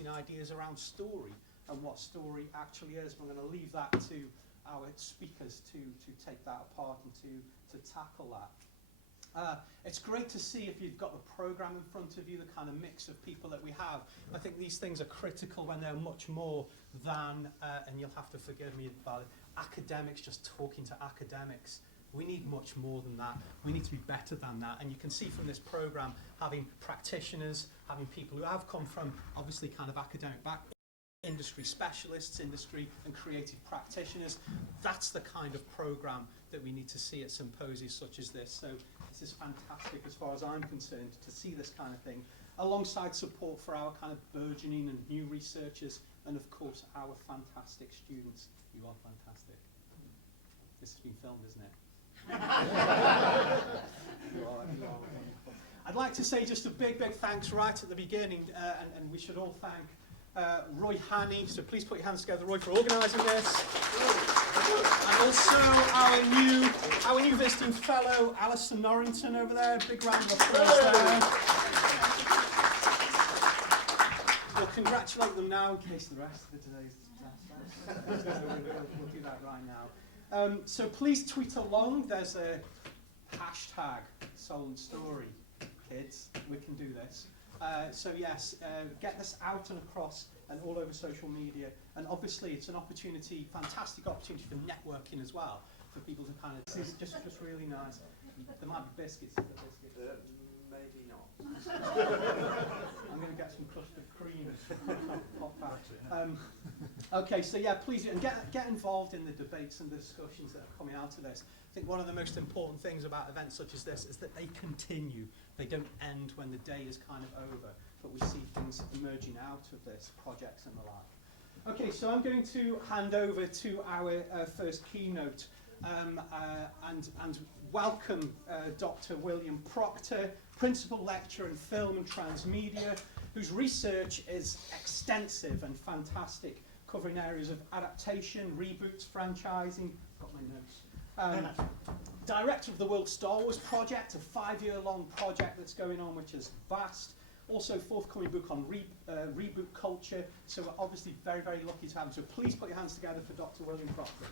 bouncing ideas around story and what story actually is. We're going to leave that to our speakers to take that apart and to tackle that. It's great to see, if you've got the programme in front of you, the kind of mix of people that we have. I think these things are critical when they're much more than, and you'll have to forgive me about it, academics just talking to academics. We need much more than that. We need to be better than that. And you can see from this programme, having practitioners, having people who have come from obviously kind of academic background, industry specialists, industry and creative practitioners. That's the kind of programme that we need to see at symposia such as this. So this is fantastic as far as I'm concerned to see this kind of thing, alongside support for our kind of burgeoning and new researchers, and of course our fantastic students. You are fantastic. This has been filmed, isn't it? You are wonderful. I'd like to say just a big thanks right at the beginning, and we should all thank Roy Hannay, so please put your hands together, Roy, for organising this. And also our new visiting fellow, Alison Norrington over there. Big round of applause there. We'll congratulate them now in case the rest of the today's we'll do that right now. So please tweet along. There's a hashtag Soul and Story. Kids, we can do this. So yes, get this out and across and all over social media. And obviously it's an opportunity, fantastic opportunity for networking as well, for people to kind of, this is just really nice. There might be biscuits. Maybe not. I'm going to get some custard cream. Pop out. Okay, so yeah, please and get involved in the debates and the discussions that are coming out of this. I think one of the most important things about events such as this is that they continue. They don't end when the day is kind of over, but we see things emerging out of this, projects and the like. Okay, so I'm going to hand over to our first keynote and welcome Dr. William Proctor, Principal Lecturer in Film and Transmedia, whose research is extensive and fantastic, covering areas of adaptation, reboots, franchising. Got my notes. Director of the World Star Wars Project, a 5-year-long project that's going on, which is vast. Also forthcoming book on reboot culture. So we're obviously very lucky to have him. So please put your hands together for Dr. William Proctor.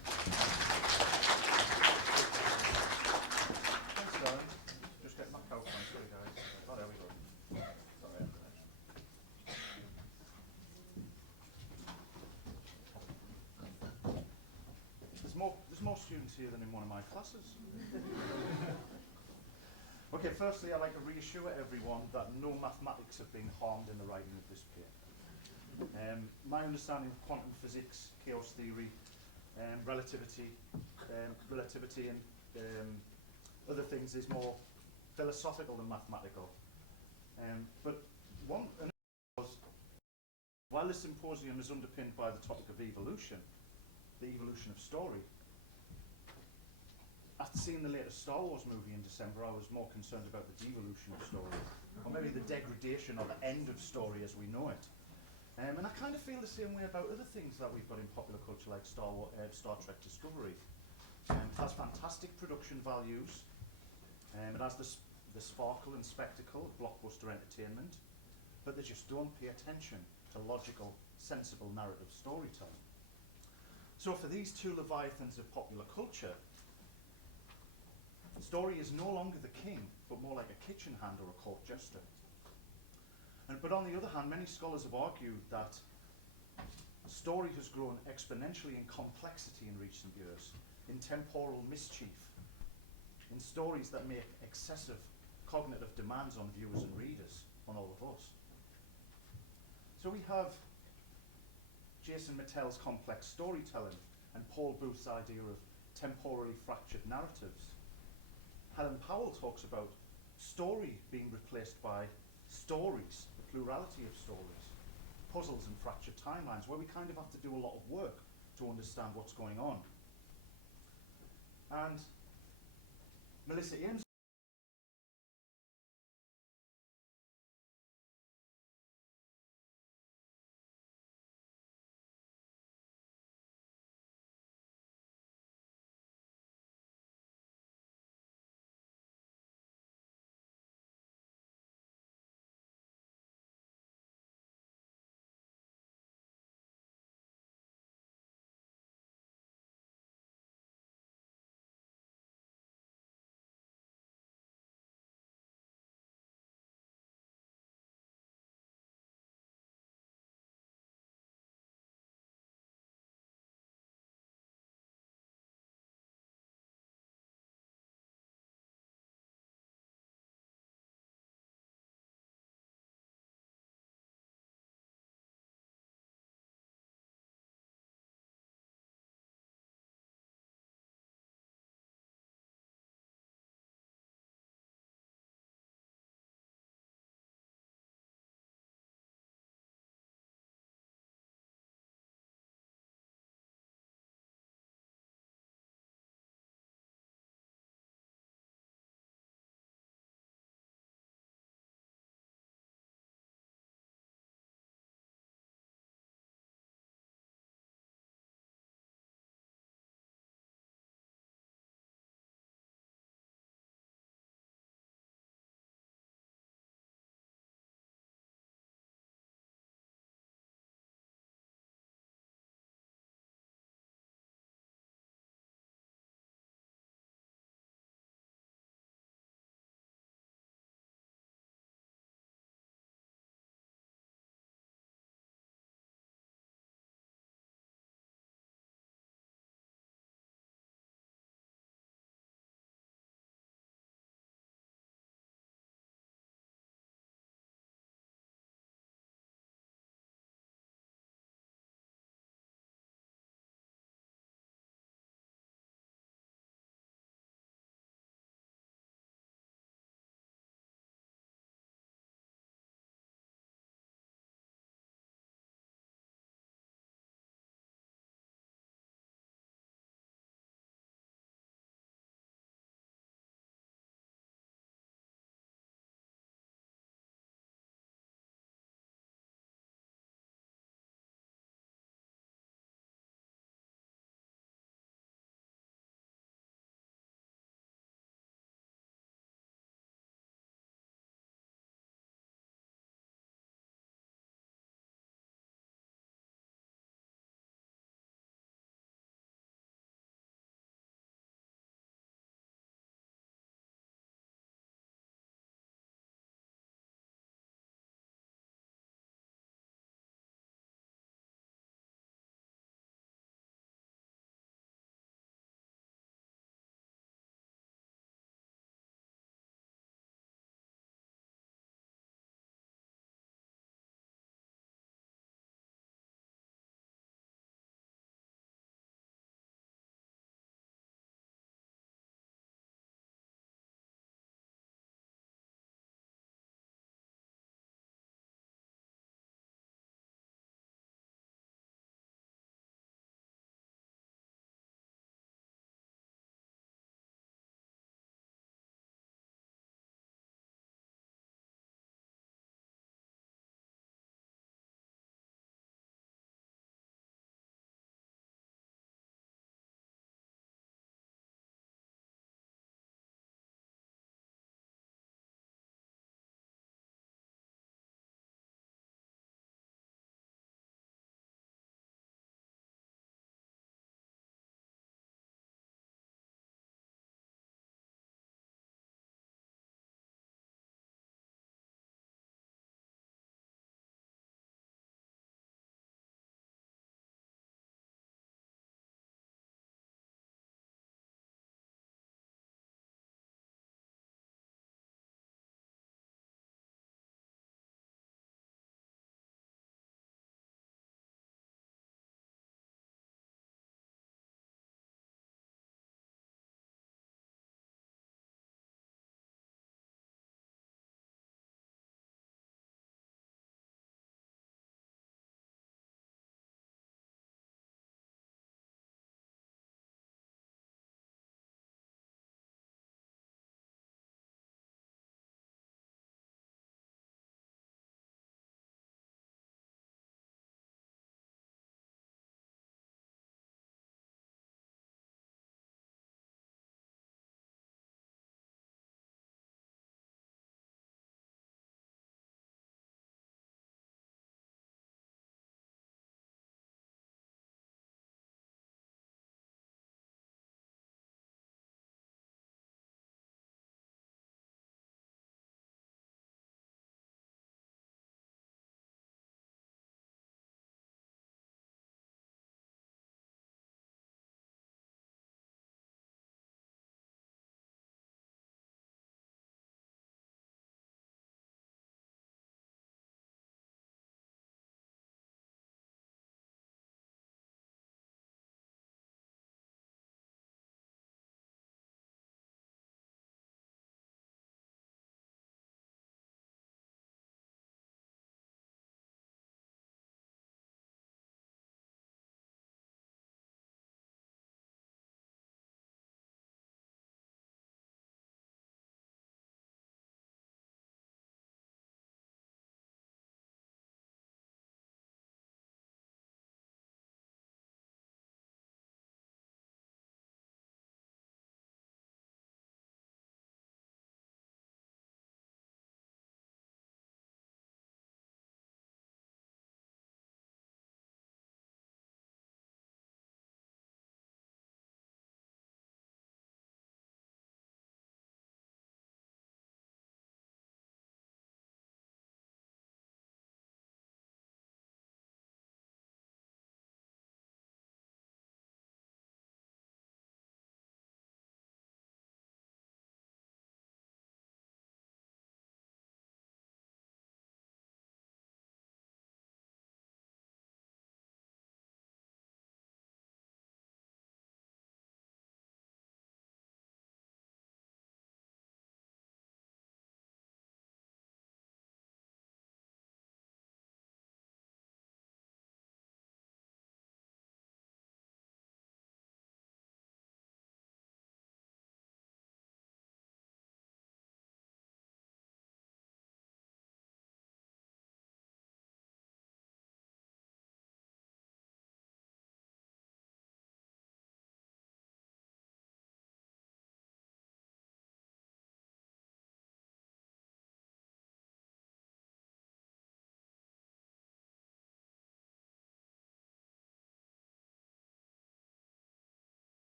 Thanks, Darren. Just get my coat on. Sorry, guys. Oh, there we go. Sorry. There's more students here than in one of my classes. Okay, firstly, I'd like to reassure everyone that no mathematics have been harmed in the writing of this paper. My understanding of quantum physics, chaos theory, relativity and other things is more philosophical than mathematical. But one was, while this symposium is underpinned by the topic of evolution, the evolution of story, after seeing the latest Star Wars movie in December, I was more concerned about the devolution of story, or maybe the degradation or the end of story as we know it. And I kind of feel the same way about other things that we've got in popular culture, like Star Trek Discovery. It has fantastic production values. It has the sparkle and spectacle of blockbuster entertainment, but they just don't pay attention to logical, sensible narrative storytelling. So for these two leviathans of popular culture, story is no longer the king, but more like a kitchen hand or a court jester. But on the other hand, many scholars have argued that story has grown exponentially in complexity in recent years, in temporal mischief, in stories that make excessive cognitive demands on viewers and readers, on all of us. So we have Jason Mattel's complex storytelling and Paul Booth's idea of temporally fractured narratives. Helen Powell talks about story being replaced by stories, the plurality of stories, puzzles and fractured timelines, where we kind of have to do a lot of work to understand what's going on. And Melissa Ames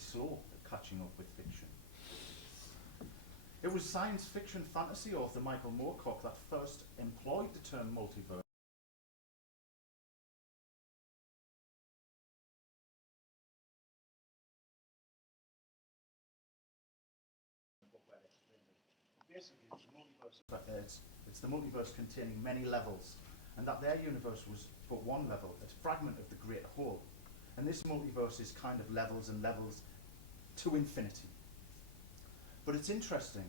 slow at catching up with fiction. It was science fiction fantasy author Michael Moorcock that first employed the term multiverse. Basically, it's the multiverse containing many levels, and that their universe was but one level, a fragment of the greater whole. And this multiverse is kind of levels and levels to infinity. But it's interesting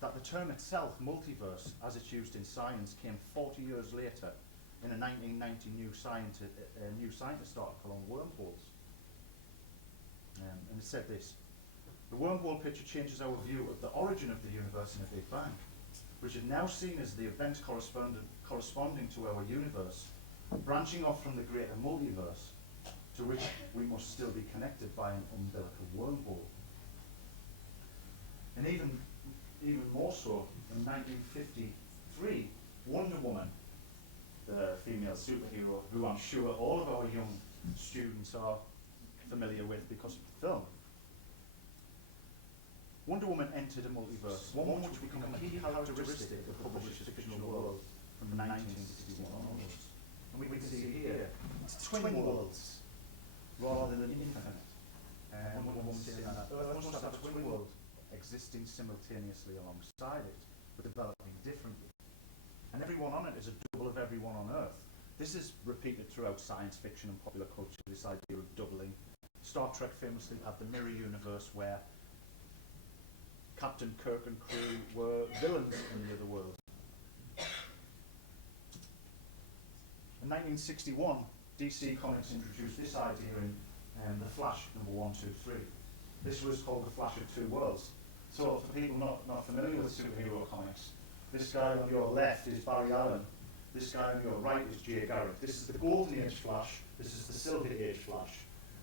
that the term itself, multiverse, as it's used in science, came 40 years later in a 1990 New Scientist article on wormholes. And it said this: the wormhole picture changes our view of the origin of the universe in a Big Bang, which is now seen as the event corresponding to our universe, branching off from the greater multiverse, to which we must still be connected by an umbilical wormhole. And even more so, in 1953, Wonder Woman, the female superhero, who I'm sure all of our young students are familiar with because of the film. Wonder Woman entered a multiverse, one which would become a key characteristic of the publisher's fictional world from 1961 onwards. And we can see here, it's twin worlds rather than infinite. And Wonder Woman saying that Earth must have a twin world existing simultaneously alongside it, but developing differently. And everyone on it is a double of everyone on Earth. This is repeated throughout science fiction and popular culture, this idea of doubling. Star Trek famously had the mirror universe where Captain Kirk and crew were villains in the other world. In 1961, DC Comics introduced this idea in The Flash #1, 2, 3. This was called The Flash of Two Worlds. So for people not familiar with superhero comics, this guy on your left is Barry Allen. This guy on your right is Jay Garrick. This is the Golden Age Flash. This is the Silver Age Flash.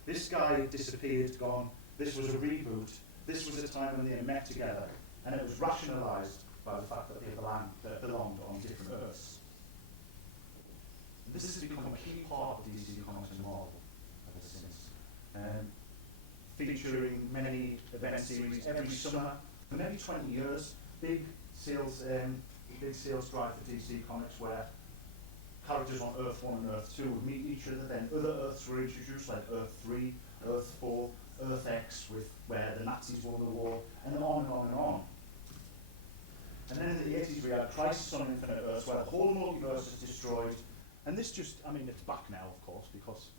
This guy disappeared, gone. This was a reboot. This was a time when they met together, and it was rationalised by the fact that they belonged on different Earths. This has become a key part of DC Comics and Marvel ever since, featuring many event series every summer for maybe 20 years. Big sales drive for DC Comics where characters on Earth 1 and Earth 2 would meet each other, then other Earths were introduced like Earth 3, Earth 4, Earth X, where the Nazis won the war, and on and on and on. And then in the 80s we had Crisis on Infinite Earths, where the whole multiverse is destroyed. And this just, I mean, it's back now, of course, because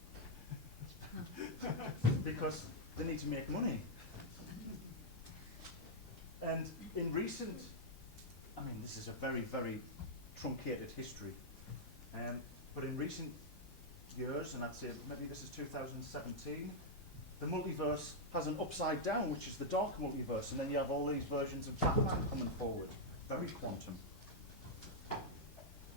they need to make money. And in recent, I mean, this is a very, very truncated history, but in recent years, and I'd say maybe this is 2017, the multiverse has an upside down, which is the dark multiverse, and then you have all these versions of Batman coming forward, very quantum.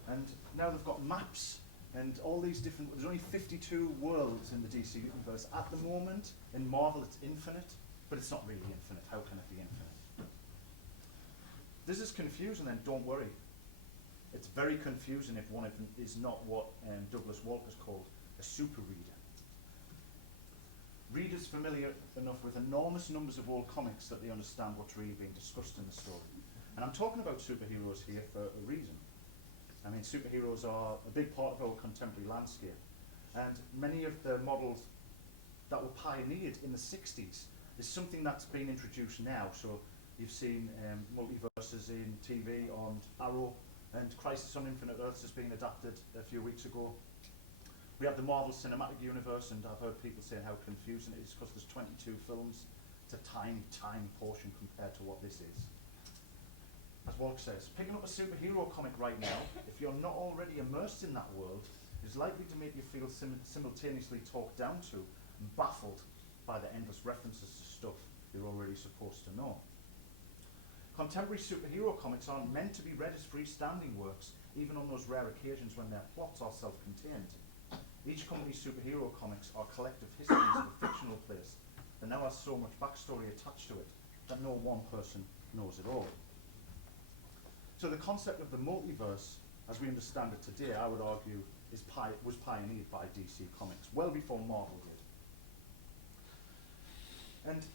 And now they've got maps and all these different, there's only 52 worlds in the DC universe at the moment. In Marvel it's infinite, but it's not really infinite. How can it be infinite? This is confusing, then don't worry. It's very confusing if one of them is not what Douglas Walters called a super reader. Readers familiar enough with enormous numbers of old comics that they understand what's really being discussed in the story. And I'm talking about superheroes here for a reason. I mean, superheroes are a big part of our contemporary landscape. And many of the models that were pioneered in the 60s is something that's been introduced now. So you've seen multiverses in TV on Arrow, and Crisis on Infinite Earths has been adapted a few weeks ago. We have the Marvel Cinematic Universe, and I've heard people saying how confusing it is because there's 22 films. It's a tiny portion compared to what this is. As Walker says, picking up a superhero comic right now, if you're not already immersed in that world, is likely to make you feel simultaneously talked down to and baffled by the endless references to stuff you're already supposed to know. Contemporary superhero comics aren't meant to be read as freestanding works, even on those rare occasions when their plots are self-contained. Each company's superhero comics are collective histories of a fictional place that now has so much backstory attached to it that no one person knows it all. So the concept of the multiverse, as we understand it today, I would argue, was pioneered by DC Comics, well before Marvel did. And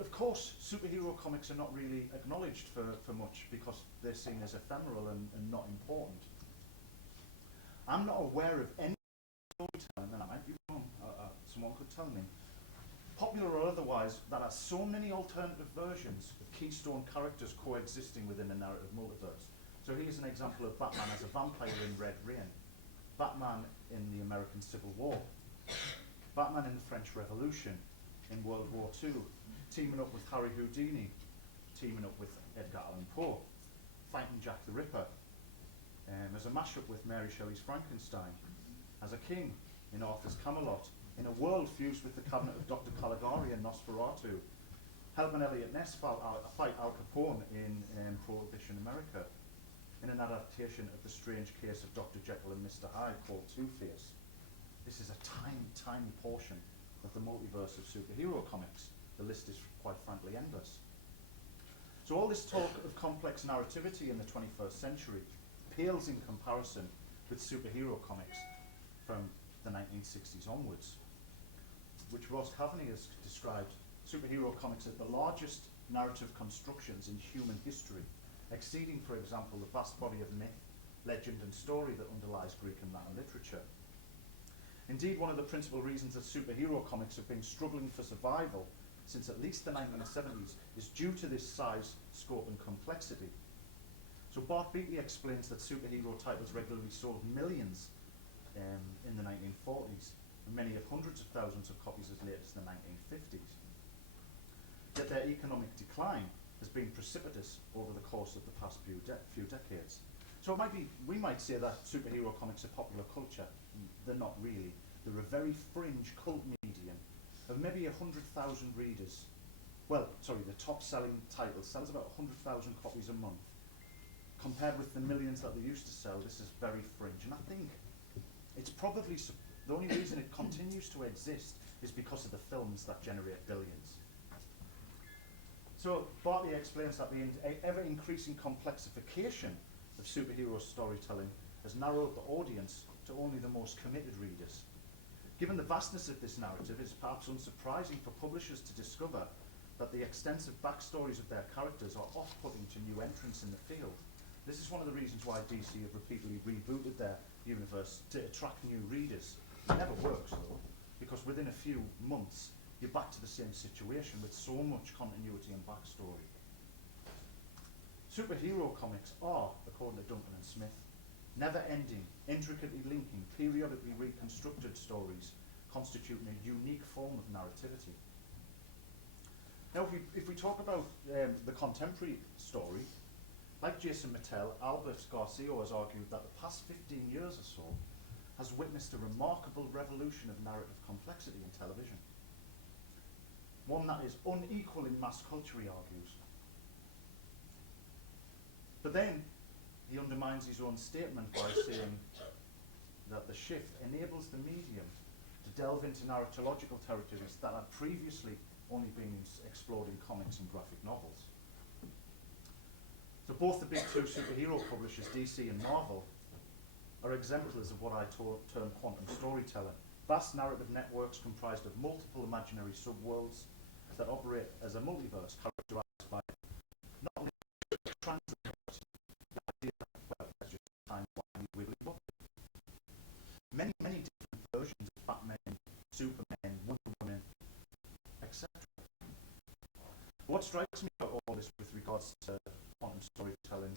of course, superhero comics are not really acknowledged for much because they're seen as ephemeral and not important. I'm not aware of any storytelling, and I might be wrong, someone could tell me, popular or otherwise, that has so many alternative versions of keystone characters coexisting within a narrative multiverse. So here's an example of Batman as a vampire in Red Rain, Batman in the American Civil War, Batman in the French Revolution, in World War II, teaming up with Harry Houdini, teaming up with Edgar Allan Poe, fighting Jack the Ripper, as a mashup with Mary Shelley's Frankenstein, as a king in Arthur's Camelot, in a world fused with the cabinet of Dr. Caligari and Nosferatu, helping Eliot Ness fight Al Capone in Prohibition America, in an adaptation of The Strange Case of Dr. Jekyll and Mr. Hyde called Two-Face. This is a tiny, tiny portion of the multiverse of superhero comics. The list is quite frankly endless. So all this talk of complex narrativity in the 21st century pales in comparison with superhero comics from the 1960s onwards, which Ross Cavaney has described superhero comics as the largest narrative constructions in human history, exceeding, for example, the vast body of myth, legend and story that underlies Greek and Latin literature. Indeed, one of the principal reasons that superhero comics have been struggling for survival since at least the 1970s is due to this size, scope and complexity. So Bart Beatley explains that superhero titles regularly sold millions in the 1940s, and many of hundreds of thousands of copies as late as the 1950s. Yet their economic decline has been precipitous over the course of the past few decades. So we might say that superhero comics are popular culture. They're not really. They're a very fringe cult medium of maybe 100,000 readers. Well, sorry, the top-selling title sells about 100,000 copies a month. Compared with the millions that they used to sell, this is very fringe. And I think it's probably, the only reason it continues to exist is because of the films that generate billions. So Bartley explains that the ever-increasing complexification of superhero storytelling has narrowed the audience to only the most committed readers. Given the vastness of this narrative, it is perhaps unsurprising for publishers to discover that the extensive backstories of their characters are off-putting to new entrants in the field. This is one of the reasons why DC have repeatedly rebooted their universe to attract new readers. It never works though, because within a few months you're back to the same situation with so much continuity and backstory. Superhero comics are, according to Duncan and Smith, never-ending, intricately linking, periodically reconstructed stories constituting a unique form of narrativity. Now, if we talk about the contemporary story, like Jason Mattel, Albert Garcia has argued that the past 15 years or so has witnessed a remarkable revolution of narrative complexity in television. One that is unequal in mass culture, he argues. But then, he undermines his own statement by saying that the shift enables the medium to delve into narratological territories that had previously only been explored in comics and graphic novels. So both the big two superhero publishers, DC and Marvel, are exemplars of what I term quantum storytelling. Vast narrative networks comprised of multiple imaginary subworlds that operate as a multiverse characterized by not only translinearity, the idea that, well, that's just time wily wiggly wobbly. Many, many different versions of Batman, Superman, Wonder Woman, etc. What strikes me about all this with regards to quantum storytelling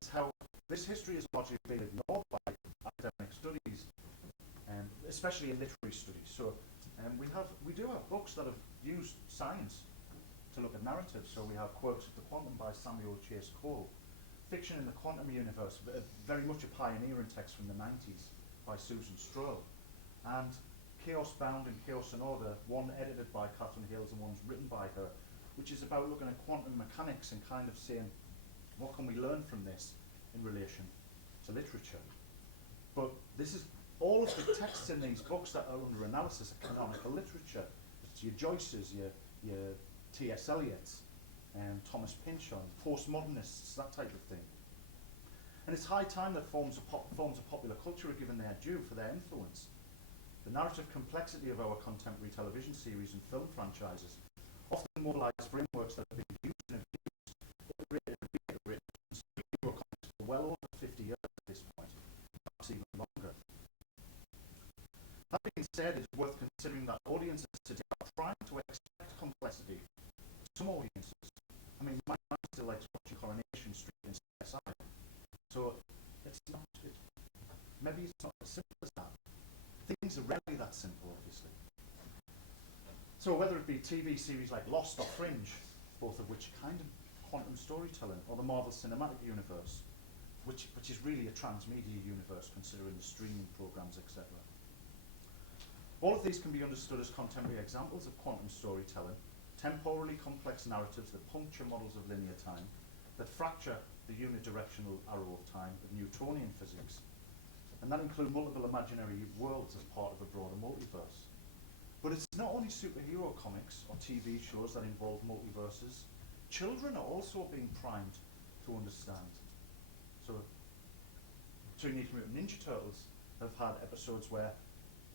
is how this history has largely been ignored by academic studies, especially in literary studies. So we do have books that have used science to look at narratives. So we have Quirks of the Quantum by Samuel Chase Cole, Fiction in the Quantum Universe, very much a pioneering text from the 90s by Susan Stroll, and Chaos Bound and Chaos and Order, one edited by Catherine Hales and one's written by her, which is about looking at quantum mechanics and kind of saying, what can we learn from this in relation to literature? But this is all of the texts in these books that are under analysis are canonical literature. It's your Joyces, your T.S. Eliot's, Thomas Pynchon, postmodernists, that type of thing. And it's high time that forms of popular culture are given their due for their influence. The narrative complexity of our contemporary television series and film franchises often mobilise frameworks that have been used and abused, iterated and reiterated in superhero comics for well over 50 years at this point, perhaps even longer. That being said, it is worth considering that audiences today are trying to expect complexity. Some audiences, I mean, my mum still likes watching Coronation Street and CSI, so maybe it's not as simple as that. Things are rarely that simple, obviously. So whether it be TV series like Lost or Fringe, both of which are kind of quantum storytelling, or the Marvel Cinematic Universe, which is really a transmedia universe considering the streaming programs, etc. All of these can be understood as contemporary examples of quantum storytelling, temporally complex narratives that puncture models of linear time, that fracture the unidirectional arrow of time of Newtonian physics, and that include multiple imaginary worlds as part of a broader multiverse. But it's not only superhero comics or TV shows that involve multiverses. Children are also being primed to understand. So, Teenage Mutant Ninja Turtles have had episodes where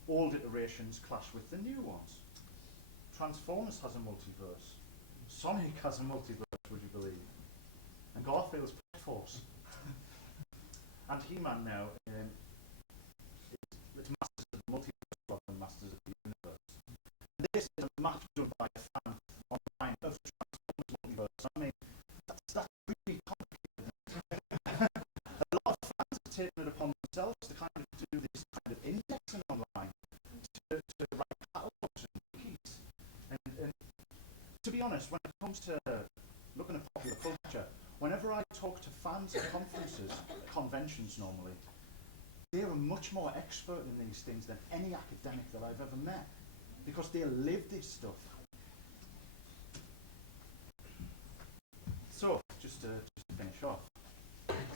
old iterations clash with the new ones. Transformers has a multiverse. Sonic has a multiverse, would you believe? And Garfield's Pet Force. And He-Man now, it's Masters of the Multiverse rather than Masters of the Universe. And this is a map done by a fan online of the Transformers multiverse. I mean, that's really complicated. A lot of fans have taken it upon themselves to kind of do this kind of indexing online, to write catalogs and wikis. And to be honest, when it comes to looking at popular culture, whenever I talk to fans at conferences, conventions normally, they are much more expert in these things than any academic that I've ever met, because they live this stuff. So, just to finish off,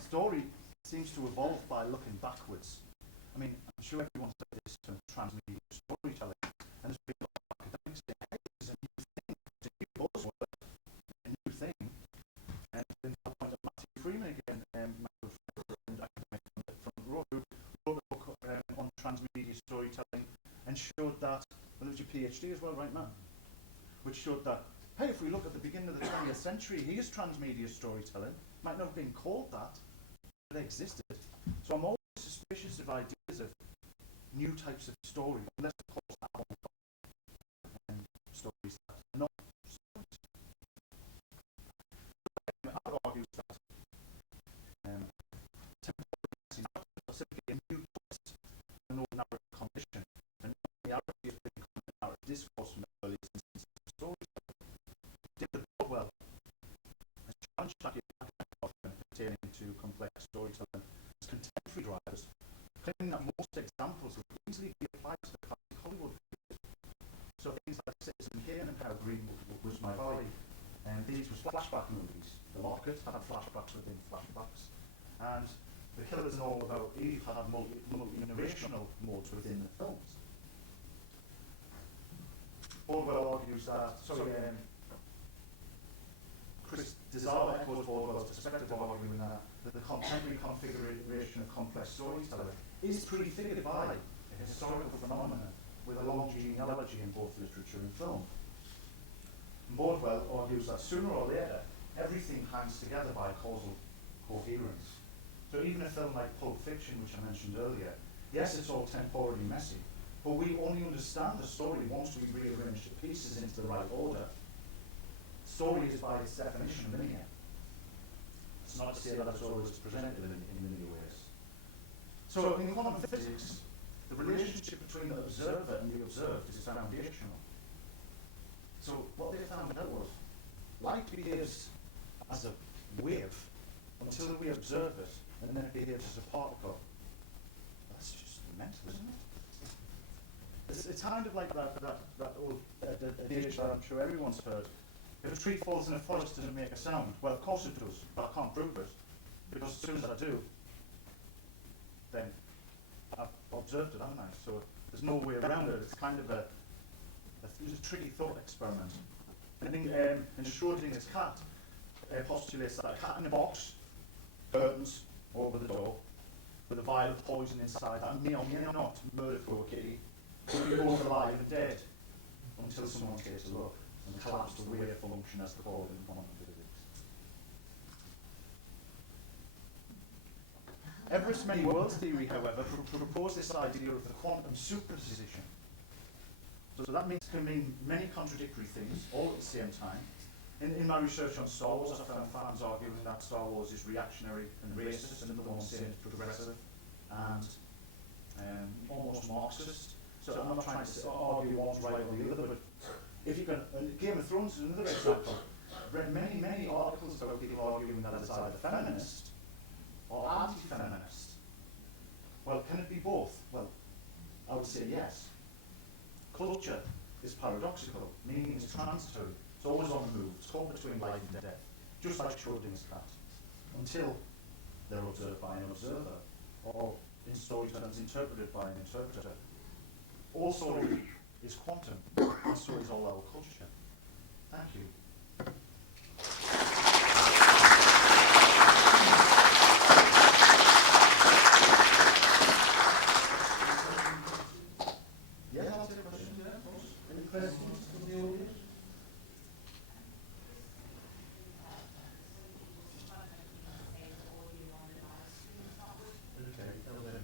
story seems to evolve by looking backwards. I mean, I'm sure everyone's heard this term transmedia storytelling, and there's been a lot of academics saying, hey, this is a new thing, it's a new buzzword, a new thing. And then I'll point at Matthew Freeman again, my good friend and academic from the front row, who wrote a book on transmedia storytelling and showed that, well, it was your PhD as well, right, Matt? Which showed that, hey, if we look at the beginning of the 20th century, here's transmedia storytelling. Might not have been called that, but it existed. So I'm always suspicious of ideas of new types of story, unless of course that one and stories that are not stories. I would argue that temporary are simply a new twist on an ordinary condition, and the reality of the narrative discourse from the earliest instances of storytelling. David Bordwell has challenged that pertaining to complex storytelling as contemporary drivers, claiming that most examples would easily be applied to the classic Hollywood period. So things like Citizen Kane and How Green Was My Valley, and these were flashback movies. The Market had flashbacks within flashbacks, and The Killers and All About Eve had multi-generational modes within the films. Bordwell argues that, Chris Desarla echoes Bordwell's perspective, arguing that the contemporary configuration of complex storytelling is prefigured by a historical phenomenon with a long genealogy in both literature and film. Bordwell argues that sooner or later, everything hangs together by causal coherence. So even a film like Pulp Fiction, which I mentioned earlier, yes, it's all temporally messy, but we only understand the story once we rearrange the pieces into the right order. Story is by its definition linear. It's not to say that it's always presented in linear ways. So in quantum physics, the relationship between the observer and the observed is foundational. So what they found out was, light behaves as a wave until we observe it, and then it behaves as a particle. That's just mental, isn't it? It's kind of like that old adage that I'm sure everyone's heard. If a tree falls in a forest, does it make a sound? Well, of course it does, but I can't prove it, because as soon as I do, then I've observed it, haven't I? So there's no way around it. It's kind of a tricky thought experiment. I think in Schrodinger's cat postulates that a cat in a box, curtains over the door, with a vial of poison inside that may or may not murder poor kitty, could be both alive and dead until someone takes a look and collapse the wave function as called in quantum physics. Everest's many worlds theory, however, proposed this idea of the quantum superposition. So that can mean many contradictory things all at the same time. In my research on Star Wars, I found fans arguing that Star Wars is reactionary and racist, and another one saying it's progressive and almost Marxist. So I'm not trying to argue one's right or the other, but if you can, Game of Thrones is another example. I've read many articles about people arguing that it's either feminist or anti-feminist. Well, can it be both? Well, I would say yes. Culture is paradoxical, meaning is transitory. It's always on the move. It's caught between life and death, just like Schrodinger's cat, until they're observed by an observer, or in storytellers interpreted by an interpreter. All story is quantum, and so is all our culture. Thank you. Yeah, I'll take questions. Yeah, of course. Any questions from the audience? Okay, tell them.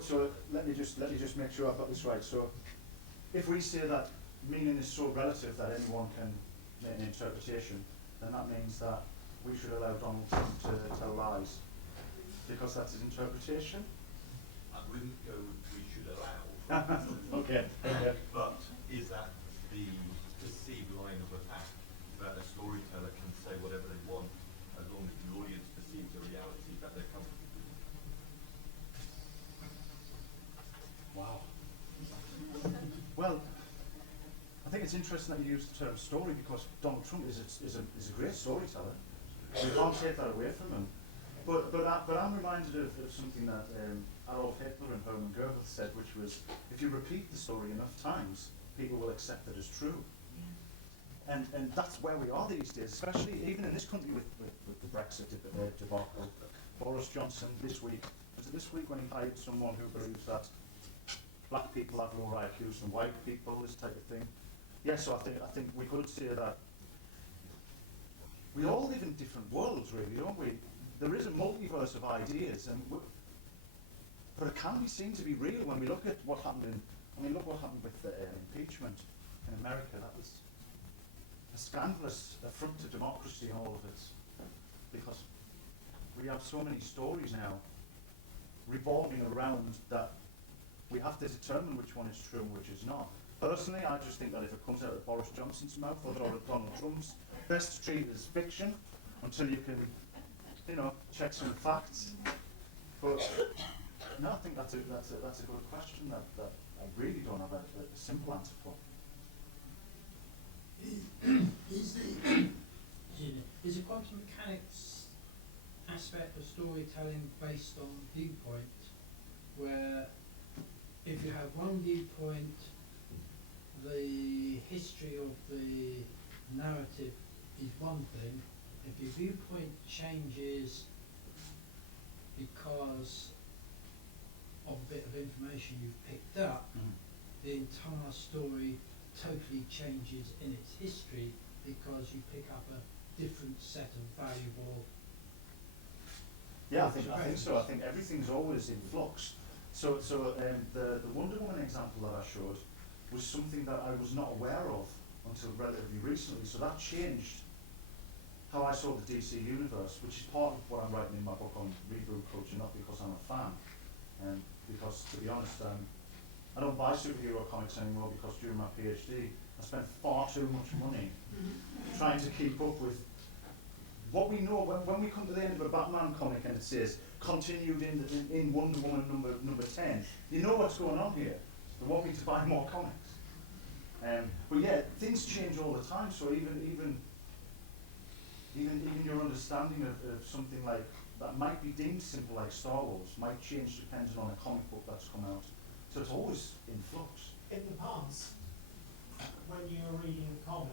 So let me just make sure I've got this right. So if we say that meaning is so relative that anyone can make an interpretation, then that means that we should allow Donald Trump to tell lies because that's his interpretation. I wouldn't go with we should allow. Okay. But is that the perceived line of attack that a storyteller can say whatever they want as long as the audience perceives the reality that they're comfortable with? Wow. Well, I think it's interesting that you use the term story because Donald Trump is a great storyteller. We can't take that away from him. But I'm reminded of something that Adolf Hitler and Hermann Goebbels said, which was, if you repeat the story enough times, people will accept it as true. Yeah. And that's where we are these days, especially even in this country with the Brexit debacle. Boris Johnson was it this week when he hired someone who believes that black people have lower IQs than white people, this type of thing. Yeah, so I think we could say that we all live in different worlds, really, don't we? There is a multiverse of ideas, but it can be seen to be real when we look at what happened look what happened with the impeachment in America. That was a scandalous affront to democracy and all of it, because we have so many stories now revolving around that we have to determine which one is true and which is not. Personally, I just think that if it comes out of Boris Johnson's mouth or out of Donald Trump's, best to treat it as fiction until you can, check some facts. But no, I think that's a good question that I really don't have a simple answer for. Is the quantum mechanics aspect of storytelling based on viewpoint, where if you have one viewpoint, the history of the narrative is one thing. If your viewpoint changes because of a bit of information you've picked up, the entire story totally changes in its history because you pick up a different set of valuable. Yeah, I think so. I think everything's always in flux. So the Wonder Woman example that I showed was something that I was not aware of until relatively recently. So that changed how I saw the DC universe, which is part of what I'm writing in my book on reboot culture, not because I'm a fan, because to be honest, I don't buy superhero comics anymore because during my PhD I spent far too much money trying to keep up with what we know. When we come to the end of a Batman comic and it says continued in Wonder Woman number 10, you know what's going on here. They want me to buy more comics. But yeah, things change all the time. So even even your understanding of something like that might be deemed simple, like Star Wars, might change depending on a comic book that's come out. So it's always in flux. In the past, when you were reading a comic,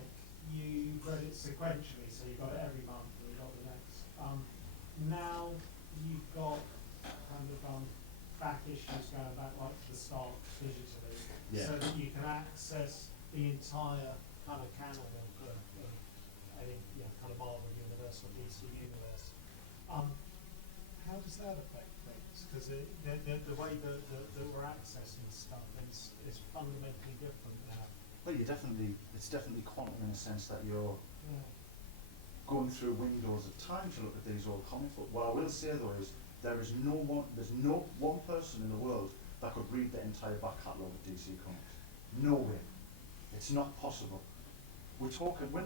you read it sequentially, so you got it every month and you got the next. Now you've got kind of back issues going back like to the start digitally, Yeah. so that you can access the entire kind of canon of any kind of Marvel universe or DC universe. How does that affect things? Because the way that we're accessing stuff is fundamentally different now. Well, it's definitely quantum in the sense that you're Yeah. going through windows of time to look at these old comic books. What I will say though is there's no one person in the world that could read the entire back catalogue of DC Comics. No way. It's not possible. We're talking, I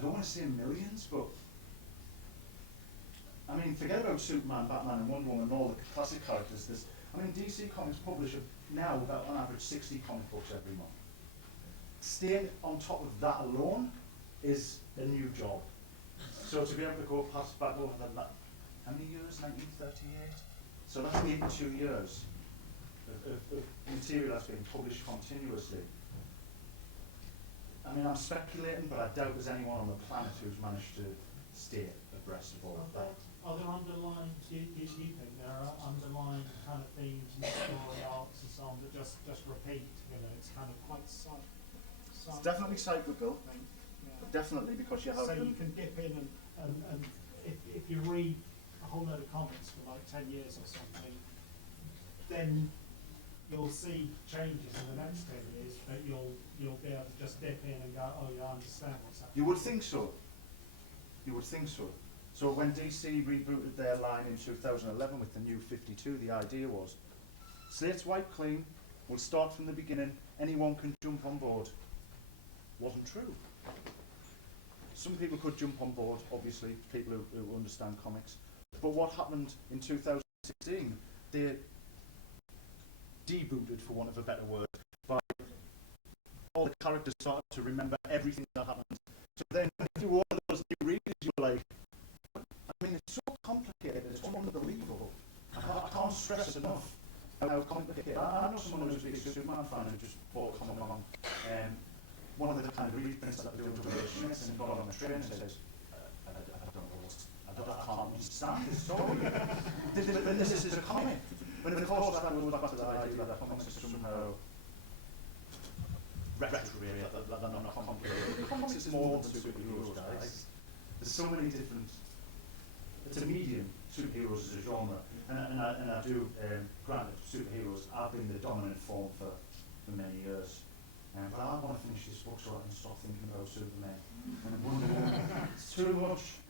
don't want to say millions, but I mean, forget about Superman, Batman and Wonder Woman and all the classic characters. DC Comics publish now about on average 60 comic books every month. Staying on top of that alone is a new job. So to be able to go back over that, how many years? 1938? So that's 82 years of material that's being published continuously. I mean, I'm speculating, but I doubt there's anyone on the planet who's managed to stay abreast of all of that. Are there underlying, do you think there are underlying kind of themes and story arcs and so on that just repeat, it's kind of quite It's definitely cyclical, definitely, because you have so them. you can dip in and if you read a whole load of comics for like 10 years or something, then you'll see changes in the next 10 years, but you'll be able to just dip in and go, oh yeah, I understand what's happening. You would think so. You would think so. So when DC rebooted their line in 2011 with the new 52, the idea was, slate's wiped clean, we'll start from the beginning, anyone can jump on board. Wasn't true. Some people could jump on board, obviously, people who understand comics. But what happened in 2016, they debooted, for want of a better word, by all the characters started to remember everything that happened. So then, if you were one of those new readers, you were like, I mean, it's so complicated, it's unbelievable. I can't stress enough how complicated. I know someone who's a big Superman fan who just bought Comic Con. One of the kind of reprints that they're doing to Schmitz and got on a train and says, I don't know I can't understand this story. This is a comic. When of course that goes back to the idea that comics is somehow retrograde, that they're not complicated. Comics is more than superheroes, guys. There's so many different. It's a medium. Superheroes is a genre, and I do granted superheroes. I've been the dominant form for many years. But I want to finish this book so I can stop thinking about Superman and Wonder Woman. It's too much.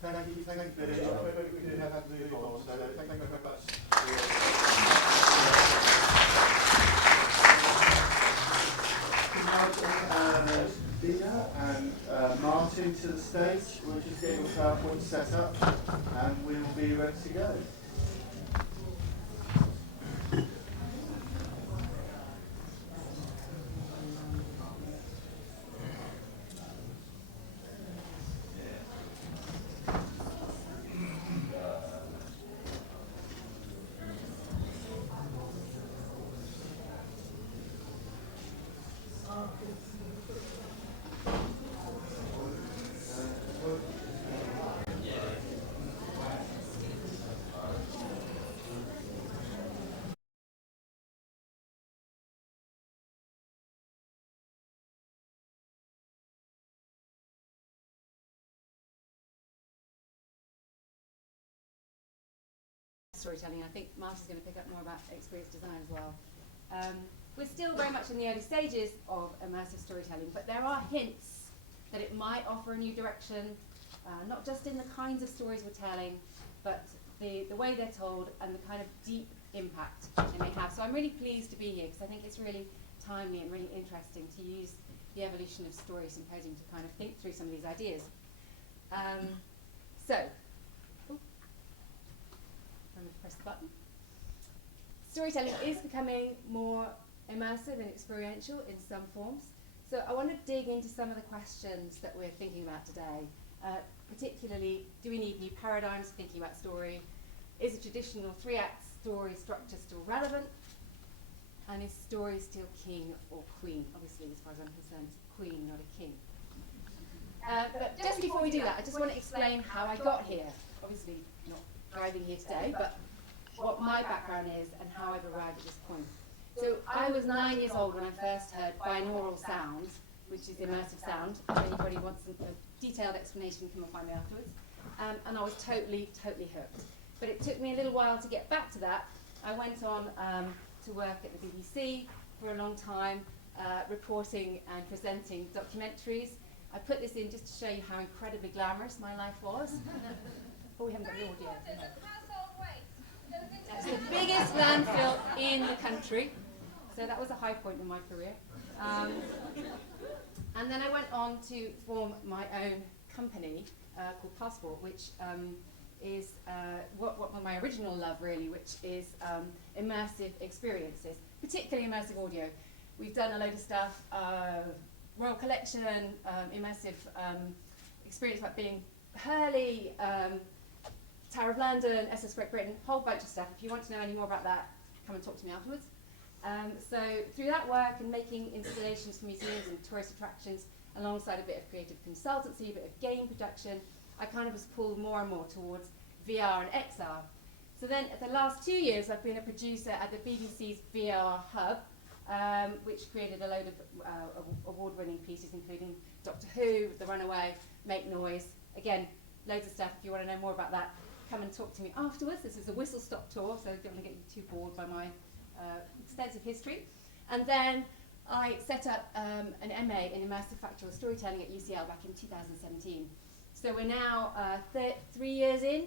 Thank you very much. We do have to move on, so thank you very much. Dina and Martin to the stage. We're just getting the PowerPoint set up and we will be ready to go. Storytelling. I think Marta's going to pick up more about experience design as well. We're still very much in the early stages of immersive storytelling, but there are hints that it might offer a new direction, not just in the kinds of stories we're telling, but the way they're told and the kind of deep impact they may have. So I'm really pleased to be here because I think it's really timely and really interesting to use the Evolution of Story Symposium to kind of think through some of these ideas. I'm going to press the button. Storytelling is becoming more immersive and experiential in some forms. So I want to dig into some of the questions that we're thinking about today. particularly, do we need new paradigms thinking about story? Is a traditional 3-act story structure still relevant? And is story still king or queen? Obviously, as far as I'm concerned, queen, not a king. But just before we do that, I just want to explain how I got here. Obviously, not driving here today, but what my background is and how I've arrived at this point. So I was 9 years old when I first heard binaural sound, which is immersive sound. If anybody wants a detailed explanation, come and find me afterwards. And I was totally hooked. But it took me a little while to get back to that. I went on to work at the BBC for a long time, reporting and presenting documentaries. I put this in just to show you how incredibly glamorous my life was. But we haven't got the audio. That's the biggest landfill in the country. So that was a high point in my career. And then I went on to form my own company called Passport, which is what my original love really, which is immersive experiences, particularly immersive audio. We've done a load of stuff, Royal Collection, immersive experience like being Hurley, Tower of London, SS Great Britain, a whole bunch of stuff. If you want to know any more about that, come and talk to me afterwards. So through that work and making installations for museums and tourist attractions, alongside a bit of creative consultancy, a bit of game production, I kind of was pulled more and more towards VR and XR. So then, the last 2 years, I've been a producer at the BBC's VR Hub, which created a load of award-winning pieces, including Doctor Who, The Runaway, Make Noise. Again, loads of stuff. If you want to know more about that, come and talk to me afterwards. This is a whistle-stop tour, so don't want to get you too bored by my extensive history. And then I set up an MA in Immersive Factual Storytelling at UCL back in 2017. So we're now 3 years in.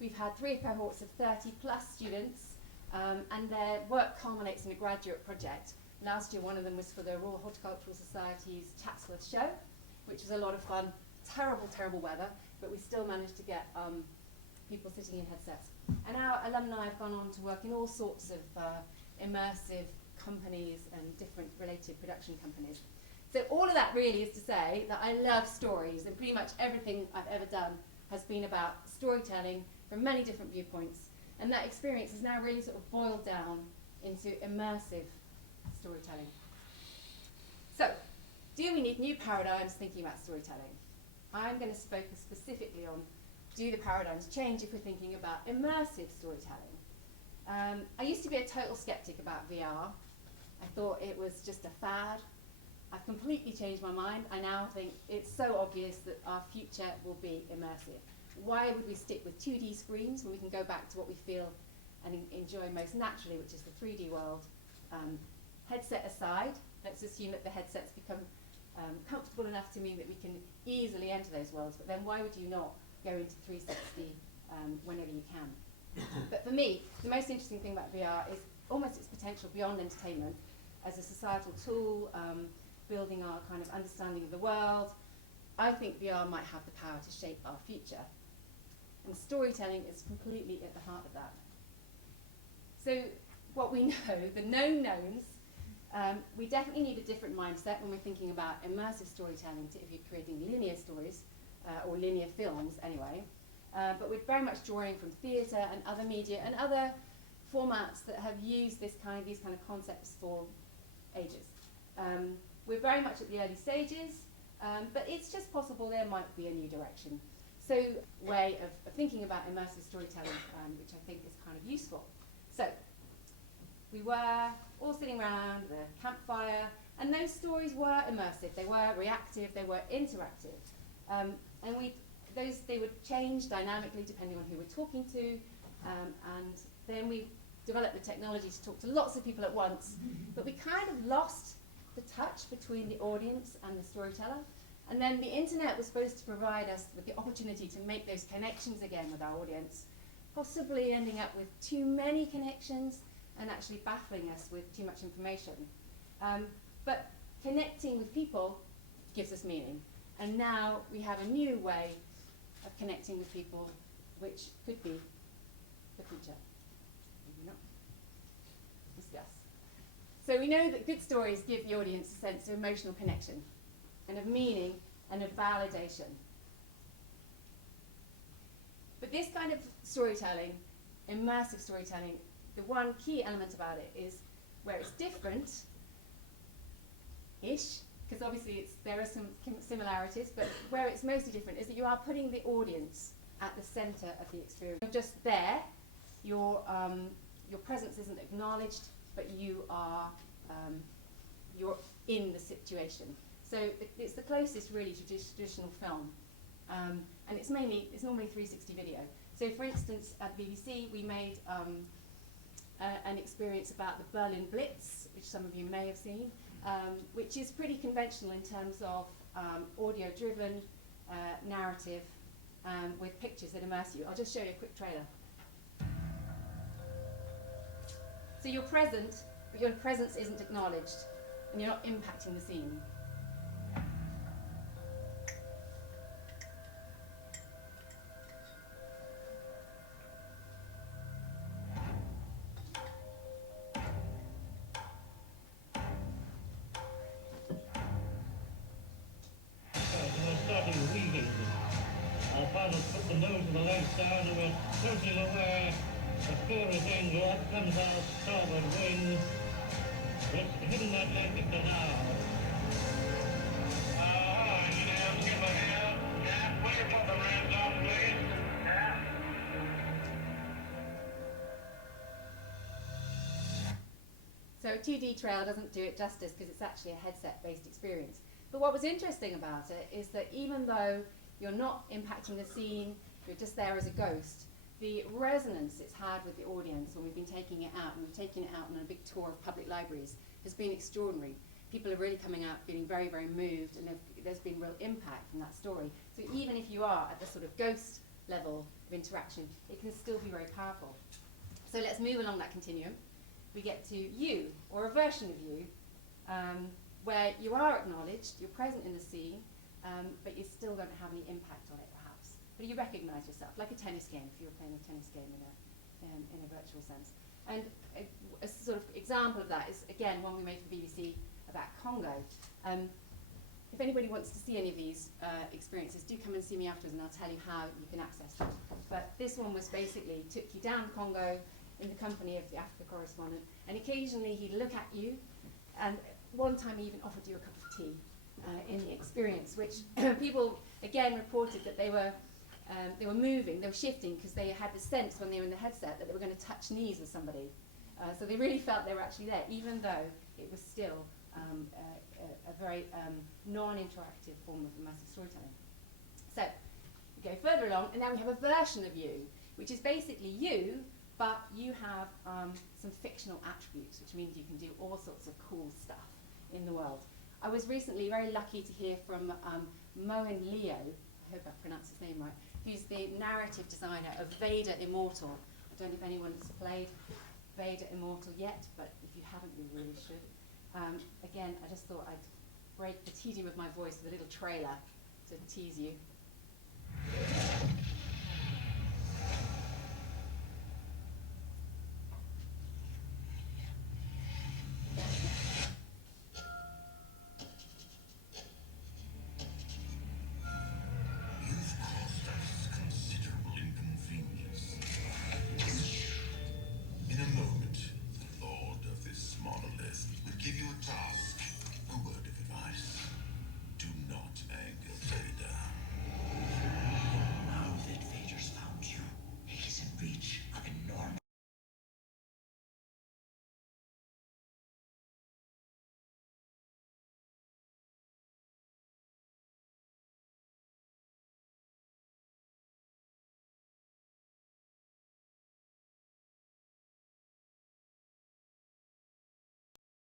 We've had 3 cohorts of 30 plus students, and their work culminates in a graduate project. Last year, one of them was for the Royal Horticultural Society's Chatsworth Show, which was a lot of fun. Terrible weather, but we still managed to get people sitting in headsets. And our alumni have gone on to work in all sorts of immersive companies and different related production companies. So all of that really is to say that I love stories, and pretty much everything I've ever done has been about storytelling from many different viewpoints. And that experience is now really sort of boiled down into immersive storytelling. So, do we need new paradigms thinking about storytelling? I'm going to focus specifically on, do the paradigms change if we're thinking about immersive storytelling? I used to be a total skeptic about VR. I thought it was just a fad. I've completely changed my mind. I now think it's so obvious that our future will be immersive. Why would we stick with 2D screens when we can go back to what we feel and enjoy most naturally, which is the 3D world? Headset aside, let's assume that the headsets become comfortable enough to mean that we can easily enter those worlds, but then why would you not go into 360 whenever you can? But for me, the most interesting thing about VR is almost its potential beyond entertainment as a societal tool, building our kind of understanding of the world. I think VR might have the power to shape our future. And storytelling is completely at the heart of that. So what we know, the known knowns, we definitely need a different mindset when we're thinking about immersive storytelling to if you're creating linear stories, or linear films anyway. But we're very much drawing from theatre and other media and other formats that have used these kind of concepts for ages. We're very much at the early stages, but it's just possible there might be a new direction. So, way of thinking about immersive storytelling, which I think is kind of useful. So, we were all sitting around the campfire, and those stories were immersive. They were reactive. They were interactive, and they would change dynamically depending on who we're talking to, and then we developed the technology to talk to lots of people at once, but we kind of lost the touch between the audience and the storyteller. And then the internet was supposed to provide us with the opportunity to make those connections again with our audience, possibly ending up with too many connections and actually baffling us with too much information. But connecting with people gives us meaning. And now we have a new way of connecting with people, which could be the future. Maybe not. Discuss. So we know that good stories give the audience a sense of emotional connection and of meaning and of validation. this kind of storytelling, immersive storytelling, the one key element about it is where it's different-ish, because obviously there are some similarities, but where it's mostly different is that you are putting the audience at the center of the experience. You're just there, your presence isn't acknowledged, but you are, you're in the situation. So it's the closest really to traditional film. And it's normally 360 video. So for instance, at BBC, we made an experience about the Berlin Blitz, which some of you may have seen, which is pretty conventional in terms of audio-driven narrative with pictures that immerse you. I'll just show you a quick trailer. So you're present, but your presence isn't acknowledged, and you're not impacting the scene. Our pilots put the nose of the legs down and we're floating away. The furious angle up comes our starboard wing. It's hidden Atlantic now. Engineer, skipper here. Yeah, put your bottom hands on, please. Yeah. So a 2D trail doesn't do it justice because it's actually a headset-based experience. But what was interesting about it is that even though you're not impacting the scene, you're just there as a ghost, the resonance it's had with the audience when we've been taking it out, and we've taken it out on a big tour of public libraries, has been extraordinary. People are really coming out feeling very, very moved, and there's been real impact from that story. So even if you are at the sort of ghost level of interaction, it can still be very powerful. So let's move along that continuum. We get to you, or a version of you, where you are acknowledged, you're present in the scene, but you still don't have any impact on it, perhaps. But you recognise yourself, like a tennis game, if you were playing a tennis game in a virtual sense. And a sort of example of that is, again, one we made for BBC about Congo. If anybody wants to see any of these experiences, do come and see me afterwards, and I'll tell you how you can access them. But this one was basically, took you down Congo in the company of the Africa correspondent, and occasionally he'd look at you, and one time he even offered you a cup of tea in the experience, which people again reported that they were moving, they were shifting, because they had the sense when they were in the headset that they were going to touch knees with somebody. So they really felt they were actually there, even though it was still a very non-interactive form of immersive storytelling. So we go further along, and now we have a version of you, which is basically you, but you have some fictional attributes, which means you can do all sorts of cool stuff in the world. I was recently very lucky to hear from Moen Leo, I hope I pronounced his name right, who's the narrative designer of Vader Immortal. I don't know if anyone's played Vader Immortal yet, but if you haven't, you really should. Again, I just thought I'd break the tedium of my voice with a little trailer to tease you.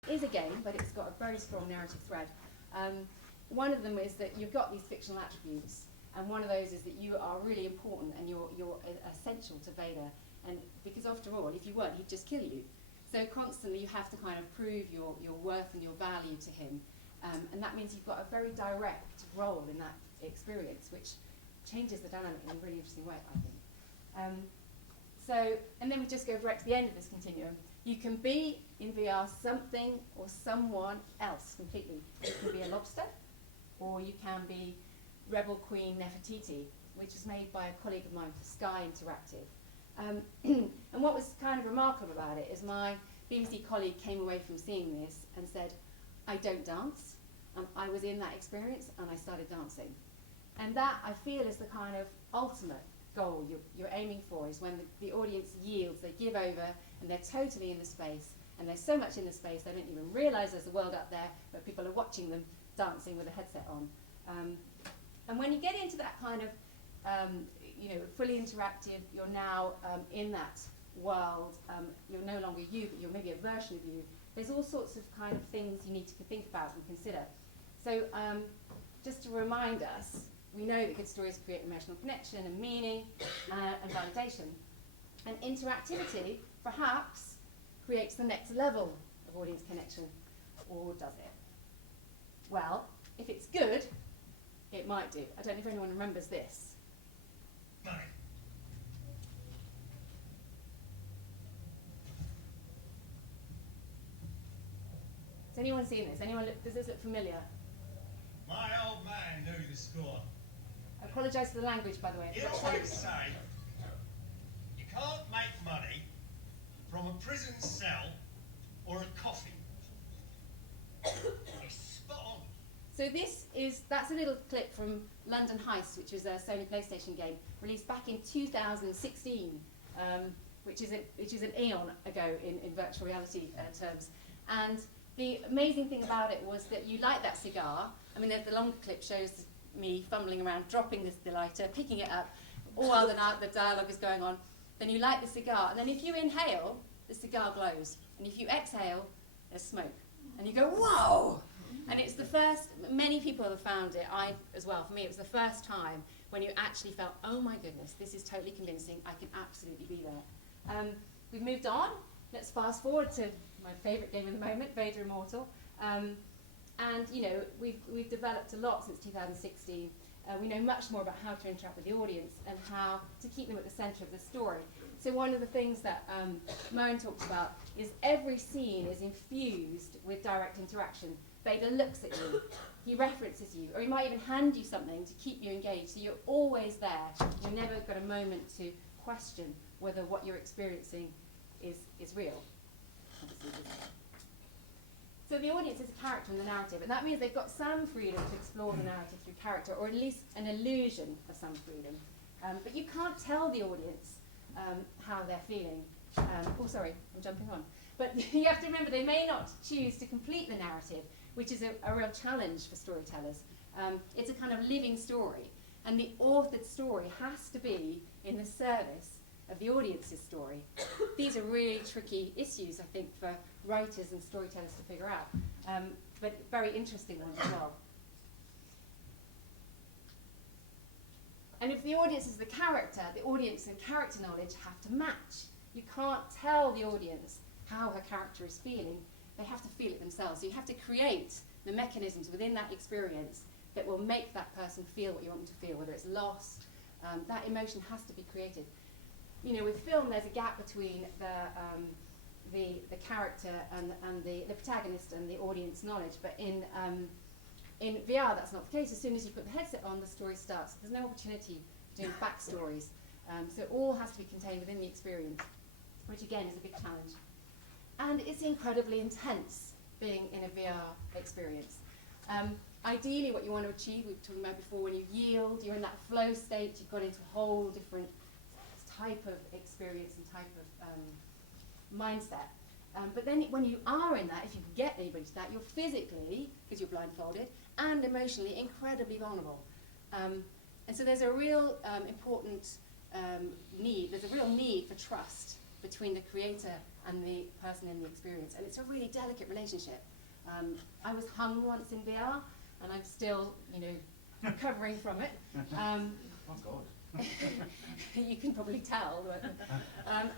Is a game, but it's got a very strong narrative thread. One of them is that you've got these fictional attributes, and one of those is that you are really important and you're essential to Vader. And because after all, if you weren't, he'd just kill you. So constantly you have to kind of prove your worth and your value to him. And that means you've got a very direct role in that experience, which changes the dynamic in a really interesting way, I think. And then we just go right to the end of this continuum. You can be in VR something or someone else completely. You can be a lobster, or you can be Rebel Queen Nefertiti, which was made by a colleague of mine for Sky Interactive. And what was kind of remarkable about it is my BBC colleague came away from seeing this and said, I don't dance, and I was in that experience and I started dancing. And that, I feel, is the kind of ultimate goal you're aiming for, is when the audience yields, they give over, and they're totally in the space, and there's so much in the space they don't even realise there's a world out there, but people are watching them dancing with a headset on. And when you get into that kind of, you know, fully interactive, you're now in that world, you're no longer you, but you're maybe a version of you, there's all sorts of kind of things you need to think about and consider. So just to remind us, we know that good stories create emotional connection and meaning and validation. And interactivity, perhaps, creates the next level of audience connection, or does it? Well, if it's good, it might do. I don't know if anyone remembers this. Money. Has anyone seen this? Does this look familiar? My old man knew the score. I apologise for the language, by the way. He always say, you can't make money from a prison cell or a coffin. It's spot on. So that's a little clip from London Heist, which was a Sony PlayStation game released back in 2016, which is an eon ago in virtual reality terms. And the amazing thing about it was that you light that cigar. I mean, the long clip shows me fumbling around, dropping the lighter, picking it up, all while the dialogue is going on. Then you light the cigar, and then if you inhale, the cigar glows. And if you exhale, there's smoke. And you go, whoa! And it's the first, many people have found it, I as well, for me it was the first time when you actually felt, oh my goodness, this is totally convincing, I can absolutely be there. We've moved on, let's fast forward to my favourite game of the moment, Vader Immortal. And you know, we've developed a lot since 2016. We know much more about how to interact with the audience and how to keep them at the centre of the story. So one of the things that Moen talks about is every scene is infused with direct interaction. Vader looks at you, he references you, or he might even hand you something to keep you engaged. So you're always there. You've never got a moment to question whether what you're experiencing is real. So the audience is a character in the narrative, and that means they've got some freedom to explore the narrative through character, or at least an illusion of some freedom. But you can't tell the audience how they're feeling. Oh, sorry, I'm jumping on. But you have to remember, they may not choose to complete the narrative, which is a real challenge for storytellers. It's a kind of living story, and the authored story has to be in the service of the audience's story. These are really tricky issues, I think, for writers and storytellers to figure out, but very interesting ones as well. And if the audience is the character, the audience and character knowledge have to match. You can't tell the audience how her character is feeling. They have to feel it themselves. So you have to create the mechanisms within that experience that will make that person feel what you want them to feel, whether it's lost. That emotion has to be created. You know, with film, there's a gap between the character and the protagonist and the audience knowledge, but in VR, that's not the case. As soon as you put the headset on, the story starts. There's no opportunity to do backstories. So it all has to be contained within the experience, which again is a big challenge. And it's incredibly intense being in a VR experience. Ideally, what you want to achieve, we were talking about before, when you yield, you're in that flow state, you've got into a whole different type of experience and type of mindset. But then when you are in that, if you can get anybody to that, you're physically, because you're blindfolded, and emotionally incredibly vulnerable. And so there's a real important there's a real need for trust between the creator and the person in the experience. And it's a really delicate relationship. I was hung once in VR, and I'm still, you know, recovering from it. Oh, God. You can probably tell.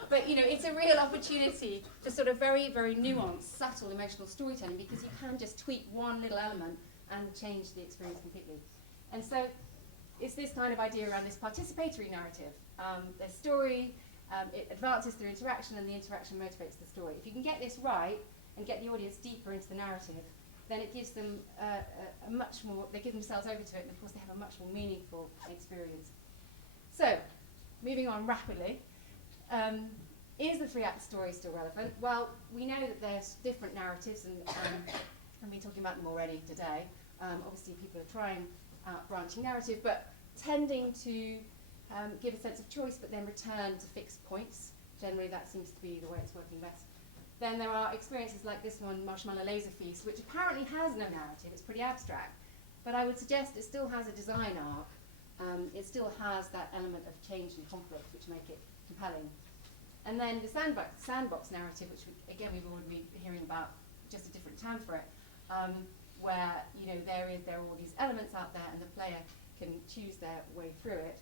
But you know, it's a real opportunity for sort of very, very nuanced, subtle emotional storytelling, because you can just tweak one little element and change the experience completely. And so it's this kind of idea around this participatory narrative. The story, it advances through interaction, and the interaction motivates the story. If you can get this right and get the audience deeper into the narrative, then it gives them a much more, they give themselves over to it, and of course they have a much more meaningful experience. moving on rapidly. Is the three-act story still relevant? Well, we know that there's different narratives, and I've been talking about them already today. Obviously, people are trying out branching narrative, but tending to give a sense of choice, but then return to fixed points. Generally, that seems to be the way it's working best. Then there are experiences like this one, Marshmallow Laser Feast, which apparently has no narrative. It's pretty abstract, but I would suggest it still has a design arc. It still has that element of change and conflict, which make it compelling. And then the sandbox narrative, which again we've already been hearing about, just a different term for it, where there are all these elements out there, and the player can choose their way through it.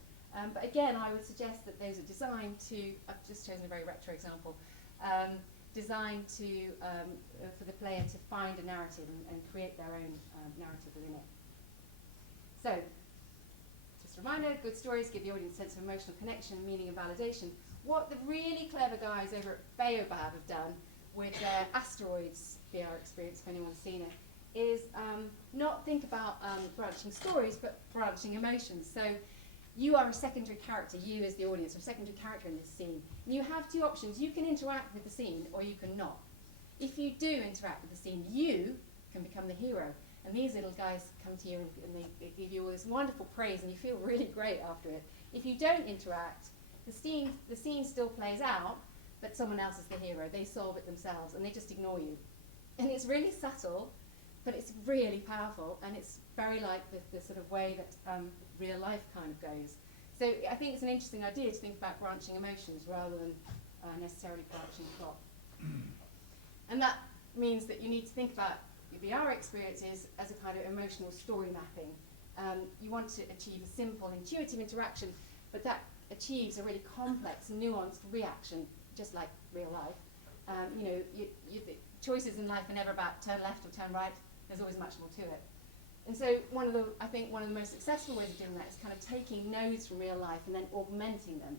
But again, I would suggest that those are designed to. I've just chosen a very retro example. Designed to for the player to find a narrative and create their own narrative within it. So, just a reminder, good stories give the audience a sense of emotional connection, meaning and validation. What the really clever guys over at Baobab have done with their Asteroids VR experience, if anyone's seen it, is not think about branching stories, but branching emotions. So you are a secondary character, you as the audience, are a secondary character in this scene. And you have two options. You can interact with the scene, or you can not. If you do interact with the scene, you can become the hero. And these little guys come to you and they give you all this wonderful praise, and you feel really great after it. If you don't interact, the scene still plays out, but someone else is the hero. They solve it themselves, and they just ignore you. And it's really subtle, but it's really powerful, and it's very like the sort of way that real life kind of goes. So I think it's an interesting idea to think about branching emotions rather than necessarily branching plot. And that means that you need to think about your VR experiences as a kind of emotional story mapping. You want to achieve a simple, intuitive interaction, but that achieves a really complex, nuanced reaction, just like real life. The choices in life are never about turn left or turn right. There's always much more to it. And so I think one of the most successful ways of doing that is kind of taking nodes from real life and then augmenting them.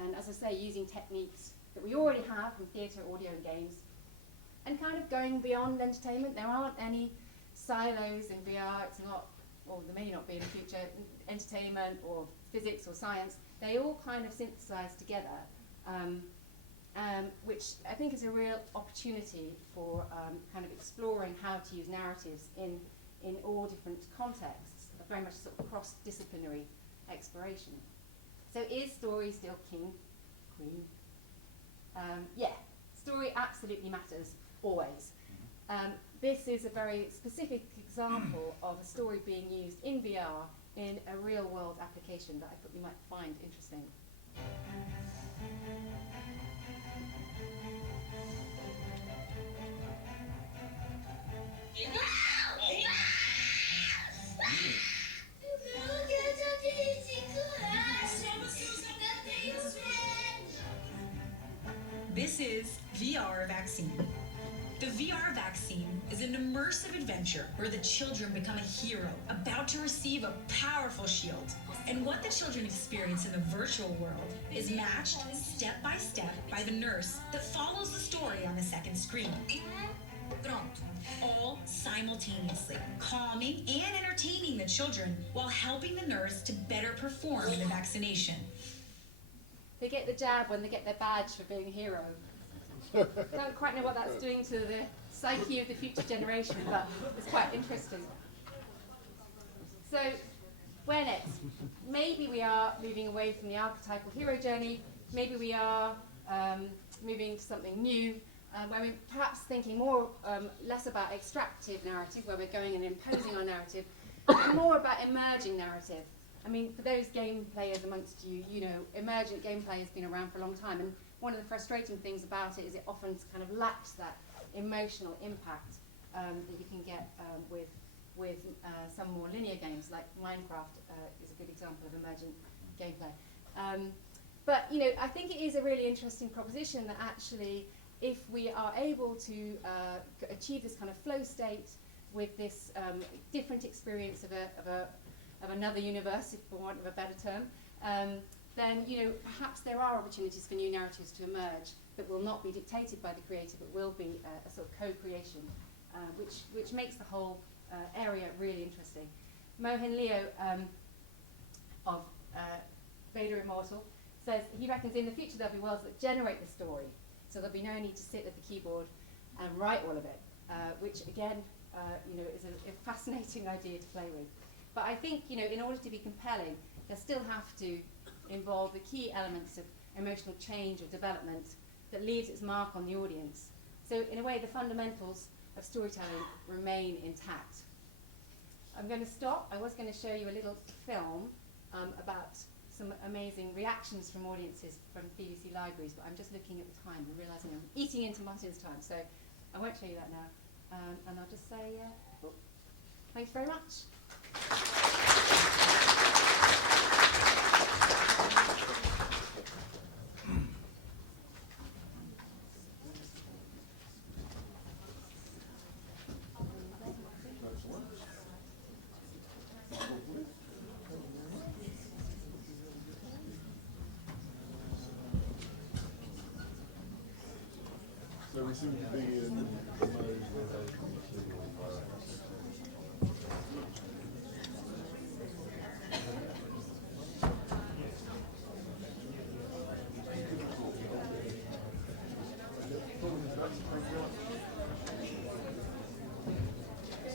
And as I say, using techniques that we already have from theatre, audio, and games, and kind of going beyond entertainment. There aren't any silos in VR. It's not, or there may not be in the future, entertainment or physics or science. They all kind of synthesize together, which I think is a real opportunity for kind of exploring how to use narratives in all different contexts, very much sort of cross-disciplinary exploration. So is story still king, queen? Yeah, story absolutely matters, always. This is a very specific example of a story being used in VR in a real-world application that I thought you might find interesting. This is VR Vaccine. The VR Vaccine is an immersive adventure where the children become a hero about to receive a powerful shield. And what the children experience in the virtual world is matched step by step by the nurse that follows the story on the second screen. All simultaneously, calming and entertaining the children while helping the nurse to better perform in the vaccination. They get the jab when they get their badge for being a hero. Don't quite know what that's doing to the psyche of the future generation, but it's quite interesting. So, where next? Maybe we are moving away from the archetypal hero journey. Maybe we are moving to something new, where we're perhaps thinking less about extractive narrative, where we're going and imposing our narrative, and more about emerging narrative. I mean, for those game players amongst you, emergent gameplay has been around for a long time, and one of the frustrating things about it is it often kind of lacks that emotional impact that you can get with some more linear games, like Minecraft is a good example of emergent gameplay. But I think it is a really interesting proposition that actually, if we are able to achieve this kind of flow state with this different experience of another universe, if for want of a better term, then perhaps there are opportunities for new narratives to emerge that will not be dictated by the creator, but will be a sort of co-creation, which makes the whole area really interesting. Mohan Leo of Vader Immortal says he reckons in the future there'll be worlds that generate the story, so there'll be no need to sit at the keyboard and write all of it, which again, is a fascinating idea to play with. But I think, in order to be compelling, they still have to involve the key elements of emotional change or development that leaves its mark on the audience. So in a way, the fundamentals of storytelling remain intact. I'm going to stop. I was going to show you a little film about some amazing reactions from audiences from BBC libraries, but I'm just looking at the time and realising I'm eating into Martin's time, so I won't show you that now. And I'll just say, thanks very much. So we seem to be in the mode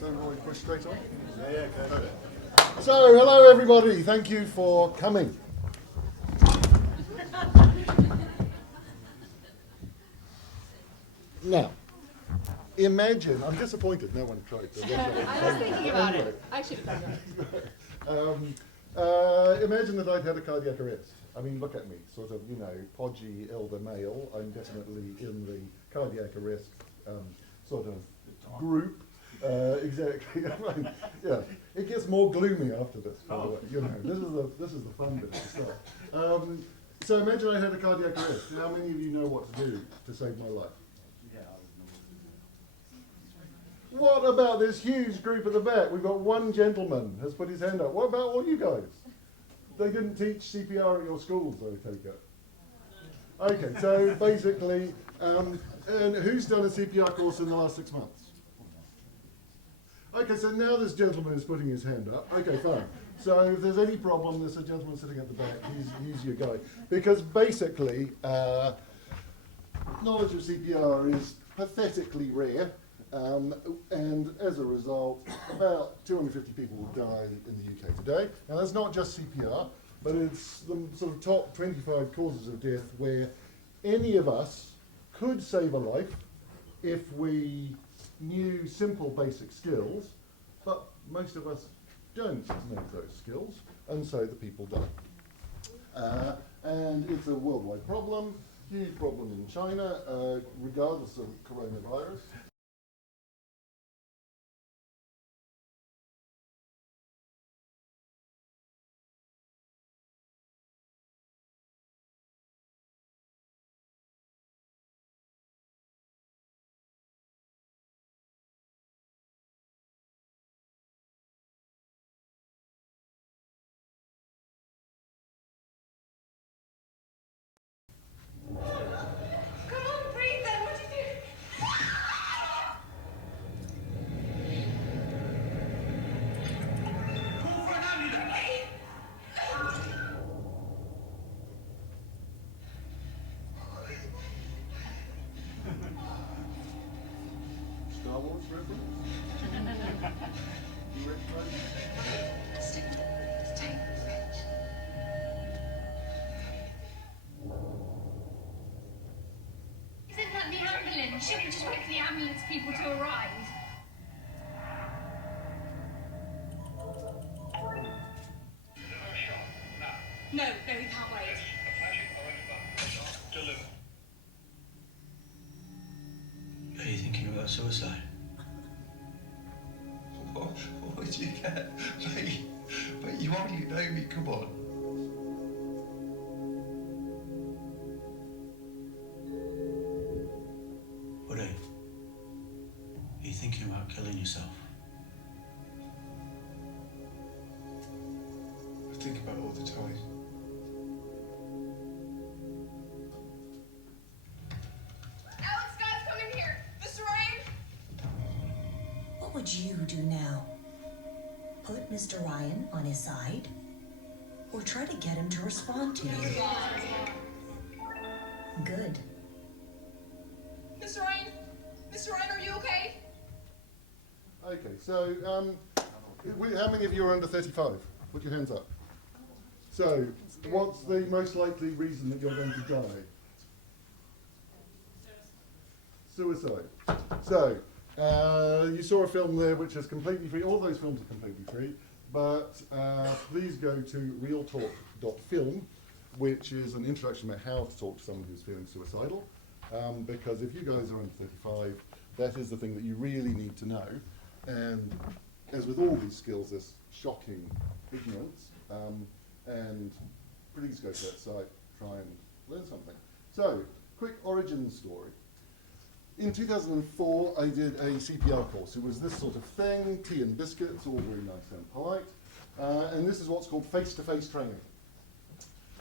So we push straight on? Yeah, go ahead. So, hello everybody, thank you for coming. Now, imagine, I'm disappointed no one tried to. I was thinking about it. I should have done that. Imagine that I'd had a cardiac arrest. I mean, look at me, sort of, podgy elder male. I'm definitely in the cardiac arrest sort of group. Exactly. I mean, yeah, it gets more gloomy after this. By the way, this is the fun bit of the stuff. So imagine I had a cardiac arrest. How many of you know what to do to save my life? What about this huge group at the back? We've got one gentleman has put his hand up. What about all you guys? They didn't teach CPR at your schools, I take it. Okay, so basically, and who's done a CPR course in the last 6 months? Okay, so now this gentleman is putting his hand up. Okay, fine. So if there's any problem, there's a gentleman sitting at the back. He's your guy. Because basically, knowledge of CPR is pathetically rare. And as a result, about 250 people will die in the UK today. And that's not just CPR, but it's the sort of top 25 causes of death where any of us could save a life if we knew simple basic skills, but most of us don't know those skills, and so the people die. And it's a worldwide problem, huge problem in China, regardless of coronavirus. Star Wars reference? You ready, buddy? Stay, Rich. Isn't that the ambulance? Shouldn't we just wait for the ambulance people to arrive? No, we can't wait. Are you thinking about suicide? What did you get? Mate, you hardly know me, come on. Buddy, are you thinking about killing yourself? I think about it all the time. Alex, guys, come in here. Mr. Ryan? What would you do now? Put Mr. Ryan on his side? Or try to get him to respond to you? Good. Miss Ryan? Miss Ryan, are you okay? Okay, so how many of you are under 35? Put your hands up. So, what's the most likely reason that you're going to die? Suicide. So, you saw a film there which is completely free. All those films are completely free, but please go to realtalk.film, which is an introduction about how to talk to someone who's feeling suicidal, because if you guys are under 35, that is the thing that you really need to know. And as with all these skills, there's shocking ignorance, and please go to that site, try and learn something. So, quick origin story. In 2004, I did a CPR course. It was this sort of thing, tea and biscuits, all very nice and polite. And this is what's called face-to-face training.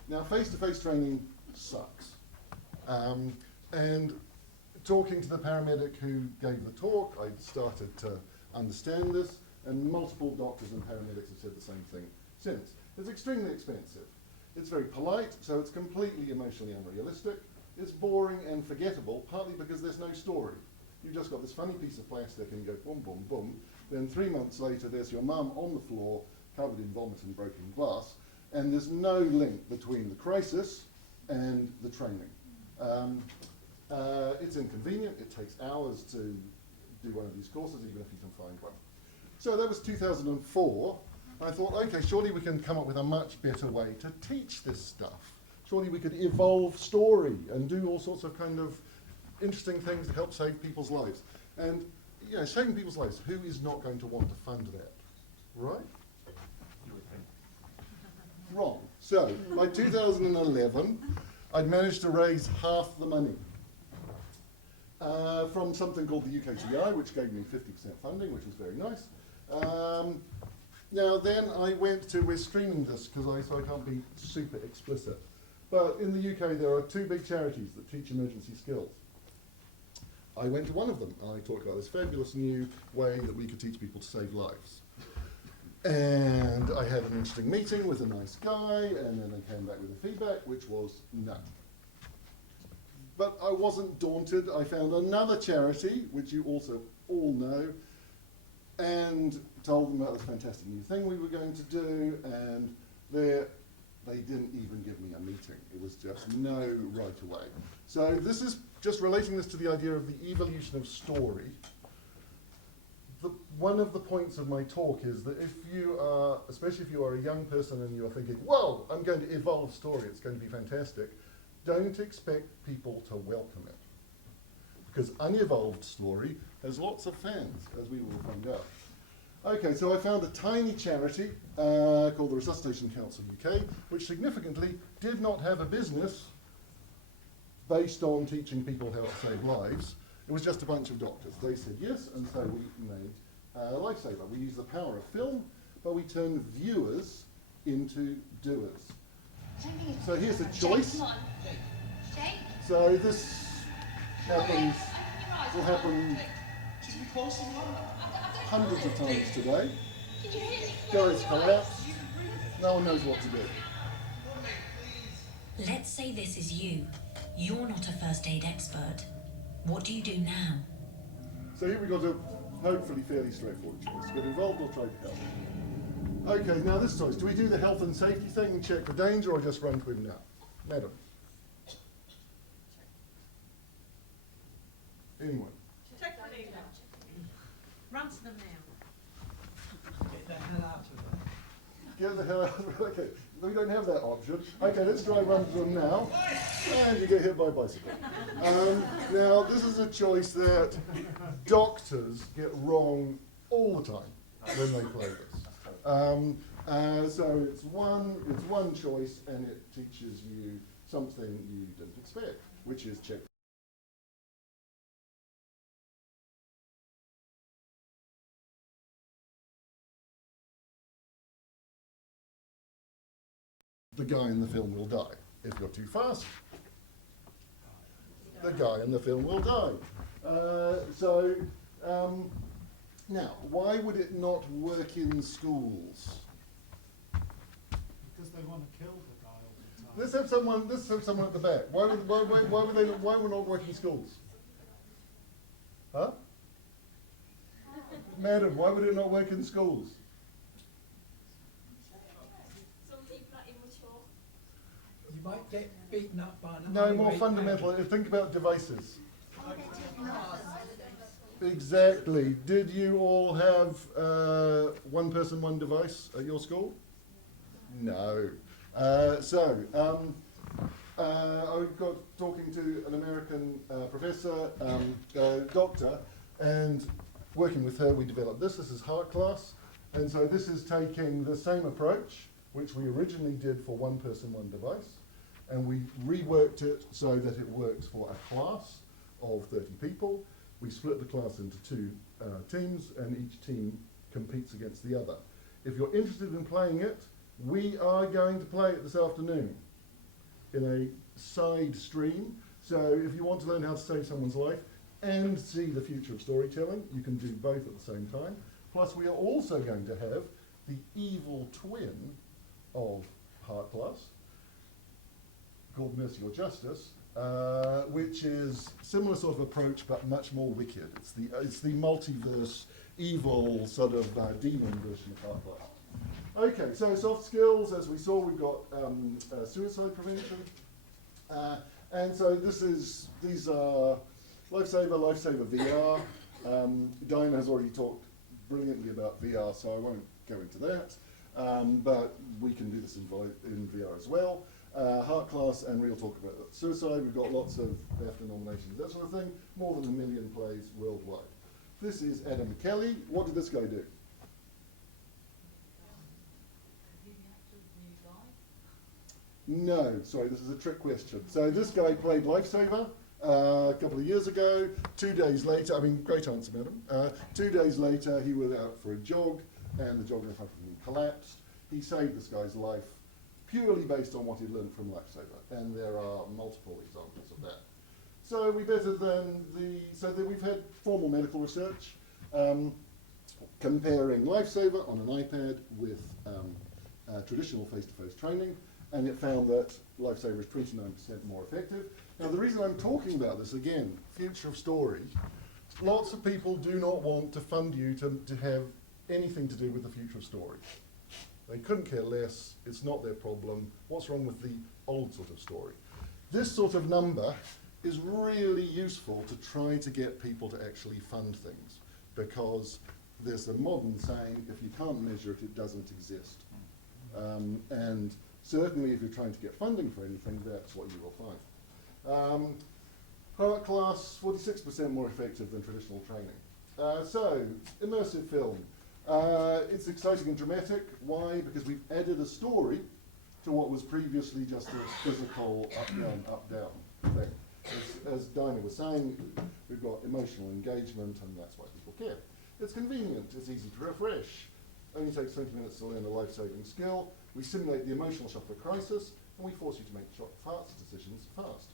Now, face-to-face training sucks. And talking to the paramedic who gave the talk, I started to understand this, and multiple doctors and paramedics have said the same thing since. It's extremely expensive. It's very polite, so it's completely emotionally unrealistic. It's boring and forgettable, partly because there's no story. You've just got this funny piece of plastic and you go boom, boom, boom. Then 3 months later, there's your mum on the floor, covered in vomit and broken glass, and there's no link between the crisis and the training. It's inconvenient. It takes hours to do one of these courses, even if you can find one. So that was 2004. I thought, okay, surely we can come up with a much better way to teach this stuff. Surely we could evolve story and do all sorts of kind of interesting things to help save people's lives. And, you know, saving people's lives, who is not going to want to fund that, right? You would think. Wrong. So, by 2011, I'd managed to raise half the money from something called the UKTI, which gave me 50% funding, which was very nice. Now then I went to, we're streaming this so I can't be super explicit, but in the UK there are 2 big charities that teach emergency skills. I went to one of them and I talked about this fabulous new way that we could teach people to save lives. And I had an interesting meeting with a nice guy, and then I came back with the feedback, which was no. But I wasn't daunted. I found another charity, which you also all know, and told them about this fantastic new thing we were going to do, and they didn't even give me a meeting. It was just no right away. So this is just relating this to the idea of the evolution of story. One of the points of my talk is that if you are, especially if you are a young person and you are thinking, whoa, I'm going to evolve story, it's going to be fantastic, don't expect people to welcome it. Because unevolved story has lots of fans, as we will find out. Okay, so I found a tiny charity called the Resuscitation Council UK, which significantly did not have a business based on teaching people how to save lives. It was just a bunch of doctors. They said yes, and so we made Lifesaver. We use the power of film, but we turn viewers into doers. So here's a choice. So this happens, will happen hundreds of times today. Guys collapse. No one knows what to do. Let's say this is you. You're not a first aid expert. What do you do now? So here we've got a hopefully fairly straightforward choice. Get involved or try to help. Okay, now this choice. Do we do the health and safety thing and check for danger, or just run to him now? Madam. Anyone? Check for danger. Run to them now. Get the hell out of there. Get the hell out of it. Okay, we don't have that option. Okay, let's try run to them now. And you get hit by a bicycle. Now, this is a choice that doctors get wrong all the time when they play this. So it's one choice, and it teaches you something you didn't expect, which is check. The guy in the film will die. If you're too fast, the guy in the film will die. Now, why would it not work in schools? Because they want to kill the guy all the time. Let's have someone at the back. Why were not working in schools? Huh? Madam, why would it not work in schools? Some people are immature. You might get beaten up by an No, more irate fundamental. man. Think about devices. Exactly. Did you all have one person, one device at your school? No. I got talking to an American professor, doctor, and working with her, we developed this. This is Heart Class, and so this is taking the same approach, which we originally did for one person, one device, and we reworked it so that it works for a class of 30 people. We split the class into two teams, and each team competes against the other. If you're interested in playing it, we are going to play it this afternoon in a side stream. So if you want to learn how to save someone's life and see the future of storytelling, you can do both at the same time. Plus, we are also going to have the evil twin of Heart Class, called Mercy or Justice, which is similar sort of approach, but much more wicked. It's the multiverse, evil sort of demon version of Heart Class. Okay, so soft skills, as we saw, we've got suicide prevention. And so these are Lifesaver VR. Diana has already talked brilliantly about VR, so I won't go into that. But we can do this in VR as well. Heart Class, and we'll talk about suicide. We've got lots of BAFTA nominations, that sort of thing. More than 1 million plays worldwide. This is Adam Kelly. What did this guy do? No, sorry, this is a trick question. So this guy played Lifesaver a couple of years ago. 2 days later, great answer, madam. 2 days later, he was out for a jog, and the jog in front of him collapsed. He saved this guy's life purely based on what he'd learned from Lifesaver, and there are multiple examples of that. So we've had formal medical research comparing Lifesaver on an iPad with traditional face-to-face training, and it found that Lifesaver is 29% more effective. Now, the reason I'm talking about this, again, future of story, lots of people do not want to fund you to have anything to do with the future of story. They couldn't care less. It's not their problem. What's wrong with the old sort of story? This sort of number is really useful to try to get people to actually fund things, because there's the modern saying, if you can't measure it, it doesn't exist. And certainly if you're trying to get funding for anything, that's what you will find. Heart Class, 46% more effective than traditional training. So, immersive film. It's exciting and dramatic. Why? Because we've added a story to what was previously just a physical up, down thing. As Dinah was saying, we've got emotional engagement, and that's why people care. It's convenient. It's easy to refresh. Only takes 20 minutes to learn a life-saving skill. We simulate the emotional shock of a crisis, and we force you to make fast decisions fast.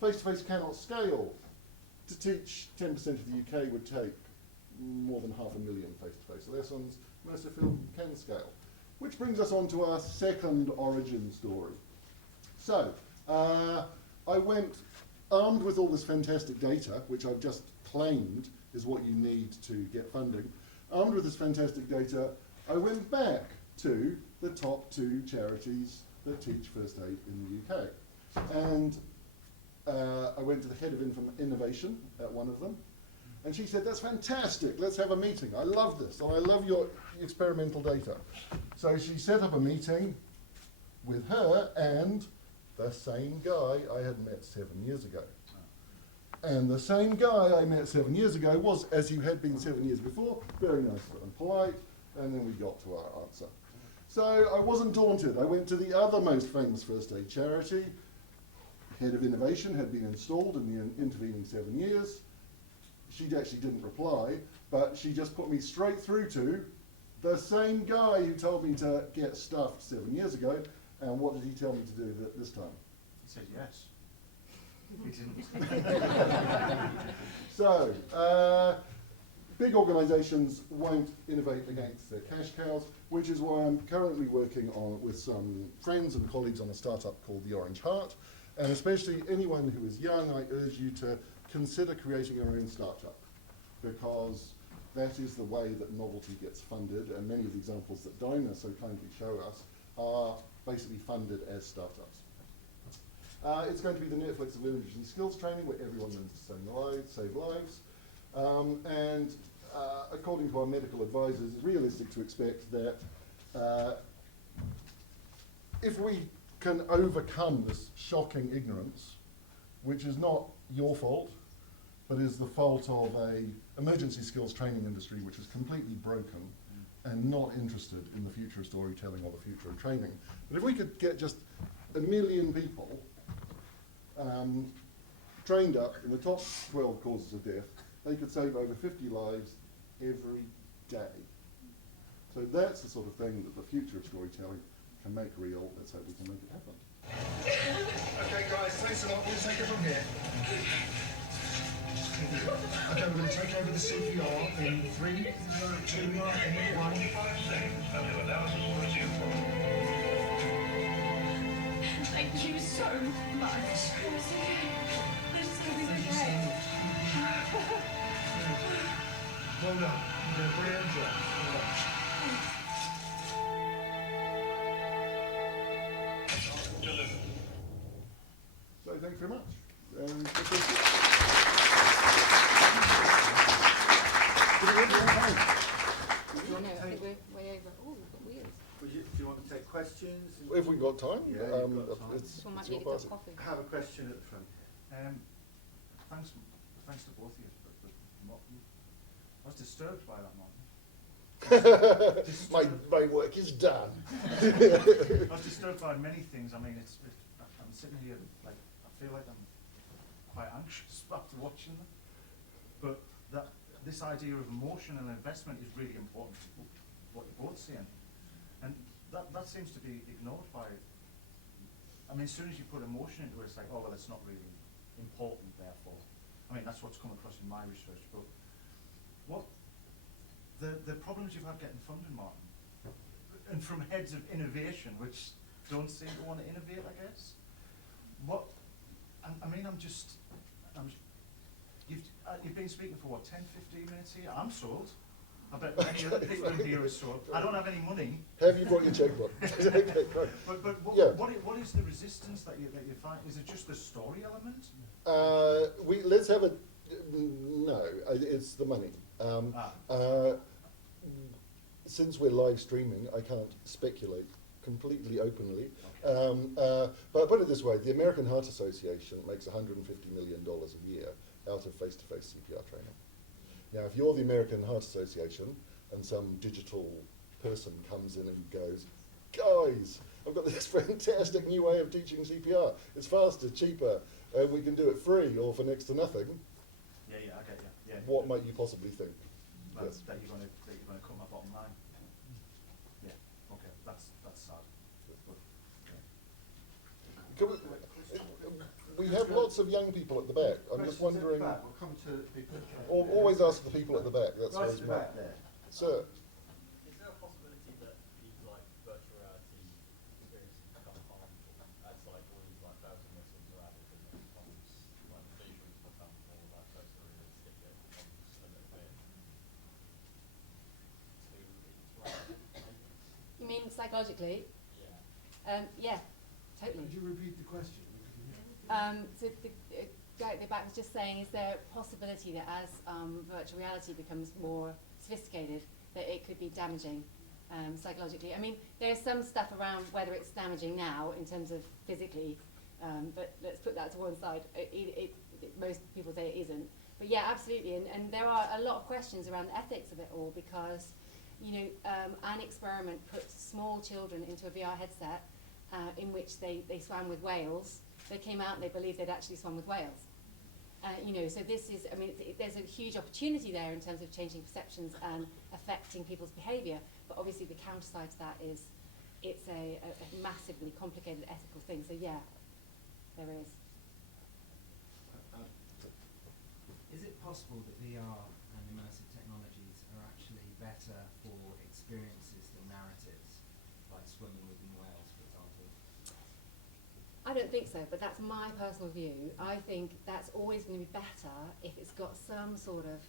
Face-to-face cannot scale. To teach 10% of the UK would take more than 500,000 face-to-face lessons. Immersive film can scale. Which brings us on to our second origin story. So, I went armed with all this fantastic data, which I've just claimed is what you need to get funding. Armed with this fantastic data, I went back to the top 2 charities that teach first aid in the UK. And I went to the head of innovation at one of them, and she said, that's fantastic, let's have a meeting. I love this, and I love your experimental data. So she set up a meeting with her and the same guy I had met 7 years ago. And the same guy I met 7 years ago was, as he had been 7 years before, very nice and polite, and then we got to our answer. So I wasn't daunted. I went to the other most famous first aid charity. Head of innovation had been installed in the intervening 7 years. She actually didn't reply, but she just put me straight through to the same guy who told me to get stuffed 7 years ago. And what did he tell me to do this time? He said yes. He didn't. So, big organisations won't innovate against their cash cows, which is why I'm currently working on with some friends and colleagues on a startup called the Orange Heart. And especially anyone who is young, I urge you to consider creating your own startup, because that is the way that novelty gets funded, and many of the examples that Dinah so kindly show us are basically funded as startups. It's going to be the Netflix of emergency skills training, where everyone learns to save lives. And according to our medical advisors, it's realistic to expect that if we can overcome this shocking ignorance, which is not your fault, but is the fault of a emergency skills training industry which is completely broken and not interested in the future of storytelling or the future of training. But if we could get just 1 million people trained up in the top 12 causes of death, they could save over 50 lives every day. So that's the sort of thing that the future of storytelling can make real. Let's hope we can make it happen. Okay, guys, thanks a lot. We'll take it from here. Okay, we're going to take over the CPR in 3, 2, 1. 5 seconds until analysis will resume. Thank you so much. This is going to be great. Well done. You did a brilliant job. Well done. So thanks very much. No, I think we're way over. Oh, we've got wheels. Do you want to take questions? If we've got time, Yeah, you've got time. it's This one might it's be your a cup party. of coffee. I have a question at the front. Thanks to both of you. I was disturbed by that, Martin. my work is done. I was disturbed by many things. I mean, I'm sitting here, like, I feel like I'm quite anxious after watching them. But this idea of emotion and investment is really important, what you're both saying. And that seems to be ignored by, I mean, as soon as you put emotion into it, it's like, oh, well, it's not really important, therefore. I mean, that's what's come across in my research. But what the problems you've had getting funding, Martin, and from heads of innovation, which don't seem to want to innovate, I guess. You've been speaking for what, 10, 15 minutes here? I'm sold. I bet many other people in here are sold. I don't have any money. Have you brought your checkbook? Okay, great. But what, Yeah. what is the resistance that you find? Is it just the story element? Let's have a no. It's the money. Since we're live streaming, I can't speculate completely openly. But put it this way: the American Heart Association makes $150 million a year out of face-to-face CPR training. Now, if you're the American Heart Association and some digital person comes in and goes, guys, I've got this fantastic new way of teaching CPR. It's faster, cheaper, and we can do it free or for next to nothing. Yeah, I get you. Yeah. What might you possibly think? Well, Yes. that you're going to cut my bottom line. Yeah. Okay. That's sad. But, Can we have lots of young people at the back. I'm just wondering. We'll come to people. Always ask the people at the back. That's Right always at the my. back there. Sir. Is there a possibility that these like virtual reality experiences become harmful as like all these like bells and whistles are added and it becomes like visuals become more like photorealistic, it becomes a little bit too interactive maybe? You mean psychologically? Yeah. Yeah, totally. Could you repeat the question? So the guy at the back was just saying, is there a possibility that as virtual reality becomes more sophisticated, that it could be damaging psychologically? I mean, there's some stuff around whether it's damaging now in terms of physically, but let's put that to one side. Most people say it isn't. But yeah, absolutely. And there are a lot of questions around the ethics of it all because, you know, an experiment put small children into a VR headset in which they swam with whales. They came out and they believed they'd actually swum with whales. You know, so this is, I mean, there's a huge opportunity there in terms of changing perceptions and affecting people's behaviour. But obviously the counterside to that is it's a massively complicated ethical thing. So yeah, there is. Is it possible that VR and immersive technology better for experiences than narratives, like swimming within Wales, for example? I don't think so, but that's my personal view. I think that's always going to be better if it's got some sort of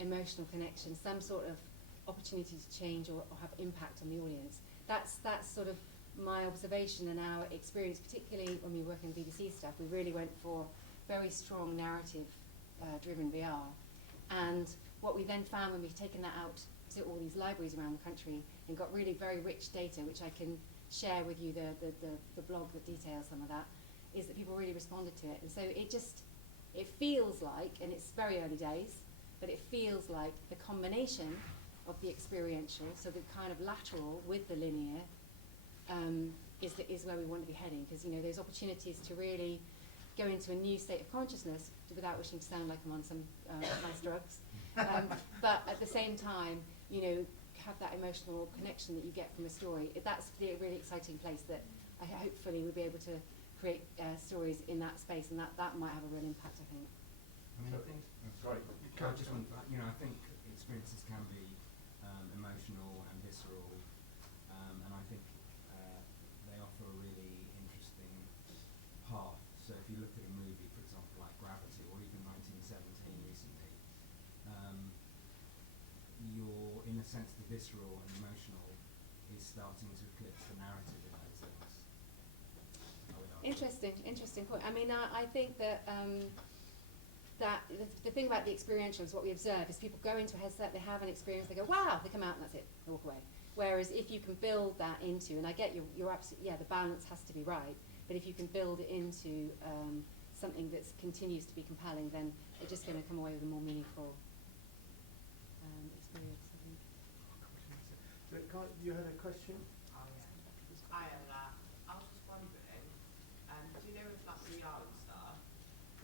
emotional connection, some sort of opportunity to change or have impact on the audience. That's sort of my observation and our experience, particularly when we work in BBC stuff. We really went for very strong narrative driven VR. And what we then found when we've taken that out to all these libraries around the country and got really very rich data, which I can share with you the blog that details some of that, is that people really responded to it. And so it feels like, and it's very early days, but it feels like the combination of the experiential, so the kind of lateral with the linear, is where we want to be heading, because there's opportunities to really go into a new state of consciousness without wishing to sound like I'm on some nice drugs, but at the same time, have that emotional connection that you get from a story. That's a really exciting place that I hopefully we'll be able to create stories in that space, and that might have a real impact, I think. I mean, I think, sorry, I just want, I think experiences can be emotional and visceral, and I think they offer a really interesting path. So if you look at a movie, for example, like Gravity, or even 1917 recently, you're, in a sense, the visceral and emotional is starting to eclipse the narrative in those things. Interesting point. I mean, I think that that the thing about the experiential is what we observe is people go into a headset, they have an experience, they go, wow, they come out and that's it, they walk away. Whereas if you can build that into, and I get you're absolutely, the balance has to be right, but if you can build it into something that continues to be compelling, then it's just going to come away with a more meaningful experience, I think. You had a question? I was just wondering, do you know if like VR and stuff,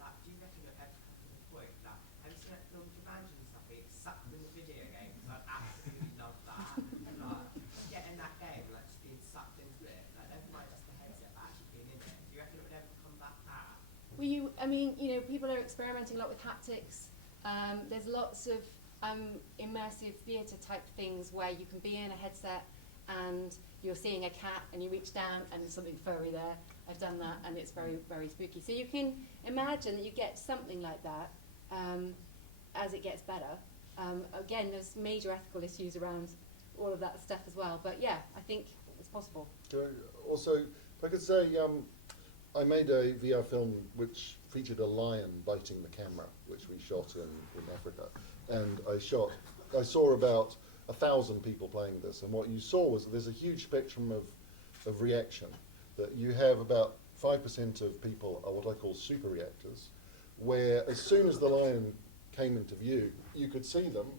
like do you reckon it ever come to the point, like have you seen that film Jumanji and stuff, where it's sucked in the video game, because I absolutely love that, like getting that game, like just being sucked into it, like never mind just the headset, but actually being in it. Do you reckon it would ever become that? Well, people are experimenting a lot with haptics. There's lots of immersive theatre type things where you can be in a headset and you're seeing a cat and you reach down and there's something furry there. I've done that and it's very, very spooky. So you can imagine that you get something like that as it gets better. Again, there's major ethical issues around all of that stuff as well. But yeah, I think it's possible. Also, if I could say, I made a VR film which featured a lion biting the camera, which we shot in Africa. And I saw about 1,000 people playing this, and what you saw was that there's a huge spectrum of reaction. That you have about 5% of people are what I call super reactors, where as soon as the lion came into view, you could see them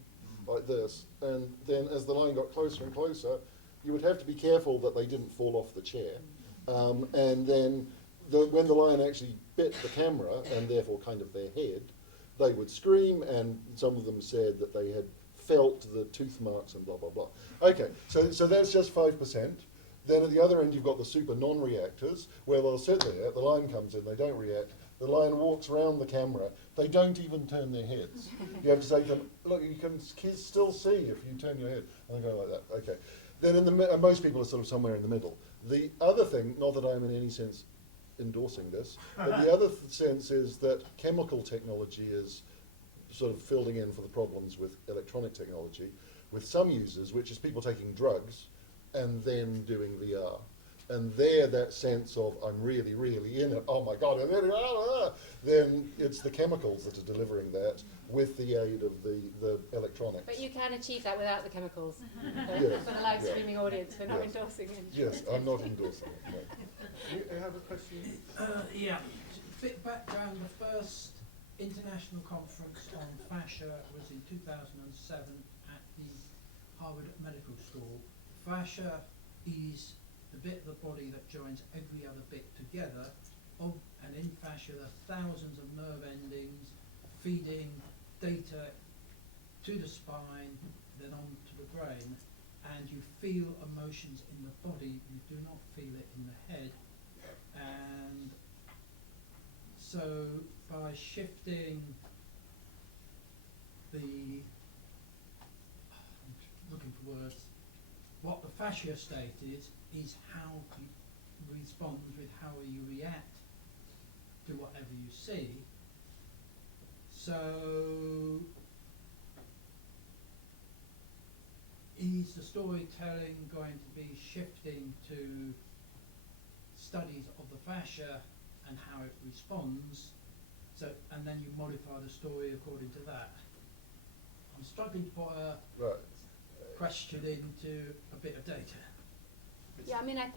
like this, and then as the lion got closer and closer, you would have to be careful that they didn't fall off the chair. And then when the lion actually bit the camera, and therefore kind of their head, they would scream, and some of them said that they had felt the tooth marks and blah, blah, blah. Okay, so that's just 5%. Then at the other end, you've got the super non-reactors, where they'll sit there, the lion comes in, they don't react, the lion walks around the camera, they don't even turn their heads. You have to say to them, look, you can still see if you turn your head. And they go like that, okay. Then most people are sort of somewhere in the middle. The other thing, not that I'm in any sense endorsing this, but the other sense is that chemical technology is sort of filling in for the problems with electronic technology, with some users, which is people taking drugs and then doing VR. And there, that sense of, I'm really, really in it, oh my God, I'm in it, then it's the chemicals that are delivering that with the aid of the electronics. But you can achieve that without the chemicals. Yes. For the live streaming audience, we're not endorsing it. Yes, I'm not endorsing it, no. You have a question? Yeah. Bit background, the first international conference on fascia was in 2007 at the Harvard Medical School. Fascia is the bit of the body that joins every other bit together, and in fascia there are thousands of nerve endings feeding data to the spine, then on to the brain, and you feel emotions in the body, you do not feel it in the head. And so by shifting the looking for words. What the fascia state is how you respond with how you react to whatever you see. So is the storytelling going to be shifting to studies of the fascia and how it responds, so, and then you modify the story according to that? I'm struggling to put a question into a bit of data. Yeah, I mean, I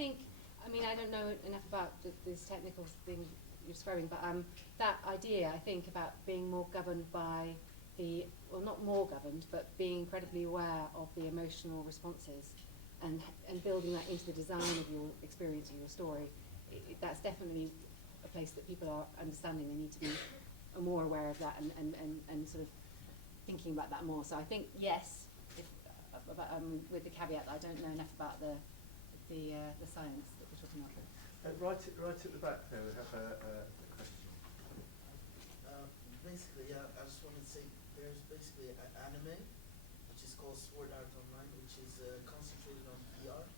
don't know enough about this technical thing you're describing, but that idea, I think, about being more governed by the, well, not more governed, but being incredibly aware of the emotional responses and building that into the design of your experience or your story, that's definitely a place that people are understanding. They need to be more aware of that and sort of thinking about that more. So I think, yes, if, with the caveat that I don't know enough about the science that we're talking about. Right at the back there, we have a question. Basically, I just wanted to say there's basically an anime which is called Sword Art Online, which is concentrated on VR,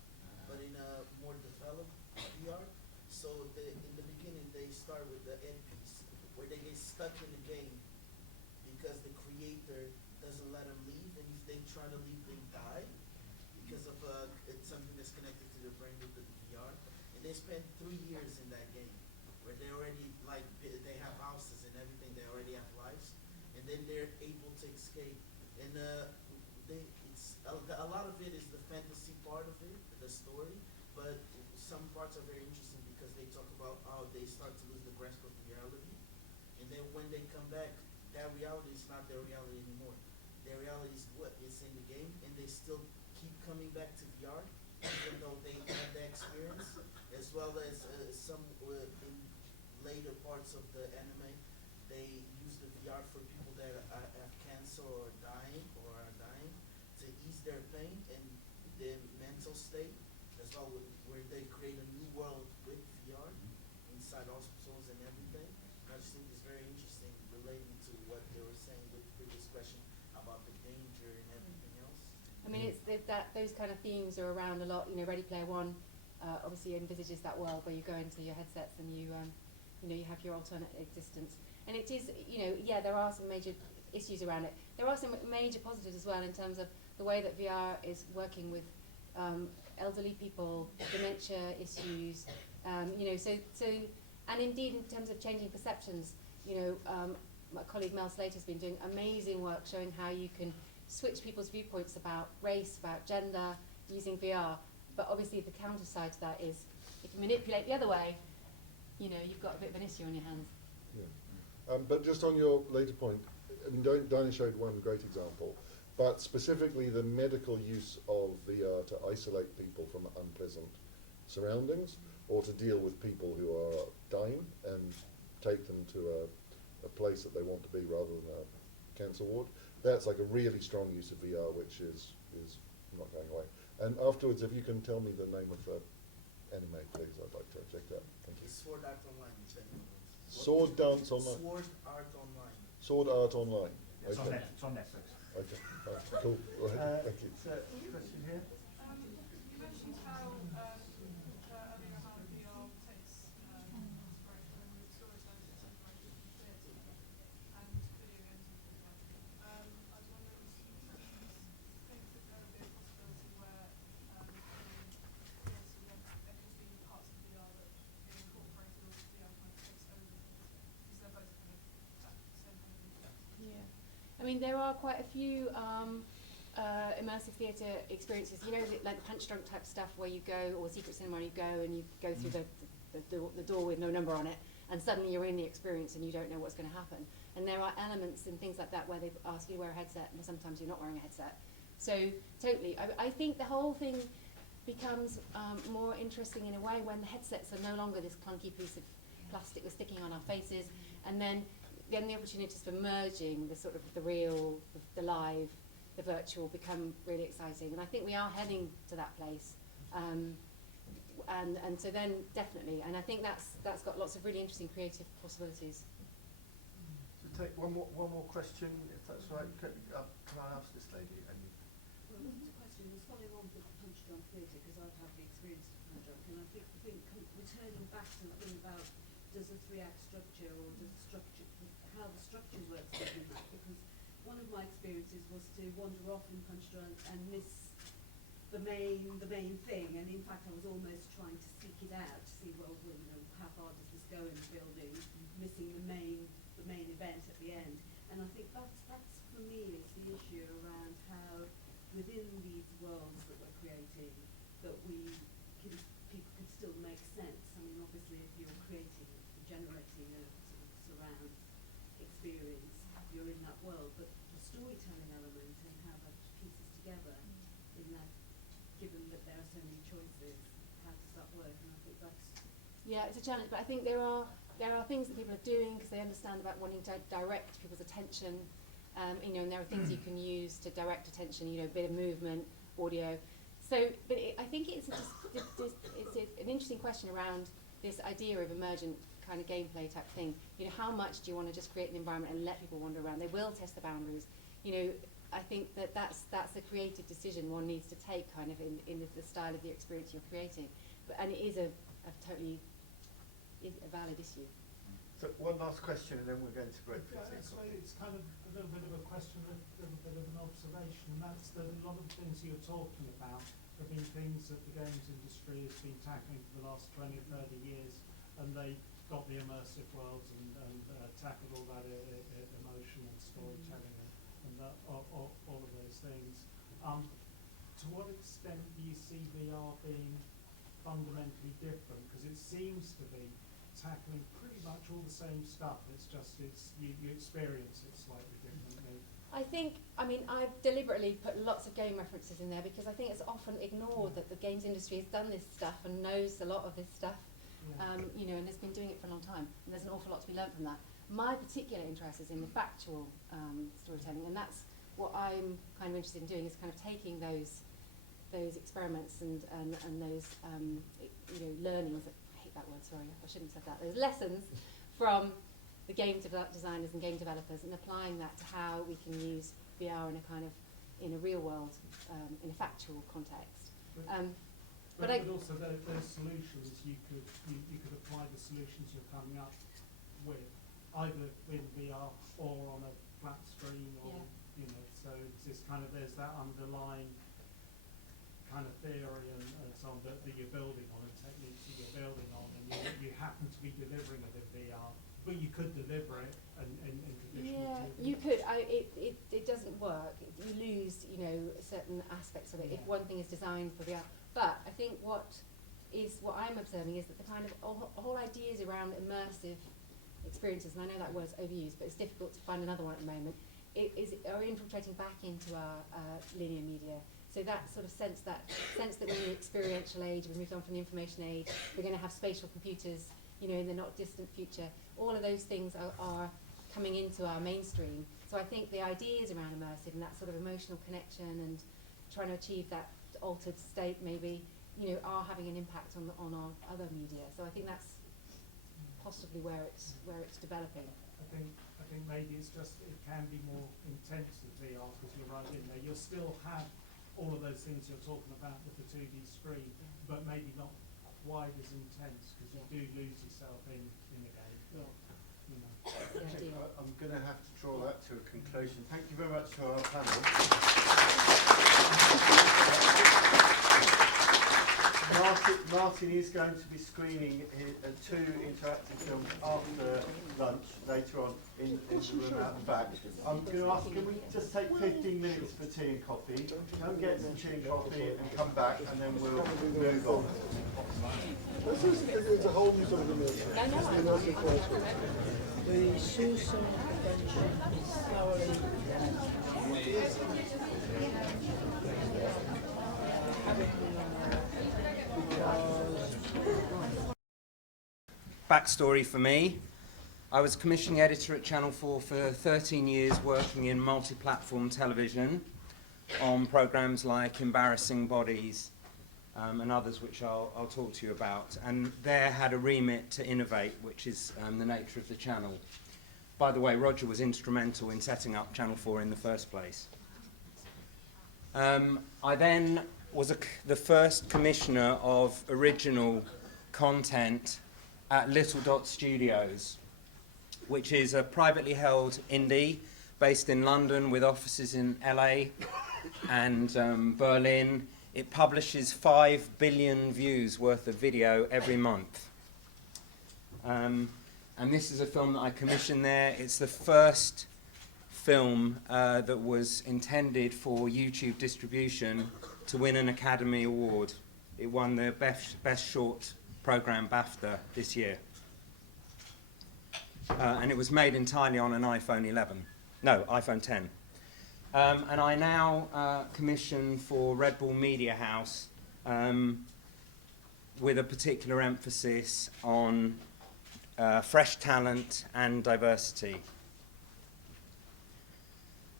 but in a more developed VR. So in the beginning, they start with the end piece, where they get stuck in the game because the creator doesn't let them leave, and if they try to leave, they die because of it's something that's connected to their brain with the VR. And they spend 3 years in that game, where they already they have houses and everything, they already have lives, and then they're able to escape. And a lot of it is the fantasy part of it, the story, but some parts are very interesting because they talk about how they start to lose the grasp of reality, and then when they come back, that reality is not their reality anymore. Their reality is what is in the game, and they still keep coming back to VR, even though they had that experience, as well as some in later parts of the anime, they use the VR for people that have cancer or are dying to ease their pain and their mental state, as well where they create a new world with VR inside hospitals and everything. And I just think it's very interesting relating to what they were saying with the previous question about the danger and everything else. I mean, it's those kind of themes are around a lot. You know, Ready Player One obviously envisages that world where you go into your headsets and you have your alternate existence. And it is, yeah, there are some major issues around it. There are some major positives as well in terms of the way that VR is working with elderly people, dementia issues, so and indeed in terms of changing perceptions, my colleague Mel Slater has been doing amazing work showing how you can switch people's viewpoints about race, about gender, using VR. But obviously the counter side to that is if you manipulate the other way, you've got a bit of an issue on your hands. Yeah. But just on your later point, I mean, Dinah showed one great example, but specifically the medical use of VR to isolate people from unpleasant surroundings or to deal with people who are dying and take them to a place that they want to be rather than a cancer ward. That's like a really strong use of VR, which is not going away. And afterwards, if you can tell me the name of the anime, please, I'd like to check that. Thank you. It's Sword Art Online. If anyone knows. Sword Dance Online. Sword Art Online. Sword Art Online. It's Okay. on Netflix. Okay. Cool. Go ahead. Thank you. So, question here. You mentioned how earlier how VR takes inspiration with storytelling and inspiration from theatre and video games and things like that. I was wondering if you think that there would be a possibility where in theatre there could be parts of VR that get incorporated or VR kind of takes over theatre, because they're both kind of that same kind of influence. Yeah. I mean, there are quite a few immersive theatre experiences, like the Punch Drunk type stuff where you go, or Secret Cinema where you go and you go through the door with no number on it, and suddenly you're in the experience and you don't know what's going to happen. And there are elements and things like that where they ask you to wear a headset, and sometimes you're not wearing a headset. So totally, I think the whole thing becomes more interesting in a way when the headsets are no longer this clunky piece of plastic we're sticking on our faces, and then the opportunities for merging the sort of the real, the live, the virtual become really exciting. And I think we are heading to that place. And so then definitely, and I think that's got lots of really interesting creative possibilities. So take one more question, if that's right. Can I ask this lady? Two questions. question was following on with the Punch Drunk Theatre, because I've had the experience of Punch Drunk, and I think returning back to that thing about does a 3-act structure, or does the structure, how the structure works within that, because one of my experiences was to wander off in Punch Drunk and miss the main thing, and in fact I was almost trying to seek it out to see, well, you know, how far does this go in the building, missing the main event at the end. And I think that's for me is the issue around how within these worlds that we're creating, that people can still make sense. I mean, obviously if you're creating, generating a sort of surround experience, you're in that world, but the storytelling element and how that pieces together in that, given that there are so many choices, how does that work? And I think that's... Yeah, it's a challenge, but I think there are things that people are doing because they understand about wanting to direct people's attention. You know, and there are things you can use to direct attention. You know, a bit of movement, audio. So, but I think it's an interesting question around this idea of emergent kind of gameplay type thing. You know, how much do you want to just create an environment and let people wander around? They will test the boundaries. You know, I think that's a creative decision one needs to take, kind of in the style of the experience you're creating. But and it is a totally a valid issue. So one last question, and then we're going to break for Yeah, tea. so it's kind of a little bit of a question, a little bit of an observation, and that's that a lot of the things you're talking about have been things that the games industry has been tackling for the last 20 or 30 years, and they got the immersive worlds and tackled all that emotion and storytelling and that, all of those things. To what extent do you see VR being fundamentally different? Because it seems to be tackling pretty much all the same stuff. It's just you experience it slightly differently. I think, I mean, I've deliberately put lots of game references in there because I think it's often ignored that the games industry has done this stuff and knows a lot of this stuff, you know, and has been doing it for a long time. And there's an awful lot to be learned from that. My particular interest is in the factual storytelling, and that's what I'm kind of interested in doing, is kind of taking those experiments and those you know, learnings. I hate that word, sorry, I shouldn't have said that. Those lessons from the game designers and game developers, and applying that to how we can use VR in a kind of in a real world, in a factual context. But also those solutions, you could apply the solutions you're coming up with, either in VR or on a flat screen, or you know. So it's kind of, there's that underlying kind of theory and so on that you're building on, and techniques that you're building on, and you happen to be delivering it in VR, but you could deliver it in traditional TV. You could. It doesn't work. You lose, you know, certain aspects of it if one thing is designed for VR. But I think what I'm observing is that the kind of whole ideas around immersive experiences, and I know that word's overused, but it's difficult to find another one at the moment, are infiltrating back into our linear media. So that sort of sense that we're in the experiential age, we've moved on from the information age, we're going to have spatial computers, you know, in the not distant future. All of those things are coming into our mainstream. So I think the ideas around immersive and that sort of emotional connection and trying to achieve that altered state, maybe, you know, are having an impact on our other media. So I think that's possibly where it's developing. I think maybe it's just it can be more intense with VR, because you're right in there. You'll still have all of those things you're talking about with the 2D screen, but maybe not quite as intense, because you do lose yourself in the game. You know. Okay, I'm going to have to draw that to a conclusion. Thank you very much to our panel. Martin is going to be screening 2 interactive films after lunch later on in the room out the back. I'm going to ask, can we just take 15 minutes for tea and coffee? Go and get some tea and coffee and come back, and then we'll move on. This is a whole new sort of immersion. The Susan Convention is thoroughly Backstory for me. I was commissioning editor at Channel 4 for 13 years, working in multi-platform television on programmes like Embarrassing Bodies and others which I'll talk to you about. And there had a remit to innovate, which is the nature of the channel. By the way, Roger was instrumental in setting up Channel 4 in the first place. I then was the first commissioner of original content at Little Dot Studios, which is a privately held indie based in London with offices in LA and Berlin. It publishes 5 billion views worth of video every month. And this is a film that I commissioned there. It's the first film that was intended for YouTube distribution to win an Academy Award. It won the Best Short Programme BAFTA this year. And it was made entirely on an iPhone 10. And I now commission for Red Bull Media House with a particular emphasis on fresh talent and diversity.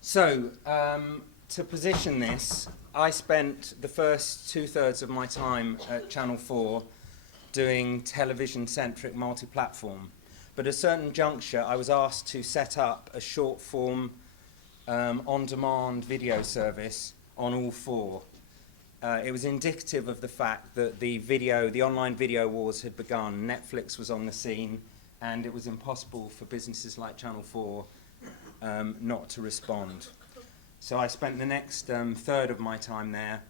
So, to position this, I spent the first 2/3 of my time at Channel 4 doing television-centric multi-platform. But at a certain juncture, I was asked to set up a short-form on-demand video service on all 4. It was indicative of the fact that the online video wars had begun. Netflix was on the scene, and it was impossible for businesses like Channel 4 not to respond. So I spent the next third of my time there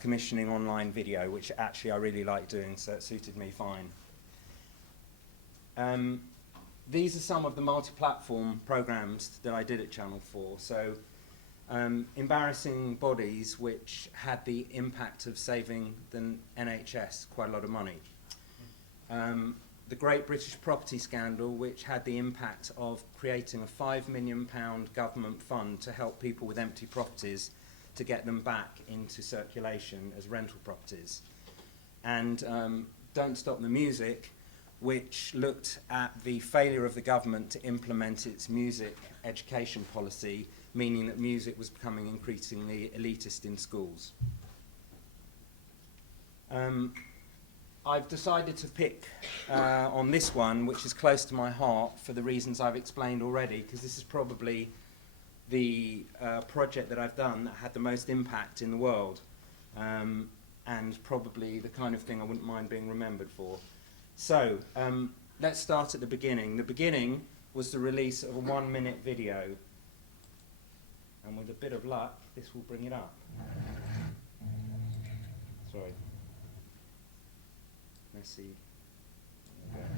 commissioning online video, which actually I really like doing, so it suited me fine. These are some of the multi-platform programs that I did at Channel 4. So Embarrassing Bodies, which had the impact of saving the NHS quite a lot of money. The Great British Property Scandal, which had the impact of creating a £5 million government fund to help people with empty properties to get them back into circulation as rental properties. And Don't Stop the Music, which looked at the failure of the government to implement its music education policy, meaning that music was becoming increasingly elitist in schools. I've decided to pick on this one, which is close to my heart for the reasons I've explained already, because this is probably the project that I've done that had the most impact in the world, and probably the kind of thing I wouldn't mind being remembered for. So, let's start at the beginning. The beginning was the release of a 1-minute video, and with a bit of luck, this will bring it up. Sorry. Let's see. There we go.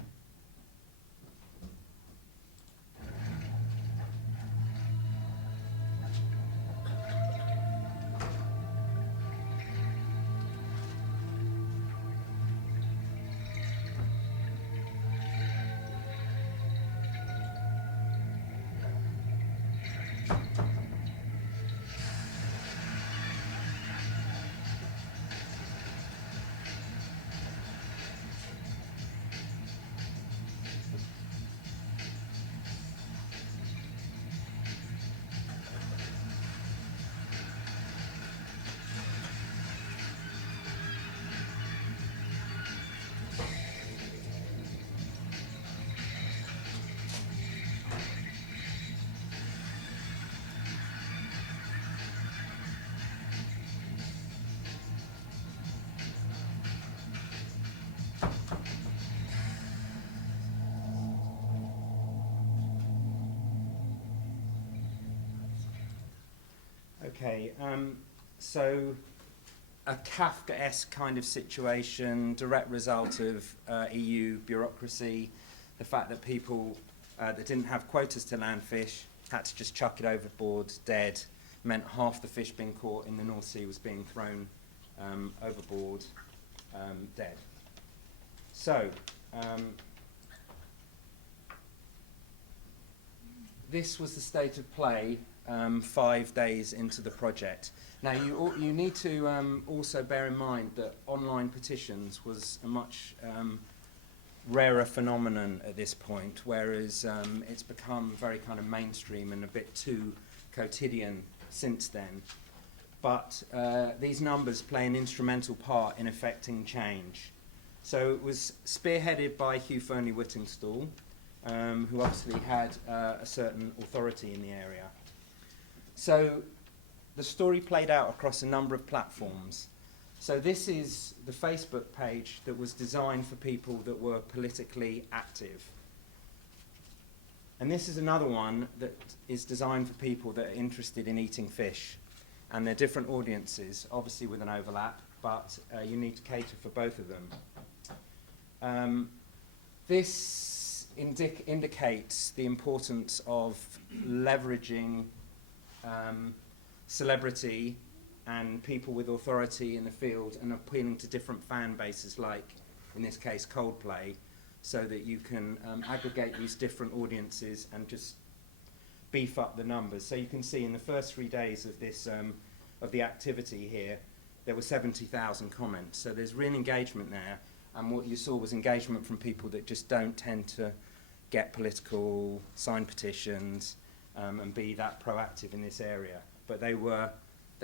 Okay, so a Kafkaesque kind of situation, direct result of EU bureaucracy, the fact that people that didn't have quotas to land fish had to just chuck it overboard dead, meant half the fish being caught in the North Sea was being thrown overboard dead. So, this was the state of play 5 days into the project. Now you need to also bear in mind that online petitions was a much rarer phenomenon at this point, whereas it's become very kind of mainstream and a bit too quotidian since then. But these numbers play an instrumental part in effecting change. So it was spearheaded by Hugh Fearnley-Whittingstall, who obviously had a certain authority in the area. So the story played out across a number of platforms. So this is the Facebook page that was designed for people that were politically active. And this is another one that is designed for people that are interested in eating fish. And they're different audiences, obviously with an overlap, but you need to cater for both of them. This indicates the importance of leveraging celebrity and people with authority in the field and appealing to different fan bases, like, in this case, Coldplay, so that you can aggregate these different audiences and just beef up the numbers. So you can see in the first 3 days of this of the activity here, there were 70,000 comments. So there's real engagement there, and what you saw was engagement from people that just don't tend to get political, sign petitions, and be that proactive in this area. But they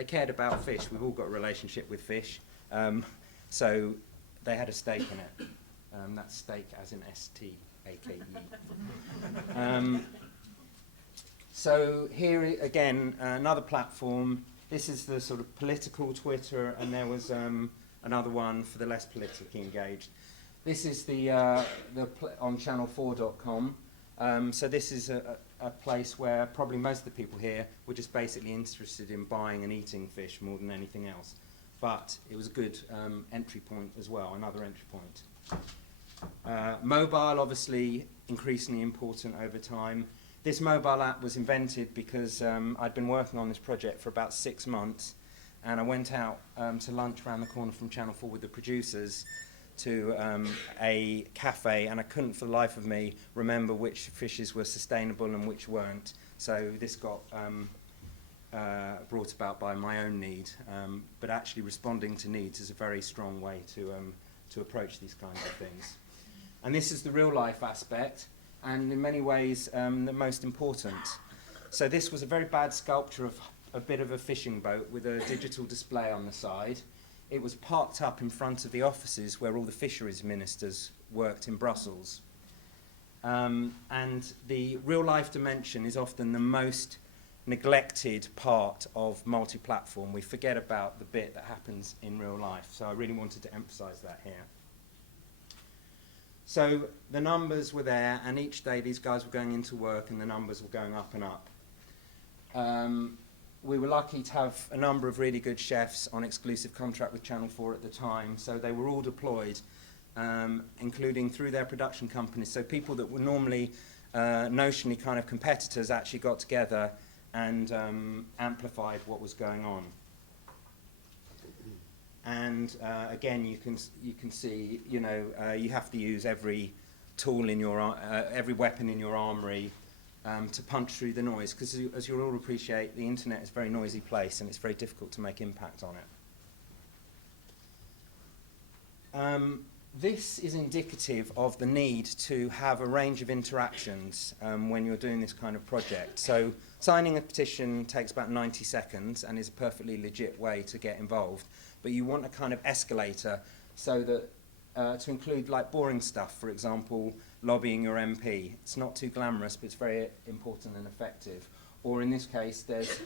cared about fish. We've all got a relationship with fish, so they had a stake in it. That's steak as in S-T-A-K-E. So here again, another platform. This is the sort of political Twitter, and there was another one for the less politically engaged. This is the on channel4.com. So this is a place where probably most of the people here were just basically interested in buying and eating fish more than anything else. But it was a good entry point as well, another entry point. Mobile, obviously, increasingly important over time. This mobile app was invented because I'd been working on this project for about 6 months, and I went out to lunch around the corner from Channel 4 with the producers to a cafe, and I couldn't for the life of me remember which fishes were sustainable and which weren't. So this got brought about by my own need, but actually responding to needs is a very strong way to approach these kinds of things. And this is the real life aspect, and in many ways the most important. So this was a very bad sculpture of a bit of a fishing boat with a digital display on the side. It was parked up in front of the offices where all the fisheries ministers worked in Brussels. And the real life dimension is often the most neglected part of multi-platform. We forget about the bit that happens in real life. So I really wanted to emphasize that here. So the numbers were there, and each day these guys were going into work and the numbers were going up and up. We were lucky to have a number of really good chefs on exclusive contract with Channel 4 at the time, so they were all deployed, including through their production companies. So people that were normally notionally kind of competitors actually got together and amplified what was going on. And again, you can see, you know, you have to use every tool in your, every weapon in your armory to punch through the noise, because as you'll all appreciate, the internet is a very noisy place and it's very difficult to make impact on it. This is indicative of the need to have a range of interactions when you're doing this kind of project. So signing a petition takes about 90 seconds and is a perfectly legit way to get involved, but you want a kind of escalator so that to include like boring stuff, for example, lobbying your MP. It's not too glamorous, but it's very important and effective. Or in this case, there's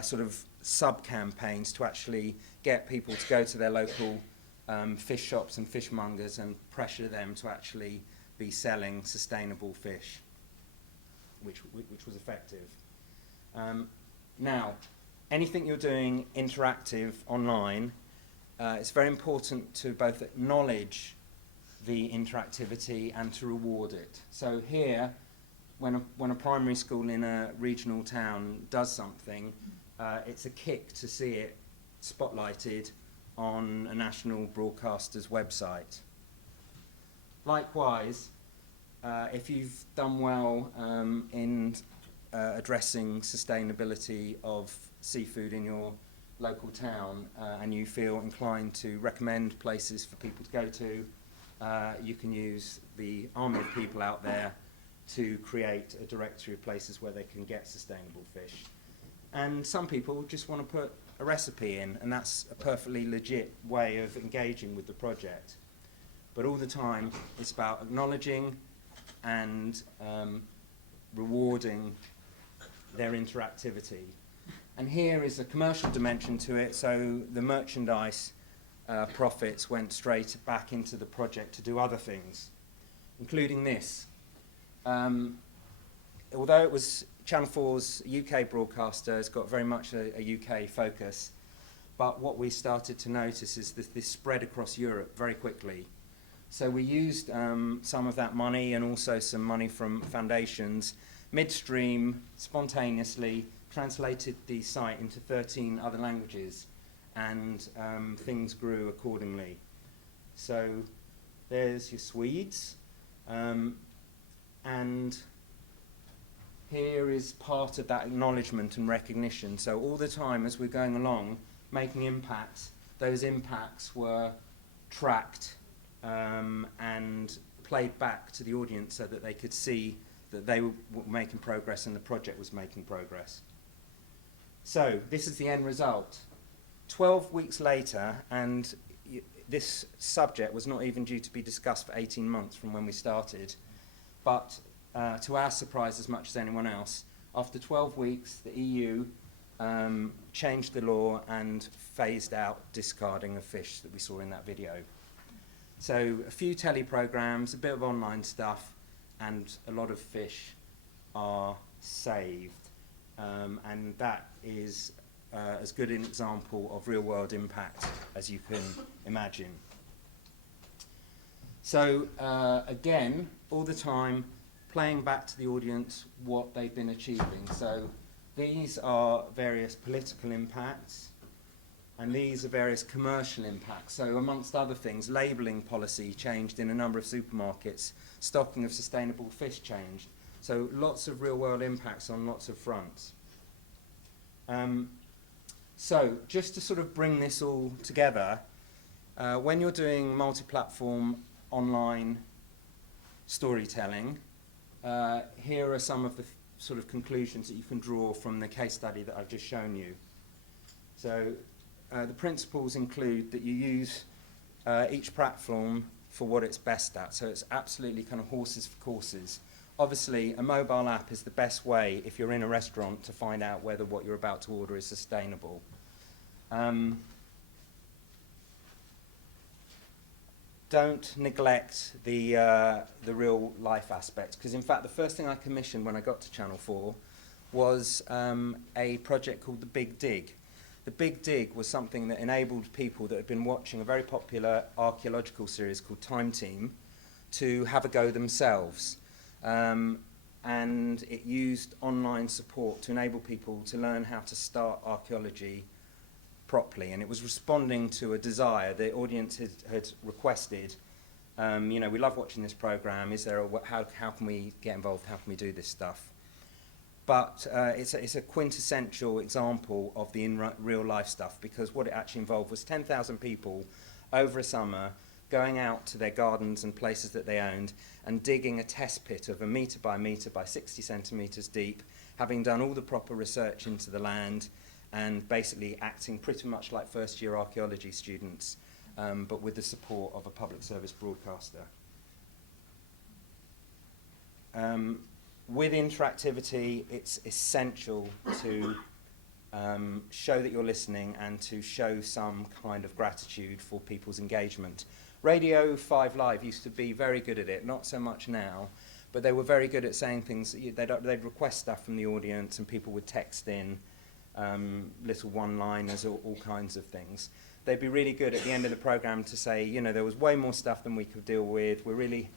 sort of sub-campaigns to actually get people to go to their local fish shops and fishmongers and pressure them to actually be selling sustainable fish, which was effective. Now, anything you're doing interactive online, it's very important to both acknowledge the interactivity and to reward it. So here, when a primary school in a regional town does something, it's a kick to see it spotlighted on a national broadcaster's website. Likewise, if you've done well in addressing sustainability of seafood in your local town and you feel inclined to recommend places for people to go to, you can use the army of people out there to create a directory of places where they can get sustainable fish. And some people just want to put a recipe in, and that's a perfectly legit way of engaging with the project. But all the time, it's about acknowledging and rewarding their interactivity. And here is a commercial dimension to it, so the merchandise profits went straight back into the project to do other things, including this. Although it was Channel 4's UK broadcaster, it's got very much a UK focus, but what we started to notice is that this spread across Europe very quickly. So we used some of that money and also some money from foundations, midstream, spontaneously, translated the site into 13 other languages, and things grew accordingly. So there's your Swedes, and here is part of that acknowledgement and recognition. So all the time as we're going along, making impacts, those impacts were tracked and played back to the audience so that they could see that they were making progress and the project was making progress. So this is the end result. 12 weeks later, and this subject was not even due to be discussed for 18 months from when we started, but to our surprise as much as anyone else, after 12 weeks the EU changed the law and phased out discarding of fish that we saw in that video. So a few telly programs, a bit of online stuff, and a lot of fish are saved. And that is as good an example of real-world impact as you can imagine. So again, all the time, playing back to the audience what they've been achieving. So these are various political impacts, and these are various commercial impacts. So amongst other things, labelling policy changed in a number of supermarkets, stocking of sustainable fish changed. So lots of real-world impacts on lots of fronts. So just to sort of bring this all together, when you're doing multi-platform online storytelling, here are some of the sort of conclusions that you can draw from the case study that I've just shown you. So the principles include that you use each platform for what it's best at. So it's absolutely kind of horses for courses. Obviously, a mobile app is the best way if you're in a restaurant to find out whether what you're about to order is sustainable. Don't neglect the real life aspects, because in fact the first thing I commissioned when I got to Channel 4 was a project called The Big Dig. The Big Dig was something that enabled people that had been watching a very popular archaeological series called Time Team to have a go themselves. And it used online support to enable people to learn how to start archaeology properly, and it was responding to a desire the audience had requested. You know, we love watching this program. Is there how can we get involved? How can we do this stuff? But it's a quintessential example of the real life stuff, because what it actually involved was 10,000 people over a summer going out to their gardens and places that they owned and digging a test pit of 1 metre by 60 centimetres deep, having done all the proper research into the land, and basically acting pretty much like first-year archaeology students, but with the support of a public service broadcaster. With interactivity, it's essential to show that you're listening and to show some kind of gratitude for people's engagement. Radio 5 Live used to be very good at it, not so much now, but they were very good at saying things. They'd request stuff from the audience and people would text in little one-liners or all kinds of things. They'd be really good at the end of the program to say, you know, there was way more stuff than we could deal with. We're really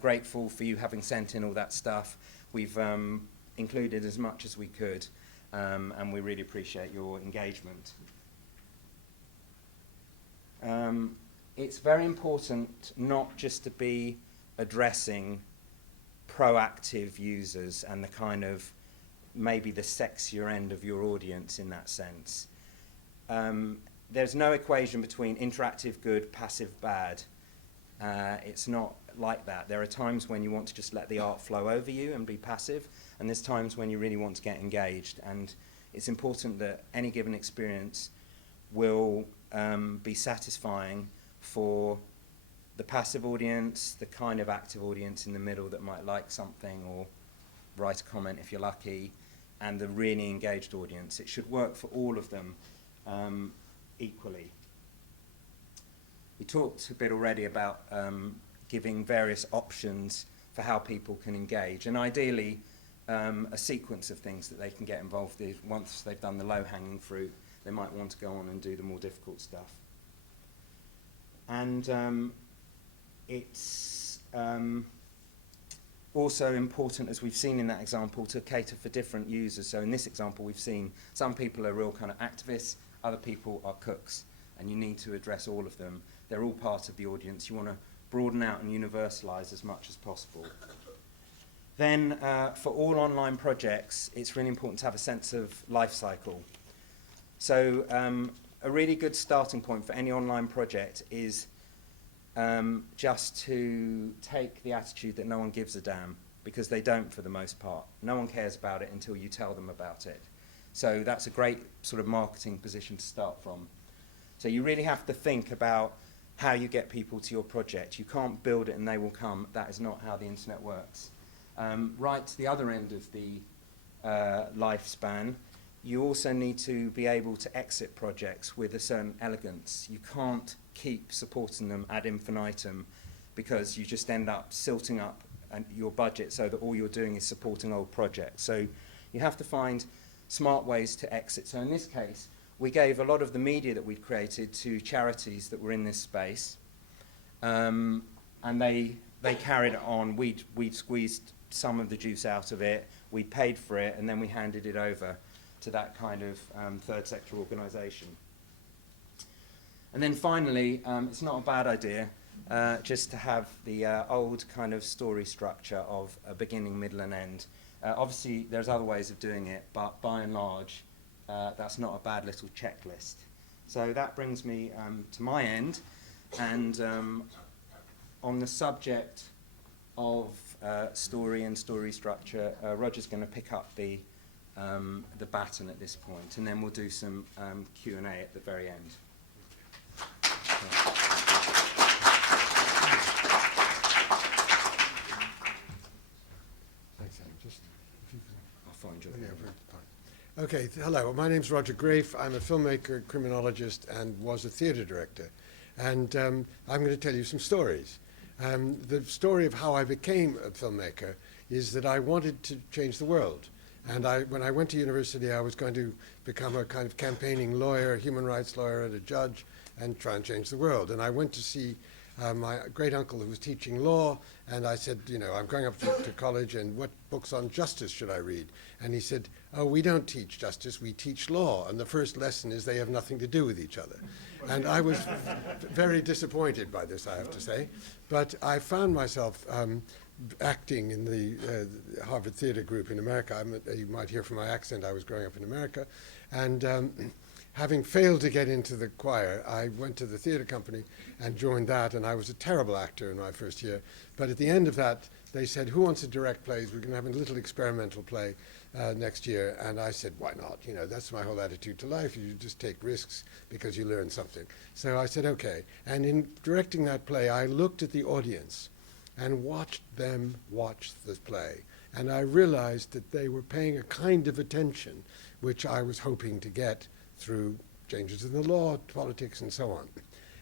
grateful for you having sent in all that stuff. We've included as much as we could, and we really appreciate your engagement. It's very important not just to be addressing proactive users and the kind of maybe the sexier end of your audience in that sense. There's no equation between interactive good, passive bad. It's not like that. There are times when you want to just let the art flow over you and be passive, and there's times when you really want to get engaged. And it's important that any given experience will be satisfying for the passive audience, the kind of active audience in the middle that might like something or write a comment if you're lucky, and the really engaged audience. It should work for all of them equally. We talked a bit already about giving various options for how people can engage, and ideally a sequence of things that they can get involved in. Once they've done the low-hanging fruit, they might want to go on and do the more difficult stuff. And it's also important, as we've seen in that example, to cater for different users. So in this example, we've seen some people are real kind of activists, other people are cooks, and you need to address all of them. They're all part of the audience. You want to broaden out and universalize as much as possible. Then, for all online projects, it's really important to have a sense of life cycle. So a really good starting point for any online project is just to take the attitude that no one gives a damn, because they don't for the most part. No one cares about it until you tell them about it. So that's a great sort of marketing position to start from. So you really have to think about how you get people to your project. You can't build it and they will come. That is not how the internet works. Right to the other end of the lifespan, you also need to be able to exit projects with a certain elegance. You can't keep supporting them ad infinitum, because you just end up silting up your budget so that all you're doing is supporting old projects. So you have to find smart ways to exit. So in this case, we gave a lot of the media that we'd created to charities that were in this space, and they carried it on. We'd squeezed some of the juice out of it, we paid for it, and then we handed it over to that kind of third sector organisation. And then finally, it's not a bad idea just to have the old kind of story structure of a beginning, middle and end. Obviously there's other ways of doing it, but by and large that's not a bad little checklist. So that brings me to my end, and on the subject of story and story structure, Roger's going to pick up the baton at this point, and then we'll do some Q&A at the very end. Thanks, Adam. Just if you can. I'll find you. Yeah, fine. Okay, hello. My name's Roger Grafe. I'm a filmmaker, criminologist, and was a theatre director. And I'm going to tell you some stories. The story of how I became a filmmaker is that I wanted to change the world. And when I went to university, I was going to become a kind of campaigning lawyer, human rights lawyer, and a judge, and try and change the world. And I went to see my great uncle who was teaching law, and I said, you know, I'm going up to college, and what books on justice should I read? And he said, oh, we don't teach justice, we teach law, and the first lesson is they have nothing to do with each other. And I was very disappointed by this, I have to say. But I found myself acting in the Harvard Theatre Group in America. You might hear from my accent, I was growing up in America. And having failed to get into the choir, I went to the theatre company and joined that, and I was a terrible actor in my first year. But at the end of that, they said, who wants to direct plays? We're going to have a little experimental play next year. And I said, why not? You know, that's my whole attitude to life. You just take risks because you learn something. So I said, okay. And in directing that play, I looked at the audience and watched them watch the play. And I realized that they were paying a kind of attention which I was hoping to get through changes in the law, politics, and so on.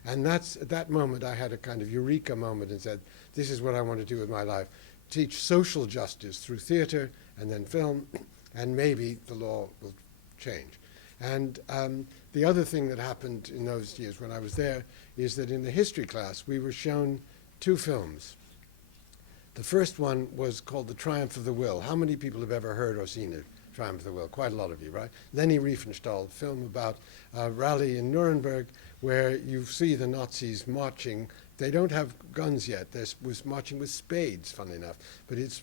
And at that moment I had a kind of eureka moment and said, this is what I want to do with my life. Teach social justice through theater and then film, and maybe the law will change. And the other thing that happened in those years when I was there is that in the history class we were shown two films. The first one was called The Triumph of the Will. How many people have ever heard or seen it? Triumph of the Will, quite a lot of you, right? Leni Riefenstahl film about a rally in Nuremberg where you see the Nazis marching. They don't have guns yet. They was marching with spades, funnily enough. But it's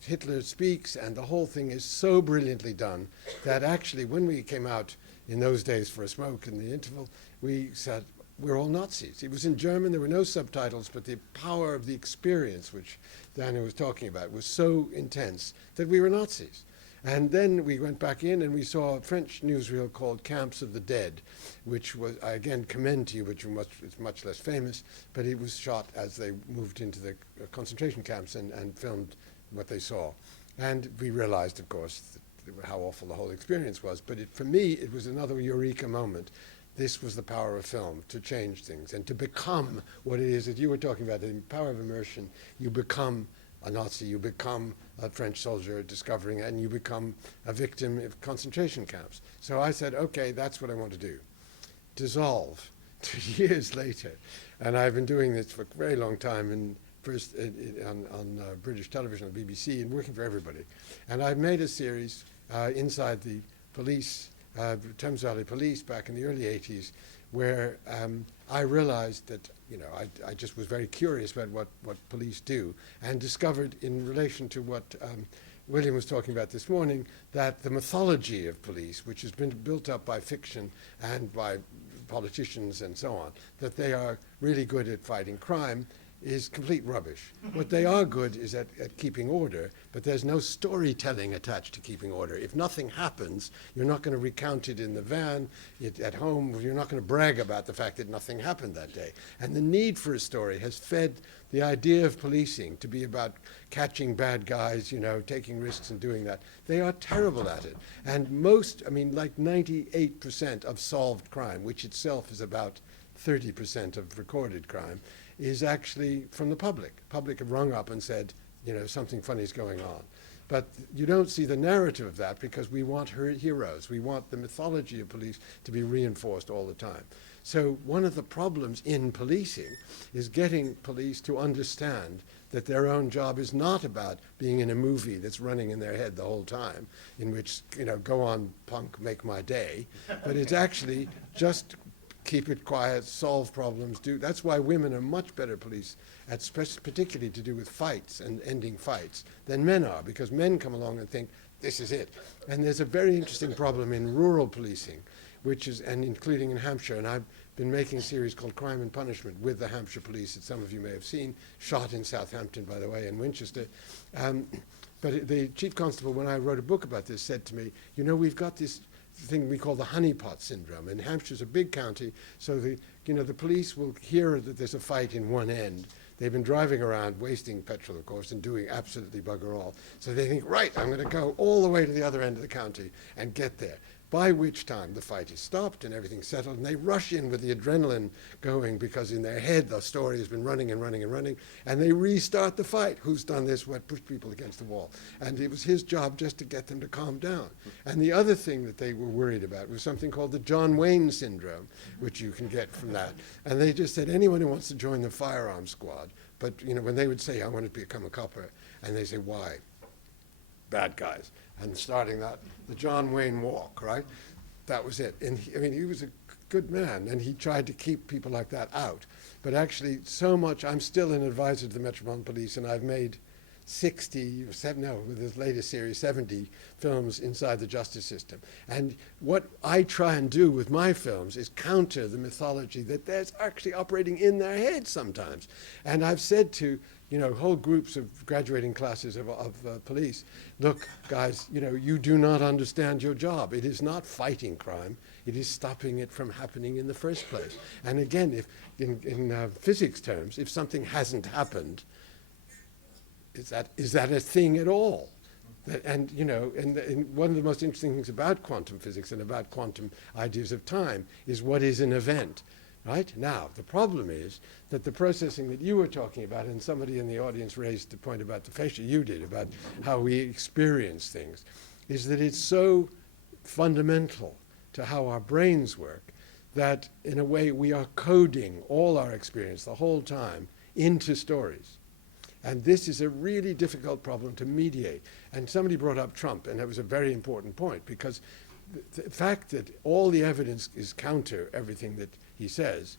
Hitler speaks, and the whole thing is so brilliantly done that actually when we came out in those days for a smoke in the interval, we said, we're all Nazis. It was in German, there were no subtitles, but the power of the experience, which Daniel was talking about, was so intense that we were Nazis. And then we went back in and we saw a French newsreel called Camps of the Dead, which was, I again commend to you, which is much less famous, but it was shot as they moved into the concentration camps and filmed what they saw. And we realized, of course, how awful the whole experience was. But for me, it was another eureka moment. This was the power of film, to change things and to become what it is that you were talking about, the power of immersion. You become a Nazi, you become a French soldier discovering it, and you become a victim of concentration camps. So I said, okay, that's what I want to do. Dissolve. 2 years later, and I've been doing this for a very long time, and first on British television, on BBC, and working for everybody. And I've made a series inside the police, Thames Valley Police, back in the early 80s, where I realized that, I just was very curious about what police do, and discovered, in relation to what William was talking about this morning, that the mythology of police, which has been built up by fiction and by politicians and so on, that they are really good at fighting crime, is complete rubbish. What they are good is at keeping order, but there's no storytelling attached to keeping order. If nothing happens, you're not going to recount it in the van, at home, you're not going to brag about the fact that nothing happened that day. And the need for a story has fed the idea of policing to be about catching bad guys, taking risks and doing that. They are terrible at it. And like 98% of solved crime, which itself is about 30% of recorded crime, is actually from the public. Public have rung up and said, something funny is going on. But you don't see the narrative of that, because we want heroes. We want the mythology of police to be reinforced all the time. So one of the problems in policing is getting police to understand that their own job is not about being in a movie that's running in their head the whole time, in which, go on, punk, make my day. But it's actually just keep it quiet, solve problems. That's why women are much better police, particularly to do with fights and ending fights, than men are, because men come along and think, this is it. And there's a very interesting problem in rural policing, and including in Hampshire, and I've been making a series called Crime and Punishment with the Hampshire Police that some of you may have seen, shot in Southampton, by the way, and Winchester. But the chief constable, when I wrote a book about this, said to me, we've got this thing we call the honeypot syndrome. And Hampshire's a big county, so the police will hear that there's a fight in one end. They've been driving around, wasting petrol, of course, and doing absolutely bugger all. So they think, right, I'm going to go all the way to the other end of the county and get there. By which time the fight is stopped and everything's settled, and they rush in with the adrenaline going, because in their head the story has been running and running and running, and they restart the fight. Who's done this? What pushed people against the wall? And it was his job just to get them to calm down. And the other thing that they were worried about was something called the John Wayne syndrome, which you can get from that. And they just said, anyone who wants to join the firearms squad, but when they would say, I want to become a copper, and they say, why? Bad guys. And starting that, the John Wayne walk, right? That was it. And he was a good man, and he tried to keep people like that out. But actually, so much, I'm still an advisor to the Metropolitan Police, and I've made with this latest series, 70 films inside the justice system. And what I try and do with my films is counter the mythology that there's actually operating in their heads sometimes. And I've said to whole groups of graduating classes of police, look, guys, you do not understand your job. It is not fighting crime. It is stopping it from happening in the first place. And again, if in physics terms, if something hasn't happened, is that a thing at all? And one of the most interesting things about quantum physics and about quantum ideas of time is what is an event. Right? Now, the problem is that the processing that you were talking about, and somebody in the audience raised the point about the fascia, you did, about how we experience things, is that it's so fundamental to how our brains work that, in a way, we are coding all our experience the whole time into stories. And this is a really difficult problem to mediate. And somebody brought up Trump, and that was a very important point, because the fact that all the evidence is counter everything that he says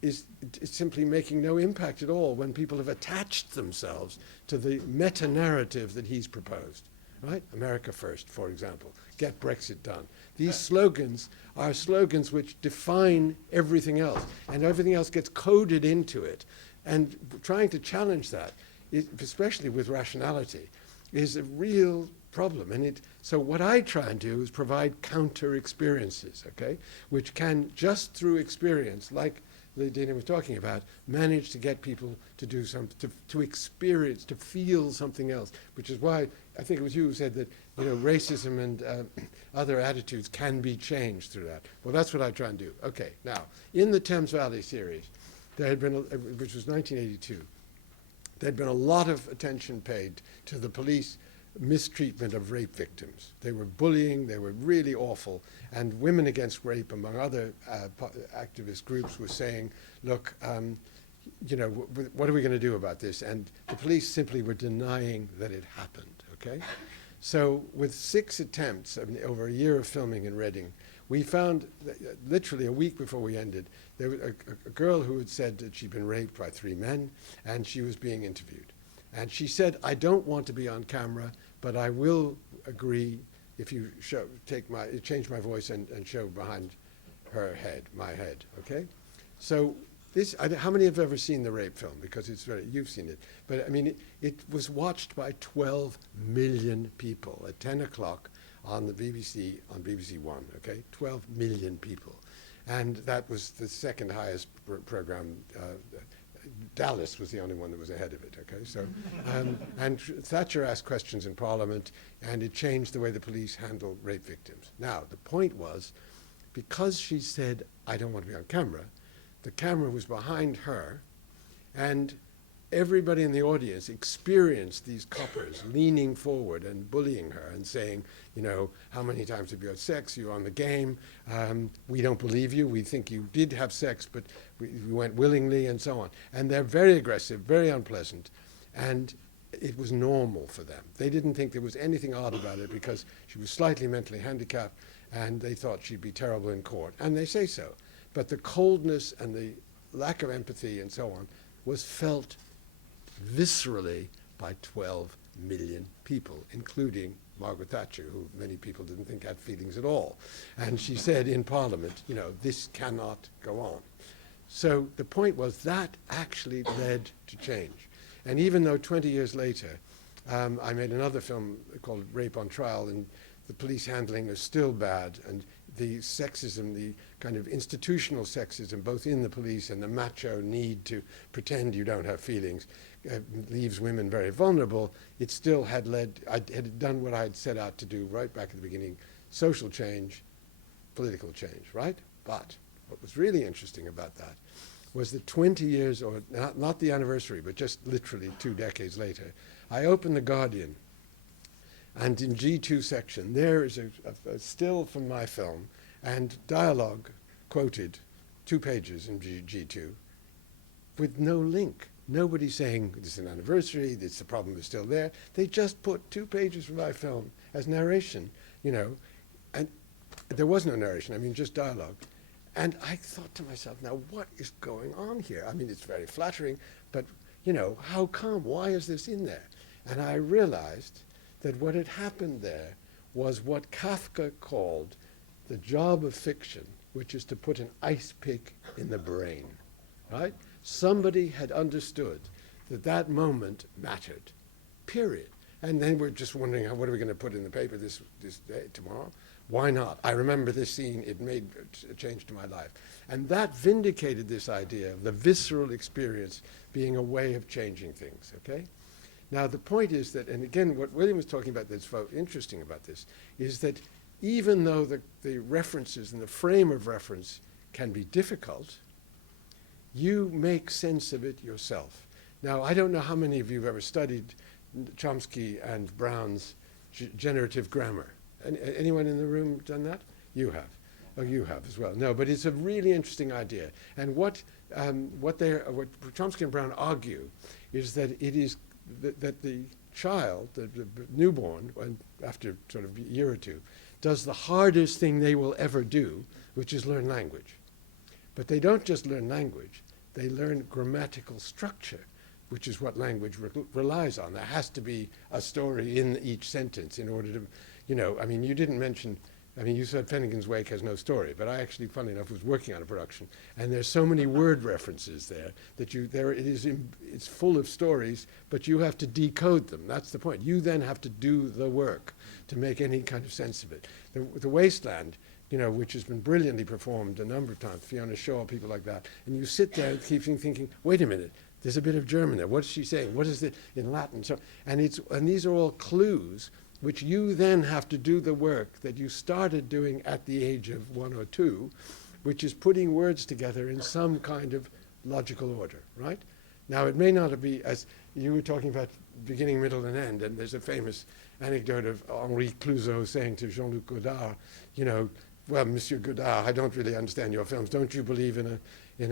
is simply making no impact at all when people have attached themselves to the meta-narrative that he's proposed. Right? America first, for example. Get Brexit done. These slogans are slogans which define everything else, and everything else gets coded into it. And trying to challenge that, especially with rationality, is a real problem. And so what I try and do is provide counter experiences, okay, which can, just through experience, like Dana was talking about, managed to get people to do to experience, to feel something else, which is why I think it was you who said that, you know, racism and other attitudes can be changed through that. Well, that's what I try and do. Okay, now, in the Thames Valley series, there had been, which was 1982, there had been a lot of attention paid to the police mistreatment of rape victims. They were bullying, they were really awful, and Women Against Rape, among other activist groups, were saying, look, you know, what are we going to do about this? And the police simply were denying that it happened, okay? So with 6 attempts, I mean, over a year of filming in Reading, we found, literally a week before we ended, there was a girl who had said that she'd been raped by 3 men, and she was being interviewed. And she said, I don't want to be on camera, but I will agree if you change my voice and show behind her head, my head, okay? So this, how many have ever seen the rape film? Because it's very, you've seen it. But I mean, it was watched by 12 million people at 10 o'clock on the BBC, on BBC One, okay? 12 million people. And that was the second highest program. Dallas was the only one that was ahead of it, okay? So, and Thatcher asked questions in Parliament, and it changed the way the police handle rape victims. Now, the point was, because she said, I don't want to be on camera, the camera was behind her, and everybody in the audience experienced these coppers leaning forward and bullying her and saying, you know, how many times have you had sex? You're on the game. We don't believe you. We think you did have sex, but we went willingly, and so on. And they're very aggressive, very unpleasant. And it was normal for them. They didn't think there was anything odd about it because she was slightly mentally handicapped, and they thought she'd be terrible in court. And they say so. But the coldness and the lack of empathy and so on was felt viscerally by 12 million people, including Margaret Thatcher, who many people didn't think had feelings at all. And she said in Parliament, you know, this cannot go on. So the point was that actually led to change. And even though 20 years later, I made another film called Rape on Trial, and the police handling is still bad, and the sexism, the kind of institutional sexism, both in the police and the macho need to pretend you don't have feelings, leaves women very vulnerable. It still had led, I had done what I had set out to do right back at the beginning, social change, political change, right? But what was really interesting about that was that 20 years, or not the anniversary, but just literally 2 decades later, I opened The Guardian, and in G2 section, there is a still from my film, and dialogue quoted, 2 pages in G2, with no link. Nobody saying this is an anniversary, the problem is still there. They just put 2 pages from my film as narration, you know, and there was no narration, I mean, just dialogue. And I thought to myself, now what is going on here? I mean, it's very flattering, but, you know, how come? Why is this in there? And I realized that what had happened there was what Kafka called the job of fiction, which is to put an ice pick in the brain, right? Somebody had understood that that moment mattered, period. And then we're just wondering, what are we going to put in the paper this day, tomorrow? Why not? I remember this scene, it made a change to my life. And that vindicated this idea of the visceral experience being a way of changing things, okay? Now the point is that, and again, what William was talking about that's interesting about this, is that even though the references and the frame of reference can be difficult, you make sense of it yourself. Now, I don't know how many of you have ever studied Chomsky and Brown's generative grammar. Anyone in the room done that? You have. Oh, you have as well. No, but it's a really interesting idea. And what Chomsky and Brown argue is that it is that the child, the newborn, after sort of a year or two, does the hardest thing they will ever do, which is learn language. But they don't just learn language, they learn grammatical structure, which is what language relies on. There has to be a story in each sentence in order to, you know, I mean, you didn't mention, I mean, you said Finnegan's Wake has no story, but I actually, funnily enough, was working on a production, and there's so many word references there that it's full of stories, but you have to decode them. That's the point. You then have to do the work to make any kind of sense of it. The Wasteland you know, which has been brilliantly performed a number of times, Fiona Shaw, people like that, and you sit there and keep thinking, wait a minute, there's a bit of German there. What's she saying? What is it in Latin? So, and these are all clues which you then have to do the work that you started doing at the age of 1 or 2, which is putting words together in some kind of logical order, right? Now, it may not be, as you were talking about beginning, middle, and end, and there's a famous anecdote of Henri Clouzot saying to Jean-Luc Godard, you know, well, Monsieur Godard, I don't really understand your films. Don't you believe in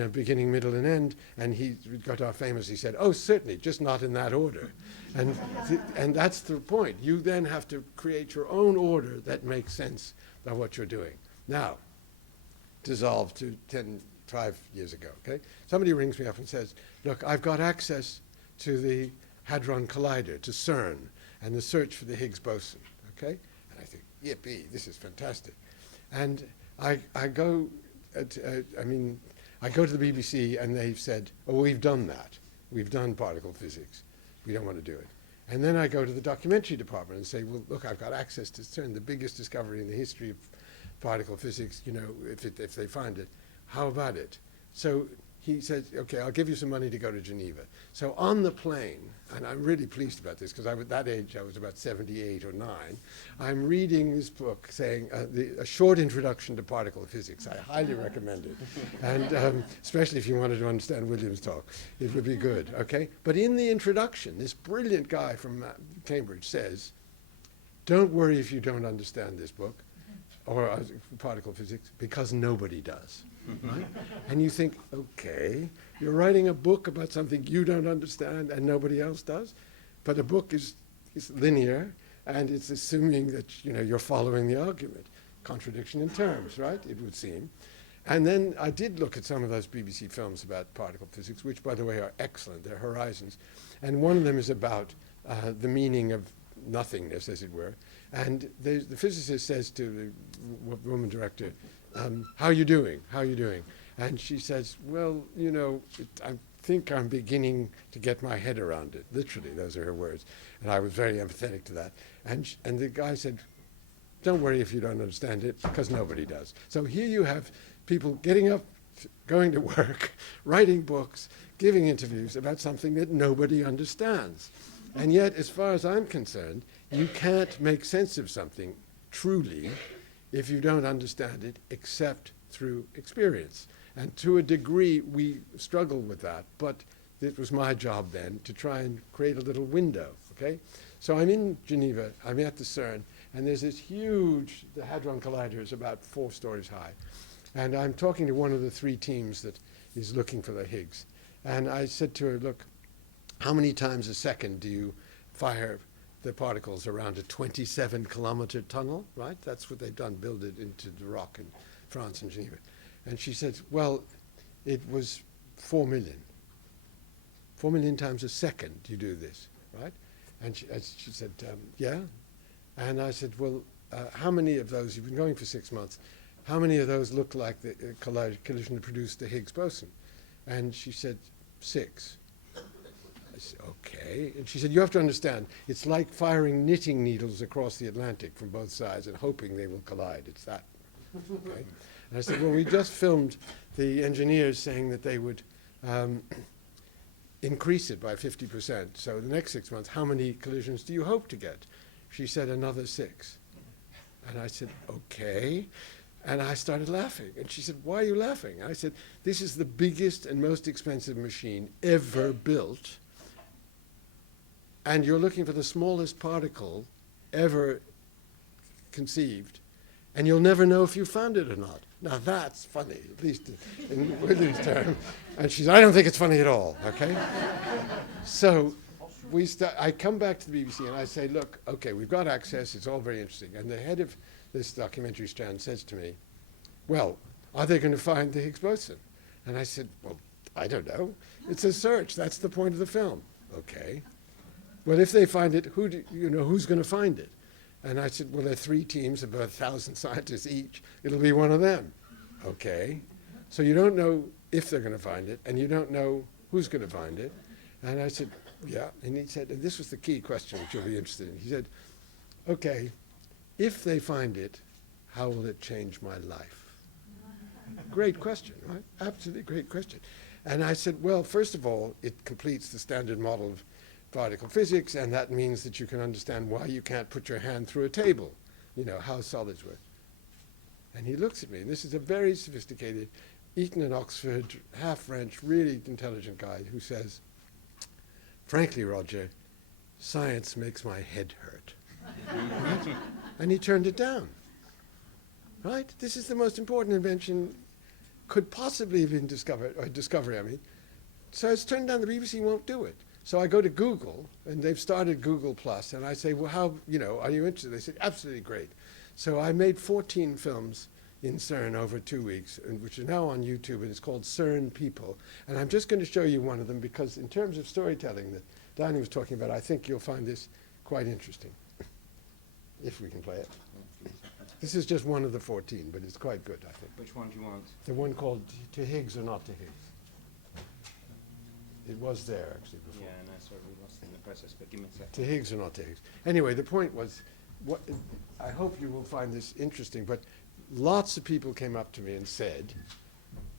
a beginning, middle, and end? And Godard famously said, oh, certainly, just not in that order. And that's the point. You then have to create your own order that makes sense of what you're doing. Now, dissolved to 5 years ago, okay? Somebody rings me up and says, look, I've got access to the Hadron Collider, to CERN, and the search for the Higgs boson, okay? And I think, yippee, this is fantastic. And I go to the BBC and they've said, oh, we've done that. We've done particle physics. We don't want to do it. And then I go to the documentary department and say, well, look, I've got access to CERN, the biggest discovery in the history of particle physics, you know, if they find it. How about it? So he said, okay, I'll give you some money to go to Geneva. So on the plane, and I'm really pleased about this because at that age I was about 78 or 9, I'm reading this book saying, a short introduction to particle physics. I highly recommend it. And especially if you wanted to understand William's talk, it would be good, okay? But in the introduction, this brilliant guy from Cambridge says, don't worry if you don't understand this book, or particle physics, because nobody does. Right? And you think, okay, you're writing a book about something you don't understand and nobody else does, but a book is linear and it's assuming that, you know, you're following the argument. Contradiction in terms, right? It would seem. And then I did look at some of those BBC films about particle physics, which, by the way, are excellent. They're Horizons. And one of them is about the meaning of nothingness, as it were. And the physicist says to the woman director, how are you doing? How are you doing? And she says, well, you know, I think I'm beginning to get my head around it. Literally, those are her words. And I was very empathetic to that. And the guy said, don't worry if you don't understand it, because nobody does. So here you have people getting up, going to work, writing books, giving interviews about something that nobody understands. And yet, as far as I'm concerned, you can't make sense of something truly if you don't understand it except through experience. And to a degree, we struggle with that, but it was my job then to try and create a little window, okay? So I'm in Geneva, I'm at the CERN, and there's this huge, the Hadron Collider is about 4 stories high. And I'm talking to one of the 3 teams that is looking for the Higgs. And I said to her, look, how many times a second do you fire the particles around a 27-kilometer tunnel, right? That's what they've done, build it into the rock in France and Geneva. And she said, well, it was 4 million. 4 million times a second you do this, right? And she said, yeah. And I said, well, how many of those, you've been going for 6 months, how many of those look like the collision that produced the Higgs boson? And she said, 6. I said, okay. And she said, you have to understand, it's like firing knitting needles across the Atlantic from both sides and hoping they will collide. It's that. Okay? And I said, well, we just filmed the engineers saying that they would increase it by 50%. So the next 6 months, how many collisions do you hope to get? She said, another 6. And I said, okay. And I started laughing. And she said, why are you laughing? I said, this is the biggest and most expensive machine ever built. And you're looking for the smallest particle ever conceived. And you'll never know if you found it or not. Now that's funny, at least in William's term. And she said, I don't think it's funny at all, okay? So I come back to the BBC and I say, look, okay, we've got access, it's all very interesting. And the head of this documentary strand says to me, well, are they going to find the Higgs boson? And I said, well, I don't know. It's a search, that's the point of the film. Okay. Well, if they find it, who's going to find it? And I said, well, there are 3 teams of about 1,000 scientists each. It'll be one of them. Okay. So you don't know if they're going to find it, and you don't know who's going to find it. And I said, yeah. And he said, and this was the key question which you'll be interested in. He said, okay, if they find it, how will it change my life? Great question, right? Absolutely great question. And I said, well, first of all, it completes the standard model of particle physics, and that means that you can understand why you can't put your hand through a table, you know, how solids work. And he looks at me, and this is a very sophisticated, Eton and Oxford, half French, really intelligent guy who says, frankly, Roger, science makes my head hurt. Right? And he turned it down. Right? This is the most important invention could possibly have been discovered, or discovery, I mean. So it's turned down. The BBC won't do it. So I go to Google, and they've started Google Plus, and I say, well, how, you know, are you interested? They said, absolutely great. So I made 14 films in CERN over 2 weeks, which are now on YouTube, and it's called CERN People. And I'm just going to show you one of them, because in terms of storytelling that Danny was talking about, I think you'll find this quite interesting, if we can play it. This is just one of the 14, but it's quite good, I think. Which one do you want? The one called To Higgs or Not to Higgs. It was there, actually, before. Yeah, no, sorry, we lost it in the process, but give me a second. To Higgs or not to Higgs. Anyway, the point was, what, I hope you will find this interesting, but lots of people came up to me and said,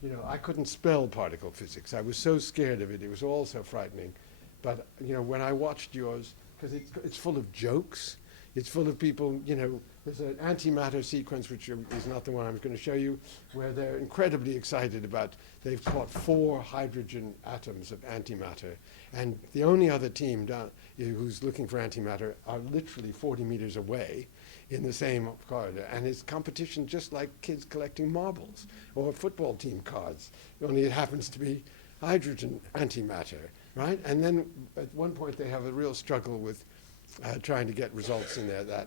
you know, I couldn't spell particle physics. I was so scared of it. It was all so frightening. But, you know, when I watched yours, because it's full of jokes, it's full of people, you know, there's an antimatter sequence, which is not the one I'm going to show you, where they're incredibly excited about, they've caught 4 hydrogen atoms of antimatter. And the only other team down, who's looking for antimatter are literally 40 meters away in the same corridor. And it's competition just like kids collecting marbles or football team cards, only it happens to be hydrogen antimatter, right? And then at one point they have a real struggle with trying to get results in there.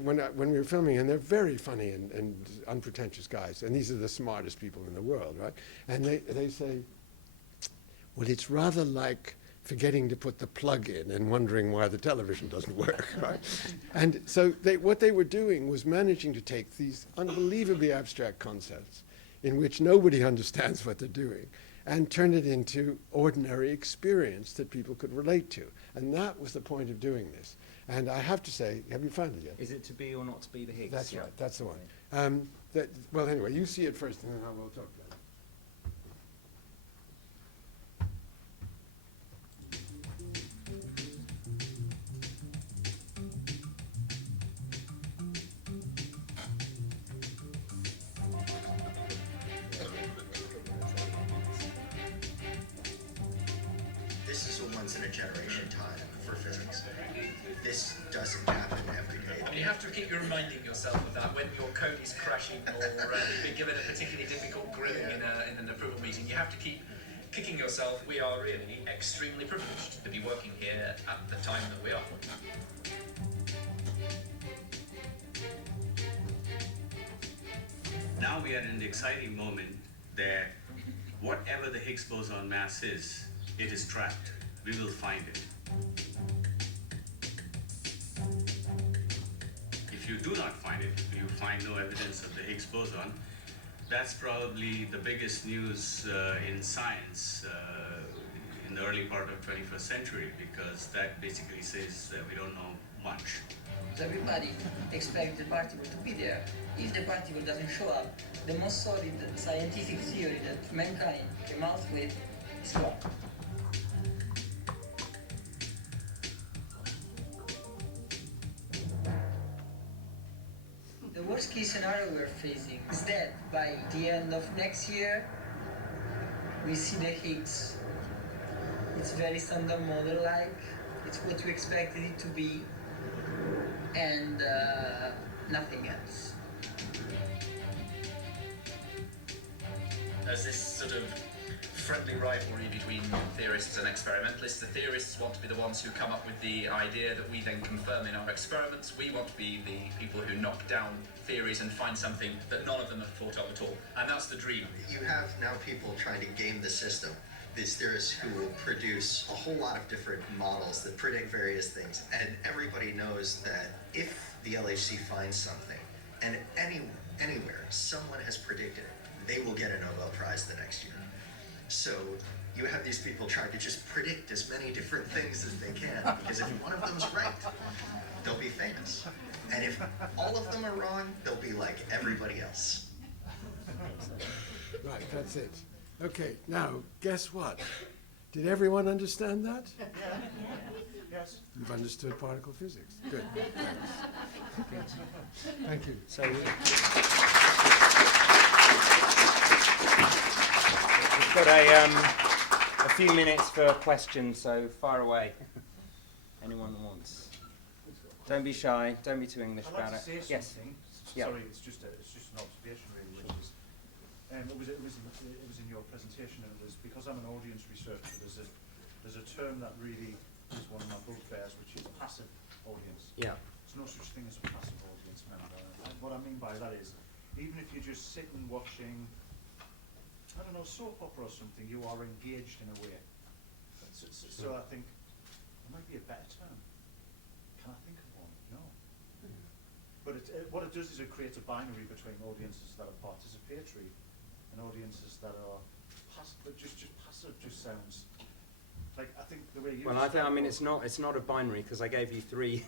When we were filming, and they're very funny and unpretentious guys, and these are the smartest people in the world, right? And they say, well, it's rather like forgetting to put the plug in and wondering why the television doesn't work, right? And so what they were doing was managing to take these unbelievably abstract concepts in which nobody understands what they're doing and turn it into ordinary experience that people could relate to. And that was the point of doing this. And I have to say, have you found it yet? Is it To Be or Not to Be the Higgs? That's right, that's the one. Well, anyway, you see it first, and then I will talk about it. This is a once-in-a-generation time for physics. This doesn't happen every day. And you have to keep reminding yourself of that when your code is crashing or you've been given a particularly difficult grilling in an approval meeting. You have to keep kicking yourself. We are really extremely privileged to be working here at the time that we are. Now we are in the exciting moment that whatever the Higgs boson mass is, it is trapped. We will find it. If you do not find it, you find no evidence of the Higgs boson, that's probably the biggest news in science in the early part of 21st century, because that basically says that we don't know much. Everybody expects the particle to be there. If the particle doesn't show up, the most solid scientific theory that mankind came out with is wrong. The worst case scenario we're facing is that by the end of next year, we see the Higgs. It's very standard model-like. It's what we expected it to be, and nothing else. There's this sort of friendly rivalry between theorists and experimentalists. The theorists want to be the ones who come up with the idea that we then confirm in our experiments. We want to be the people who knock down theories and find something that none of them have thought of at all. And that's the dream. You have now people trying to game the system. These theorists who will produce a whole lot of different models that predict various things. And everybody knows that if the LHC finds something, and anywhere someone has predicted it, they will get a Nobel Prize the next year. So you have these people trying to just predict as many different things as they can, because if one of them's right, they'll be famous. And if all of them are wrong, they'll be like everybody else. Right, that's it. Okay, now, guess what? Did everyone understand that? Yes. You've understood particle physics. Good. Thanks. Thank you. So we've got a few minutes for questions, so fire away. Anyone that wants. Don't be shy. Don't be too English I'd about like to it. say Yes. something. Yeah. Sorry, it's just an observation really, which is, it was in your presentation, and it was because I'm an audience researcher. There's a term that really is one of my bugbears, which is passive audience. Yeah. There's no such thing as a passive audience member. And what I mean by that is, even if you're just sitting watching, I don't know, soap opera or something, you are engaged in a way. So I think there might be a better term. Can I think of one? No. But what it does is it creates a binary between audiences that are participatory and audiences that are passive. But just passive just sounds like, I think the way you. Well, I mean, it's not a binary, because I gave you three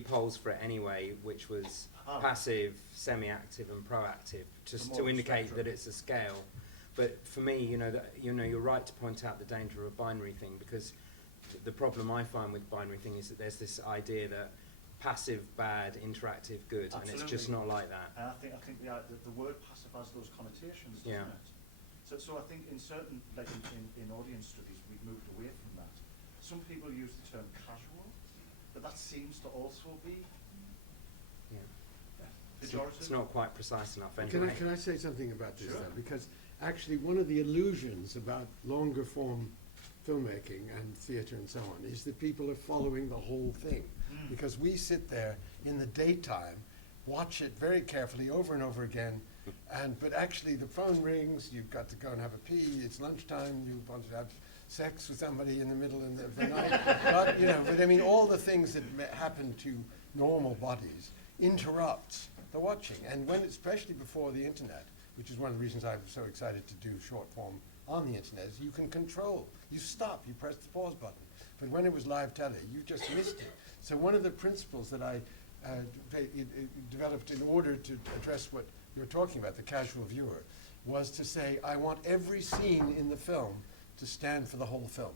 poles for it anyway, which was passive, semi-active, and proactive, just to indicate that it's a scale. But for me, you're right to point out the danger of a binary thing, because the problem I find with binary thing is that there's this idea that passive bad, interactive good, and it's just not like that. And I think the word passive has those connotations, doesn't it? So I think in certain, like in audience studies, we've moved away from that. Some people use the term casual, but that seems to also be pejorative. It's not quite precise enough anyway. Can I say something about this Sure. though? Because actually one of the illusions about longer form filmmaking and theatre and so on is that people are following the whole thing. Because we sit there in the daytime, watch it very carefully over and over again, but actually the phone rings, you've got to go and have a pee, it's lunchtime, you want to have sex with somebody in the middle of the night. But I mean, all the things that happen to normal bodies interrupts the watching. And when, especially before the internet, which is one of the reasons I'm so excited to do short form on the internet, is you can control. You stop, you press the pause button. But when it was live telly, you just missed it. So one of the principles that I developed in order to address what you're talking about, the casual viewer, was to say, I want every scene in the film to stand for the whole film.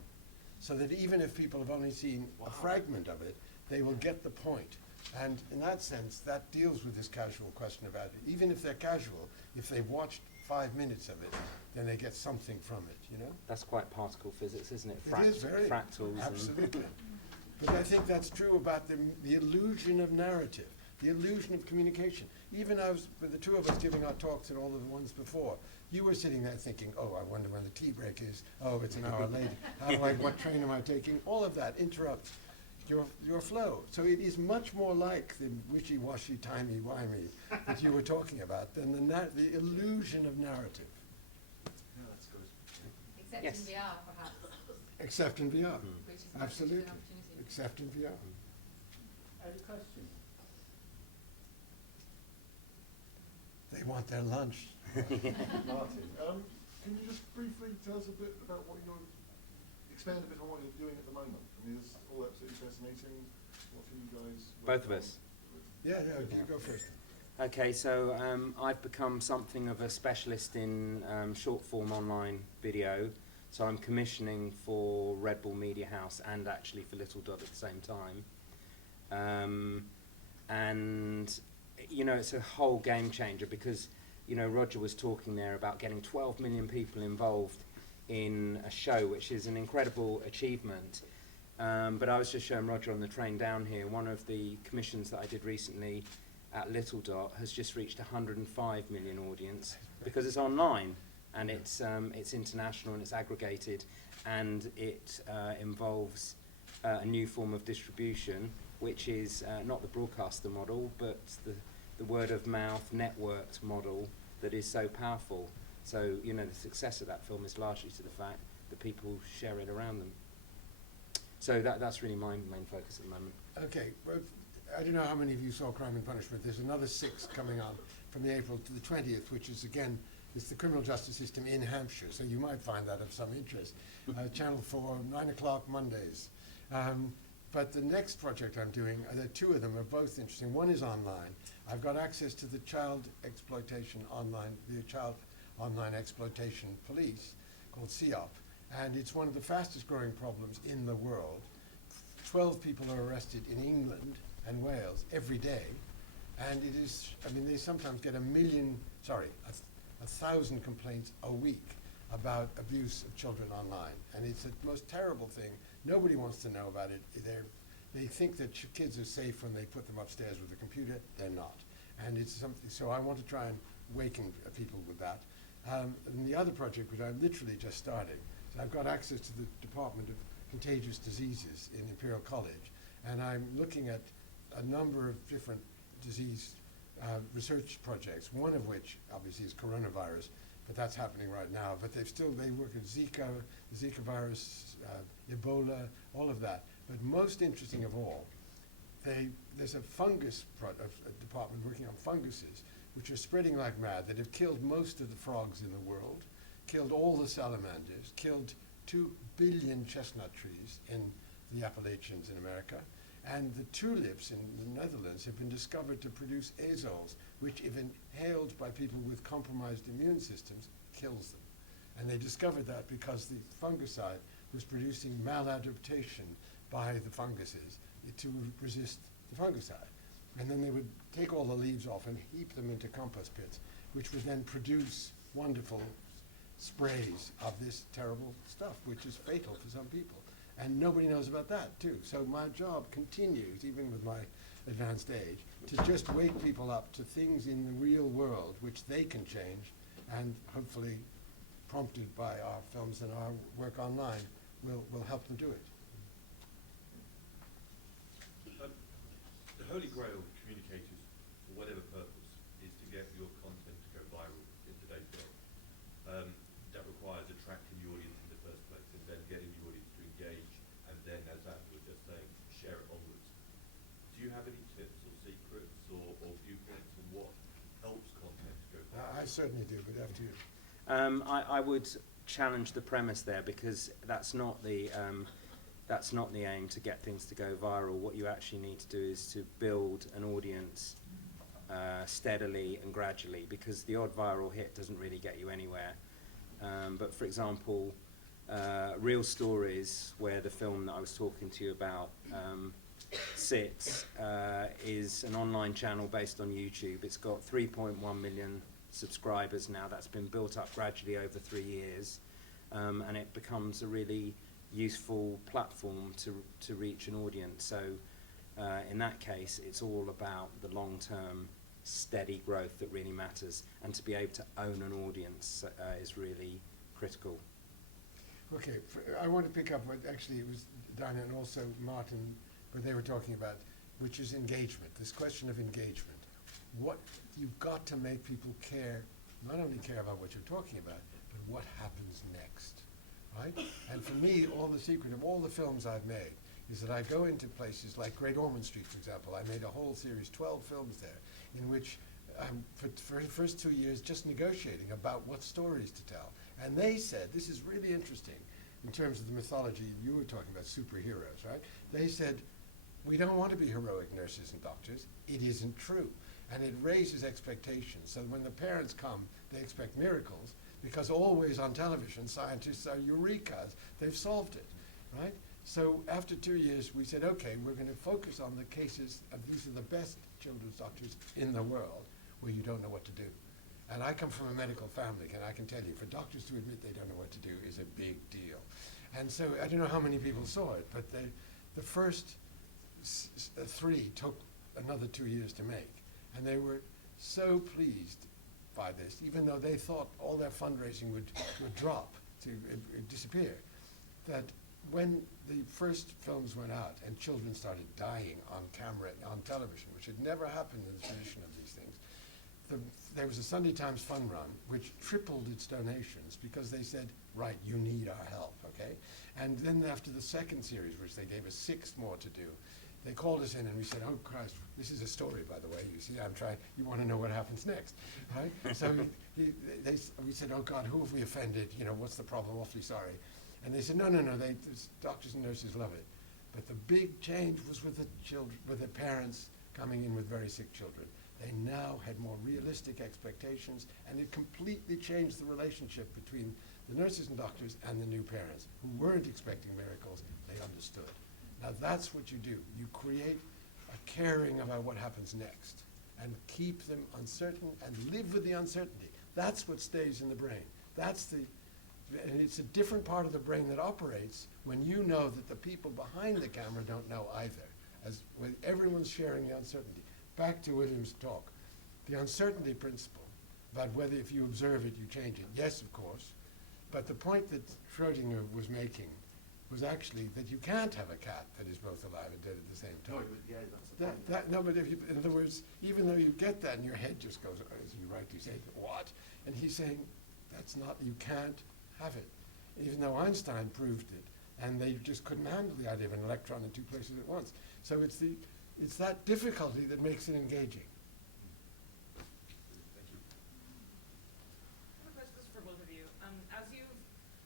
So that even if people have only seen a fragment of it, they will get the point. And in that sense, that deals with this casual question about it. Even if they're casual, if they've watched 5 minutes of it, then they get something from it, That's quite particle physics, isn't it? It is very, fractals. absolutely. But I think that's true about the illusion of narrative, the illusion of communication. Even with the two of us giving our talks and all of the ones before, you were sitting there thinking, oh, I wonder when the tea break is. Oh, it's an hour late. What train am I taking? All of that interrupts your flow. So it is much more like the wishy-washy, timey-wimey that you were talking about than the illusion of narrative. Yeah, that's good. Except Yes. in VR, perhaps. Except in VR. Which is much Absolutely. an opportunity. Except in VR. Any questions? They want their lunch. Martin, can you just briefly tell us a bit about expand a bit on what you're doing at the moment? I mean, it's all absolutely fascinating. What are you guys? Both of us. Yeah, you go first. Okay, so I've become something of a specialist in short form online video. So I'm commissioning for Red Bull Media House and actually for Little Dot at the same time. And, it's a whole game changer because, Roger was talking there about getting 12 million people involved in a show, which is an incredible achievement. But I was just showing Roger on the train down here, one of the commissions that I did recently at Little Dot has just reached 105 million audience because it's online and it's international and it's aggregated and it involves a new form of distribution, which is not the broadcaster model, but the word of mouth networked model that is so powerful. So, the success of that film is largely to the fact that people share it around them. So that's really my main focus at the moment. Okay, well, I don't know how many of you saw Crime and Punishment. There's another 6 coming on from the April to the 20th, which is, again, it's the criminal justice system in Hampshire, so you might find that of some interest. Channel 4, 9 o'clock Mondays. But the next project I'm doing, there are two of them, are both interesting. One is online. I've got access to the child exploitation online, the child online exploitation police, called CEOP, and it's one of the fastest growing problems in the world. 12 people are arrested in England and Wales every day, and it is, I mean, they sometimes get 1,000 complaints a week about abuse of children online, and it's the most terrible thing. Nobody wants to know about it. They think that kids are safe when they put them upstairs with a computer. They're not, and it's something. So I want to try and awaken people with that. And the other project, which I'm literally just starting, so I've got access to the Department of Contagious Diseases in Imperial College, and I'm looking at a number of different disease research projects, one of which obviously is coronavirus, but that's happening right now. But they work at Zika, the Zika virus, Ebola, all of that. But most interesting of all, there's a fungus a department working on funguses, which are spreading like mad, that have killed most of the frogs in the world, killed all the salamanders, killed 2 billion chestnut trees in the Appalachians in America, and the tulips in the Netherlands have been discovered to produce azoles, which, if inhaled by people with compromised immune systems, kills them. And they discovered that because the fungicide was producing maladaptation by the funguses to resist the fungicide. And then they would take all the leaves off and heap them into compost pits, which would then produce wonderful sprays of this terrible stuff, which is fatal for some people. And nobody knows about that, too. So my job continues, even with my advanced age, to just wake people up to things in the real world which they can change, and hopefully, prompted by our films and our work online, will help them do it. The holy grail of communicators, for whatever purpose, is to get your content to go viral in today's world. That requires attracting the audience in the first place, and then getting the audience to engage, and then, as Andrew was just saying, share it onwards. Do you have any tips or secrets or viewpoints on what helps content to go viral? I certainly do, but after you. I would challenge the premise there, because that's not the aim, to get things to go viral. What you actually need to do is to build an audience steadily and gradually, because the odd viral hit doesn't really get you anywhere. But for example, Real Stories, where the film that I was talking to you about sits, is an online channel based on YouTube. It's got 3.1 million subscribers now. That's been built up gradually over 3 years, and it becomes a really useful platform to reach an audience. So in that case, it's all about the long-term steady growth that really matters, and to be able to own an audience is really critical. Okay, I want to pick up what actually it was Diana and also Martin, what they were talking about, which is engagement, this question of engagement. What you've got to make people care, not only care about what you're talking about, but what happens next, right? And for me, all the secret of all the films I've made is that I go into places like Great Ormond Street, for example. I made a whole series, 12 films there, in which for the first 2 years just negotiating about what stories to tell. And they said, this is really interesting in terms of the mythology you were talking about, superheroes, right? They said, we don't want to be heroic nurses and doctors. It isn't true. And it raises expectations. So when the parents come, they expect miracles, because always on television, scientists are eurekas. They've solved it, right? So after 2 years, we said, okay, we're going to focus on the cases of these are the best children's doctors in the world where you don't know what to do. And I come from a medical family, and I can tell you, for doctors to admit they don't know what to do is a big deal. And so I don't know how many people saw it, but the first 3 took another 2 years to make. And they were so pleased by this, even though they thought all their fundraising would drop, to disappear, that when the first films went out and children started dying on camera, on television, which had never happened in the tradition of these things, there was a Sunday Times Fun Run, which tripled its donations because they said, right, you need our help, okay? And then after the second series, which they gave us 6 more to do, they called us in and we said, oh Christ, this is a story, by the way, you see, I'm trying, you want to know what happens next, right? So we said, oh God, who have we offended? You know, what's the problem? Awfully sorry. And they said, no, doctors and nurses love it. But the big change was with the children, with the parents coming in with very sick children. They now had more realistic expectations, and it completely changed the relationship between the nurses and doctors and the new parents who weren't expecting miracles. They understood. Now that's what you do. You create a caring about what happens next and keep them uncertain and live with the uncertainty. That's what stays in the brain. And it's a different part of the brain that operates when you know that the people behind the camera don't know either, as when everyone's sharing the uncertainty. Back to William's talk, the uncertainty principle about whether if you observe it, you change it. Yes, of course, but the point that Schrödinger was making was actually that you can't have a cat that is both alive and dead at the same time. No, but if you, in other words, even though you get that and your head just goes, as you rightly say, what? And he's saying, that's not, you can't have it. Even though Einstein proved it, and they just couldn't handle the idea of an electron in two places at once. So it's that difficulty that makes it engaging. Thank you. I have a question for both of you. As you've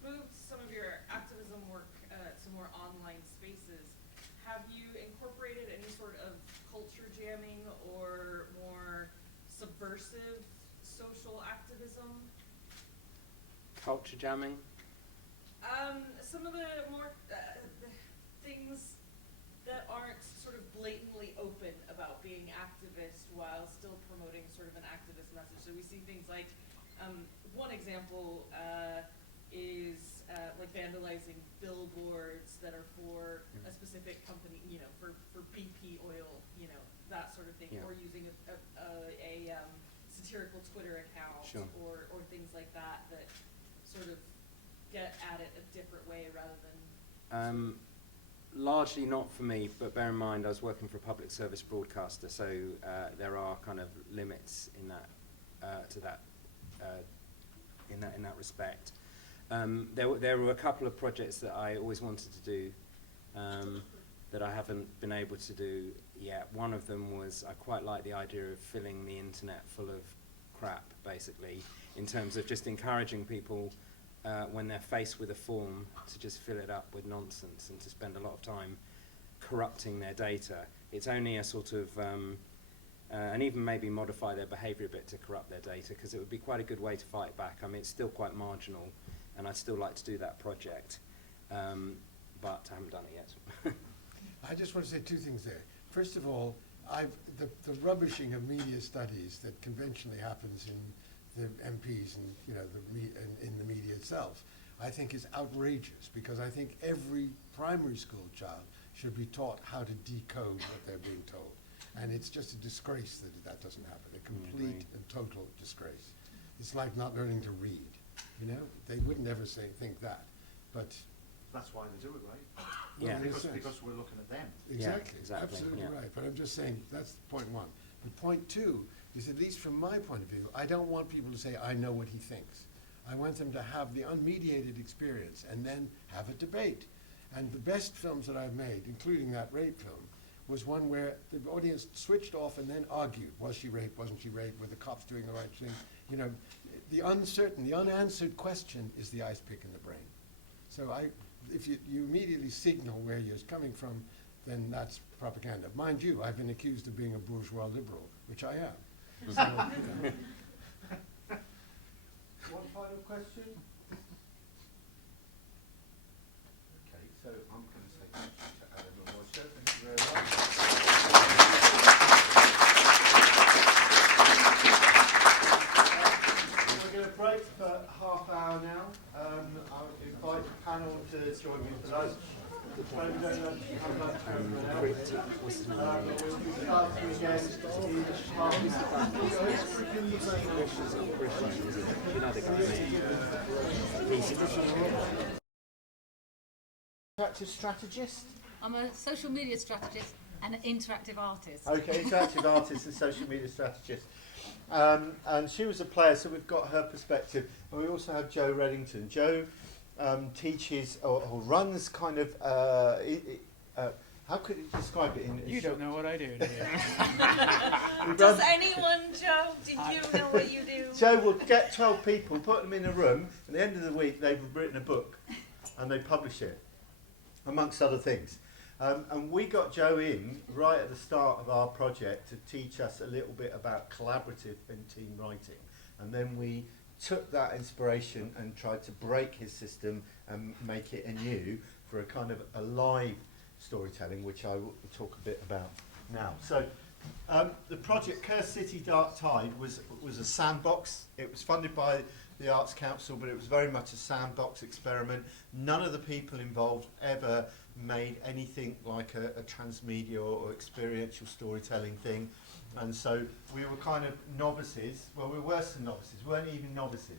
moved some of your activism work to more online spaces, have you incorporated any sort of culture jamming or more subversive social activism? Culture jamming? Some of the more the things that aren't sort of blatantly open about being activist while still promoting sort of an activist message. So we see things like, one example is like vandalizing billboards that are for a specific company, you know, for BP oil, you know, that sort of thing, or using a satirical Twitter account, Sure. or things like that that sort of get at it a different way rather than... Largely not for me, but bear in mind I was working for a public service broadcaster, so there are kind of limits in that in that respect. There were a couple of projects that I always wanted to do that I haven't been able to do yet. One of them was I quite like the idea of filling the internet full of crap, basically, in terms of just encouraging people when they're faced with a form to just fill it up with nonsense and to spend a lot of time corrupting their data. It's only a sort of, and even maybe modify their behaviour a bit to corrupt their data, because it would be quite a good way to fight back. I mean, it's still quite marginal, and I'd still like to do that project, but I haven't done it yet. I just want to say two things there. First of all, the rubbishing of media studies that conventionally happens in the MPs and in the media itself, I think is outrageous, because I think every primary school child should be taught how to decode what they're being told, and it's just a disgrace that doesn't happen. A complete and total disgrace. It's like not learning to read. You know, they wouldn't ever think that, but that's why they do it, right? Yeah, because we're looking at them. Exactly, Yeah, exactly, absolutely yeah. right. But I'm just saying that's point one. But point two is, at least from my point of view, I don't want people to say, I know what he thinks. I want them to have the unmediated experience and then have a debate. And the best films that I've made, including that rape film, was one where the audience switched off and then argued. Was she raped? Wasn't she raped? Were the cops doing the right thing? You know, the uncertain, the unanswered question is the ice pick in the brain. So if you immediately signal where you're coming from, then that's propaganda. Mind you, I've been accused of being a bourgeois liberal, which I am. So, One final question? Okay, so I'm going to say thank you to Adam and Roger. Thank you very much. We're going to break for half hour now. I'll invite the panel to join me for lunch. Maybe don't lunch, have lunch for everyone else. We'll be starting again in Interactive strategist? I'm a social media strategist and an interactive artist. Okay, interactive artist and social media strategist. And she was a player, so we've got her perspective. And we also have Joe Reddington. Joe teaches or runs kind of, how could you describe it? You don't know what I do, do you? Does anyone, Joe? Do you know what you do? Joe will get 12 people, put them in a room, and at the end of the week they've written a book and they publish it, amongst other things. And we got Joe in right at the start of our project to teach us a little bit about collaborative and team writing. And then we took that inspiration and tried to break his system and make it anew for a kind of a live storytelling, which I will talk a bit about now. So the project Curse City Dark Tide was a sandbox. It was funded by the Arts Council, but it was very much a sandbox experiment. None of the people involved ever made anything like a transmedia or experiential storytelling thing. And so we were kind of novices. Well, we were worse than novices. We weren't even novices.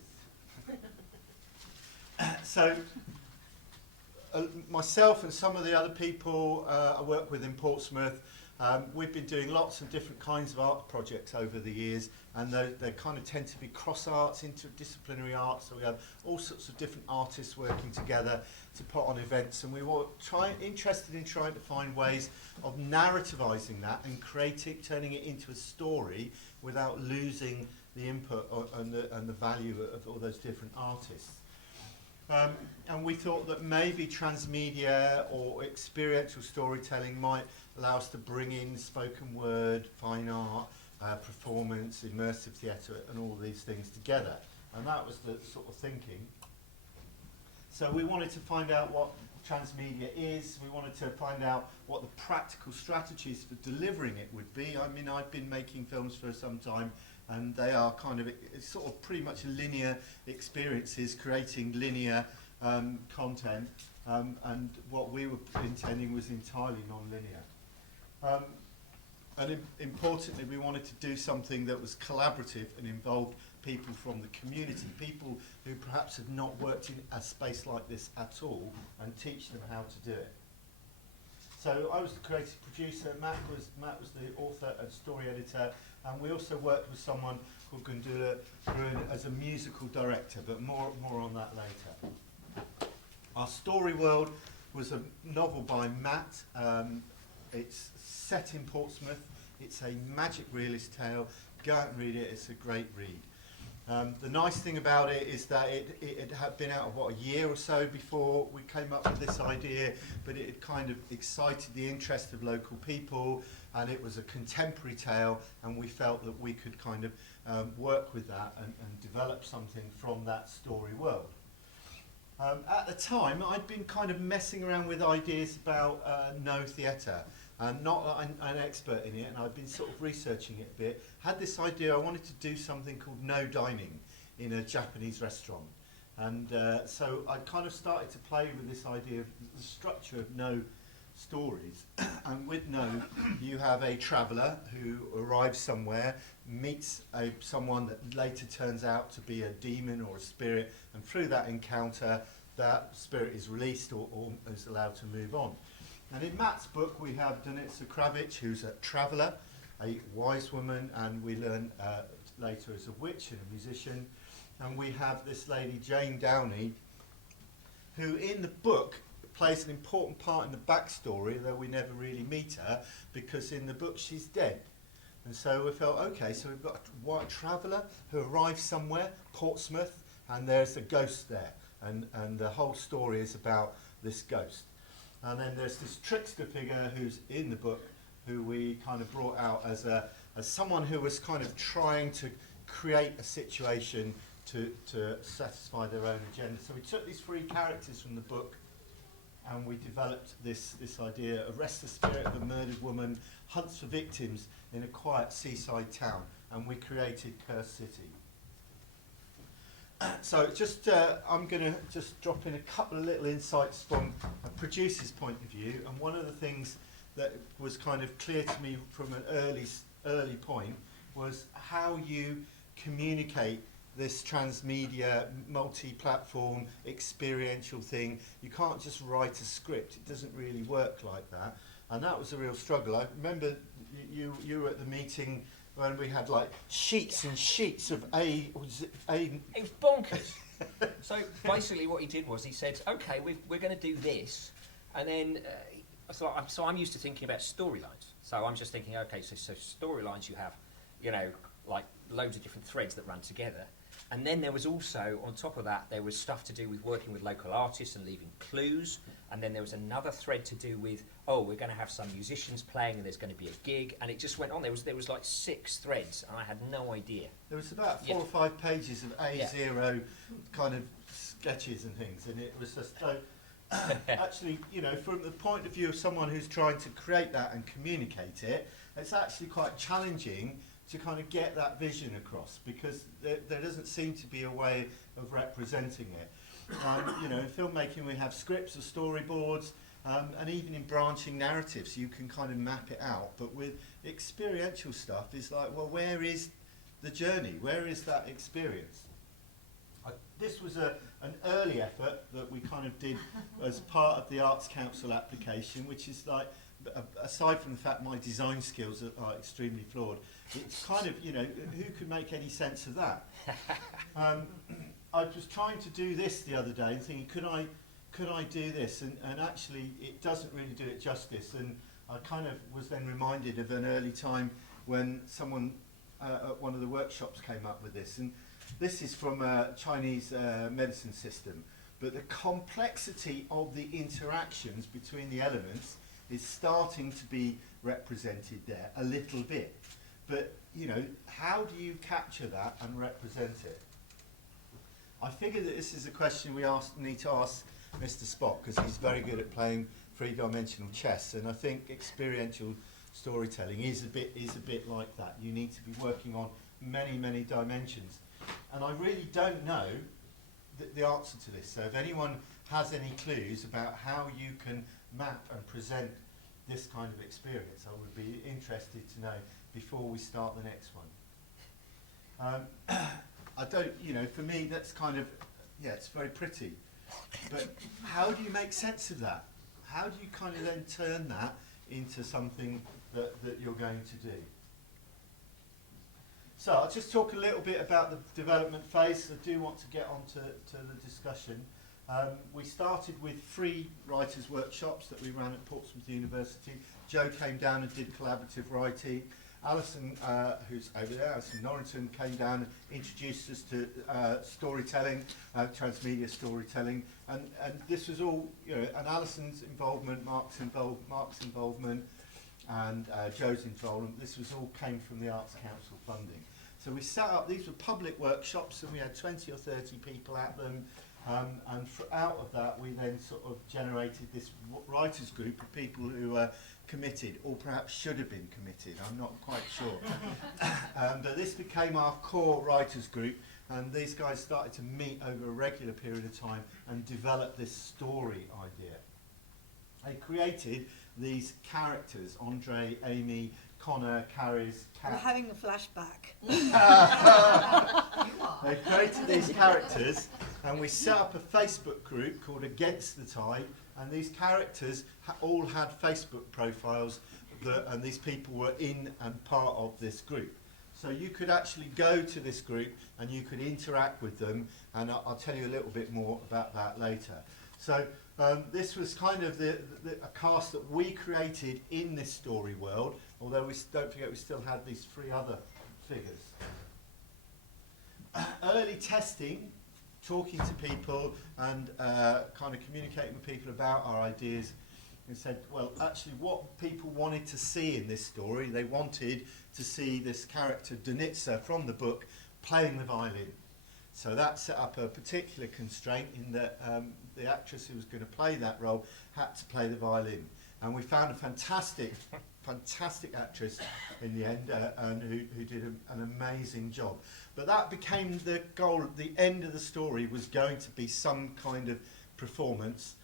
So myself and some of the other people I work with in Portsmouth, we've been doing lots of different kinds of art projects over the years, and they kind of tend to be cross arts, interdisciplinary arts. So we have all sorts of different artists working together to put on events, and we were interested in trying to find ways of narrativizing that and turning it into a story without losing the input and the value of all those different artists. And we thought that maybe transmedia or experiential storytelling might allow us to bring in spoken word, fine art, performance, immersive theatre, and all these things together. And that was the sort of thinking. So we wanted to find out what transmedia is. We wanted to find out what the practical strategies for delivering it would be. I mean, I've been making films for some time, and they are kind of, it's sort of pretty much linear experiences, creating linear content, and what we were intending was entirely non-linear. And importantly, we wanted to do something that was collaborative and involved people from the community, people who perhaps had not worked in a space like this at all, and teach them how to do it. So I was the creative producer, Matt was the author and story editor, and we also worked with someone called Gundula Bruin as a musical director, but more on that later. Our story world was a novel by Matt. It's set in Portsmouth. It's a magic realist tale. Go out and read it. It's a great read. The nice thing about it is that it had been out of, a year or so before we came up with this idea, but it had kind of excited the interest of local people, and it was a contemporary tale, and we felt that we could kind of work with that and develop something from that story world. At the time, I'd been kind of messing around with ideas about no theatre. Not that I'm an expert in it, and I've been sort of researching it a bit. Had this idea, I wanted to do something called no dining in a Japanese restaurant. And so I kind of started to play with this idea of the structure of no stories. And with no, you have a traveller who arrives somewhere, meets someone that later turns out to be a demon or a spirit, and through that encounter, that spirit is released or is allowed to move on. And in Matt's book, we have Danica Kravich, who's a traveller, a wise woman, and we learn later as a witch and a musician. And we have this lady, Jane Downey, who in the book plays an important part in the backstory, though we never really meet her, because in the book she's dead. And so we felt, okay, so we've got a white traveller who arrives somewhere, Portsmouth, and there's a ghost there. And the whole story is about this ghost. And then there's this trickster figure who's in the book, who we kind of brought out as someone who was kind of trying to create a situation to satisfy their own agenda. So we took these three characters from the book, and we developed this idea: arrests the spirit of a murdered woman, hunts for victims in a quiet seaside town, and we created Curse City. So just I'm going to just drop in a couple of little insights from a producer's point of view, and one of the things that was kind of clear to me from an early point was how you communicate this transmedia, multi-platform, experiential thing. You can't just write a script. It doesn't really work like that, and that was a real struggle. I remember you were at the meeting when we had like sheets and sheets of It was bonkers. So basically what he did was he said, okay, we're going to do this, and then so I'm used to thinking about storylines. So I'm just thinking, okay, so storylines you have, like loads of different threads that run together. And then there was also, on top of that, there was stuff to do with working with local artists and leaving clues. And then there was another thread to do with, oh, we're going to have some musicians playing and there's going to be a gig. And it just went on. There was like 6 threads, and I had no idea. There was about 4 or 5 pages of A0 kind of sketches and things, and it was just so. Actually, you know, from the point of view of someone who's trying to create that and communicate it, it's actually quite challenging to kind of get that vision across, because there doesn't seem to be a way of representing it. You know, in filmmaking we have scripts or storyboards, and even in branching narratives you can kind of map it out, but with experiential stuff it's like, well, where is the journey? Where is that experience? This was an early effort that we kind of did as part of the Arts Council application, which is like, aside from the fact my design skills are extremely flawed, it's kind of, you know, who could make any sense of that? I was trying to do this the other day and thinking, could I do this? And actually it doesn't really do it justice. And I kind of was then reminded of an early time when someone at one of the workshops came up with this. And this is from a Chinese medicine system. But the complexity of the interactions between the elements is starting to be represented there a little bit. But, you know, how do you capture that and represent it? I figure that this is a question we need to ask Mr. Spock, because he's very good at playing 3-dimensional chess, and I think experiential storytelling is a bit like that. You need to be working on many dimensions. And I really don't know the answer to this. So if anyone has any clues about how you can map and present this kind of experience, I would be interested to know before we start the next one. I don't, you know, for me that's kind of, yeah, it's very pretty. But how do you make sense of that? How do you kind of then turn that into something that you're going to do? So I'll just talk a little bit about the development phase. I do want to get on to the discussion. We started with 3 writers' workshops that we ran at Portsmouth University. Joe came down and did collaborative writing. Alison, who's over there, Alison Norrington, came down and introduced us to storytelling, transmedia storytelling, and this was all, you know, and Alison's involvement, Mark's involvement, and Joe's involvement. This was all came from the Arts Council funding. So we set up, these were public workshops, and we had 20 or 30 people at them, and out of that we then sort of generated this writers group of people who were committed, or perhaps should have been committed, I'm not quite sure. But this became our core writers group, and these guys started to meet over a regular period of time and develop this story idea. They created these characters, Andre, Amy, Connor, Carries, I'm having a flashback. They created these characters, and we set up a Facebook group called Against the Tide, and these characters all had Facebook profiles, and these people were in and part of this group. So you could actually go to this group and you could interact with them, and I'll tell you a little bit more about that later. So this was kind of a cast that we created in this story world, although don't forget we still had these 3 other figures. Early testing, talking to people and kind of communicating with people about our ideas, and said, well, actually what people wanted to see in this story, they wanted to see this character Danitza from the book playing the violin. So that set up a particular constraint in that the actress who was going to play that role had to play the violin. And we found a fantastic actress in the end, and who did an amazing job. But that became the goal. The end of the story was going to be some kind of performance,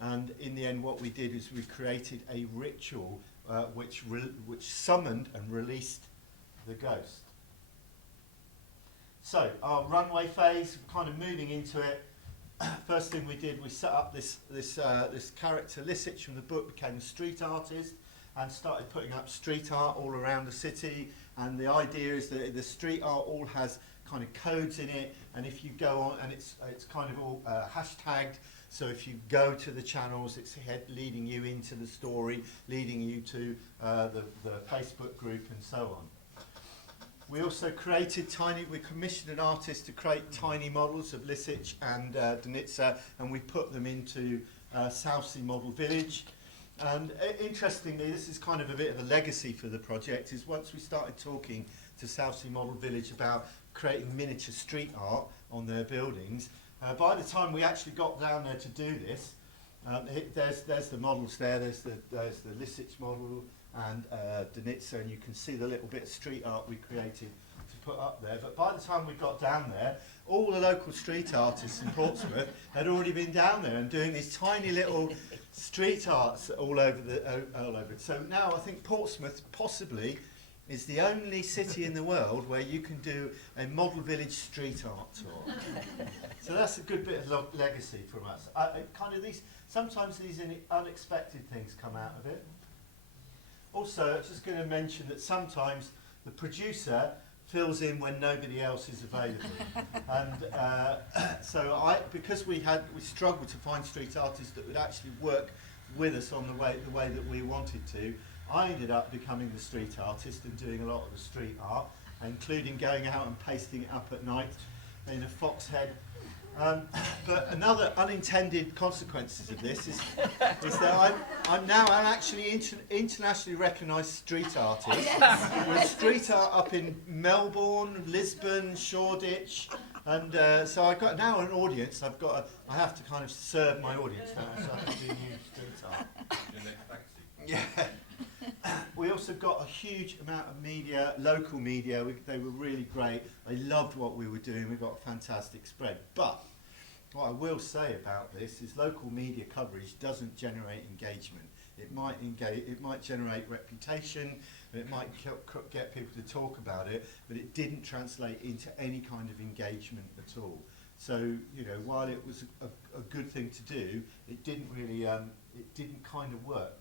and in the end what we did is we created a ritual which summoned and released the ghost. So our runway phase, kind of moving into it. First thing we did, we set up this character. Lisich from the book became a street artist and started putting up street art all around the city. And the idea is that the street art all has kind of codes in it, and if you go on, and it's kind of all hashtagged. So if you go to the channels, it's leading you into the story, leading you to the Facebook group, and so on. We also we commissioned an artist to create tiny models of Lisic and Danitsa, and we put them into Southsea Model Village. And interestingly, this is kind of a bit of a legacy for the project, is once we started talking to Southsea Model Village about creating miniature street art on their buildings, by the time we actually got down there to do this, there's the models there, there's the Lisic model and Danitsa, and you can see the little bit of street art we created to put up there. But by the time we got down there, all the local street artists in Portsmouth had already been down there and doing these tiny little street arts all over it. So now I think Portsmouth possibly is the only city in the world where you can do a model village street art tour. So that's a good bit of legacy from us. Sometimes these unexpected things come out of it. Also, I'm just going to mention that sometimes the producer fills in when nobody else is available. And because we struggled to find street artists that would actually work with us on the way that we wanted to, I ended up becoming the street artist and doing a lot of the street art, including going out and pasting it up at night in a fox head. But another unintended consequences of this is that I'm now an actually internationally recognised street artist with street art up in Melbourne, Lisbon, Shoreditch, and so I've got now an audience. I have to kind of serve my audience now, so I have to do new street art. Yeah. We also got a huge amount of media, local media. They were really great. They loved what we were doing. We got a fantastic spread. But what I will say about this is local media coverage doesn't generate engagement. It might generate reputation, it might get people to talk about it, but it didn't translate into any kind of engagement at all. So, you know, while it was a good thing to do, it didn't really, it didn't kind of work.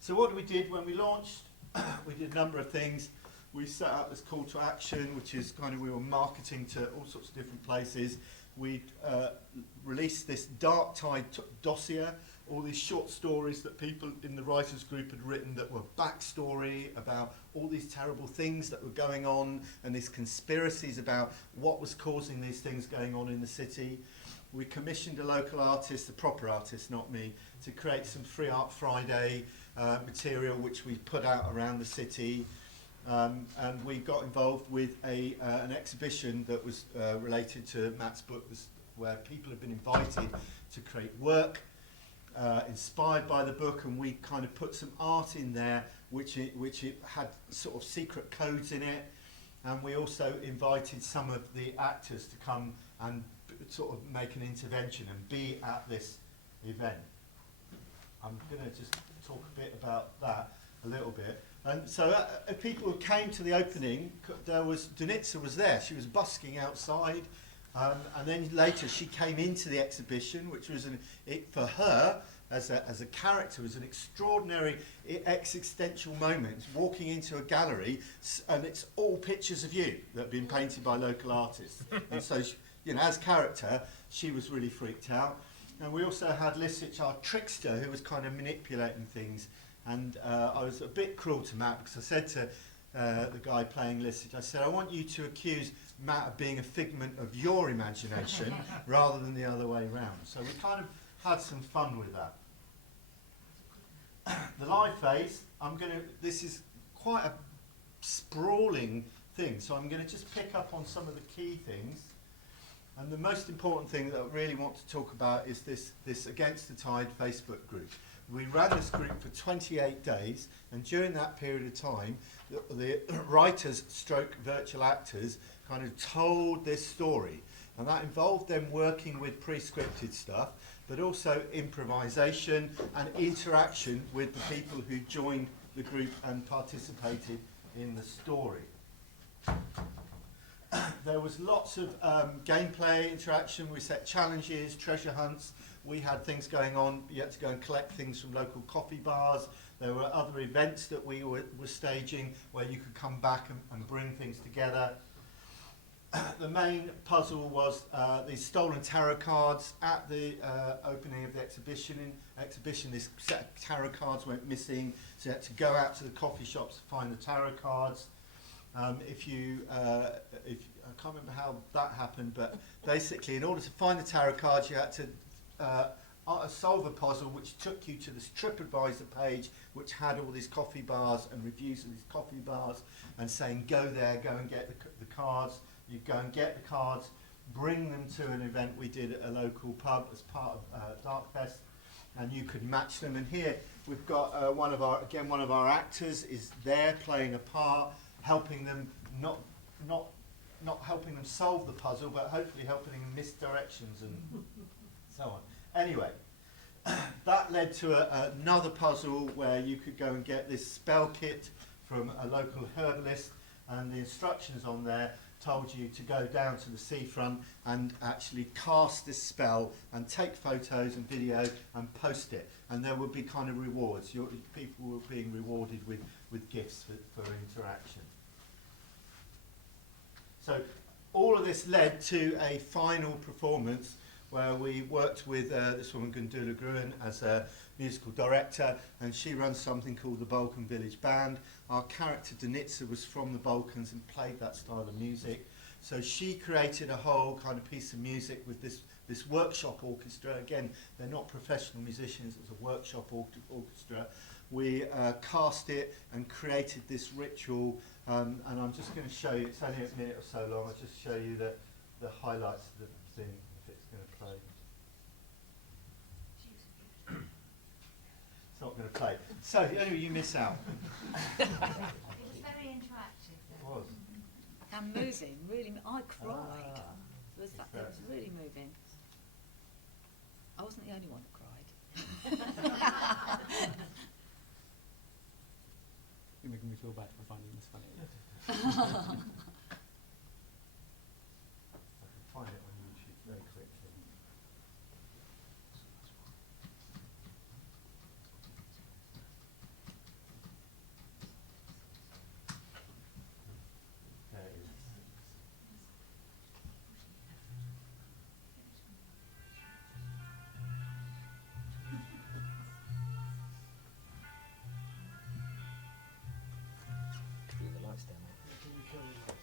So what we did when we launched, we did a number of things. We set up this call to action, which is kind of, we were marketing to all sorts of different places. We released this Dark Tide dossier, all these short stories that people in the writers group had written that were backstory about all these terrible things that were going on and these conspiracies about what was causing these things going on in the city. We commissioned a local artist, a proper artist, not me, to create some Free Art Friday material which we put out around the city. And we got involved with an exhibition that was related to Matt's book, where people have been invited to create work inspired by the book, and we kind of put some art in there which it had sort of secret codes in it, and we also invited some of the actors to come and sort of make an intervention and be at this event. I'm going to just talk a bit about that a little bit. And so people who came to the opening, Danitsa was there. She was busking outside, and then later she came into the exhibition, which was for her as a character was an extraordinary existential moment. It's walking into a gallery, and it's all pictures of you that have been painted by local artists. And so, you know, as character, she was really freaked out. And we also had Lisic, our trickster, who was kind of manipulating things. And I was a bit cruel to Matt, because I said to the guy playing Lisic, I said, I want you to accuse Matt of being a figment of your imagination rather than the other way around. So we kind of had some fun with that. The live phase, this is quite a sprawling thing, so I'm going to just pick up on some of the key things. And the most important thing that I really want to talk about is this Against the Tide Facebook group. We ran this group for 28 days, and during that period of time, the writers stroke virtual actors kind of told this story. And that involved them working with pre-scripted stuff, but also improvisation and interaction with the people who joined the group and participated in the story. There was lots of gameplay interaction. We set challenges, treasure hunts. We had things going on. You had to go and collect things from local coffee bars. There were other events that we were staging where you could come back and bring things together. The main puzzle was these stolen tarot cards at the opening of the exhibition. This set of tarot cards went missing, so you had to go out to the coffee shops to find the tarot cards. I can't remember how that happened, but basically, in order to find the tarot cards, you had to solve a puzzle, which took you to this TripAdvisor page, which had all these coffee bars and reviews of these coffee bars, and saying, go there, go and get the cards. You go and get the cards, bring them to an event we did at a local pub as part of Darkfest, and you could match them. And here we've got one of our actors is there playing a part, helping them not helping them solve the puzzle, but hopefully helping them misdirections and so on. Anyway, that led to another puzzle where you could go and get this spell kit from a local herbalist, and the instructions on there told you to go down to the seafront and actually cast this spell and take photos and video and post it, and there would be kind of rewards. People were being rewarded with gifts for interaction. So all of this led to a final performance where we worked with this woman Gundula Gruen as a musical director, and she runs something called the Balkan Village Band. Our character Danica was from the Balkans and played that style of music. So she created a whole kind of piece of music with this workshop orchestra. Again, they're not professional musicians, it's a workshop orchestra. We cast it and created this ritual, and I'm just going to show you, it's only a minute or so long, I'll just show you the highlights of the thing, if it's going to play. It's not going to play. So, anyway, you miss out. It was very interactive. It was. And moving, really, I cried. It was really moving. I wasn't the only one that cried. You're making me feel bad for finding this funny. I can find it on YouTube very quickly. There it is. Do the lights down there. Can you show me this?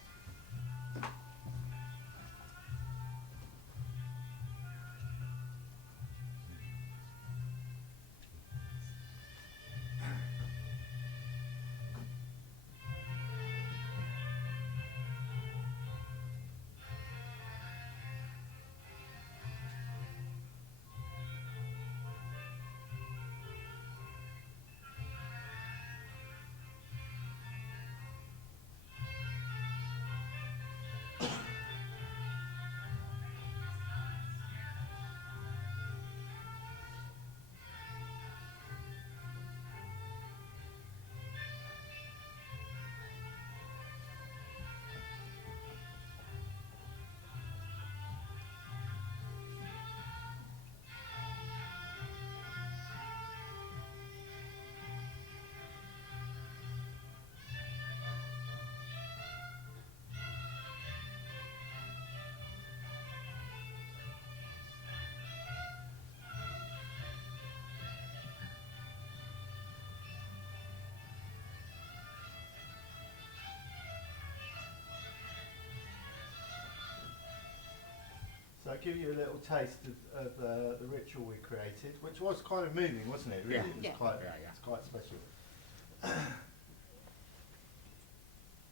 So I'll give you a little taste of the ritual we created, which was kind of moving, wasn't it? Really, Yeah. it was Yeah. quite, Yeah. it's quite special.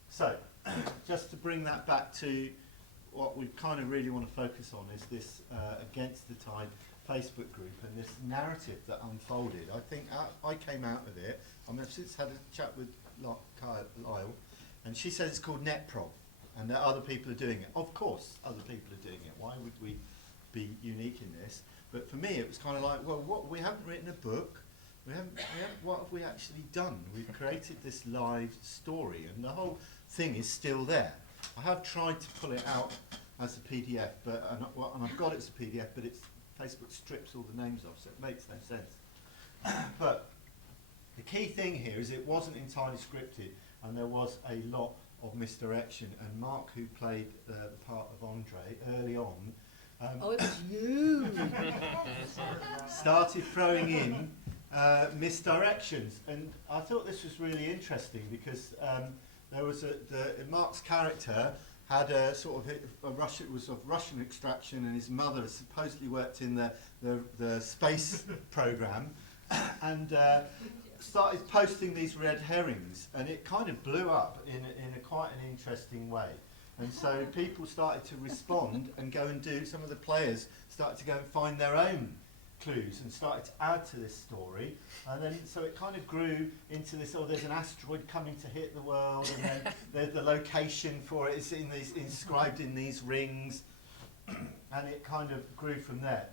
So, just to bring that back to what we kind of really want to focus on is this Against the Tide Facebook group and this narrative that unfolded. I think I came out of it, I've since had a chat with Lyle, and she says it's called NetProv, and that other people are doing it. Of course, other people are doing it. Why would we be unique in this? But for me, it was kind of like, well, we haven't written a book. What have we actually done? We've created this live story, and the whole thing is still there. I have tried to pull it out as a PDF, and I've got it as a PDF, but Facebook strips all the names off, so it makes no sense. But the key thing here is it wasn't entirely scripted, and there was a lot of misdirection. And Mark, who played the part of Andre early on, Oh, it was you. started throwing in misdirections, and I thought this was really interesting because there was Mark's character had a sort of Russian extraction, and his mother supposedly worked in the space program, and started posting these red herrings, and it kind of blew up in a quite an interesting way. And so people started to respond and go and do, some of the players started to go and find their own clues and started to add to this story. And then so it kind of grew into this, oh, there's an asteroid coming to hit the world, and then there's the location for it is inscribed in these rings, and it kind of grew from there.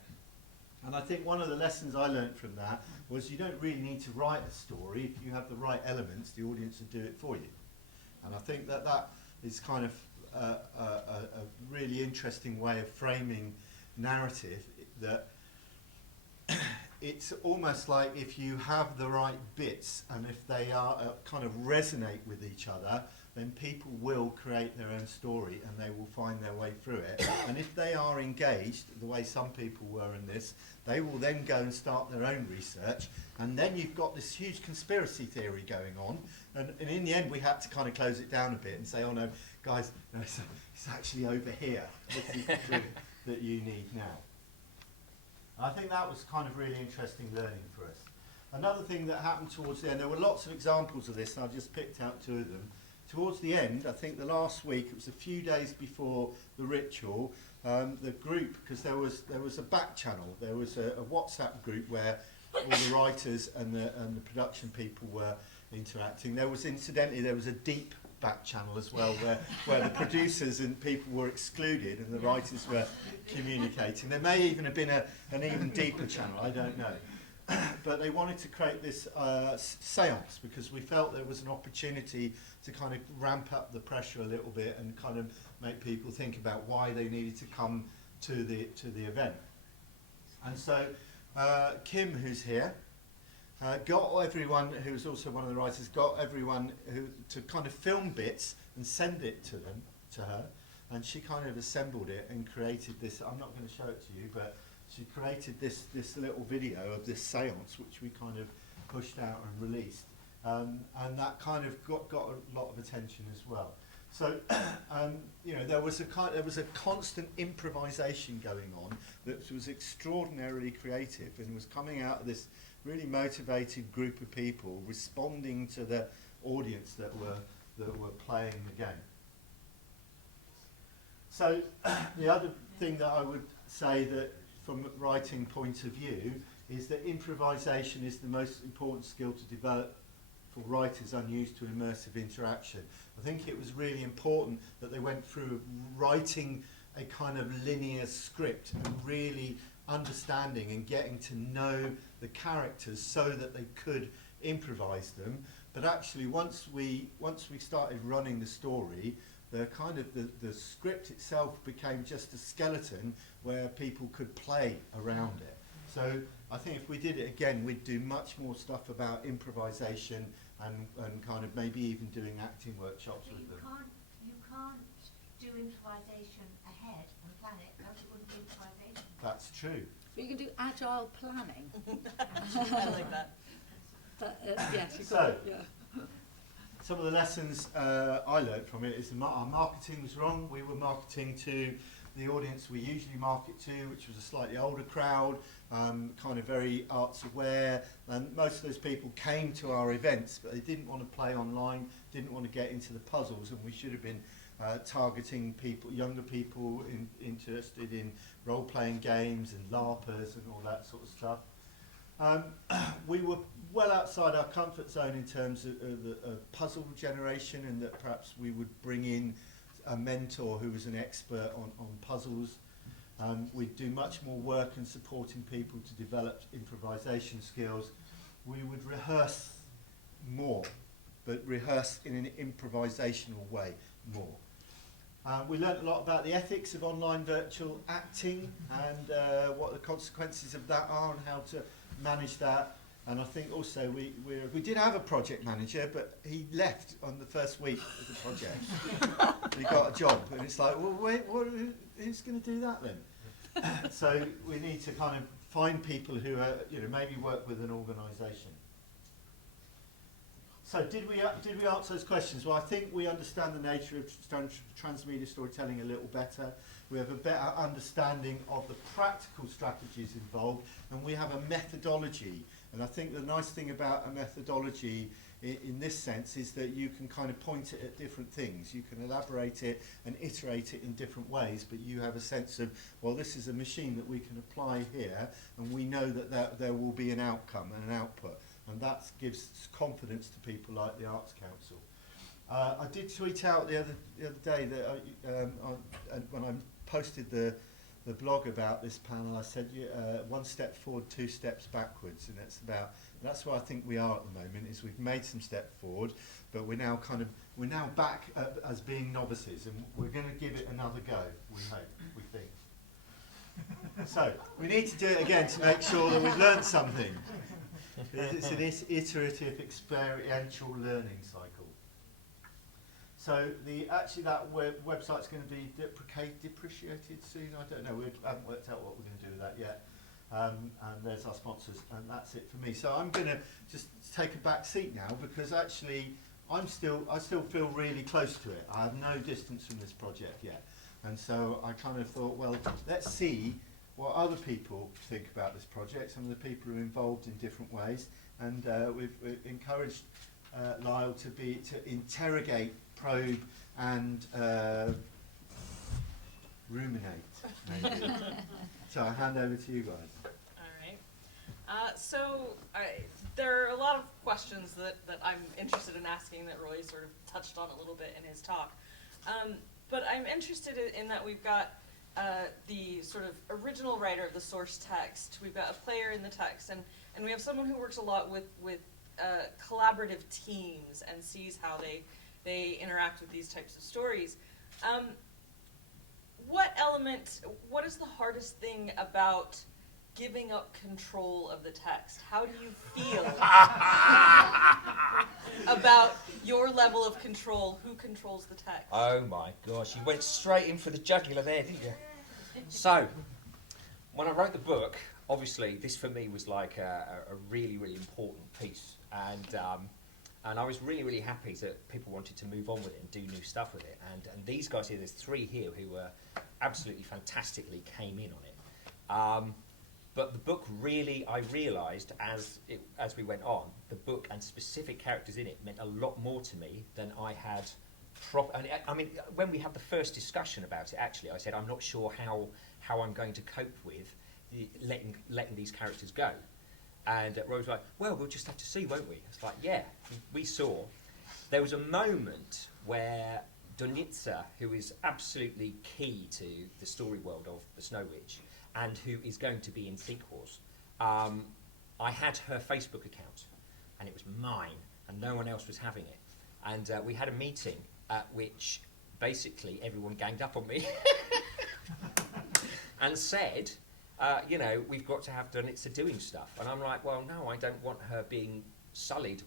And I think one of the lessons I learned from that was you don't really need to write a story. If you have the right elements, the audience will do it for you. And I think that is kind of a really interesting way of framing narrative, that it's almost like if you have the right bits and if they are kind of resonate with each other, then people will create their own story and they will find their way through it. And if they are engaged, the way some people were in this, they will then go and start their own research, and then you've got this huge conspiracy theory going on, and in the end we had to kind of close it down a bit and say, oh no, guys, no, it's actually over here. This is the truth that you need now. I think that was kind of really interesting learning for us. Another thing that happened towards the end, there were lots of examples of this, and I've just picked out 2 of them. Towards the end, I think the last week, it was a few days before the ritual, the group, because there was a back channel, there was a WhatsApp group where all the writers and the production people were interacting. There was, incidentally, there was a deep back channel as well, where the producers and people were excluded and the writers were communicating. There may even have been an even deeper channel, I don't know. But they wanted to create this seance because we felt there was an opportunity to kind of ramp up the pressure a little bit and kind of make people think about why they needed to come to the event. And so Kim, who's here, got everyone, who's also one of the writers, got everyone to kind of film bits and send it to her, and she kind of assembled it and created this. I'm not going to show it to you, but she created this little video of this seance, which we kind of pushed out and released, and that kind of got a lot of attention as well. So you know, there was a constant improvisation going on that was extraordinarily creative and was coming out of this really motivated group of people responding to the audience that were playing the game. So the other thing that I would say, that from a writing point of view, is that improvisation is the most important skill to develop for writers unused to immersive interaction. I think it was really important that they went through writing a kind of linear script and really understanding and getting to know the characters so that they could improvise them. But actually once we started running the story, the script itself became just a skeleton where people could play around it. So I think if we did it again, we'd do much more stuff about improvisation and kind of maybe even doing acting workshops with them. You can't do improvisation ahead and plan it, else it wouldn't be improvisation. That's true. But you can do agile planning. I like that. Yes. So, some of the lessons I learned from it is our marketing was wrong. We were marketing to the audience we usually market to, which was a slightly older crowd, kind of very arts aware, and most of those people came to our events, but they didn't want to play online, didn't want to get into the puzzles, and we should have been targeting people, younger people interested in role-playing games and LARPers and all that sort of stuff. We were well outside our comfort zone in terms of puzzle generation, and that perhaps we would bring in a mentor who was an expert on puzzles. We'd do much more work in supporting people to develop improvisation skills. We would rehearse more, but rehearse in an improvisational way more. We learnt a lot about the ethics of online virtual acting and what the consequences of that are and how to manage that. And I think also we did have a project manager, but he left on the first week of the project. He got a job, and it's like, well, wait, who's going to do that then? So we need to kind of find people who are, maybe work with an organisation. So did we answer those questions? Well, I think we understand the nature of transmedia storytelling a little better. We have a better understanding of the practical strategies involved, and we have a methodology. And I think the nice thing about a methodology in this sense is that you can kind of point it at different things. You can elaborate it and iterate it in different ways, but you have a sense of, well, this is a machine that we can apply here, and we know that there will be an outcome and an output. And that gives confidence to people like the Arts Council. I did tweet out the other day that when I posted the blog about this panel, I said one step forward, two steps backwards, and that's where I think we are at the moment. Is we've made some step forward, but we're now back as being novices, and we're going to give it another go. We hope, we think. So we need to do it again to make sure that we've learned something. It's an iterative experiential learning cycle. So that website's going to be depreciated soon. I don't know. We haven't worked out what we're going to do with that yet. And there's our sponsors, and that's it for me. So I'm going to just take a back seat now, because actually I still feel really close to it. I have no distance from this project yet, and so I kind of thought, well, let's see what other people think about this project. Some of the people who are involved in different ways, and we've encouraged Lyle to interrogate, probe, and ruminate, maybe. So I hand over to you guys. All right. There are a lot of questions that I'm interested in asking that Roy sort of touched on a little bit in his talk. But I'm interested in that we've got the sort of original writer of the source text, we've got a player in the text, and we have someone who works a lot with collaborative teams and sees how they interact with these types of stories. What is the hardest thing about giving up control of the text? How do you feel about your level of control? Who controls the text? Oh my gosh, you went straight in for the jugular there, didn't you? So, when I wrote the book, obviously this for me was like a really, really important piece, and I was really, really happy that people wanted to move on with it and do new stuff with it. And these guys here, there's three here who absolutely fantastically came in on it. But the book really, I realised as we went on, the book and specific characters in it meant a lot more to me than I had. I mean, when we had the first discussion about it, actually, I said I'm not sure how I'm going to cope with letting these characters go. And Roy was like, well, we'll just have to see, won't we? It's like, yeah, we saw. There was a moment where Donitsa, who is absolutely key to the story world of The Snow Witch, and who is going to be in sequels, I had her Facebook account, and it was mine, and no one else was having it. And we had a meeting at which basically everyone ganged up on me and said, we've got to have Donitsa doing stuff. And I'm like, well, no, I don't want her being sullied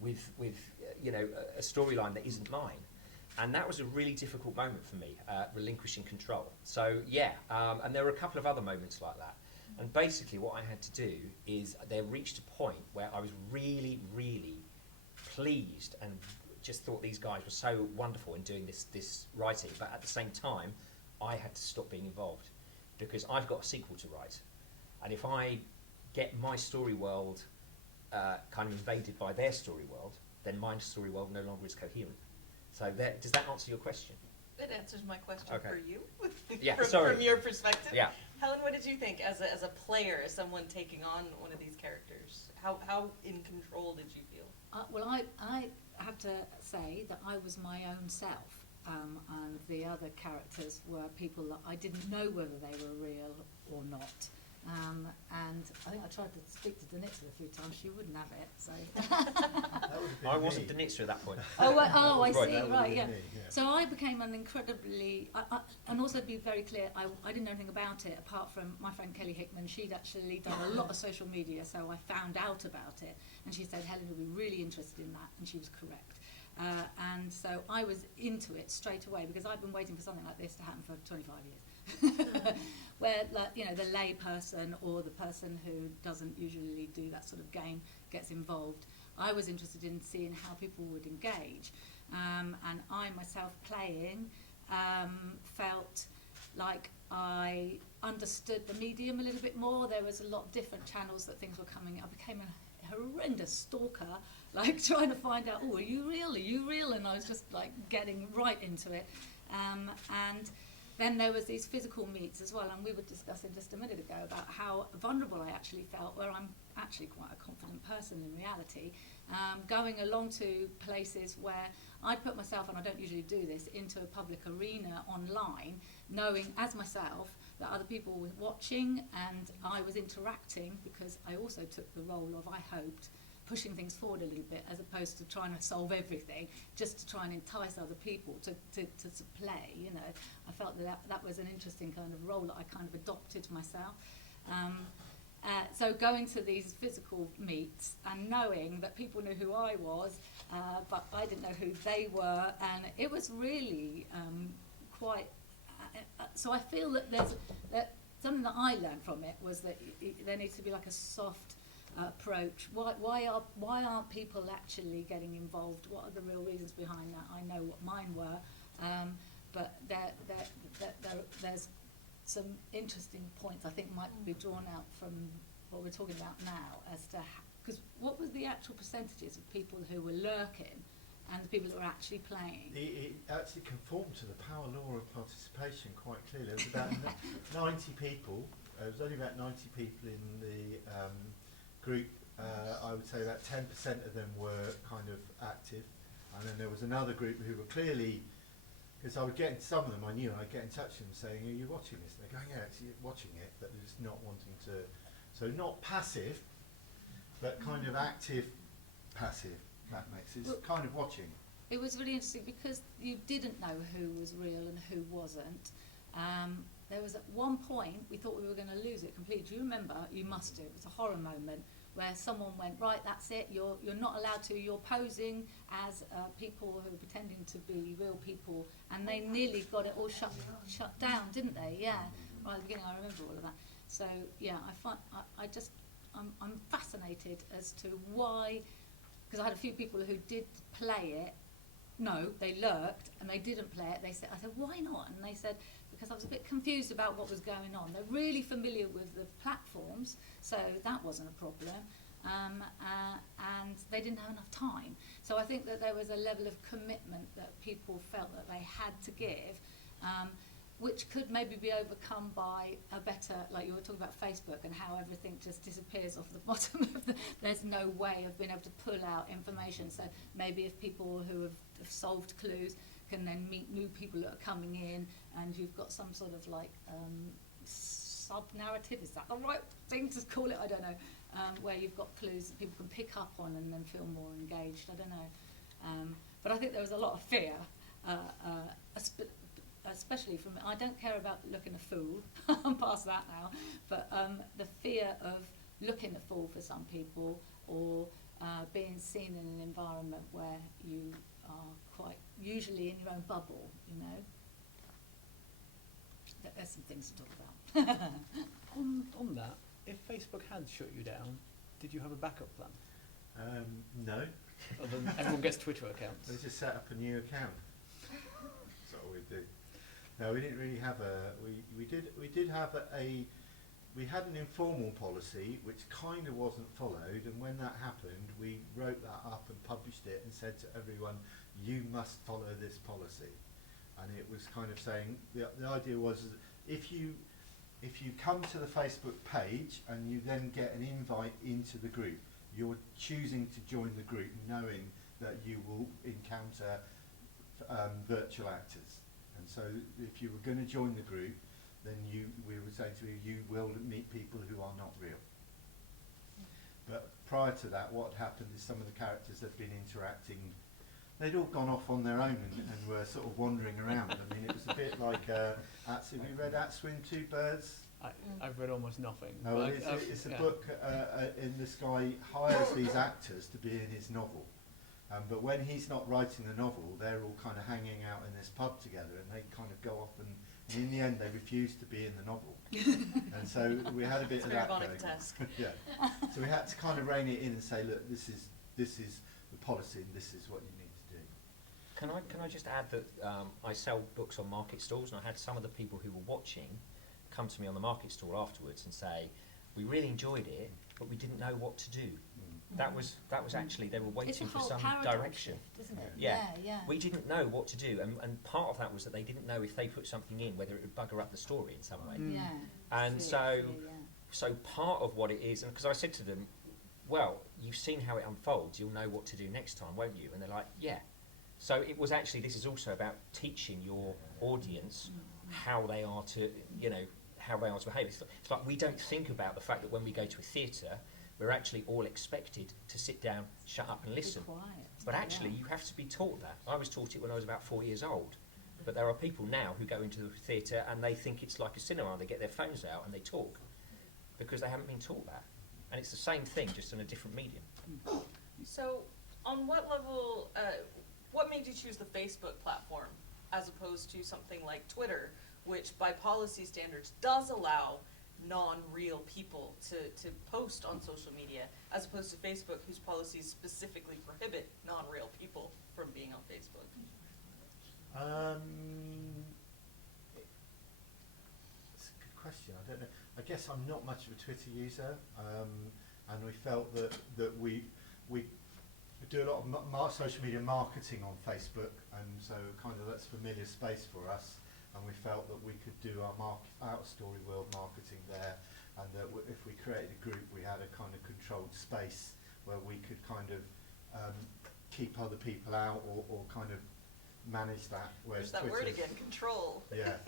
with a storyline that isn't mine. And that was a really difficult moment for me, relinquishing control. So yeah, and there were a couple of other moments like that. And basically what I had to do is there reached a point where I was really, really pleased and just thought these guys were so wonderful in doing this writing, but at the same time, I had to stop being involved because I've got a sequel to write. And if I get my story world kind of invaded by their story world, then my story world no longer is coherent. So does that answer your question? It answers my question for you. Yeah, from your perspective. Yeah. Helen, what did you think as a player, as someone taking on one of these characters? How in control did you feel? Well, I have to say that I was my own self, and the other characters were people that I didn't know whether they were real or not. And I think I tried to speak to Donitsa a few times. She wouldn't have it. So I wasn't Donitsa at that point. I see. That Right, yeah. So I became an incredibly, and also to be very clear, I didn't know anything about it apart from my friend Kelly Hickman. She'd actually done a lot of social media, so I found out about it, and she said Helen would be really interested in that, and she was correct. And so I was into it straight away because I've been waiting for something like this to happen for 25 years. Where, the lay person or the person who doesn't usually do that sort of game gets involved. I was interested in seeing how people would engage. And I myself playing felt like I understood the medium a little bit more. There was a lot of different channels that things were coming. I became a horrendous stalker, like trying to find out, oh, are you real? Are you real? And I was just like getting right into it. And then there was these physical meets as well, and we were discussing just a minute ago about how vulnerable I actually felt, where I'm actually quite a confident person in reality, going along to places where I put myself, and I don't usually do this, into a public arena online, knowing as myself that other people were watching and I was interacting, because I also took the role of, I hoped, pushing things forward a little bit, as opposed to trying to solve everything, just to try and entice other people to play, you know. I felt that was an interesting kind of role that I kind of adopted myself. So going to these physical meets and knowing that people knew who I was, but I didn't know who they were, and it was really quite... so I feel that something that I learned from it was that there needs to be like a soft approach. Why aren't people actually getting involved? What are the real reasons behind that? I know what mine were, but there's some interesting points I think might be drawn out from what we're talking about now, as to because what was the actual percentages of people who were lurking and the people that were actually playing? It actually conformed to the power law of participation quite clearly. There was about 90 people. There was only about 90 people in the group. I would say about 10% of them were kind of active, and then there was another group who were clearly, because I would get into some of them, I knew, and I'd get in touch with them saying, are you watching this? And they're going, yeah, actually watching it, but they're just not wanting to. So not passive, but kind of active, passive. That makes it. It's kind of watching. It was really interesting because you didn't know who was real and who wasn't. There was at one point we thought we were going to lose it completely. Do you remember? You must do. It was a horror moment where someone went, right, that's it. You're not allowed to. You're posing as people who are pretending to be real people, and they nearly got it all shut down, didn't they? Yeah. Right at the beginning, I remember all of that. So yeah, I'm fascinated as to why. Because I had a few people who did play it. No, they lurked and they didn't play it. I said, why not? And they said, because I was a bit confused about what was going on. They're really familiar with the platforms, so that wasn't a problem. And they didn't have enough time. So I think that there was a level of commitment that people felt that they had to give, which could maybe be overcome by a better, like you were talking about Facebook and how everything just disappears off the bottom of there's no way of being able to pull out information. So maybe if people who have solved clues can then meet new people that are coming in, and you've got some sort of like sub-narrative, is that the right thing to call it? I don't know, where you've got clues that people can pick up on and then feel more engaged. I don't know. But I think there was a lot of fear, especially from, I don't care about looking a fool, I'm past that now, but the fear of looking a fool for some people, or being seen in an environment where you are quite usually in your own bubble, you know. There's some things to talk about. on that, if Facebook had shut you down, did you have a backup plan? No. Other than everyone gets Twitter accounts. They just set up a new account. That's all we do. No, we didn't really have a. We did have we had an informal policy which kind of wasn't followed, and when that happened, we wrote that up and published it and said to everyone, you must follow this policy. And it was kind of saying, the idea was if you come to the Facebook page and you then get an invite into the group, you're choosing to join the group knowing that you will encounter virtual actors. And so if you were going to join the group, then we would say to you, you will meet people who are not real. But prior to that, what happened is some of the characters had been interacting. They'd all gone off on their own and were sort of wandering around. I mean, it was a bit like, have you read At Swim Two Birds? I've read almost nothing. No, it's a book, in this guy hires these actors to be in his novel. But when he's not writing the novel, they're all kind of hanging out in this pub together, and they kind of go off and in the end they refuse to be in the novel. And so we had a bit of that going. task. Yeah. So we had to kind of rein it in and say, look, this is this is the policy and this is what you need to do. Can I just add that I sell books on market stalls, and I had some of the people who were watching come to me on the market stall afterwards and say, we really enjoyed it, but we didn't know what to do. That was actually, they were waiting for some direction. Shift, isn't it? Yeah. Yeah. We didn't know what to do, and part of that was that they didn't know if they put something in, whether it would bugger up the story in some way. Yeah. And See, so, yeah. so part of what it is, and because I said to them, well, you've seen how it unfolds, you'll know what to do next time, won't you? And they're like, yeah. So it was actually, this is also about teaching your audience how they are to, how they are to behave. It's like we don't think about the fact that when we go to a theatre, we're actually all expected to sit down, shut up and listen. Be quiet. But actually, you have to be taught that. I was taught it when I was about 4 years old. But there are people now who go into the theatre and they think it's like a cinema. They get their phones out and they talk because they haven't been taught that. And it's the same thing, just in a different medium. So, on what level, what made you choose the Facebook platform as opposed to something like Twitter, which by policy standards does allow non-real people to post on social media, as opposed to Facebook, whose policies specifically prohibit non-real people from being on Facebook? It's a good question. I don't know. I guess I'm not much of a Twitter user, and we felt that we do a lot of social media marketing on Facebook, and so kind of that's familiar space for us. And we felt that we could do our out Story World marketing there, and that if we created a group, we had a kind of controlled space where we could kind of keep other people out or kind of manage that. There's that word again, control. Yeah.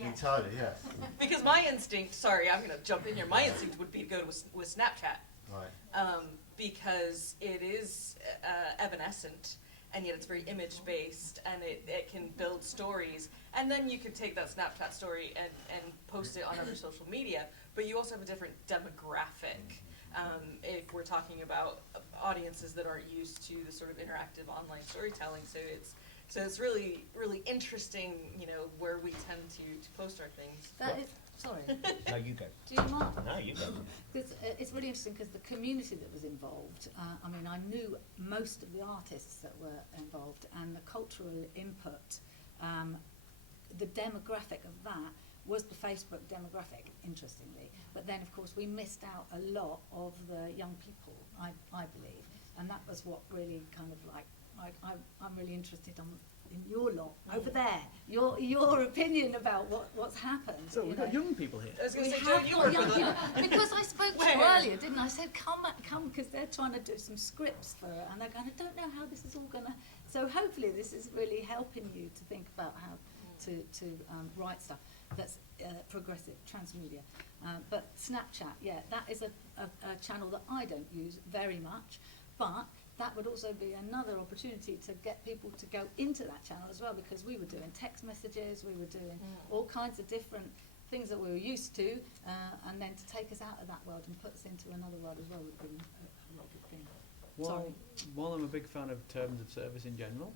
Entirely, yes. Because my instinct, sorry, I'm going to jump in here, my instinct would be to go with Snapchat. Right. Because it is evanescent, and yet it's very image-based, and it can build stories. And then you could take that Snapchat story and post it on other social media, but you also have a different demographic. If we're talking about audiences that aren't used to the sort of interactive online storytelling, so it's really, really interesting, where we tend to post our things. That is, sorry. No, you go. Do you mind? No, you go. Because it's really interesting because the community that was involved, I knew most of the artists that were involved, and the cultural input, the demographic of that was the Facebook demographic, interestingly. But then, of course, we missed out a lot of the young people, I believe. And that was what really kind of like, I'm really interested in your lot over there. Your opinion about what's happened. So we've got young people here. I was going We to say, Joe, have you got were young the- people. Because I spoke to you Where? earlier, didn't I? I said, come, because they're trying to do some scripts for it, and they're going, I don't know how this is all going to... So hopefully this is really helping you to think about how to write stuff that's progressive, transmedia. But Snapchat, yeah, that is a channel that I don't use very much, but that would also be another opportunity to get people to go into that channel as well, because we were doing text messages, we were doing all kinds of different things that we were used to, and then to take us out of that world and put us into another world as well would have been a lot of good thing. While I'm a big fan of terms of service in general,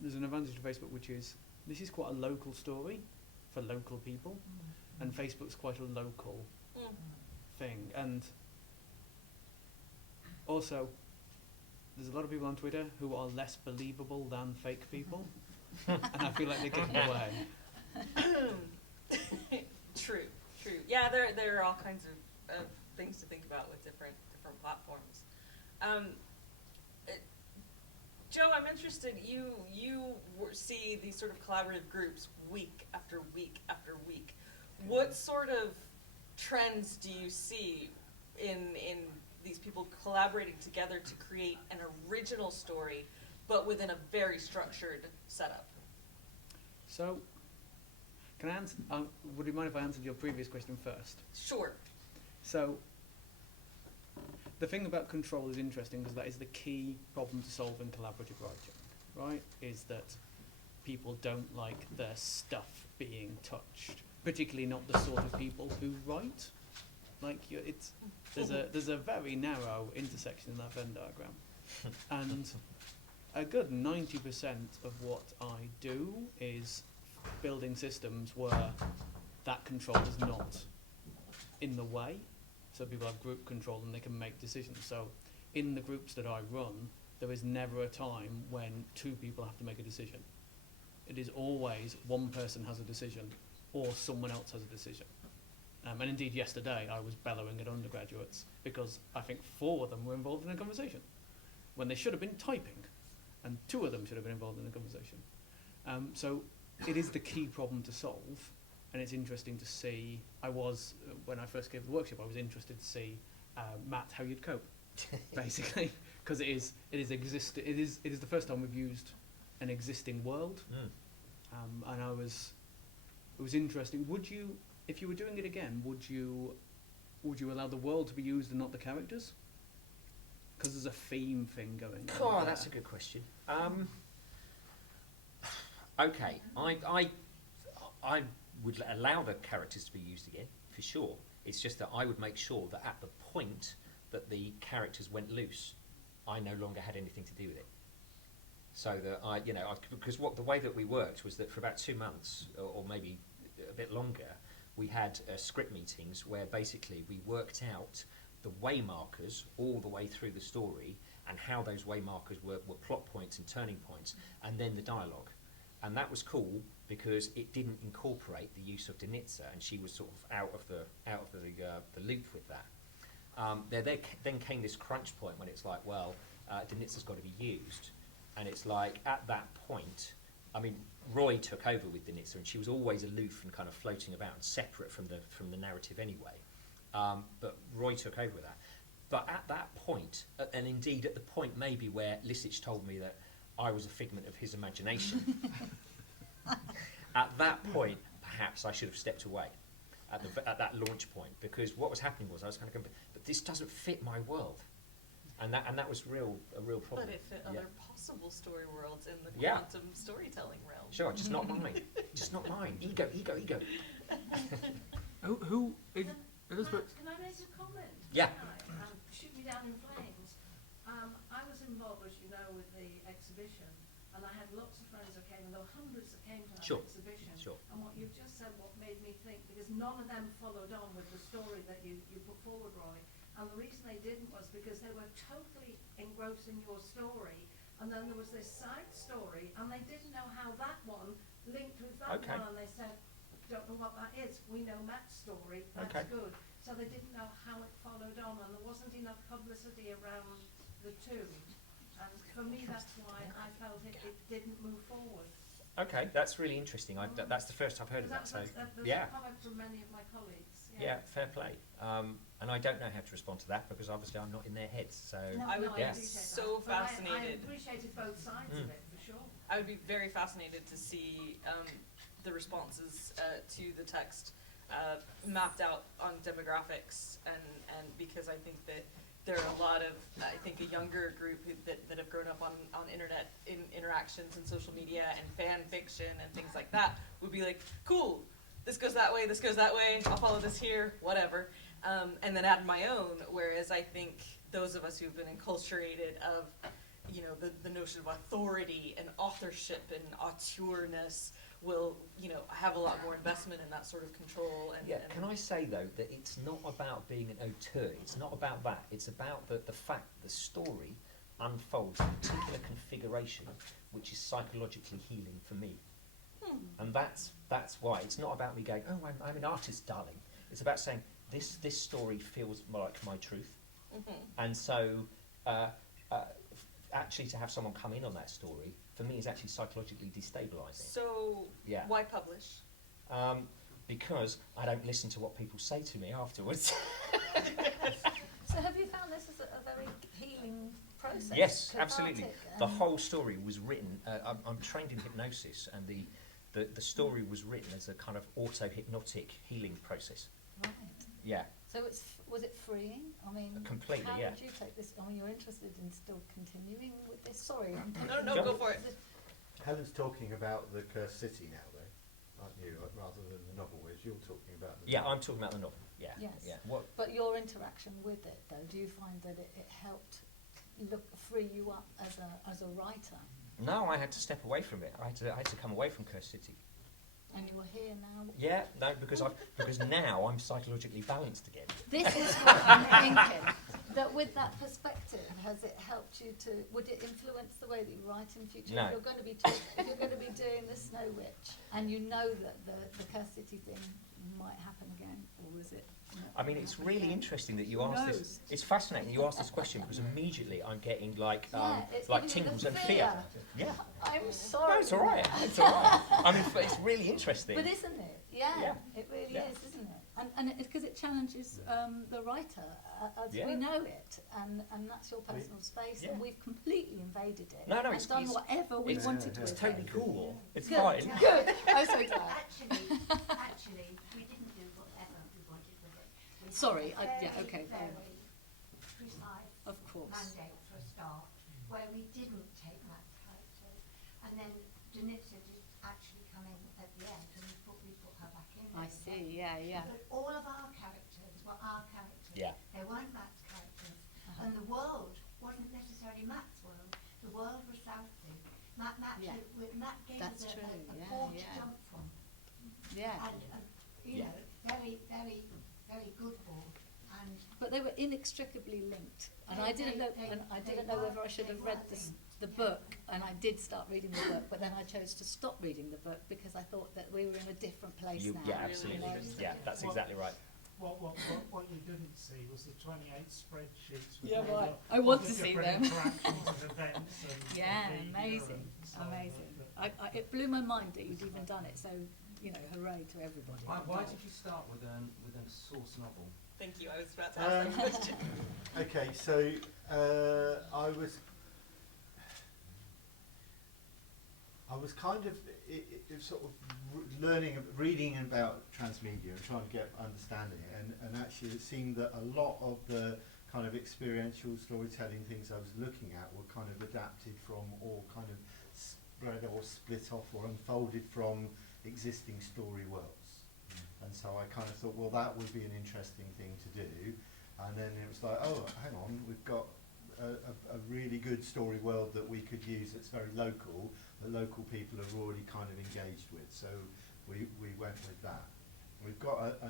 there's an advantage to Facebook, which is this is quite a local story for local people, and Facebook's quite a local thing. And also, there's a lot of people on Twitter who are less believable than fake people, and I feel like they get in the way. True. Yeah, there are all kinds of things to think about with different platforms. Joe, I'm interested. You see these sort of collaborative groups week after week after week. What sort of trends do you see in these people collaborating together to create an original story, but within a very structured setup? So, can I answer? Would you mind if I answered your previous question first? Sure. So, the thing about control is interesting because that is the key problem to solve in collaborative writing, right? Is that people don't like their stuff being touched, particularly not the sort of people who write. Like there's a very narrow intersection in that Venn diagram, and a good 90% of what I do is building systems where that control is not in the way. So people have group control and they can make decisions. So in the groups that I run, there is never a time when two people have to make a decision. It is always one person has a decision or someone else has a decision. And indeed yesterday I was bellowing at undergraduates because I think 4 of them were involved in a conversation when they should have been typing, and 2 of them should have been involved in a conversation. So it is the key problem to solve, and it's interesting to see. When I first gave the workshop, I was interested to see, Matt, how you'd cope, basically, because it is the first time we've used an existing world, and it was interesting. Would you, if you were doing it again, would you allow the world to be used and not the characters? Because there's a theme thing going on. Oh, that's a good question. Okay, I would allow the characters to be used again, for sure. It's just that I would make sure that at the point that the characters went loose, I no longer had anything to do with it. So that because the way that we worked was that for about 2 months, or maybe a bit longer, we had script meetings where basically we worked out the way markers all the way through the story and how those way markers were plot points and turning points, and then the dialogue. And that was cool because it didn't incorporate the use of Denitsa, and she was sort of out of the loop with that. There then came this crunch point when it's like, well, Denitsa's got to be used, and it's like at that point, I mean, Roy took over with Denitsa, and she was always aloof and kind of floating about and separate from the narrative anyway. But Roy took over with that. But at that point, and indeed at the point maybe where Lisich told me that I was a figment of his imagination, at that point, perhaps I should have stepped away at that launch point, because what was happening was I was kind of going, but this doesn't fit my world, and that was a real problem. But it fit other possible story worlds in the Yeah. quantum storytelling realm. Sure, just not mine. Just not mine. Ego. Elizabeth? Can I make a comment? Yeah. Shoot me down in flames. I was involved, as you know, with the exhibition, and I had lots of friends that came, and there were hundreds that came to that Sure. exhibition. Sure. And what you've just said, what made me think, because none of them followed on with the story that you put forward, Roy, and the reason they didn't was because they were totally engrossed in your story, and then there was this side story, and they didn't know how that one linked with that Okay. one, and they said, don't know what that is. We know Matt's story. That's Okay. good. So they didn't know how it followed on, and there wasn't enough publicity around the two. And for me, that's why I felt it didn't move forward. Okay, that's really interesting. That's the first I've heard of that. That's So a comment from many of my colleagues. yeah, fair play. And I don't know how to respond to that because obviously I'm not in their heads. So I would be yeah. so But I fascinated. appreciated both sides of it, for sure. I would be very fascinated to see the responses to the text mapped out on demographics, and because I think that there are a lot of, I think a younger group that have grown up on internet interactions and social media and fan fiction and things like that would be like, cool, this goes that way, I'll follow this here, whatever. And then add my own, whereas I think those of us who've been enculturated of, you know, the notion of authority and authorship and auteurness will, you know, have a lot more investment in that sort of control. And, Yeah, can I say though that it's not about being an auteur, it's not about that, it's about the fact the story unfolds in a particular configuration which is psychologically healing for me. And that's why. It's not about me going, oh, I'm an artist, darling. It's about saying, this story feels more like my truth. And so actually to have someone come in on that story, for me, is actually psychologically destabilising. So, yeah. Why publish? Because I don't listen to what people say to me afterwards. So have you found this as a very healing process? Yes, absolutely. Cathartic, The whole story was written, I'm trained in hypnosis, and the story was written as a kind of auto-hypnotic healing process. Right. Yeah. So was it freeing? I mean, Completely, how yeah. did you take this? I mean, you're interested in still continuing with this? Sorry, I'm No, go for it. Helen's talking about the Cursed City now, though, aren't you? Rather than the novel, whereas you're talking about the Yeah, I'm talking about the novel. Yeah. Yes. Yeah. What? But your interaction with it, though, do you find that it helped free you up as a writer? No, I had to step away from it. I had to come away from Cursed City. And you're here now. Yeah, no, because now I'm psychologically balanced again. This is what I'm thinking. that with that perspective, has it helped you to? Would it influence the way that you write in future? No. If you're going to be if you're going to be doing the Snow Witch, and you know that the Cursed City thing might happen again, or is it? I mean, it's really interesting that you Who ask this. knows? It's fascinating you ask this question because immediately I'm getting like it's like giving you tingles the and fear. Yeah. I'm sorry. No, it's all right. It's all right. I mean, it's really interesting. But isn't it? Yeah, Yeah. it really Yeah. is, isn't it? And because it challenges the writer as Yeah. we know it, and that's your personal space, and we've completely invaded it. No, and it's done it's, whatever we wanted to. It's totally cool. It's Good, fine. good. I'm so glad. Actually, we didn't do whatever we wanted with it. We had Sorry, a okay, fair very precise Of course. mandate for a start, where we didn't take Matt's characters, and then Danitza did actually come in at the end, and we put her back in. I see. Yeah, yeah. But all of our characters were our characters. Yeah. They weren't Matt's characters, and the world wasn't necessarily Matt's world. The world was Southsea. Matt Yeah. gave That's us a true, yeah, port to yeah. jump from. Yeah. And you know, very, very, very good ball. And But they were inextricably linked, and I didn't know. they- And I they didn't know were- whether I should they have read were the book, and I did start reading the book, but then I chose to stop reading the book because I thought that we were in a different place now. Yeah, absolutely. Yeah, that's exactly right. What you didn't see was the 28 spreadsheets. With Yeah, all right. the- I all want the to see different them. interactions and events and Yeah, media amazing, and so on, amazing. but- It blew my mind that you'd even done it. So, you know, hooray to everybody. Why did you start with a source novel? Thank you. I was about to ask that question. Okay, so I was kind of sort of reading about transmedia and trying to get understanding it, and actually it seemed that a lot of the kind of experiential storytelling things I was looking at were kind of adapted from, or kind of spread or split off or unfolded from existing story worlds. And so I kind of thought, well, that would be an interesting thing to do. And then it was like, oh, hang on, we've got a really good story world that we could use that's very local, that local people are already kind of engaged with. So we went with that. We've got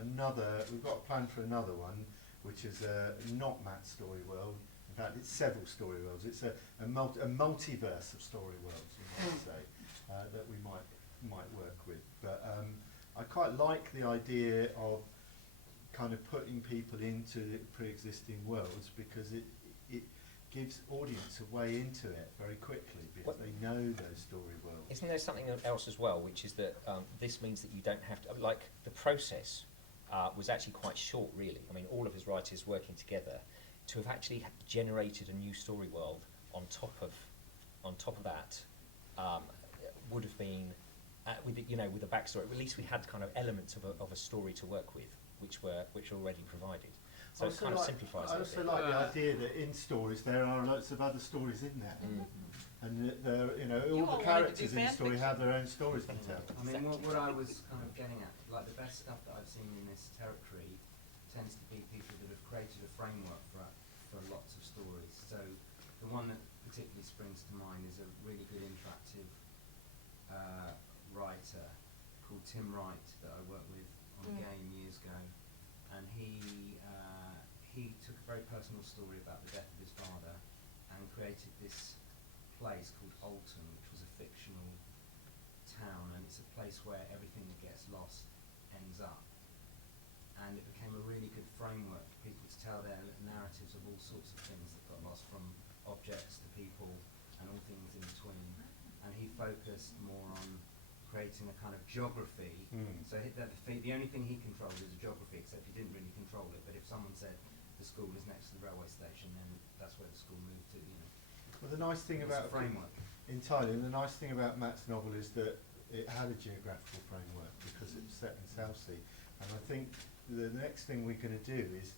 we've got a plan for another one, which is not Matt's story world. In fact, it's several story worlds. It's a multiverse of story worlds, you might say, that we might work with. But I quite like the idea of kind of putting people into pre-existing worlds, because it gives audience a way into it very quickly, because they know those story worlds. Isn't there something else as well, which is that this means that you don't have to, like, the process was actually quite short, really. I mean, all of his writers working together to have actually generated a new story world on top of that would have been with a backstory. At least we had kind of elements of a story to work with, which were already provided. So it kind of simplifies it. I also like the idea that in stories there are lots of other stories in there, and all the characters in the story have their own stories to tell. I mean, what I was kind of getting at, like the best stuff that I've seen in this territory tends to be people that have created a framework for lots of stories. So the one that particularly springs to mind is a really good interactive writer called Tim Wright that I worked with on a game years ago, and he took a very personal story about the death of his father and created this place called Alton, which was a fictional town, and it's a place where everything that gets lost ends up. And it became a really good framework for people to tell their narratives of all sorts of things that got lost, from objects to people and all things in between. And he focused more on creating a kind of geography. So the only thing he controlled is a geography, except he didn't really control it. But if someone said the school is next to the railway station, then that's where the school moved to, you know. Well, the nice thing about framework. Entirely, the nice thing about Matt's novel is that it had a geographical framework because it was set in Southsea. And I think the next thing we're going to do is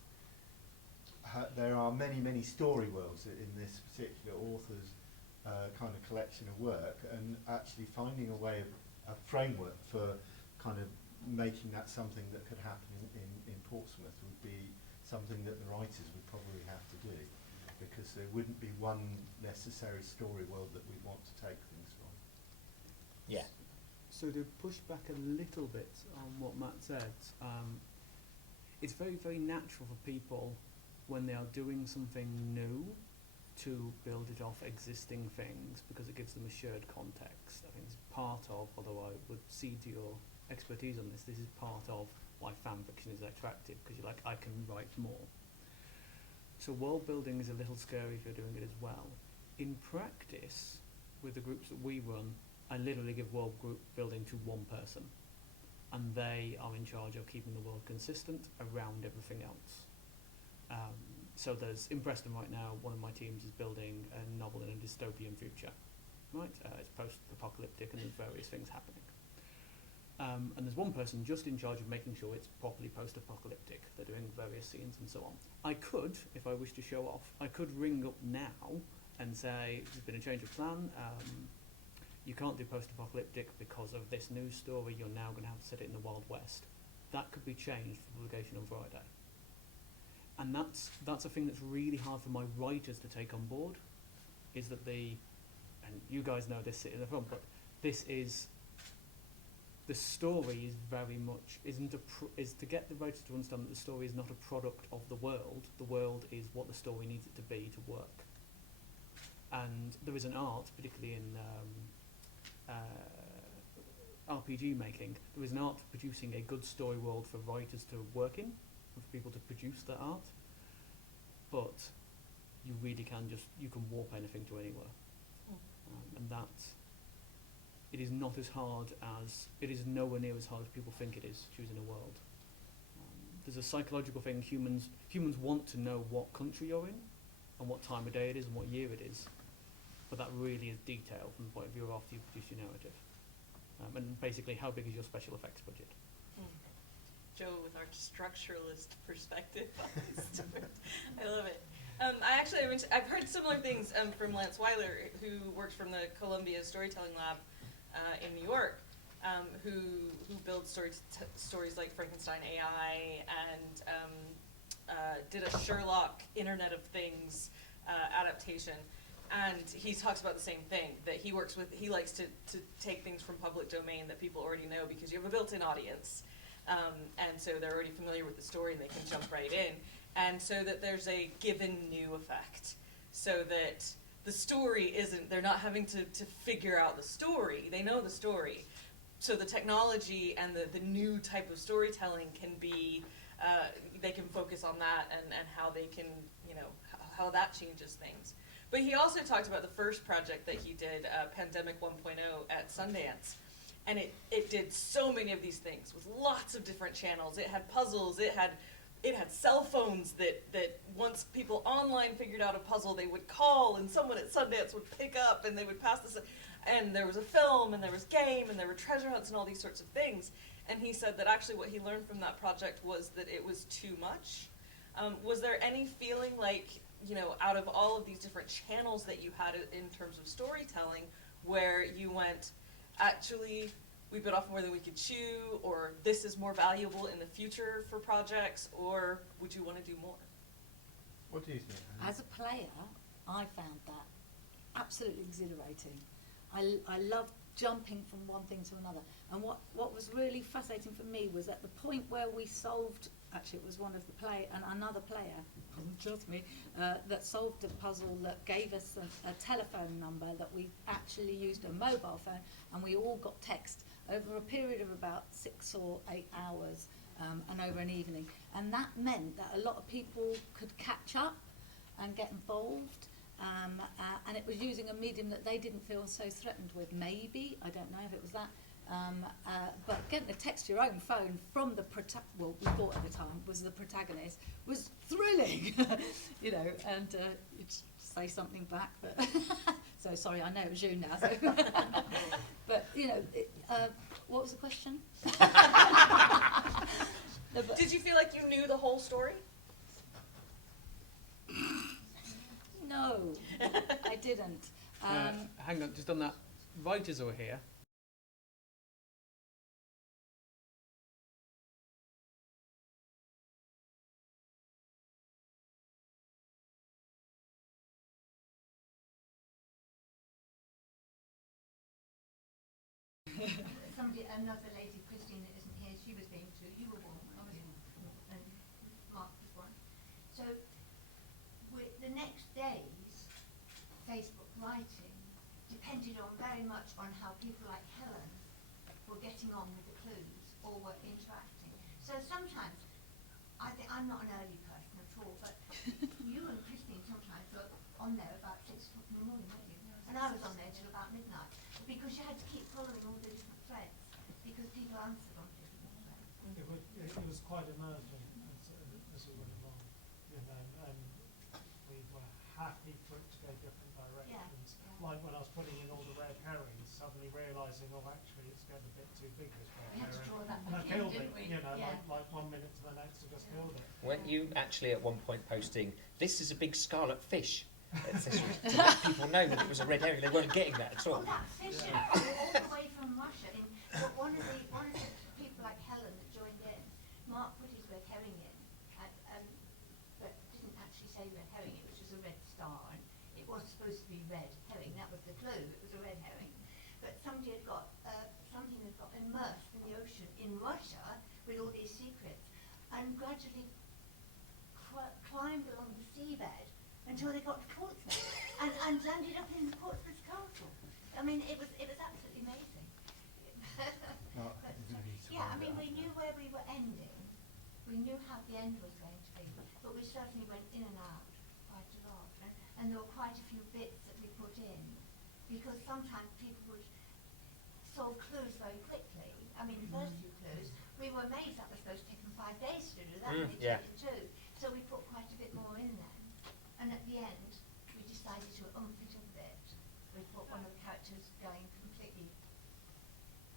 there are many story worlds in this particular author's kind of collection of work, and actually finding a way of a framework for kind of making that something that could happen in Portsmouth would be something that the writers would probably have to do, because there wouldn't be one necessary story world that we'd want to take things from. Yeah. So to push back a little bit on what Matt said, it's very, very natural for people when they are doing something new, to build it off existing things, because it gives them a shared context. I think it's part of, although I would cede to your expertise on this, this is part of why fan fiction is attractive, because you're like, I can write more. So world building is a little scary if you're doing it as well. In practice, with the groups that we run, I literally give world group building to one person, and they are in charge of keeping the world consistent around everything else. So there's, in Preston right now, one of my teams is building a novel in a dystopian future, right? It's post-apocalyptic and there's various things happening. And there's one person just in charge of making sure it's properly post-apocalyptic. They're doing various scenes and so on. I could, if I wish to show off, I could ring up now and say, there's been a change of plan, you can't do post-apocalyptic because of this news story, you're now going to have to set it in the Wild West. That could be changed for publication on Friday. And that's a thing that's really hard for my writers to take on board, is that and you guys know this sitting in the front, but this is, the story is very much, is to get the writers to understand that the story is not a product of the world is what the story needs it to be to work. And there is an art, particularly in RPG making, there is an art to producing a good story world for writers to work in, and for people to produce that art. But you really can you can warp anything to anywhere. And that, it is not as hard as, it is nowhere near as hard as people think it is, choosing a world. There's a psychological thing, humans want to know what country you're in, and what time of day it is, and what year it is. But that really is detail from the point of view of after you produce your narrative. And basically, how big is your special effects budget? Joe with our structuralist perspective on this story. I love it. I've heard similar things from Lance Weiler, who works from the Columbia Storytelling Lab in New York, who builds stories like Frankenstein AI and did a Sherlock Internet of Things adaptation. And he talks about the same thing, that he likes to take things from public domain that people already know, because you have a built-in audience. And so they're already familiar with the story and they can jump right in. And so that there's a given new effect. So that the story they're not having to figure out the story, they know the story. So the technology and the new type of storytelling can be, they can focus on that and how they can, how that changes things. But he also talked about the first project that he did, Pandemic 1.0 at Sundance. And it did so many of these things with lots of different channels. It had puzzles, it had cell phones that once people online figured out a puzzle, they would call and someone at Sundance would pick up and they would pass this. And there was a film and there was game and there were treasure hunts and all these sorts of things. And he said that actually what he learned from that project was that it was too much. Was there any feeling like, out of all of these different channels that you had in terms of storytelling, where you went, actually, we bit off more than we could chew, or this is more valuable in the future for projects, or would you want to do more? What do you think? As a player, I found that absolutely exhilarating. I loved jumping from one thing to another. And what was really fascinating for me was at the point where we solved, actually it was one of the another player, wasn't just me, that solved a puzzle that gave us a telephone number that we actually used a mobile phone, and we all got text over a period of about 6 or 8 hours and over an evening. And that meant that a lot of people could catch up and get involved. And it was using a medium that they didn't feel so threatened with. Maybe, I don't know if it was that. But getting a text to your own phone from the we thought at the time was the protagonist was thrilling, and you'd say something back. But so sorry, I know it was you now. So but what was the question? Did you feel like you knew the whole story? No, I didn't. Hang on, just on that. Writers are here. Another lady, Christine, that isn't here, she was being too. You were one, I was one, and Mark was one. So very much on how people like Helen were getting on with the clues or were interacting. So sometimes, I think I'm not an early person at all, but you and Christine sometimes were on there about 6 o'clock in the morning, weren't you? And I was on there till about midnight, because you had to keep following all the different threads, because people answered on different threads. It was quite emergent as we went along, you know, and we were happy for it to go different directions. Yeah. Like when I was putting in all the red herrings, suddenly realising, oh, actually, it's getting a bit too big, this red We had to herring. draw that And I back in, killed it, didn't we? you know, Yeah. like 1 minute to the next, I just killed it. Weren't you actually at one point posting, "This is a big scarlet fish," to let people know that it was a red herring? They weren't getting that at all. Oh, that fish all the way from Russia. But one of the people like Helen that joined in, Mark put his red herring in, but didn't actually say red herring. It was just a red star, and it was supposed to be red herring. That was the clue. It was a red herring. But somebody had got something had got immersed in the ocean in Russia with all these secrets, and gradually climbed along the seabed until they got to Portsmouth and landed up in Portsmouth Castle. I mean, it was absolutely amazing. But, yeah, I mean, we knew where we were ending. We knew how the end was going to be, but we certainly went in and out quite a lot. And there were quite a few bits that we put in, because sometimes people would solve clues very quickly. I mean, the first few clues, we were amazed that was supposed to take them 5 days to do that, and it yeah. took 2. So we put quite a bit more in then. And at the end, we decided to ump it up a bit. We put one of the characters going completely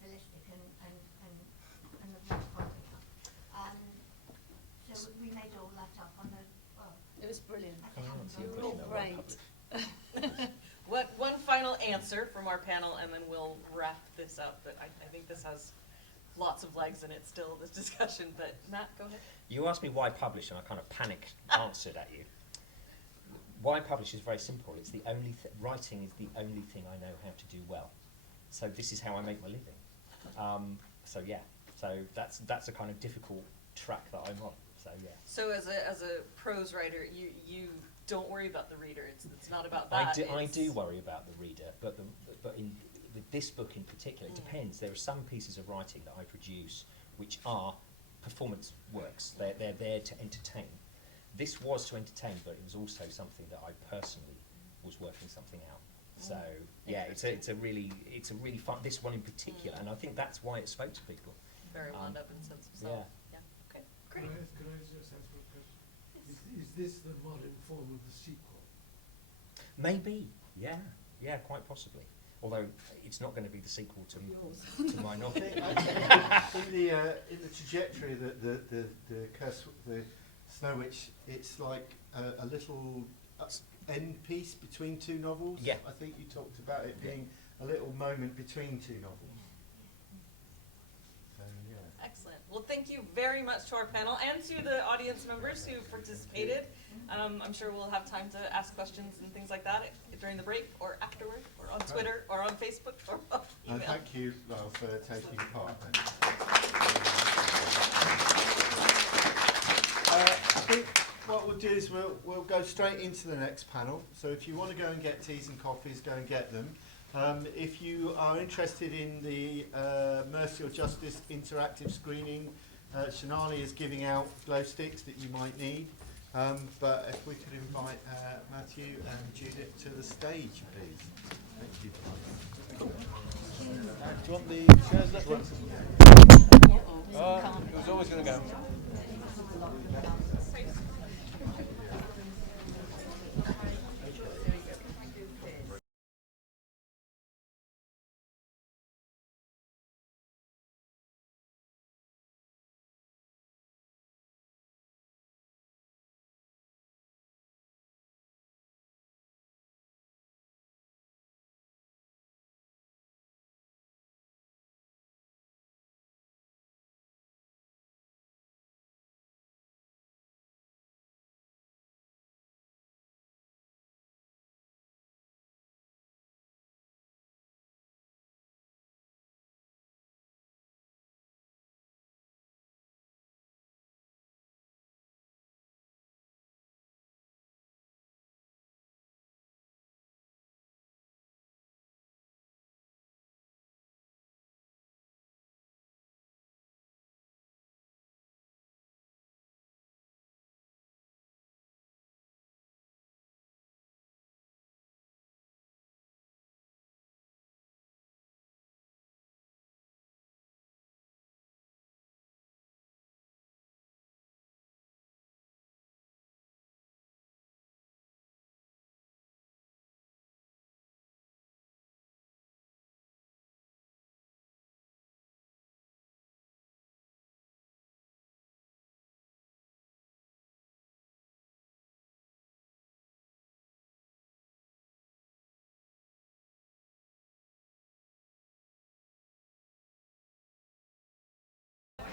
ballistic and the rest following up. So we made all that up on the, well, It was brilliant. at the Hamilton Oh, Bridge. great. One final answer from our panel, and then we'll wrap this up. But I think this has lots of legs in it still, this discussion. But Matt, go ahead. You asked me why publish, and I kind of panicked answered at you. Why publish is very simple. It's the only writing is the only thing I know how to do well. So this is how I make my living. So yeah, so that's a kind of difficult track that I'm on. So yeah. So as a prose writer, you don't worry about the reader. It's not about that. I do worry about the reader, but with this book in particular, it depends. There are some pieces of writing that I produce which are performance works. They're there to entertain. This was to entertain, but it was also something that I personally was working something out. So yeah, it's a really fun. This one in particular, and I think that's why it spoke to people. Very wound up and sense of self. Yeah. Okay. Great. Can I just ask one question? Is this the modern form of the sequel? Maybe. Yeah, quite possibly. Although it's not going to be the sequel to my novel. In the trajectory that the curse, the Snow Witch, it's like a little end piece between 2 novels. Yeah. I think you talked about it being a little moment between 2 novels. So yeah. Excellent. Well, thank you very much to our panel and to the audience members who participated. I'm sure we'll have time to ask questions and things like that during the break or afterward or on Twitter or on Facebook or on email. And thank you, Lyle, for taking part. I think what we'll do is we'll go straight into the next panel. So if you want to go and get teas and coffees, go and get them. If you are interested in the Mercy or Justice interactive screening, Shonali is giving out glow sticks that you might need. But if we could invite Matthew and Judith to the stage, please. Thank you. Do you want the chairs left? It was always going to go.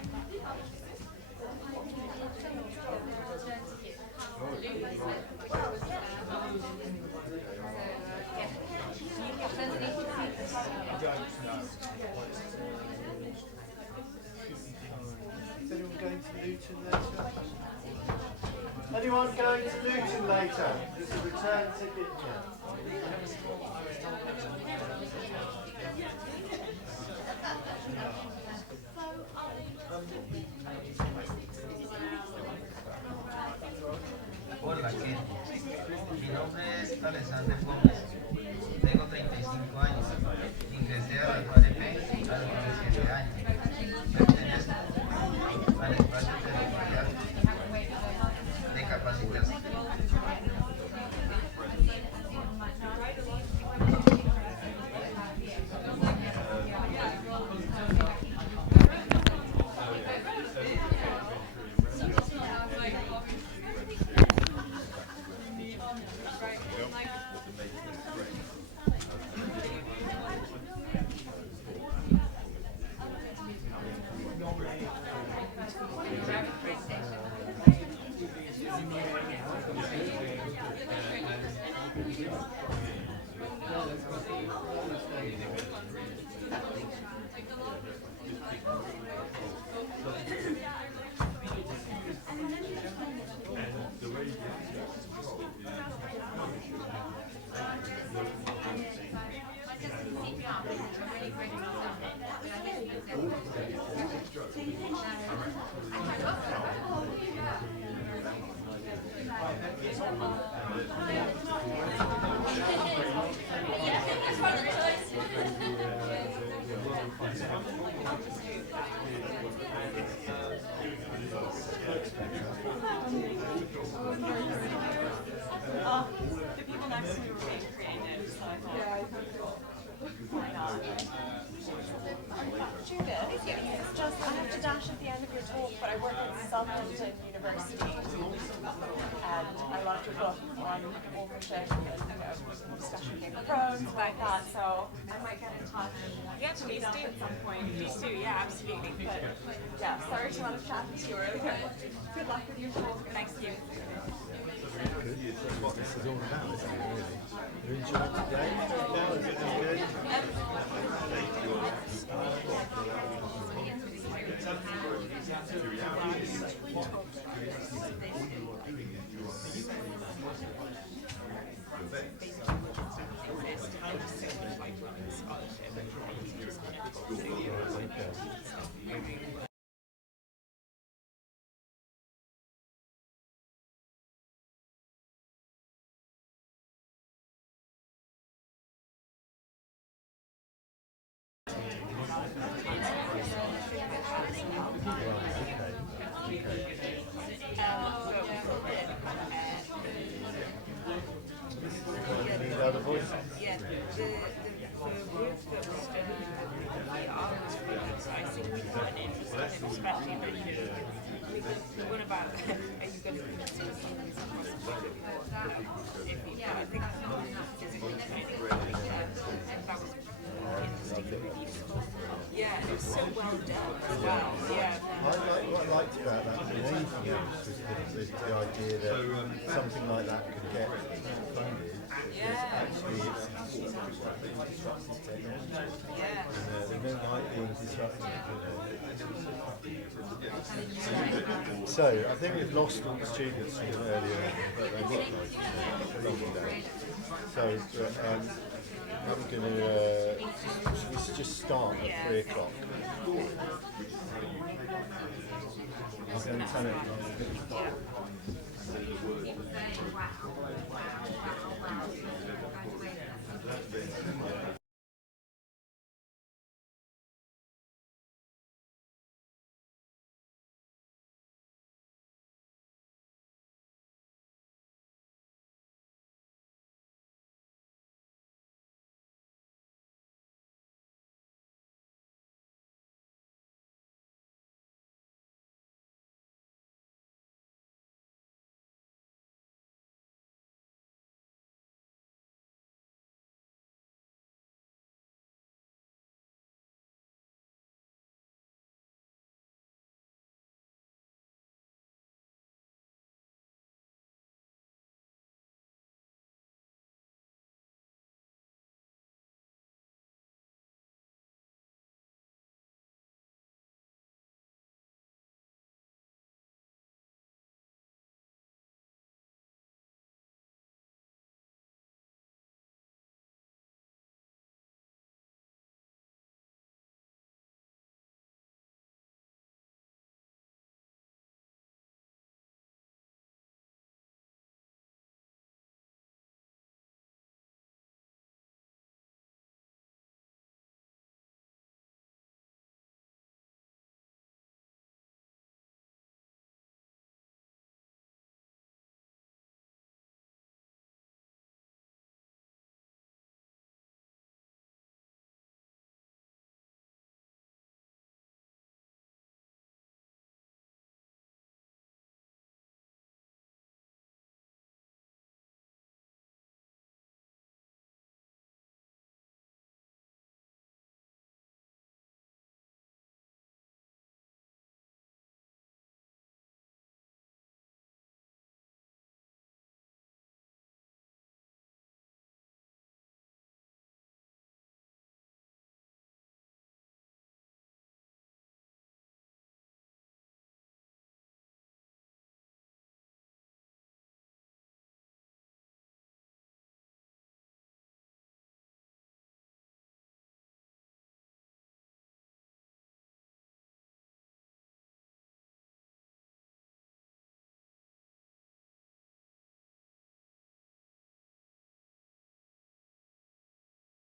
Is anyone going to Luton later? Anyone going to Luton later? There's a return ticket here. Hola, ¿qué? Mi nombre es Alessandro Gómez. Tengo 35 años. Ingresé a la UARP a los 17 años. Pertenezco al espacio territorial de capacitación. The people next to me were being creative, so I thought, why not? Judith, it's just, I have to dash at the end of your talk, but I work at Southampton University, and I wrote a book on authorship and discussion paper prose about that, so I might get in touch. Yeah, please do at some point. Please do, yeah, absolutely. But yeah, sorry to want to chat to you earlier. Good luck with your talk. Thank you. That's what this is all about, isn't it, really? You enjoyed today? Yeah, was it good? Yeah, the work that was done with the art was, I think, we quite interesting, especially the one about are you going to consider something possible if you I think physically training and that was interesting. Yeah, it was so well done as well. Yeah. What I liked about that was the idea that something like that could get funded. Actually, it's disruptive technology. And there might be disruptive. So I think we've lost all the students from earlier, but they look like so I'm going to we just start at 3 o'clock. I'm going to turn it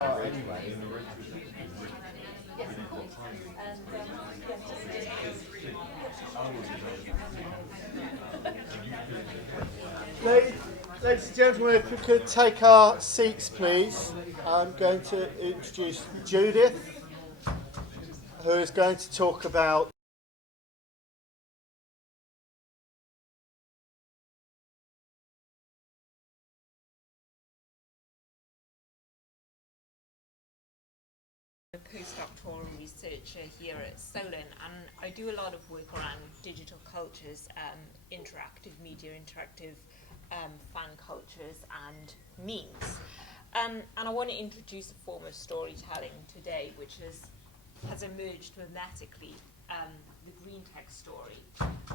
Anyway. Ladies and gentlemen, if we could take our seats, please. I'm going to introduce Judith, who is going to talk about a postdoctoral researcher here at Solent, and I do a lot of work around digital cultures, interactive media, interactive fan cultures and memes. And I want to introduce a form of storytelling today which has emerged mimetically, the green text story,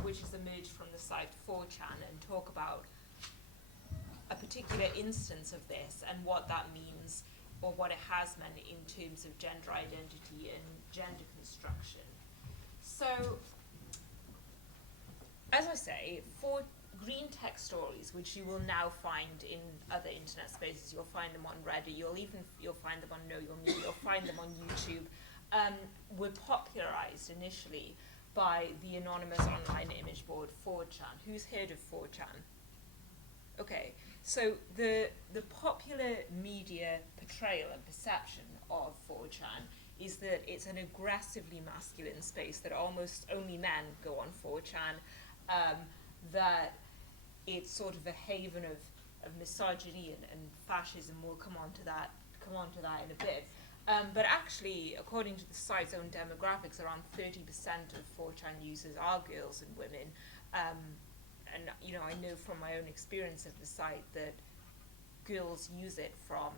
which has emerged from the site 4chan, and talk about a particular instance of this and what that means, or what it has meant in terms of gender identity and gender construction. So, as I say, for green text stories, which you will now find in other internet spaces, you'll find them on Reddit, you'll find them on Know Your Meme, you'll find them on YouTube, were popularized initially by the anonymous online image board 4chan. Who's heard of 4chan? Okay, so the popular media portrayal and perception of 4chan is that it's an aggressively masculine space, that almost only men go on 4chan, that it's sort of a haven of misogyny and fascism. We'll come on to that in a bit. But actually, according to the site's own demographics, around 30% of 4chan users are girls and women. And you know, I know from my own experience at the site that girls use it from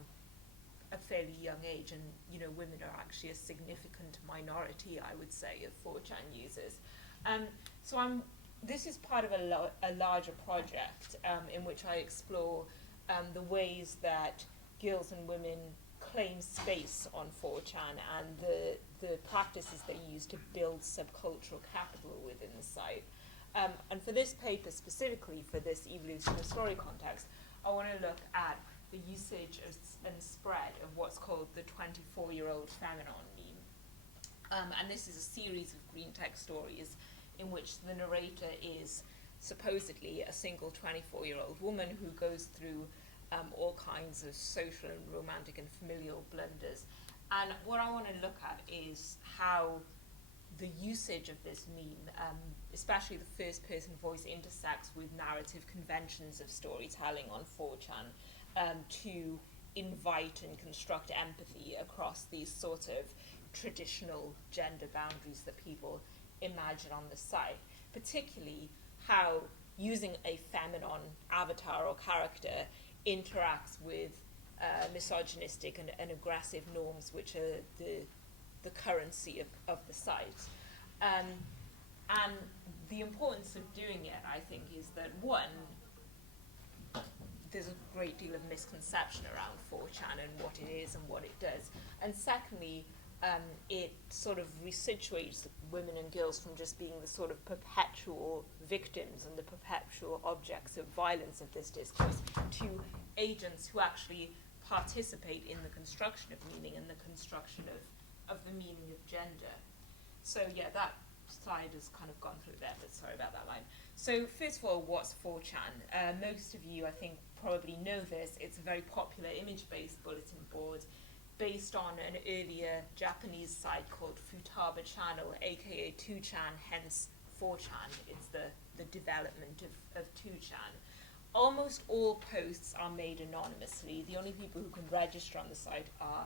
a fairly young age, and you know, women are actually a significant minority, I would say, of 4chan users. So this is part of a larger project in which I explore the ways that girls and women claim space on 4chan and the practices they use to build subcultural capital within the site. And for this paper, specifically for this evolution of story context, I want to look at the usage and spread of what's called the 24-year-old Feminon meme. And this is a series of green text stories in which the narrator is supposedly a single 24-year-old woman who goes through all kinds of social and romantic and familial blunders. And what I want to look at is how the usage of this meme, especially the first person voice, intersects with narrative conventions of storytelling on 4chan to invite and construct empathy across these sort of traditional gender boundaries that people imagine on the site, particularly how using a feminine avatar or character interacts with misogynistic and aggressive norms, which are the currency of the site. And the importance of doing it, I think, is that one, there's a great deal of misconception around 4chan and what it is and what it does. And secondly, it sort of resituates women and girls from just being the sort of perpetual victims and the perpetual objects of violence of this discourse to agents who actually participate in the construction of meaning and the construction of the meaning of gender. So yeah, that slide has kind of gone through there, but sorry about that line. So first of all, what's 4chan? Most of you, I think, probably know this. It's a very popular image-based bulletin board based on an earlier Japanese site called Futaba Channel, aka 2chan, hence 4chan. It's the development of 2chan. Almost all posts are made anonymously. The only people who can register on the site are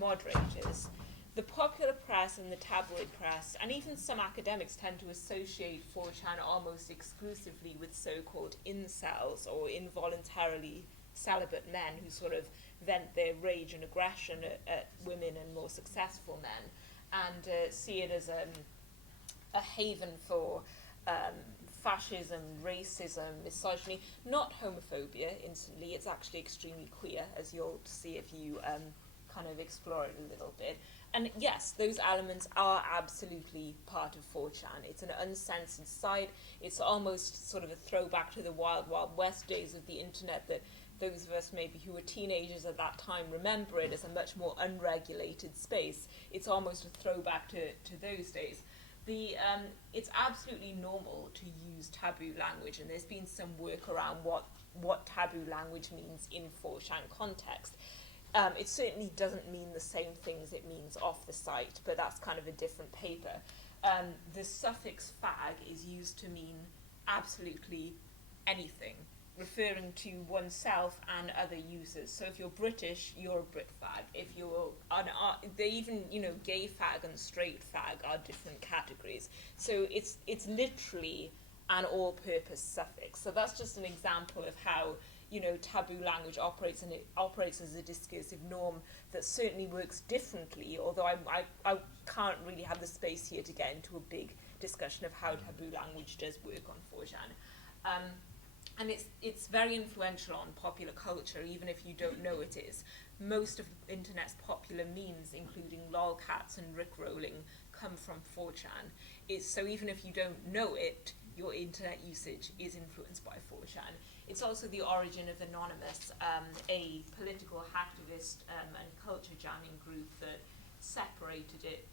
moderators. The popular press and the tabloid press, and even some academics, tend to associate 4chan almost exclusively with so-called incels, or involuntarily celibate men who sort of vent their rage and aggression at women and more successful men, and see it as a haven for fascism, racism, misogyny, not homophobia instantly. It's actually extremely queer, as you'll see if you kind of explore it a little bit. And yes, those elements are absolutely part of 4chan. It's an uncensored site. It's almost sort of a throwback to the wild, wild west days of the internet, that those of us maybe who were teenagers at that time remember it as a much more unregulated space. It's almost a throwback to those days. It's absolutely normal to use taboo language, and there's been some work around what taboo language means in 4chan context. It certainly doesn't mean the same things it means off the site, but that's kind of a different paper. The suffix fag is used to mean absolutely anything, referring to oneself and other users. So if you're British, you're a Brit fag. If you're they even, gay fag and straight fag are different categories. So it's literally an all-purpose suffix. So that's just an example of how taboo language operates, and it operates as a discursive norm that certainly works differently, although I can't really have the space here to get into a big discussion of how taboo language does work on 4chan. And it's very influential on popular culture, even if you don't know it is. Most of the internet's popular memes, including lolcats and rickrolling, come from 4chan. So even if you don't know it, your internet usage is influenced by 4chan. It's also the origin of Anonymous, a political hacktivist and culture jamming group that separated it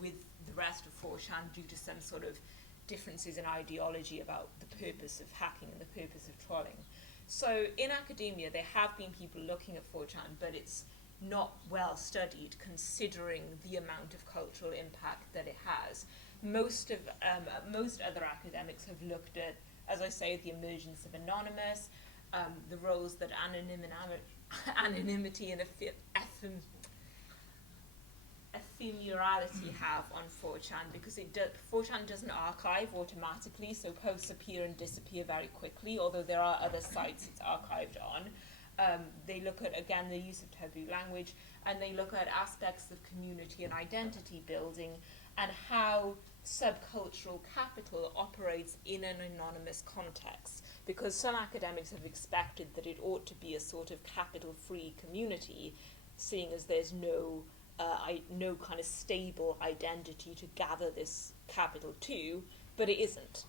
with the rest of 4chan due to some sort of differences in ideology about the purpose of hacking and the purpose of trolling. So in academia, there have been people looking at 4chan, but it's not well studied considering the amount of cultural impact that it has. Most other academics have looked at, as I say, the emergence of Anonymous, the roles that anonymity and ephemerality have on 4chan, because 4chan doesn't archive automatically, so posts appear and disappear very quickly, although there are other sites it's archived on. They look at, again, the use of taboo language, and they look at aspects of community and identity building and how subcultural capital operates in an anonymous context, because some academics have expected that it ought to be a sort of capital-free community, seeing as there's no kind of stable identity to gather this capital to, but it isn't.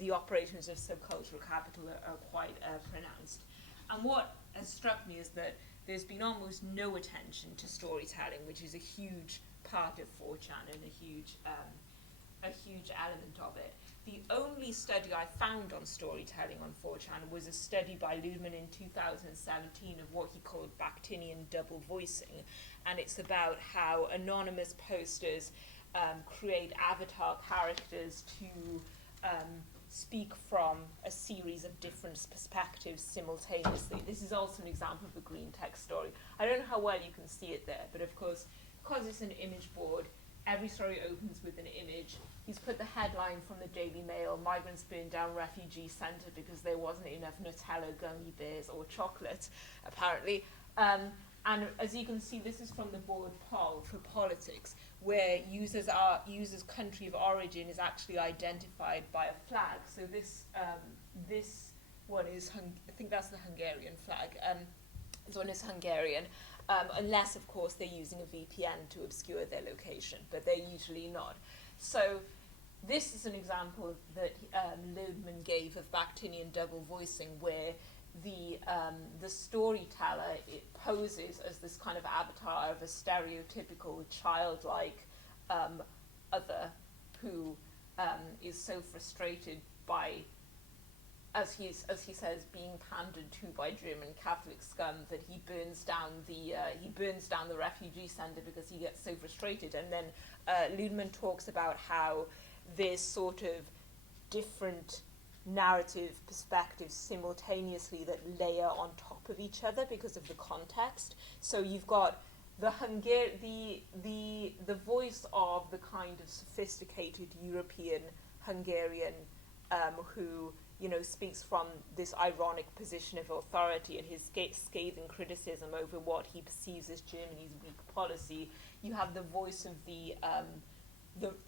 The operations of subcultural capital are quite pronounced. And what has struck me is that there's been almost no attention to storytelling, which is a huge part of 4chan and a huge element of it. The only study I found on storytelling on 4chan was a study by Ludeman in 2017 of what he called Bakhtinian double voicing, and it's about how anonymous posters create avatar characters to speak from a series of different perspectives simultaneously. This is also an example of a green text story. I don't know how well you can see it there, but of course, because it's an image board, every story opens with an image. He's put the headline from the Daily Mail, migrants burn down refugee centre because there wasn't enough Nutella, gummy bears or chocolate, apparently. And as you can see, this is from the board poll for politics, where users' country of origin is actually identified by a flag. So this one is, I think that's the Hungarian flag. This one is Hungarian. Unless, of course, they're using a VPN to obscure their location, but they're usually not. So this is an example that Ludeman gave of Bakhtinian double voicing, where the storyteller, it poses as this kind of avatar of a stereotypical childlike other who is so frustrated by, as he says, being pandered to by German Catholic scum, that he burns down the refugee centre because he gets so frustrated. And then Ludeman talks about how there's sort of different narrative perspectives simultaneously that layer on top of each other because of the context. So you've got the voice of the kind of sophisticated European Hungarian who speaks from this ironic position of authority and his scathing criticism over what he perceives as Germany's weak policy. You have the voice of the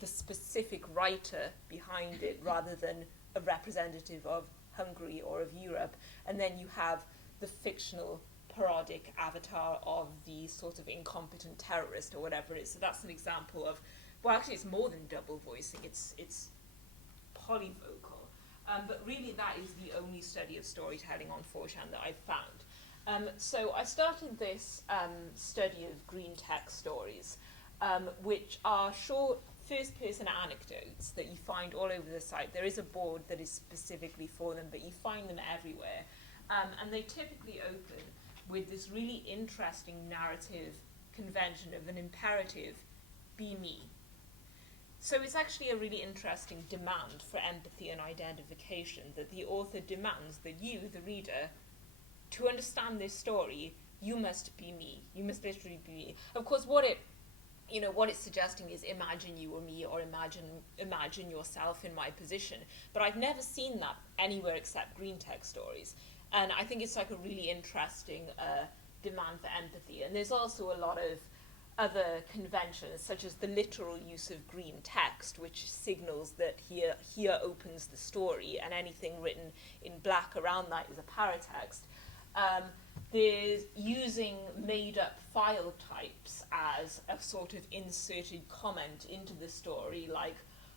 specific writer behind it rather than a representative of Hungary or of Europe. And then you have the fictional parodic avatar of the sort of incompetent terrorist or whatever it is. So that's an example of, well, actually it's more than double voicing, it's polyvocal. But really that is the only study of storytelling on 4chan that I've found. So I started this study of green text stories, which are short first-person anecdotes that you find all over the site. There is a board that is specifically for them, but you find them everywhere. And they typically open with this really interesting narrative convention of an imperative, be me. So it's actually a really interesting demand for empathy and identification, that the author demands that you, the reader, to understand this story, you must be me. You must literally be me. Of course, what it's suggesting is imagine you or me, or imagine yourself in my position. But I've never seen that anywhere except green text stories. And I think it's like a really interesting demand for empathy. And there's also a lot of other conventions, such as the literal use of green text, which signals that here opens the story, and anything written in black around that is a paratext. There's using made-up file types as a sort of inserted comment into the story, like,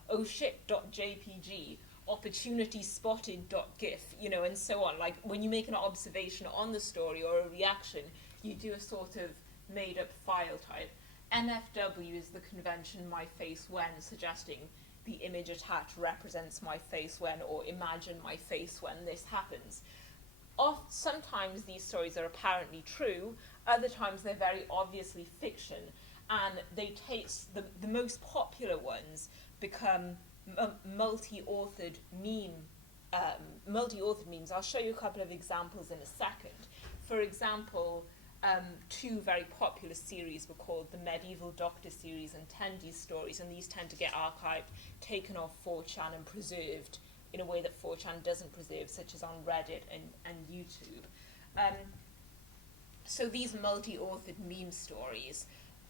oh shit.jpg, opportunity spotted.gif, and so on. Like, when you make an observation on the story or a reaction, you do a sort of made-up file type. MFW is the convention my face when, suggesting the image attached represents my face when, or imagine my face when this happens. Sometimes these stories are apparently true, other times they're very obviously fiction, and they take the most popular ones become multi-authored memes. I'll show you a couple of examples in a second. For example, two very popular series were called the Medieval Doctor series and Tendies stories, and these tend to get archived, taken off 4chan and preserved in a way that 4chan doesn't preserve, such as on Reddit and YouTube. So these multi-authored meme stories,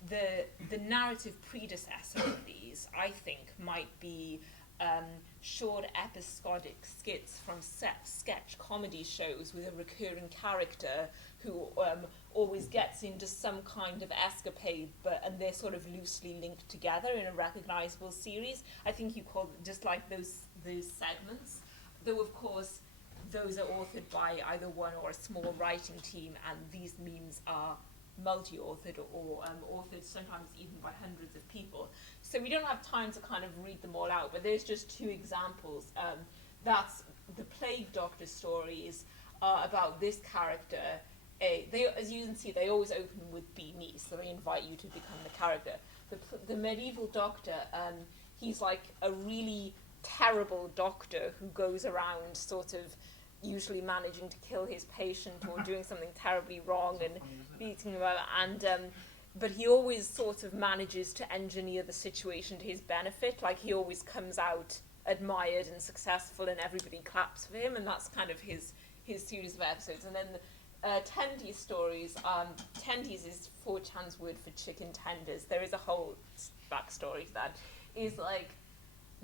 the narrative predecessor of these, I think, might be short episodic skits from sketch comedy shows with a recurring character who always gets into some kind of escapade, and they're sort of loosely linked together in a recognizable series. I think you call it just like those segments, though of course those are authored by either one or a small writing team, and these memes are multi-authored or authored sometimes even by hundreds of people. So we don't have time to kind of read them all out, but there's just two examples. That's the Plague Doctor stories are about this character. As you can see, they always open with be me, so they invite you to become the character. The Medieval Doctor, he's like a really terrible doctor who goes around sort of usually managing to kill his patient or doing something terribly wrong and beating him up, but he always sort of manages to engineer the situation to his benefit. Like, he always comes out admired and successful and everybody claps for him, and that's kind of his series of episodes. And then Tendies stories, Tendies is 4chan's word for chicken tenders. There is a whole backstory to that. Is like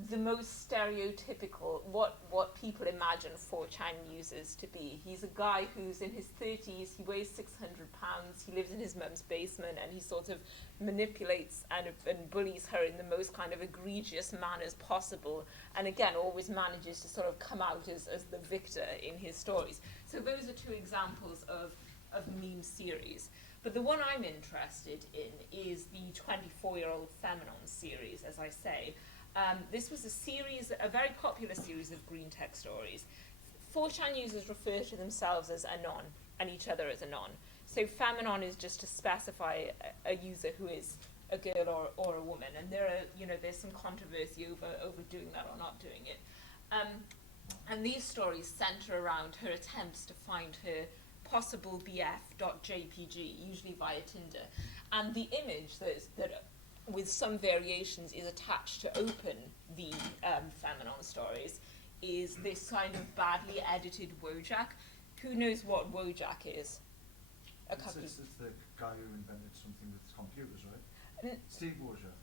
the most stereotypical, what people imagine 4chan users to be. He's a guy who's in his 30s, he weighs 600 pounds, he lives in his mum's basement, and he sort of manipulates and bullies her in the most kind of egregious manners possible, and again always manages to sort of come out as the victor in his stories. So those are two examples of meme series. But the one I'm interested in is the 24-year-old Feminon series, as I say. This was a very popular series of green text stories. 4chan users refer to themselves as anon and each other as anon. So Feminon is just to specify a user who is a girl or a woman, and there's some controversy over doing that or not doing it. And these stories center around her attempts to find her possible BF.jpg, usually via Tinder, and the image that with some variations is attached to open the Feminon stories is this kind of badly edited Wojak. Who knows what Wojak is? It's the guy who invented something with computers, right? Steve Wozniak.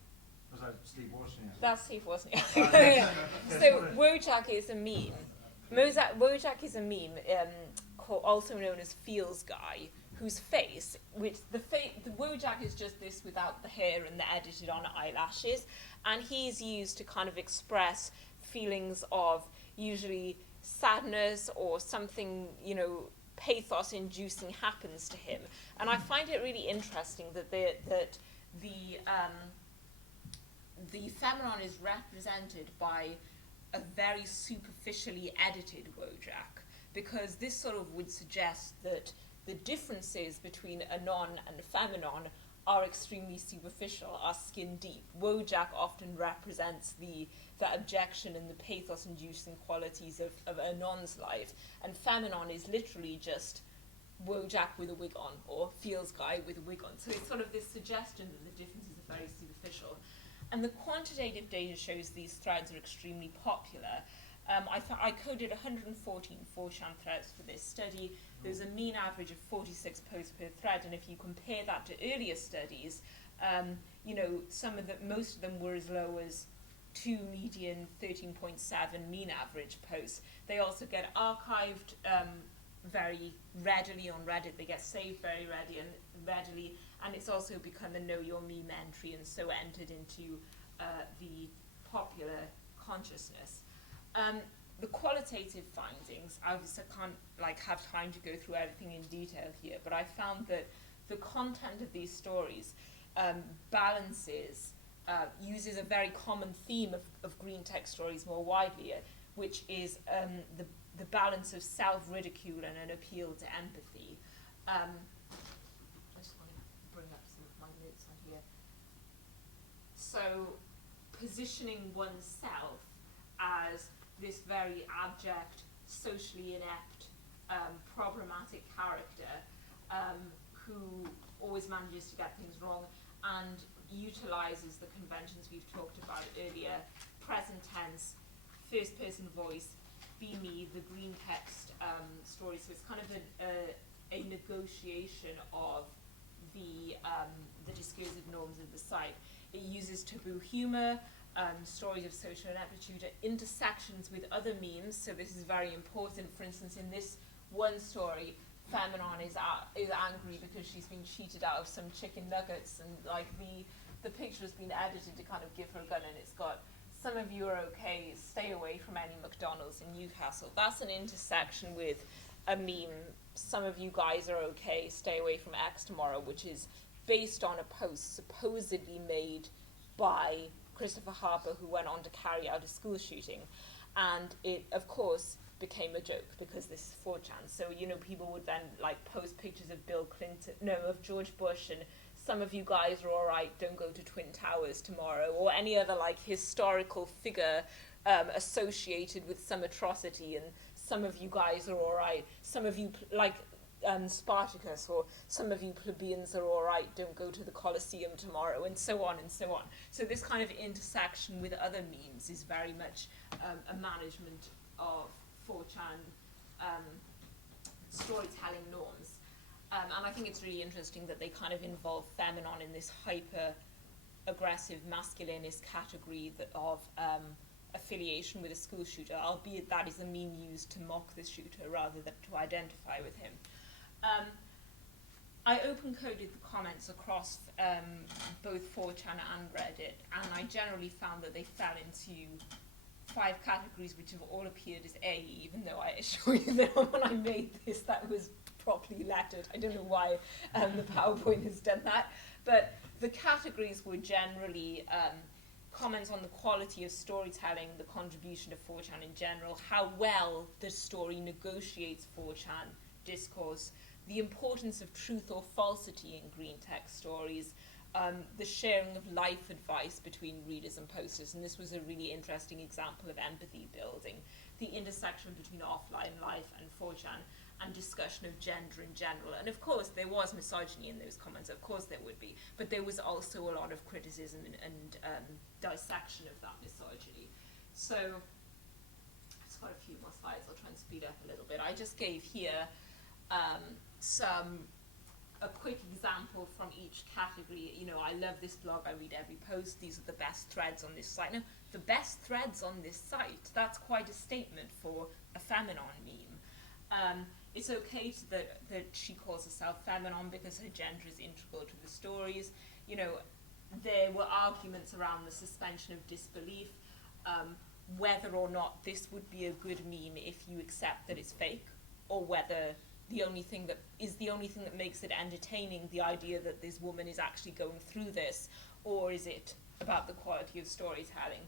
Was that Steve Wozniak? That's Steve Wozniak. So Wojak is a meme. Wojak is a meme, also known as Feels Guy, whose face, the Wojak is just this without the hair and the edited on eyelashes, and he's used to kind of express feelings of usually sadness or something, pathos-inducing happens to him. And I find it really interesting that the Famenon is represented by a very superficially edited Wojak, because this sort of would suggest that the differences between Anon and Famenon are extremely superficial, are skin deep. Wojak often represents the objection and the pathos-inducing qualities of Anon's life, and Famenon is literally just Wojak with a wig on, or Fields Guy with a wig on. So it's sort of this suggestion that the differences are very superficial. And the quantitative data shows these threads are extremely popular. I coded 114 4chan threads for this study. There's a mean average of 46 posts per thread, and if you compare that to earlier studies, you know, most of them were as low as 2 median, 13.7 mean average posts. They also get archived very readily on Reddit. They get saved very readily, and it's also become a Know Your Meme entry, and so entered into the popular consciousness. The qualitative findings, obviously I can't have time to go through everything in detail here, but I found that the content of these stories uses a very common theme of green tech stories more widely, which is the balance of self-ridicule and an appeal to empathy. I just want to bring up some of my notes on here. So, positioning oneself as this very abject, socially inept, problematic character who always manages to get things wrong and utilizes the conventions we've talked about earlier, present tense, first person voice, be me, the green text story. So it's kind of a negotiation of the discursive norms of the site. It uses taboo humor, stories of social ineptitude, intersections with other memes. So this is very important. For instance, in this one story, Famenon is angry because she's been cheated out of some chicken nuggets, and like the picture has been edited to kind of give her a gun, and it's got, some of you are okay, stay away from any McDonald's in Newcastle. That's an intersection with a meme, some of you guys are okay, stay away from X tomorrow, which is based on a post supposedly made by Christopher Harper, who went on to carry out a school shooting. And it, of course, became a joke because this is 4chan. So, you know, people would then like post pictures of of George Bush, and some of you guys are all right, don't go to Twin Towers tomorrow, or any other like historical figure associated with some atrocity, and some of you guys are all right, some of you Spartacus, or some of you plebeians are all right, don't go to the Colosseum tomorrow, and so on and so on. So this kind of intersection with other memes is very much a management of 4chan storytelling norms. And I think it's really interesting that they kind of involve Famenon in this hyper-aggressive masculinist category of affiliation with a school shooter, albeit that is a meme used to mock the shooter rather than to identify with him. I open-coded the comments across both 4chan and Reddit, and I generally found that they fell into 5 categories which have all appeared as A, even though I assure you that when I made this that was properly lettered. I don't know why the PowerPoint has done that, but the categories were generally comments on the quality of storytelling, the contribution of 4chan in general, how well the story negotiates 4chan discourse, the importance of truth or falsity in green text stories, the sharing of life advice between readers and posters, and this was a really interesting example of empathy building, the intersection between offline life and 4chan, and discussion of gender in general. And of course there was misogyny in those comments, of course there would be, but there was also a lot of criticism and dissection of that misogyny. So I've just got a few more slides, I'll try and speed up a little bit. I just gave here a quick example from each category. You know, I love this blog, I read every post, these are the best threads on this site. Now, the best threads on this site, that's quite a statement for a Famenon meme. It's okay that she calls herself Famenon because her gender is integral to the stories. You know, there were arguments around the suspension of disbelief, whether or not this would be a good meme if you accept that it's fake, or whether the only thing that makes it entertaining, the idea that this woman is actually going through this, or is it about the quality of storytelling?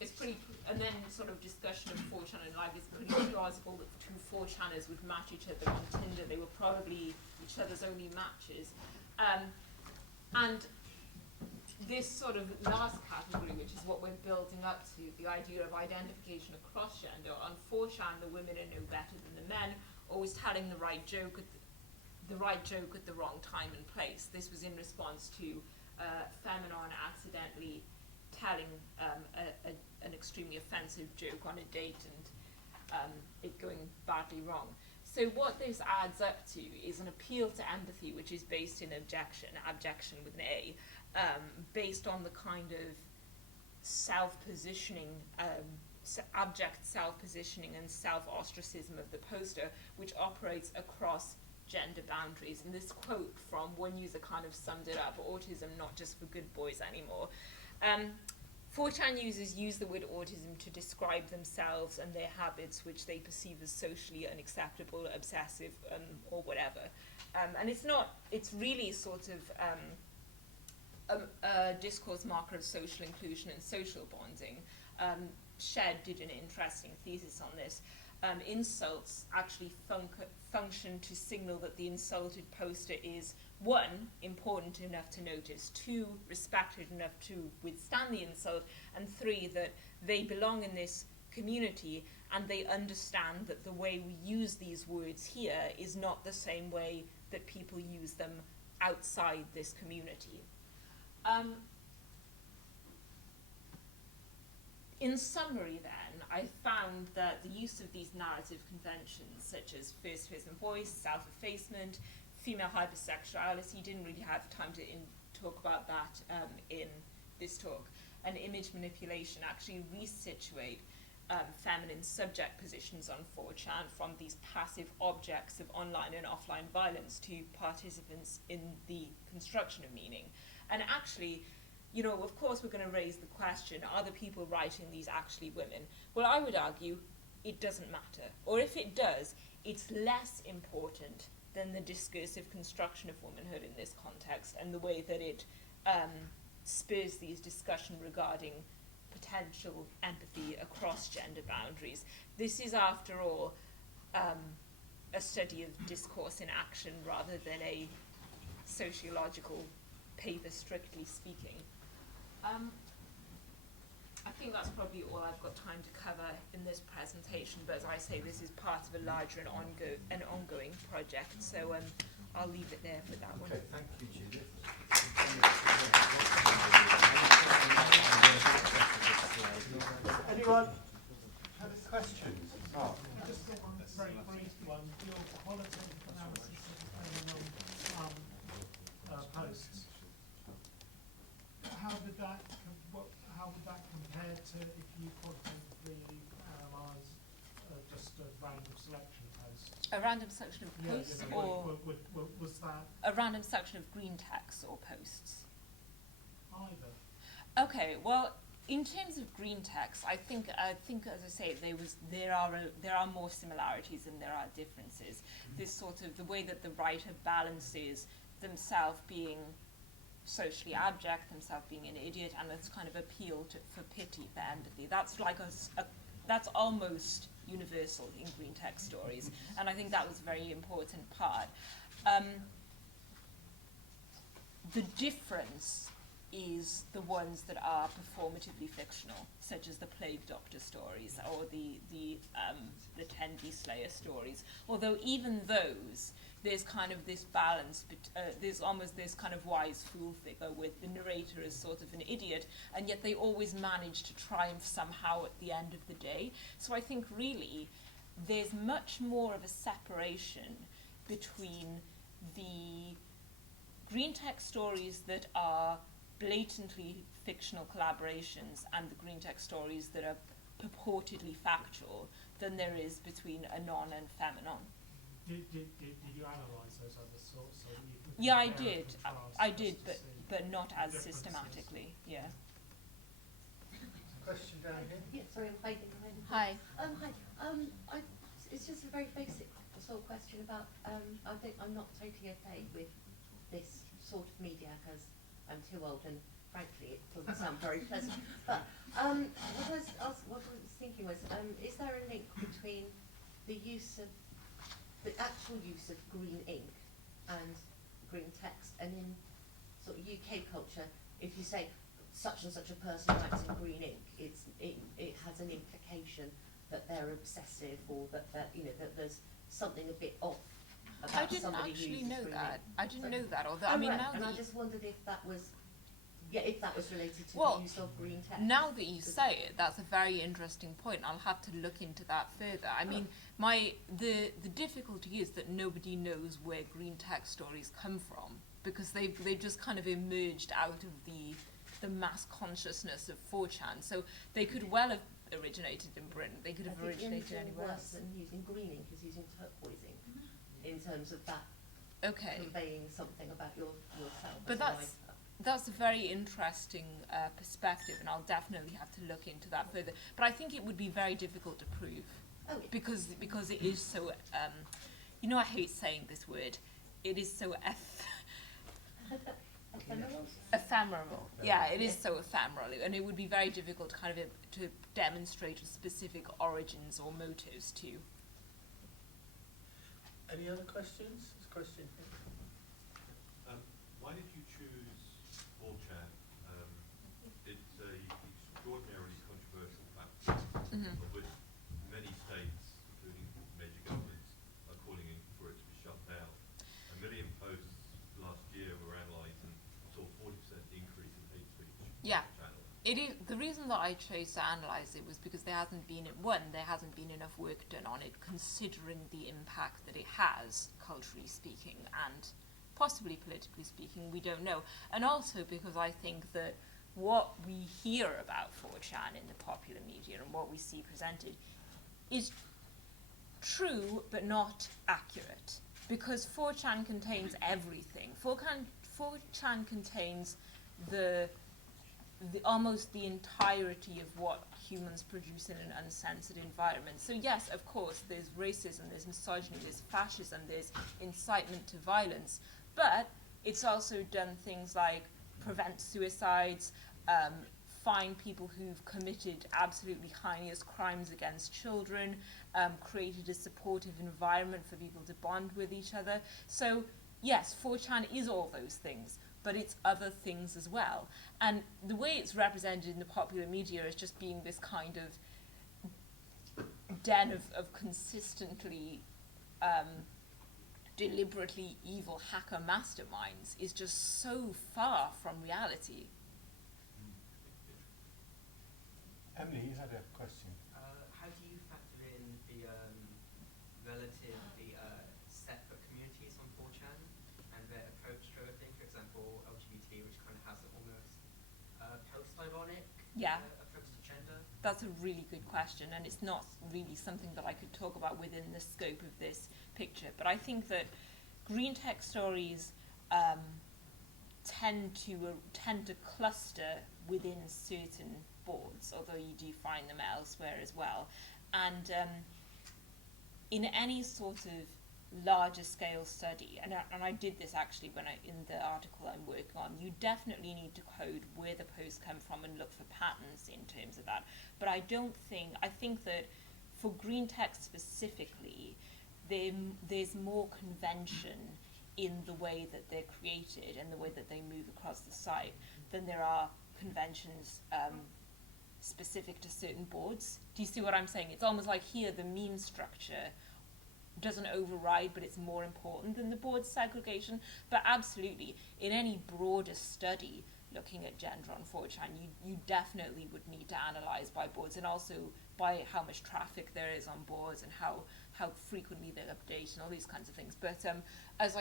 It's pretty, and then sort of discussion of 4chan, and like it's pretty plausible that the two 4chaners would match each other on Tinder. They were probably each other's only matches. And this sort of last category, which is what we're building up to, the idea of identification across gender. On 4chan, the women are no better than the men, always telling the right joke at the wrong time and place. This was in response to Feminon accidentally telling an extremely offensive joke on a date and it going badly wrong. So what this adds up to is an appeal to empathy, which is based in abjection with an A, based on the kind of self-positioning, abject self-positioning and self-ostracism of the poster, which operates across gender boundaries. And this quote from one user kind of summed it up: autism not just for good boys anymore. 4chan users use the word autism to describe themselves and their habits, which they perceive as socially unacceptable, obsessive, or whatever. And it's really sort of a discourse marker of social inclusion and social bonding. Shed did an interesting thesis on this. Insults actually function to signal that the insulted poster is, 1, important enough to notice, 2, respected enough to withstand the insult, and 3, that they belong in this community and they understand that the way we use these words here is not the same way that people use them outside this community. In summary then, I found that the use of these narrative conventions, such as first-person voice, self-effacement, female hypersexuality, didn't really have time to talk about that in this talk, and image manipulation actually resituate feminine subject positions on 4chan from these passive objects of online and offline violence to participants in the construction of meaning. And actually, you know, of course we're going to raise the question, are the people writing these actually women? Well, I would argue it doesn't matter. Or if it does, it's less important than the discursive construction of womanhood in this context and the way that it spurs these discussions regarding potential empathy across gender boundaries. This is, after all, a study of discourse in action rather than a sociological paper, strictly speaking. I think that's probably all I've got time to cover in this presentation, but as I say, this is part of a larger and ongoing project, so I'll leave it there for that one. Okay, thank you, Judith. Anyone have any questions? Oh. Just a very brief one. Your qualitative analysis of posts. How would that compare to if you qualitatively analyse just a random selection post? A random selection of posts, yeah, or was that a random selection of green text or posts? Either. Okay, well, in terms of green text, I think as I say, there are more similarities than there are differences. This sort of the way that the writer balances themselves being socially abject, themselves being an idiot, and this kind of appeal for pity, for empathy. That's like that's almost universal in green text stories, and I think that was a very important part. The difference is the ones that are performatively fictional, such as the Plague Doctor stories or the Tenby Slayer stories. Although even those, there's kind of this balance, there's almost this kind of wise fool figure with the narrator as sort of an idiot, and yet they always manage to triumph somehow at the end of the day. So I think really there's much more of a separation between the green text stories that are blatantly fictional collaborations and the green text stories that are purportedly factual than there is between Anon and Feminon. Did you analyse those other sorts? So that you could Yeah, I compare and did. contrast I just did, to see but not the as differences? systematically. Yeah. Question down here. Yeah, sorry, I'm hiding. Hi. Hi. It's just a very basic sort of question about, I think I'm not totally okay with this sort of media because I'm too old and frankly it doesn't sound very pleasant. But what I was thinking was, is there a link between the actual use of green ink and green text, and in sort of UK culture, if you say such and such a person writes in green ink, it has an implication that they're obsessive, or that that there's something a bit off about I didn't somebody who actually uses know green that. ink. I didn't So- know that. Although Oh, I mean, right, now and that I just wondered if that was related to Well, the use of green text. now that you say it, that's a very interesting point. I'll have to look into that further. I mean, the difficulty is that nobody knows where green text stories come from, because they've just kind of emerged out of the mass consciousness of 4chan. So they could well have originated in Britain. They could have originated anywhere worse else. than using green ink is using turquoise ink, in terms of that Okay. conveying something about yourself. But as a that's writer. that's a very interesting perspective, and I'll definitely have to look into that further. But I think it would be very difficult to prove, because it is so. I hate saying this word. It is so ephemeral. Yeah, it is so ephemeral, and it would be very difficult to kind of to demonstrate specific origins or motives to. Any other questions? There's a question here. Why did you choose 4chan? It's a extraordinarily controversial platform, of which many states, including major governments, are calling for it to be shut down. 1 million posts last year were analysed and saw 40% increase in hate speech. Yeah. on the channel. It is, the reason that I chose to analyse it was because there hasn't been enough work done on it, considering the impact that it has, culturally speaking, and possibly politically speaking, we don't know. And also because I think that what we hear about 4chan in the popular media and what we see presented is true but not accurate, because 4chan contains everything. 4chan contains the almost the entirety of what humans produce in an uncensored environment. So yes, of course, there's racism, there's misogyny, there's fascism, there's incitement to violence, but it's also done things like prevent suicides, find people who've committed absolutely heinous crimes against children, created a supportive environment for people to bond with each other. So yes, 4chan is all those things, but it's other things as well. And the way it's represented in the popular media is just being this kind of den of consistently deliberately evil hacker masterminds is just so far from reality. Emily, you had a question. How do you factor in the relatively separate communities on 4chan and their approach to everything? For example, LGBT, which kind of has an almost post-ironic approach to gender. That's a really good question, and it's not really something that I could talk about within the scope of this picture. But I think that green text stories tend to cluster within certain boards, although you do find them elsewhere as well. And in any sort of larger scale study, and I did this actually in the article I'm working on, you definitely need to code where the posts come from and look for patterns in terms of that. But I think that for green text specifically, there's more convention in the way that they're created and the way that they move across the site than there are conventions specific to certain boards. Do you see what I'm saying? It's almost like here the meme structure doesn't override, but it's more important than the board segregation. But absolutely, in any broader study looking at gender on 4chan, you definitely would need to analyse by boards, and also by how much traffic there is on boards and how frequently they update and all these kinds of things. But as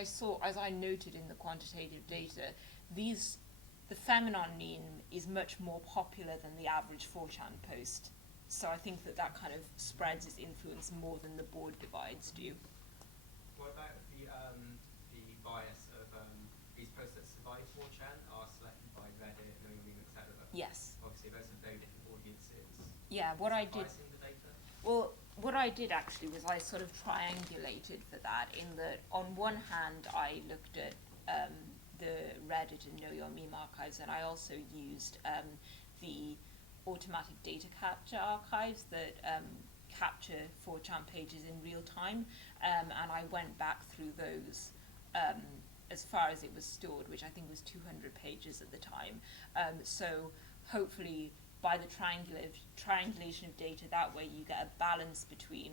I noted in the quantitative data, the feminine meme is much more popular than the average 4chan post. So I think that kind of spreads its influence more than the board divides do. What about the bias of these posts that survive 4chan are selected by Reddit, Nomium, etc.? Yes. Obviously, those are very different audiences. Yeah, what I did. Biasing the data? Well, what I did actually was I sort of triangulated for that, in that on one hand I looked at the Reddit and Know Your Meme archives, and I also used the automatic data capture archives that capture 4chan pages in real time, and I went back through those as far as it was stored, which I think was 200 pages at the time. So hopefully by the triangulation of data that way, you get a balance between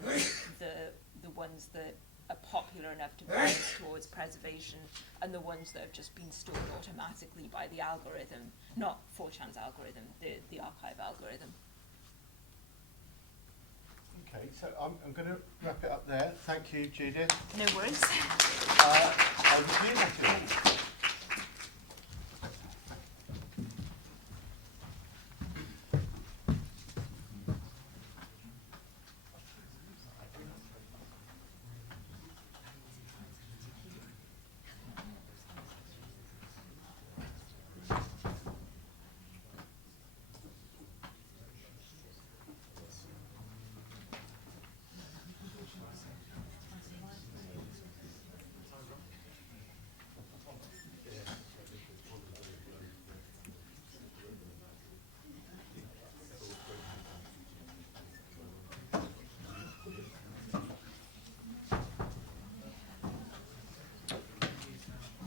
the ones that are popular enough to bias towards preservation and the ones that have just been stored automatically by the algorithm, not 4chan's algorithm, the archive algorithm. Okay, so I'm going to wrap it up there. Thank you, Judith. No worries. Over to you, Matthew.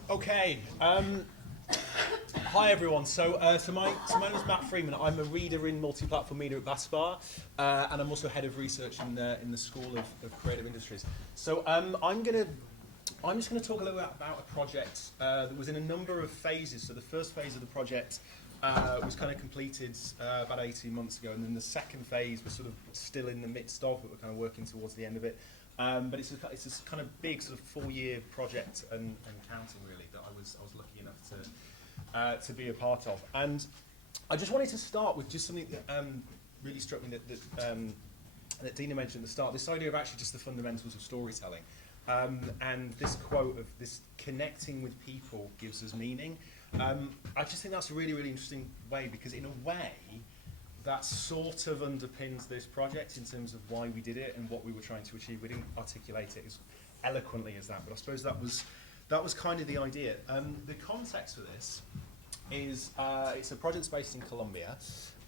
Okay. Hi everyone. So my name is Matt Freeman. I'm a reader in multi-platform media at Vaspar, and I'm also head of research in the School of Creative Industries. So I'm just going to talk a little bit about a project that was in a number of phases. So the first phase of the project was kind of completed about 18 months ago, and then the second phase was sort of still in the midst of, but we're kind of working towards the end of it. But it's a kind of big sort of 4-year project and counting really that I was lucky enough to be a part of. And I just wanted to start with just something that really struck me that Dina mentioned at the start. This idea of actually just the fundamentals of storytelling, and this quote of this connecting with people gives us meaning. I just think that's a really, really interesting way, because in a way that sort of underpins this project in terms of why we did it and what we were trying to achieve. We didn't articulate it as eloquently as that, but I suppose that was kind of the idea. The context for this is it's a project that's based in Colombia,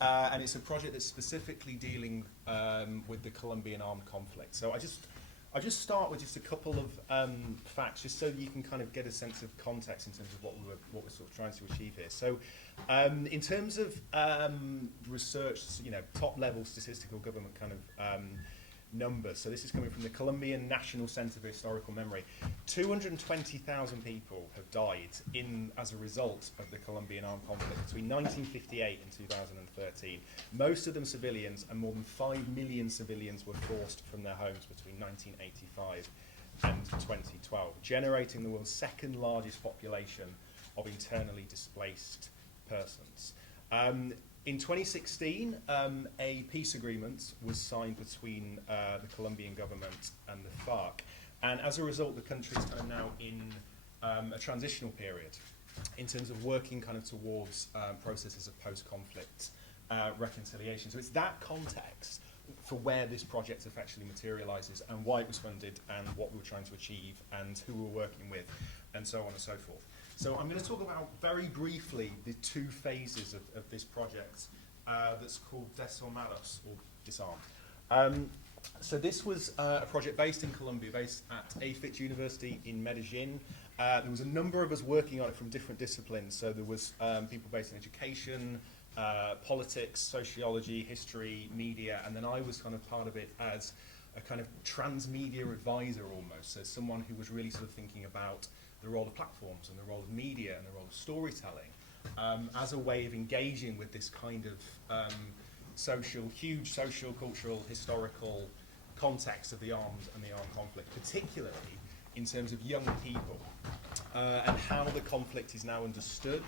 and it's a project that's specifically dealing with the Colombian armed conflict. So I just start with just a couple of facts, just so you can kind of get a sense of context in terms of what we're sort of trying to achieve here. So, in terms of research, top-level statistical government kind of numbers. So this is coming from the Colombian National Center for Historical Memory. 220,000 people have died as a result of the Colombian armed conflict between 1958 and 2013. Most of them civilians, and more than 5 million civilians were forced from their homes between 1985 and 2012, generating the world's second largest population of internally displaced persons. In 2016, a peace agreement was signed between the Colombian government and the FARC, and as a result, the country is kind of now in a transitional period in terms of working kind of towards processes of post-conflict reconciliation. So it's that context for where this project effectively materialises, and why it was funded, and what we were trying to achieve, and who we were working with, and so on and so forth. So I'm going to talk about very briefly the 2 phases of this project that's called Desarmados, or Disarmed. So this was a project based in Colombia, based at AFIT University in Medellin. There was a number of us working on it from different disciplines. So there was people based in education, politics, sociology, history, media, and then I was kind of part of it as a kind of transmedia advisor almost, so someone who was really sort of thinking about the role of platforms and the role of media and the role of storytelling as a way of engaging with this kind of huge social, cultural, historical context of the armed conflict, particularly in terms of young people and how the conflict is now understood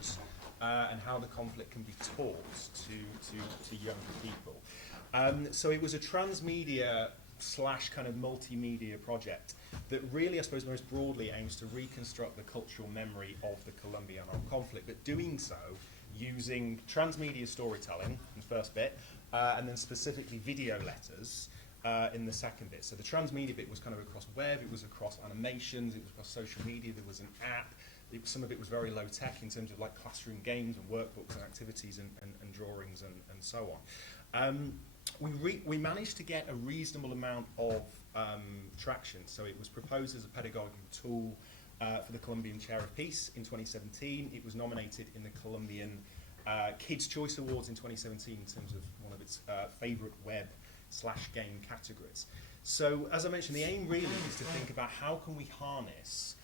and how the conflict can be taught to young people. So it was a transmedia / kind of multimedia project that really, I suppose, most broadly aims to reconstruct the cultural memory of the Colombian armed conflict, but doing so using transmedia storytelling in the first bit, and then specifically video letters, in the second bit. So the transmedia bit was kind of across web, it was across animations, it was across social media, there was an app. Some of it was very low tech in terms of like classroom games and workbooks and activities and drawings and so on. We managed to get a reasonable amount of traction. So it was proposed as a pedagogical tool for the Columbian Chair of Peace in 2017. It was nominated in the Columbian Kids' Choice Awards in 2017 in terms of one of its favourite web/game categories. So as I mentioned, the aim really is to think about how can we harness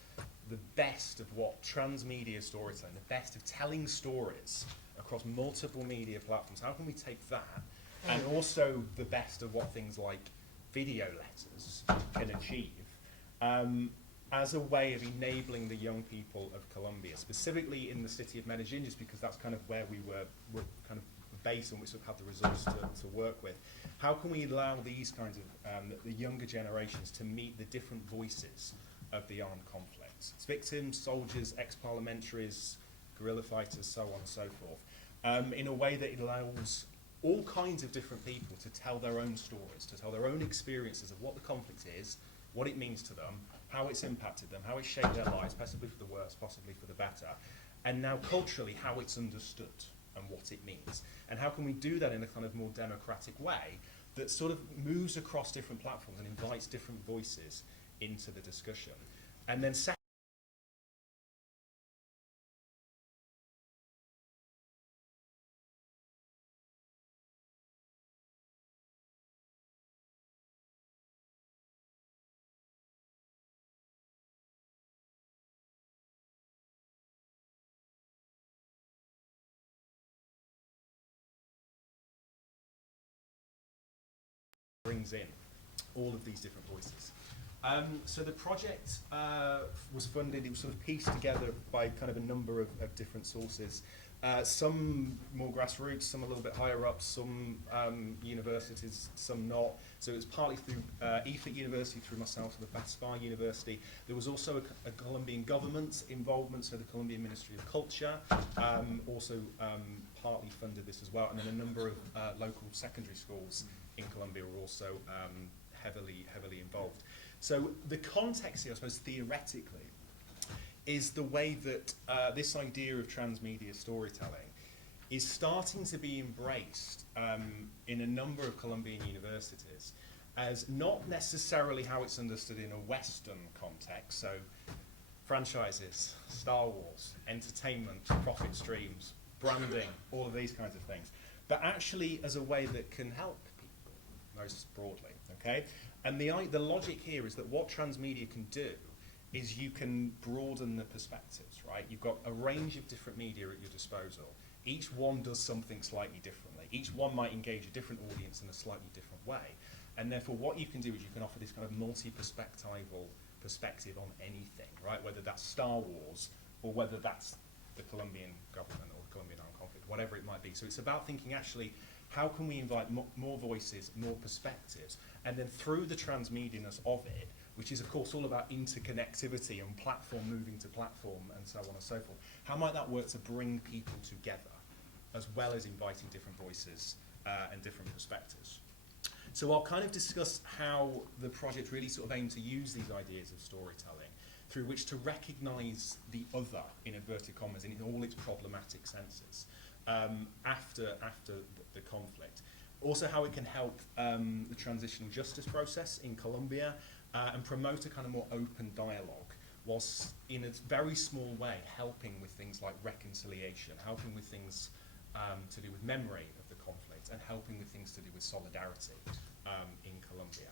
the best of what transmedia storytelling, the best of telling stories across multiple media platforms, how can we take that and also the best of what things like video letters can achieve as a way of enabling the young people of Colombia, specifically in the city of Medellin, just because that's kind of where we were kind of base on which we've had the resource to work with. How can we allow these kinds of, the younger generations to meet the different voices of the armed conflicts? Its victims, soldiers, ex-parliamentaries, guerrilla fighters, so on and so forth, in a way that it allows all kinds of different people to tell their own stories, to tell their own experiences of what the conflict is, what it means to them, how it's impacted them, how it's shaped their lives, possibly for the worse, possibly for the better, and now culturally how it's understood and what it means. And how can we do that in a kind of more democratic way that sort of moves across different platforms and invites different voices into the discussion. And then second, brings in all of these different voices. So the project was funded, it was sort of pieced together by kind of a number of different sources. Some more grassroots, some a little bit higher up, some universities, some not. So it was partly through EFIT University, through myself, through the Baspar University. There was also a Colombian government involvement, so the Colombian Ministry of Culture also partly funded this as well, and then a number of local secondary schools in Colombia were also heavily involved. So the context here, I suppose, theoretically, is the way that this idea of transmedia storytelling is starting to be embraced in a number of Colombian universities as not necessarily how it's understood in a Western context, so franchises, Star Wars, entertainment, profit streams, branding, all of these kinds of things, but actually as a way that can help people most broadly, okay? And the logic here is that what transmedia can do is you can broaden the perspectives, right? You've got a range of different media at your disposal. Each one does something slightly differently. Each one might engage a different audience in a slightly different way. And therefore what you can do is you can offer this kind of multi-perspectival perspective on anything, right? Whether that's Star Wars or whether that's the Colombian government or the Colombian armed conflict, whatever it might be. So it's about thinking actually, how can we invite more voices, more perspectives, and then through the transmedianess of it, which is of course all about interconnectivity and platform moving to platform and so on and so forth, how might that work to bring people together as well as inviting different voices and different perspectives? So I'll kind of discuss how the project really sort of aimed to use these ideas of storytelling through which to recognise the other, in inverted commas, in all its problematic senses after the conflict. Also how it can help the transitional justice process in Colombia and promote a kind of more open dialogue, whilst in a very small way helping with things like reconciliation, helping with things to do with memory of the conflict, and helping with things to do with solidarity in Colombia.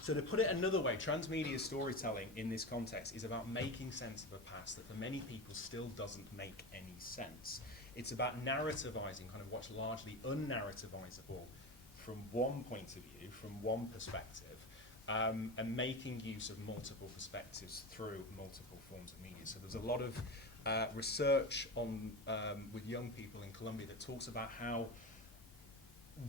So to put it another way, transmedia storytelling in this context is about making sense of a past that for many people still doesn't make any sense. It's about narrativizing kind of what's largely unnarrativizable from one point of view, from one perspective, and making use of multiple perspectives through multiple forms of media. So there's a lot of research on with young people in Colombia that talks about how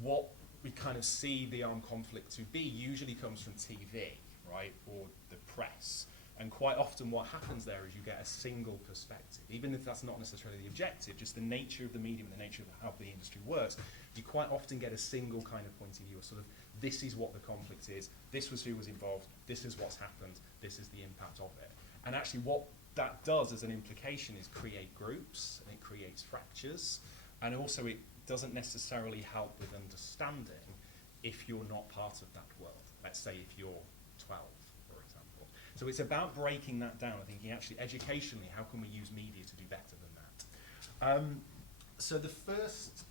what we kind of see the armed conflict to be usually comes from TV, right, or the press. And quite often what happens there is you get a single perspective. Even if that's not necessarily the objective, just the nature of the medium and the nature of how the industry works, you quite often get a single kind of point of view, or sort of, this is what the conflict is, this was who was involved, this is what's happened, this is the impact of it. And actually what that does as an implication is create groups, and it creates fractures, and also it doesn't necessarily help with understanding if you're not part of that world. Let's say if you're 12, for example. So it's about breaking that down and thinking actually educationally, how can we use media to do better than that? So the first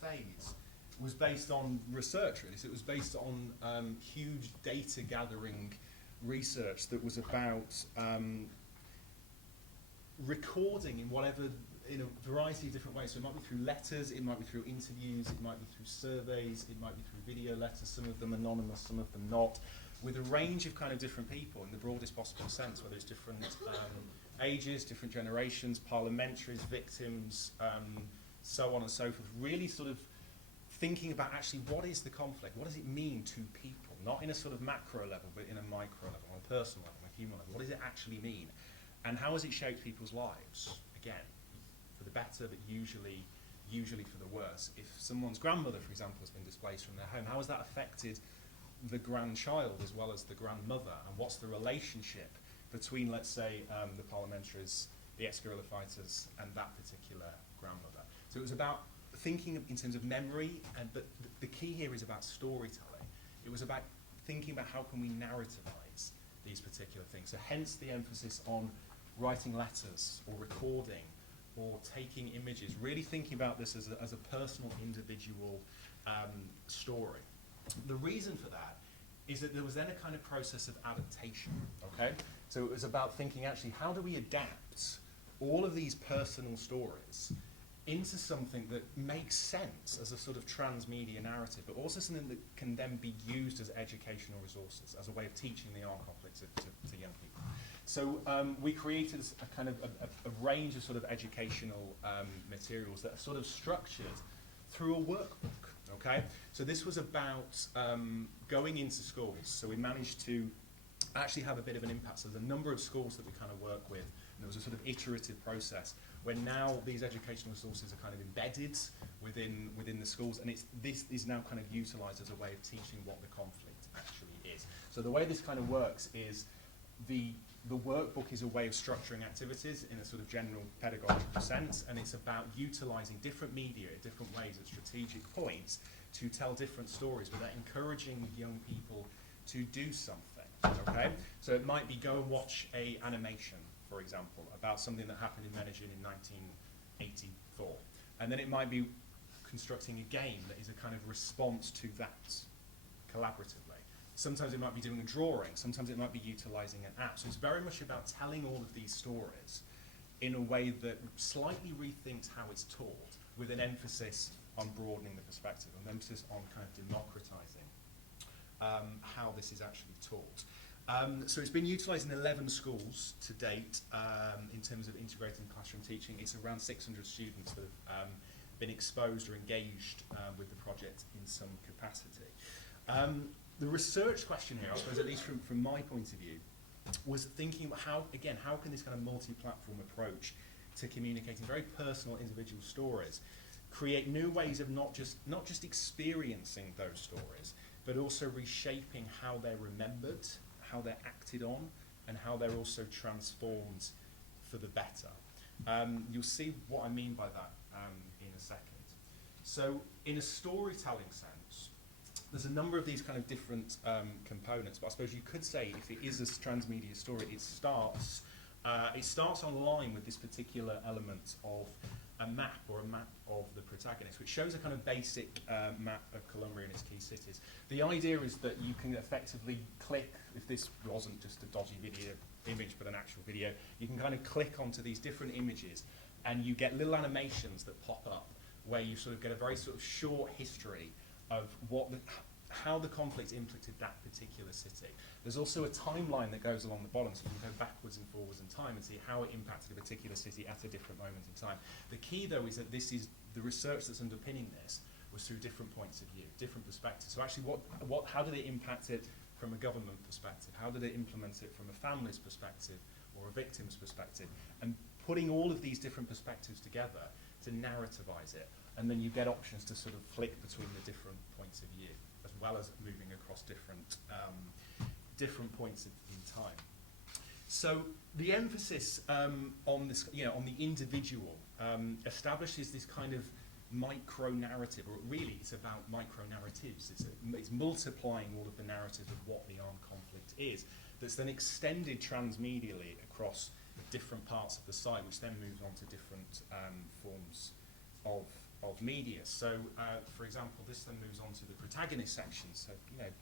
phase was based on research, really. So it was based on huge data gathering research that was about recording in a variety of different ways. So it might be through letters, it might be through interviews, it might be through surveys, it might be through video letters, some of them anonymous, some of them not, with a range of kind of different people in the broadest possible sense, whether it's different ages, different generations, parliamentaries, victims, so on and so forth, really sort of thinking about actually what is the conflict, what does it mean to people, not in a sort of macro level, but in a micro level, on a personal level, on a human level, what does it actually mean? And how has it shaped people's lives? Again, for the better, but usually for the worse. If someone's grandmother, for example, has been displaced from their home, how has that affected the grandchild as well as the grandmother? And what's the relationship between, let's say, the parliamentaries, the ex-guerrilla fighters, and that particular grandmother? So it was about thinking in terms of memory, but the key here is about storytelling. It was about thinking about how can we narrativize these particular things. So hence the emphasis on writing letters or recording or taking images, really thinking about this as a personal, individual story. The reason for that is that there was then a kind of process of adaptation, okay? So it was about thinking, actually, how do we adapt all of these personal stories into something that makes sense as a sort of transmedia narrative, but also something that can then be used as educational resources, as a way of teaching the armed conflict to young people. So we created a kind of a range of sort of educational materials that are sort of structured through a workbook, okay? So this was about going into schools. So we managed to actually have a bit of an impact. So there's a number of schools that we kind of work with, and there was a sort of iterative process where now these educational resources are kind of embedded within the schools, and this is now kind of utilised as a way of teaching what the conflict actually is. So the way this kind of works is the workbook is a way of structuring activities in a sort of general pedagogical sense, and it's about utilising different media in different ways at strategic points to tell different stories, but they're encouraging young people to do something, okay? So it might be go and watch a animation, for example, about something that happened in Medellin in 1984. And then it might be constructing a game that is a kind of response to that collaboratively. Sometimes it might be doing a drawing, sometimes it might be utilising an app. So it's very much about telling all of these stories in a way that slightly rethinks how it's taught, with an emphasis on broadening the perspective, an emphasis on kind of democratising how this is actually taught. So it's been utilised in 11 schools to date in terms of integrating classroom teaching. It's around 600 students that have been exposed or engaged with the project in some capacity. The research question here, I suppose, at least from my point of view, was thinking about how can this kind of multi-platform approach to communicating very personal individual stories create new ways of not just experiencing those stories, but also reshaping how they're remembered, how they're acted on, and how they're also transformed for the better. You'll see what I mean by that in a second. So in a storytelling sense, there's a number of these kind of different components, but I suppose you could say if it is a transmedia story, it starts online with this particular element of a map of the protagonist, which shows a kind of basic map of Colombia and its key cities. The idea is that you can effectively click, if this wasn't just a dodgy video image but an actual video, you can kind of click onto these different images and you get little animations that pop up where you sort of get a very sort of short history of how the conflict impacted that particular city. There's also a timeline that goes along the bottom, so you can go backwards and forwards in time and see how it impacted a particular city at a different moment in time. The key, though, is that this is the research that's underpinning this was through different points of view, different perspectives. So actually, how did it impact it from a government perspective? How do they implement it from a family's perspective or a victim's perspective? And putting all of these different perspectives together to narrativize it, and then you get options to sort of flick between the different points of view, as well as moving across different points in time. So the emphasis on this, on the individual, establishes this kind of micro-narrative, or really it's about micro-narratives. It's multiplying all of the narratives of what the armed conflict is, that's then extended transmedially across different parts of the site, which then moves on to different forms of media. So, for example, this then moves on to the protagonist section, so,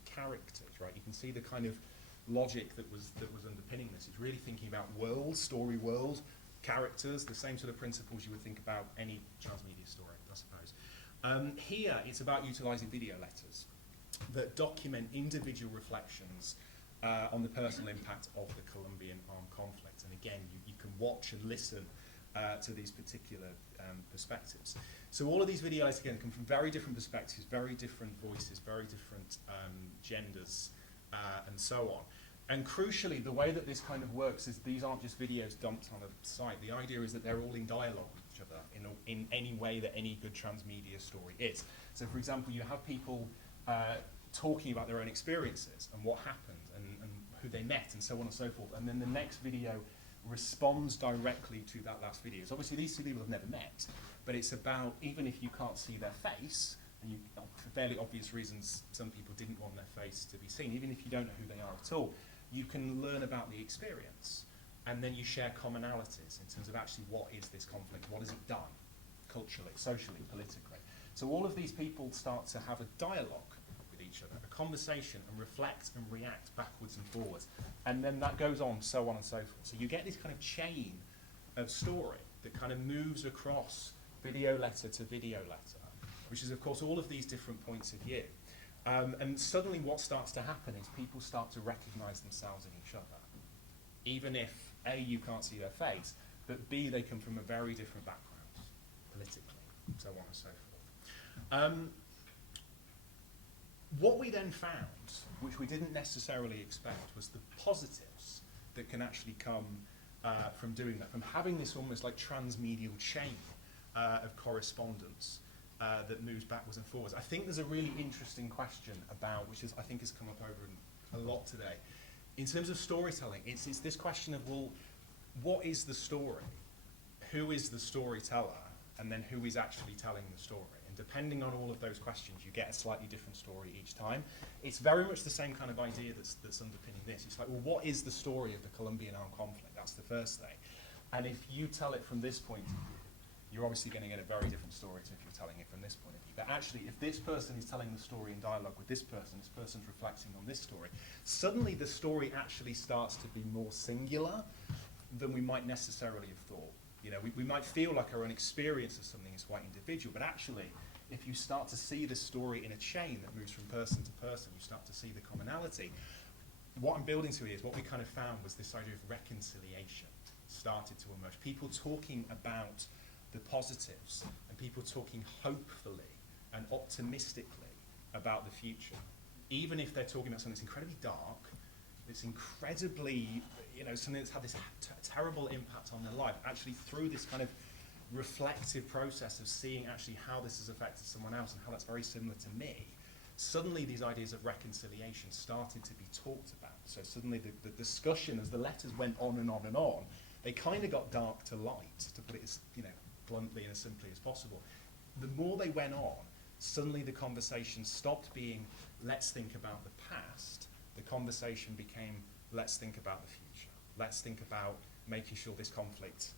characters, right? You can see the kind of logic that was underpinning this. It's really thinking about world, story world, characters, the same sort of principles you would think about any transmedia story, I suppose. Here, it's about utilising video letters that document individual reflections on the personal impact of the Colombian armed conflict. And again, you can watch and listen to these particular perspectives. So all of these videos, again, come from very different perspectives, very different voices, very different genders, and so on. And crucially, the way that this kind of works is these aren't just videos dumped on a site. The idea is that they're all in dialogue with each other in any way that any good transmedia story is. So, for example, you have people talking about their own experiences and what happened and who they met and so on and so forth. And then the next video responds directly to that last video. So obviously these two people have never met, but it's about, even if you can't see their face, and you, for fairly obvious reasons, some people didn't want their face to be seen, even if you don't know who they are at all, you can learn about the experience. And then you share commonalities in terms of actually what is this conflict, what has it done, culturally, socially, politically. So all of these people start to have a dialogue with each other, a conversation, and reflect and react backwards and forwards. And then that goes on, so on and so forth. So you get this kind of chain of story that kind of moves across video letter to video letter, which is, of course, all of these different points of view. And suddenly what starts to happen is people start to recognise themselves in each other. Even if, A, you can't see their face, but B, they come from a very different background, politically, so on and so forth. What we then found, which we didn't necessarily expect, was the positives that can actually come from doing that, from having this almost like transmedial chain of correspondence that moves backwards and forwards. I think there's a really interesting question about, which is, I think has come up over a lot today. In terms of storytelling, it's this question of, well, what is the story? Who is the storyteller? And then who is actually telling the story? And depending on all of those questions, you get a slightly different story each time. It's very much the same kind of idea that's underpinning this. It's like, well, what is the story of the Colombian armed conflict? That's the first thing. And if you tell it from this point of view, you're obviously going to get a very different story to if you're telling it from this point of view. But actually, if this person is telling the story in dialogue with this person's reflecting on this story, suddenly the story actually starts to be more singular than we might necessarily have thought. You know, we might feel like our own experience of something is quite individual, but actually, if you start to see the story in a chain that moves from person to person, you start to see the commonality. What I'm building to here is what we kind of found was this idea of reconciliation started to emerge. People talking about the positives, and people talking hopefully and optimistically about the future, even if they're talking about something that's incredibly dark, it's incredibly, something that's had this terrible impact on their life, actually through this kind of reflective process of seeing actually how this has affected someone else and how that's very similar to me, suddenly these ideas of reconciliation started to be talked about. So suddenly the discussion, as the letters went on and on and on, they kind of got dark to light, to put it as, bluntly and as simply as possible. The more they went on, suddenly the conversation stopped being, let's think about the past. The conversation became, let's think about the future. Let's think about making sure this conflict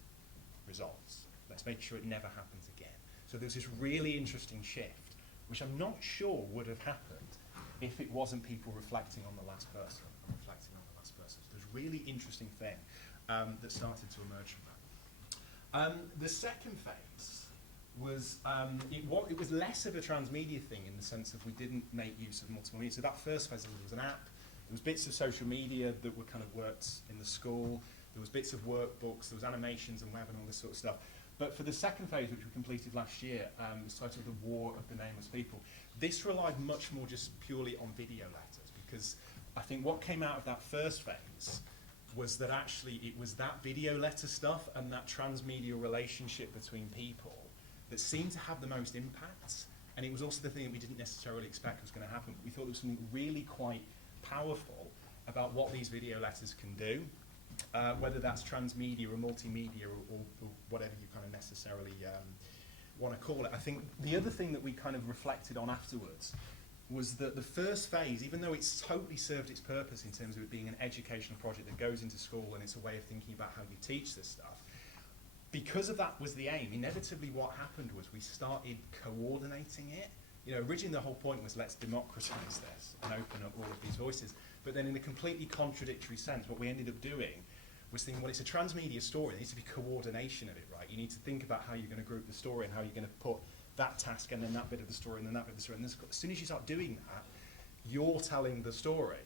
resolves. Let's make sure it never happens again. So there's this really interesting shift, which I'm not sure would have happened if it wasn't people reflecting on the last person and reflecting on the last person. So there's a really interesting thing that started to emerge from that. The second phase was, it was less of a transmedia thing in the sense of we didn't make use of multiple media. So that first phase, there was an app, there was bits of social media that were kind of worked in the school, there was bits of workbooks, there was animations and web and all this sort of stuff. But for the second phase, which we completed last year, was titled The War of the Nameless People. This relied much more just purely on video letters because I think what came out of that first phase was that actually it was that video letter stuff and that transmedia relationship between people that seemed to have the most impact. And it was also the thing that we didn't necessarily expect was going to happen. We thought there was something really quite powerful about what these video letters can do, whether that's transmedia or multimedia or whatever you kind of necessarily want to call it. I think the other thing that we kind of reflected on afterwards was that the first phase, even though it's totally served its purpose in terms of it being an educational project that goes into school and it's a way of thinking about how you teach this stuff, because of that was the aim, inevitably what happened was we started coordinating it. You know, originally the whole point was let's democratize this and open up all of these voices. But then in a completely contradictory sense, what we ended up doing was thinking, well, it's a transmedia story. There needs to be coordination of it, right? You need to think about how you're going to group the story and how you're going to put that task and then that bit of the story and then that bit of the story. And as soon as you start doing that, you're telling the story.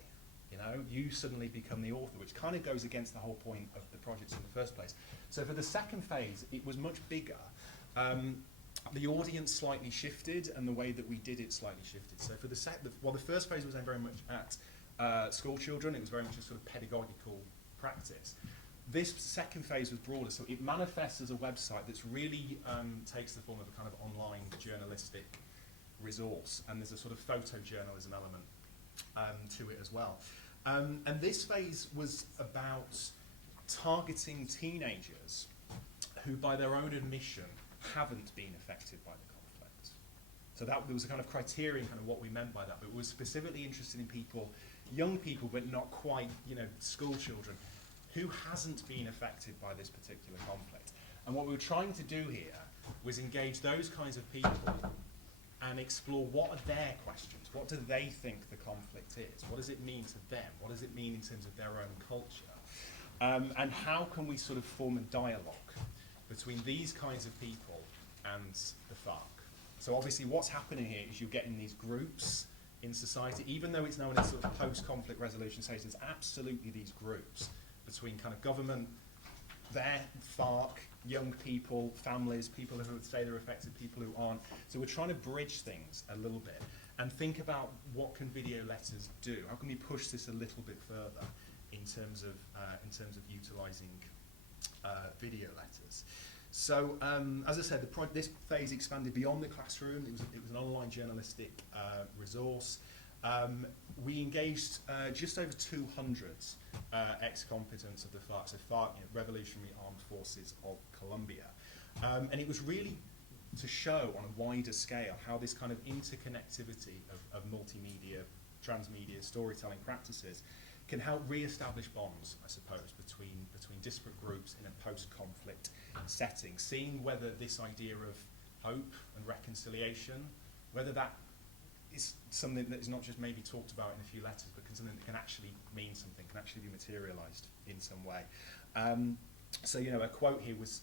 You know, you suddenly become the author, which kind of goes against the whole point of the project in the first place. So for the second phase, it was much bigger. The audience slightly shifted, and the way that we did it slightly shifted. So for the first phase was aimed very much at school children. It was very much a sort of pedagogical practice. This second phase was broader, so it manifests as a website that's really takes the form of a kind of online journalistic resource, and there's a sort of photojournalism element to it as well. And this phase was about targeting teenagers who, by their own admission, haven't been affected by the conflict. So that there was a kind of criterion, kind of what we meant by that, but we were specifically interested in people, young people, but not quite, you know, school children, who hasn't been affected by this particular conflict. And what we were trying to do here was engage those kinds of people and explore what are their questions, what do they think the conflict is, what does it mean to them, what does it mean in terms of their own culture, and how can we sort of form a dialogue between these kinds of people and the FARC. So obviously what's happening here is you're getting these groups in society, even though it's now in a sort of post-conflict resolution stage, there's absolutely these groups between kind of government, their FARC, young people, families, people who would say they're affected, people who aren't. So we're trying to bridge things a little bit and think about what can video letters do. How can we push this a little bit further in terms of utilising video letters? So as I said, this phase expanded beyond the classroom. It was an online journalistic resource. We engaged just over 200 ex-combatants of the FARC, so FARC, you know, Revolutionary Armed Forces of Colombia. And it was really to show on a wider scale how this kind of interconnectivity of multimedia, transmedia storytelling practices can help re-establish bonds, I suppose, between disparate groups in a post-conflict setting, seeing whether this idea of hope and reconciliation, whether that is something that is not just maybe talked about in a few letters, but something that can actually mean something, can actually be materialised in some way. So, you know, a quote here was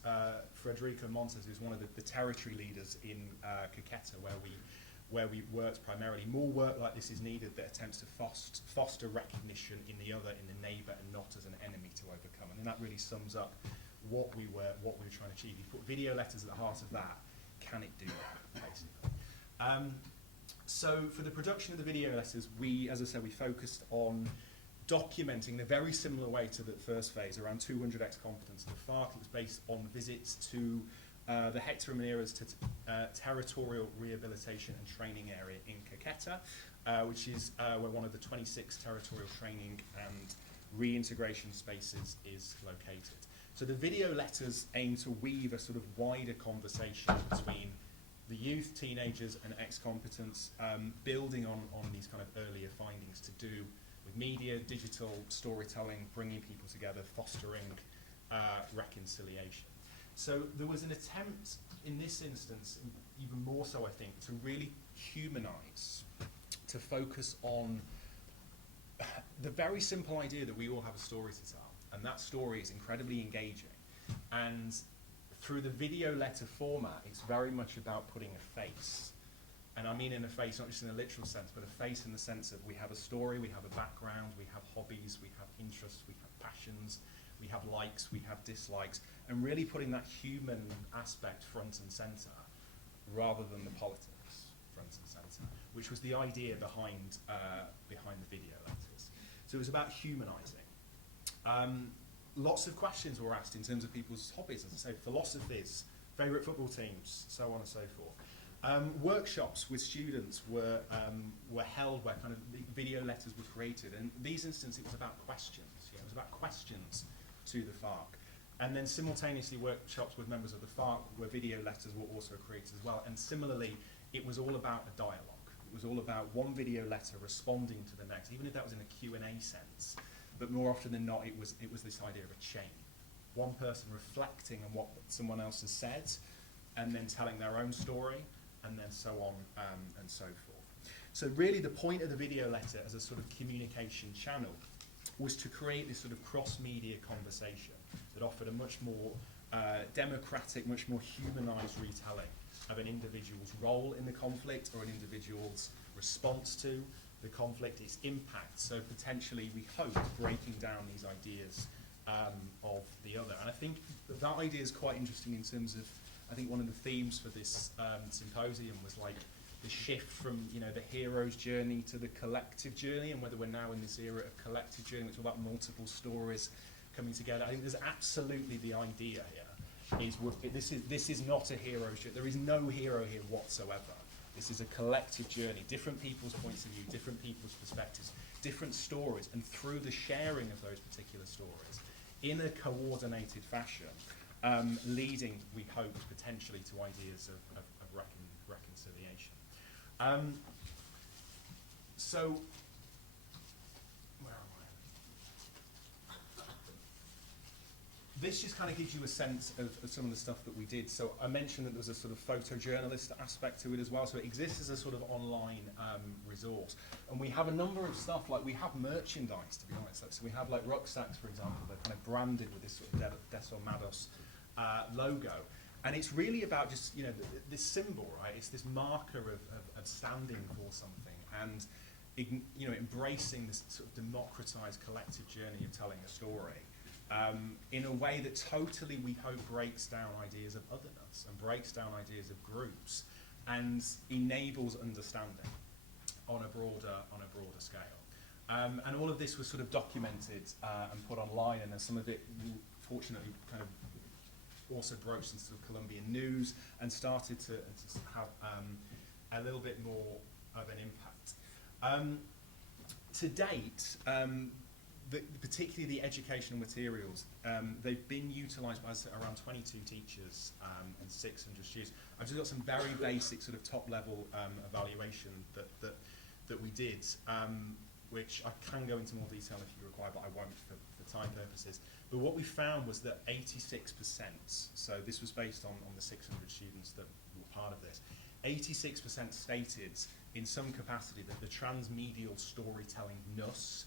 Federico Montes, who's one of the territory leaders in Caqueta, where we worked primarily. More work like this is needed that attempts to foster recognition in the other, in the neighbour, and not as an enemy to overcome. And that really sums up what we were trying to achieve. You put video letters at the heart of that. Can it do that, basically? So for the production of the video letters, as I said, we focused on documenting in a very similar way to the first phase, around 200 ex-combatants of the FARC. It was based on visits to the Hector Ramirez Territorial Rehabilitation and Training Area in Caqueta, which is where one of the 26 territorial training and reintegration spaces is located. So the video letters aim to weave a sort of wider conversation between the youth, teenagers and ex-combatants, building on these kind of earlier findings to do with media, digital storytelling, bringing people together, fostering reconciliation. So there was an attempt in this instance, even more so I think, to really humanise, to focus on the very simple idea that we all have a story to tell, and that story is incredibly engaging. And through the video letter format, it's very much about putting a face. And I mean in a face, not just in a literal sense, but a face in the sense of we have a story, we have a background, we have hobbies, we have interests, we have passions, we have likes, we have dislikes, and really putting that human aspect front and centre rather than the politics front and centre, which was the idea behind the video letters. So it was about humanising. Lots of questions were asked in terms of people's hobbies, as I say, philosophies, favourite football teams, so on and so forth. Workshops with students were held where kind of video letters were created, and in these instances it was about questions. Yeah, it was about questions to the FARC. And then simultaneously workshops with members of the FARC where video letters were also created as well. And similarly, it was all about a dialogue. It was all about one video letter responding to the next, even if that was in a Q&A sense. But more often than not, it was this idea of a chain. One person reflecting on what someone else has said, and then telling their own story, and then so on and so forth. So really the point of the video letter as a sort of communication channel was to create this sort of cross-media conversation that offered a much more democratic, much more humanised retelling of an individual's role in the conflict or an individual's response to the conflict, its impact. So potentially, we hope, breaking down these ideas of the other. And I think that idea is quite interesting in terms of, I think one of the themes for this symposium was like the shift from, you know, the hero's journey to the collective journey, and whether we're now in this era of collective journey, which is about multiple stories coming together. I think there's absolutely the idea here is this is not a hero's journey. There is no hero here whatsoever. This is a collective journey, different people's points of view, different people's perspectives, different stories, and through the sharing of those particular stories in a coordinated fashion, leading, we hope, potentially to ideas of reconciliation. So, where am I? This just kind of gives you a sense of some of the stuff that we did. So I mentioned that there was a sort of photojournalist aspect to it as well. So it exists as a sort of online resource. And we have a number of stuff, like we have merchandise, to be honest. So we have like rucksacks, for example, they're kind of branded with this sort of Desormados logo. And it's really about just, you know, this symbol, right? It's this marker of standing for something and, you know, embracing this sort of democratized collective journey of telling a story in a way that totally, we hope, breaks down ideas of otherness and breaks down ideas of groups and enables understanding on a broader scale. And all of this was sort of documented and put online, and then some of it, fortunately, kind of also broached into sort of Colombian news and started to have a little bit more of an impact. To date, particularly the educational materials, they've been utilised by around 22 teachers and 600 students. I've just got some very basic sort of top-level evaluation that we did, which I can go into more detail if you require, but I won't for time purposes. But what we found was that 86%, so this was based on the 600 students that were part of this, 86% stated in some capacity that the transmedial storytelling-ness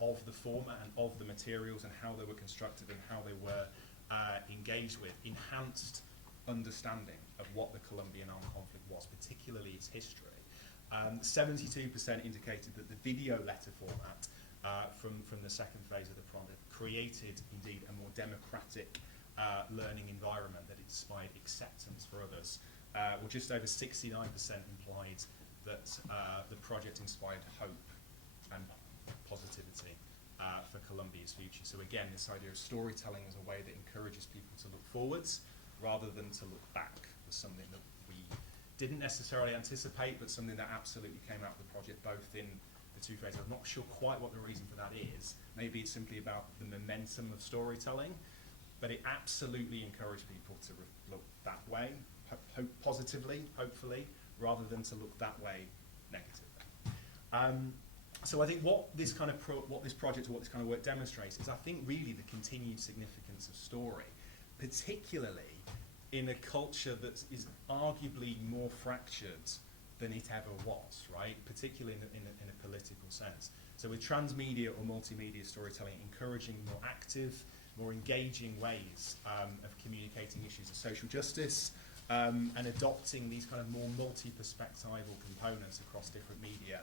of the format and of the materials and how they were constructed and how they were engaged with enhanced understanding of what the Colombian armed conflict was, particularly its history. 72% indicated that the video letter format from the second phase of the project created indeed a more democratic learning environment that inspired acceptance for others. Well, just over 69% implied that the project inspired hope and positivity for Colombia's future. So again, this idea of storytelling as a way that encourages people to look forwards rather than to look back was something that we didn't necessarily anticipate, but something that absolutely came out of the project, both in the two phases. I'm not sure quite what the reason for that is. Maybe it's simply about the momentum of storytelling, but it absolutely encouraged people to look that way, positively, hopefully, rather than to look that way negatively. So I think what this kind of what this project or what this kind of work demonstrates is, I think, really the continued significance of story, particularly in a culture that is arguably more fractured than it ever was, right? Particularly in a political sense. So with transmedia or multimedia storytelling encouraging more active, more engaging ways of communicating issues of social justice and adopting these kind of more multi-perspectival components across different media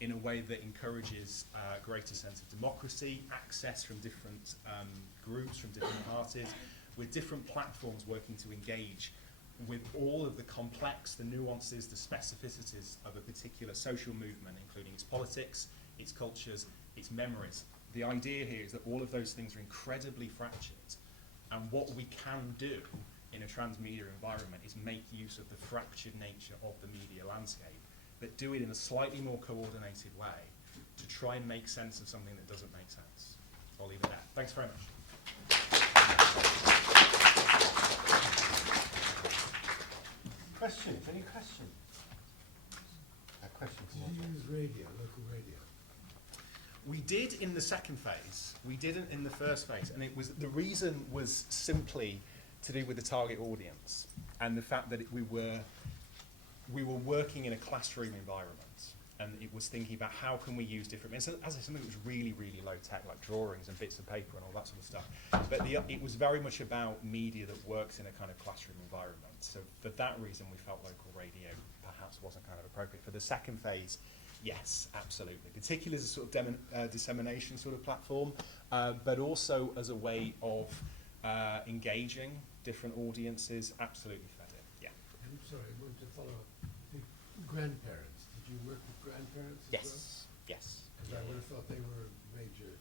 in a way that encourages a greater sense of democracy, access from different groups, from different parties, with different platforms working to engage with all of the complex, the nuances, the specificities of a particular social movement, including its politics, its cultures, its memories. The idea here is that all of those things are incredibly fractured, and what we can do in a transmedia environment is make use of the fractured nature of the media landscape, but do it in a slightly more coordinated way to try and make sense of something that doesn't make sense. I'll leave it there. Thanks very much. Questions? Any questions? A question. Did you use radio, local radio? We did in the second phase. We didn't in the first phase, and it was the reason was simply to do with the target audience and the fact that we were working in a classroom environment, and it was thinking about how can we use different. As I said, something that was really, really low tech, like drawings and bits of paper and all that sort of stuff. But it was very much about media that works in a kind of classroom environment. So for that reason, we felt local radio perhaps wasn't kind of appropriate. For the second phase, yes, absolutely. Particularly as a sort of dissemination sort of platform, but also as a way of engaging different audiences, absolutely fed in, yeah. I'm sorry, I wanted to follow up. The grandparents, did you work with grandparents as well? Yes, yes. Because I would have thought they were a major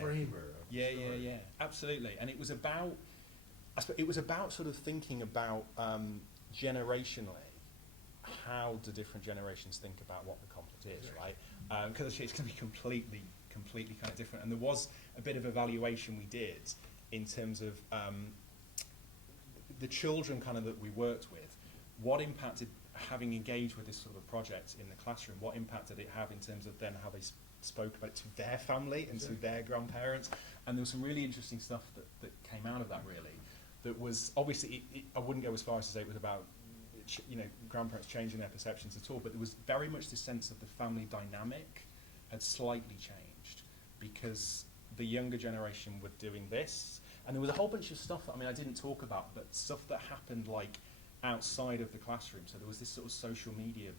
framer of the story. Yeah, absolutely. And it was about, sort of thinking about generationally, how do different generations think about what the conflict is, right? Because it's going to be completely kind of different. And there was a bit of evaluation we did in terms of the children kind of that we worked with. What impact did having engaged with this sort of a project in the classroom, what impact did it have in terms of then how they spoke about it to their family and to their grandparents? And there was some really interesting stuff that came out of that, really. That was, obviously, I wouldn't go as far as to say it was about grandparents changing their perceptions at all, but there was very much the sense of the family dynamic had slightly changed because the younger generation were doing this, and there was a whole bunch of stuff that, I didn't talk about, but stuff that happened like outside of the classroom. So there was this sort of social media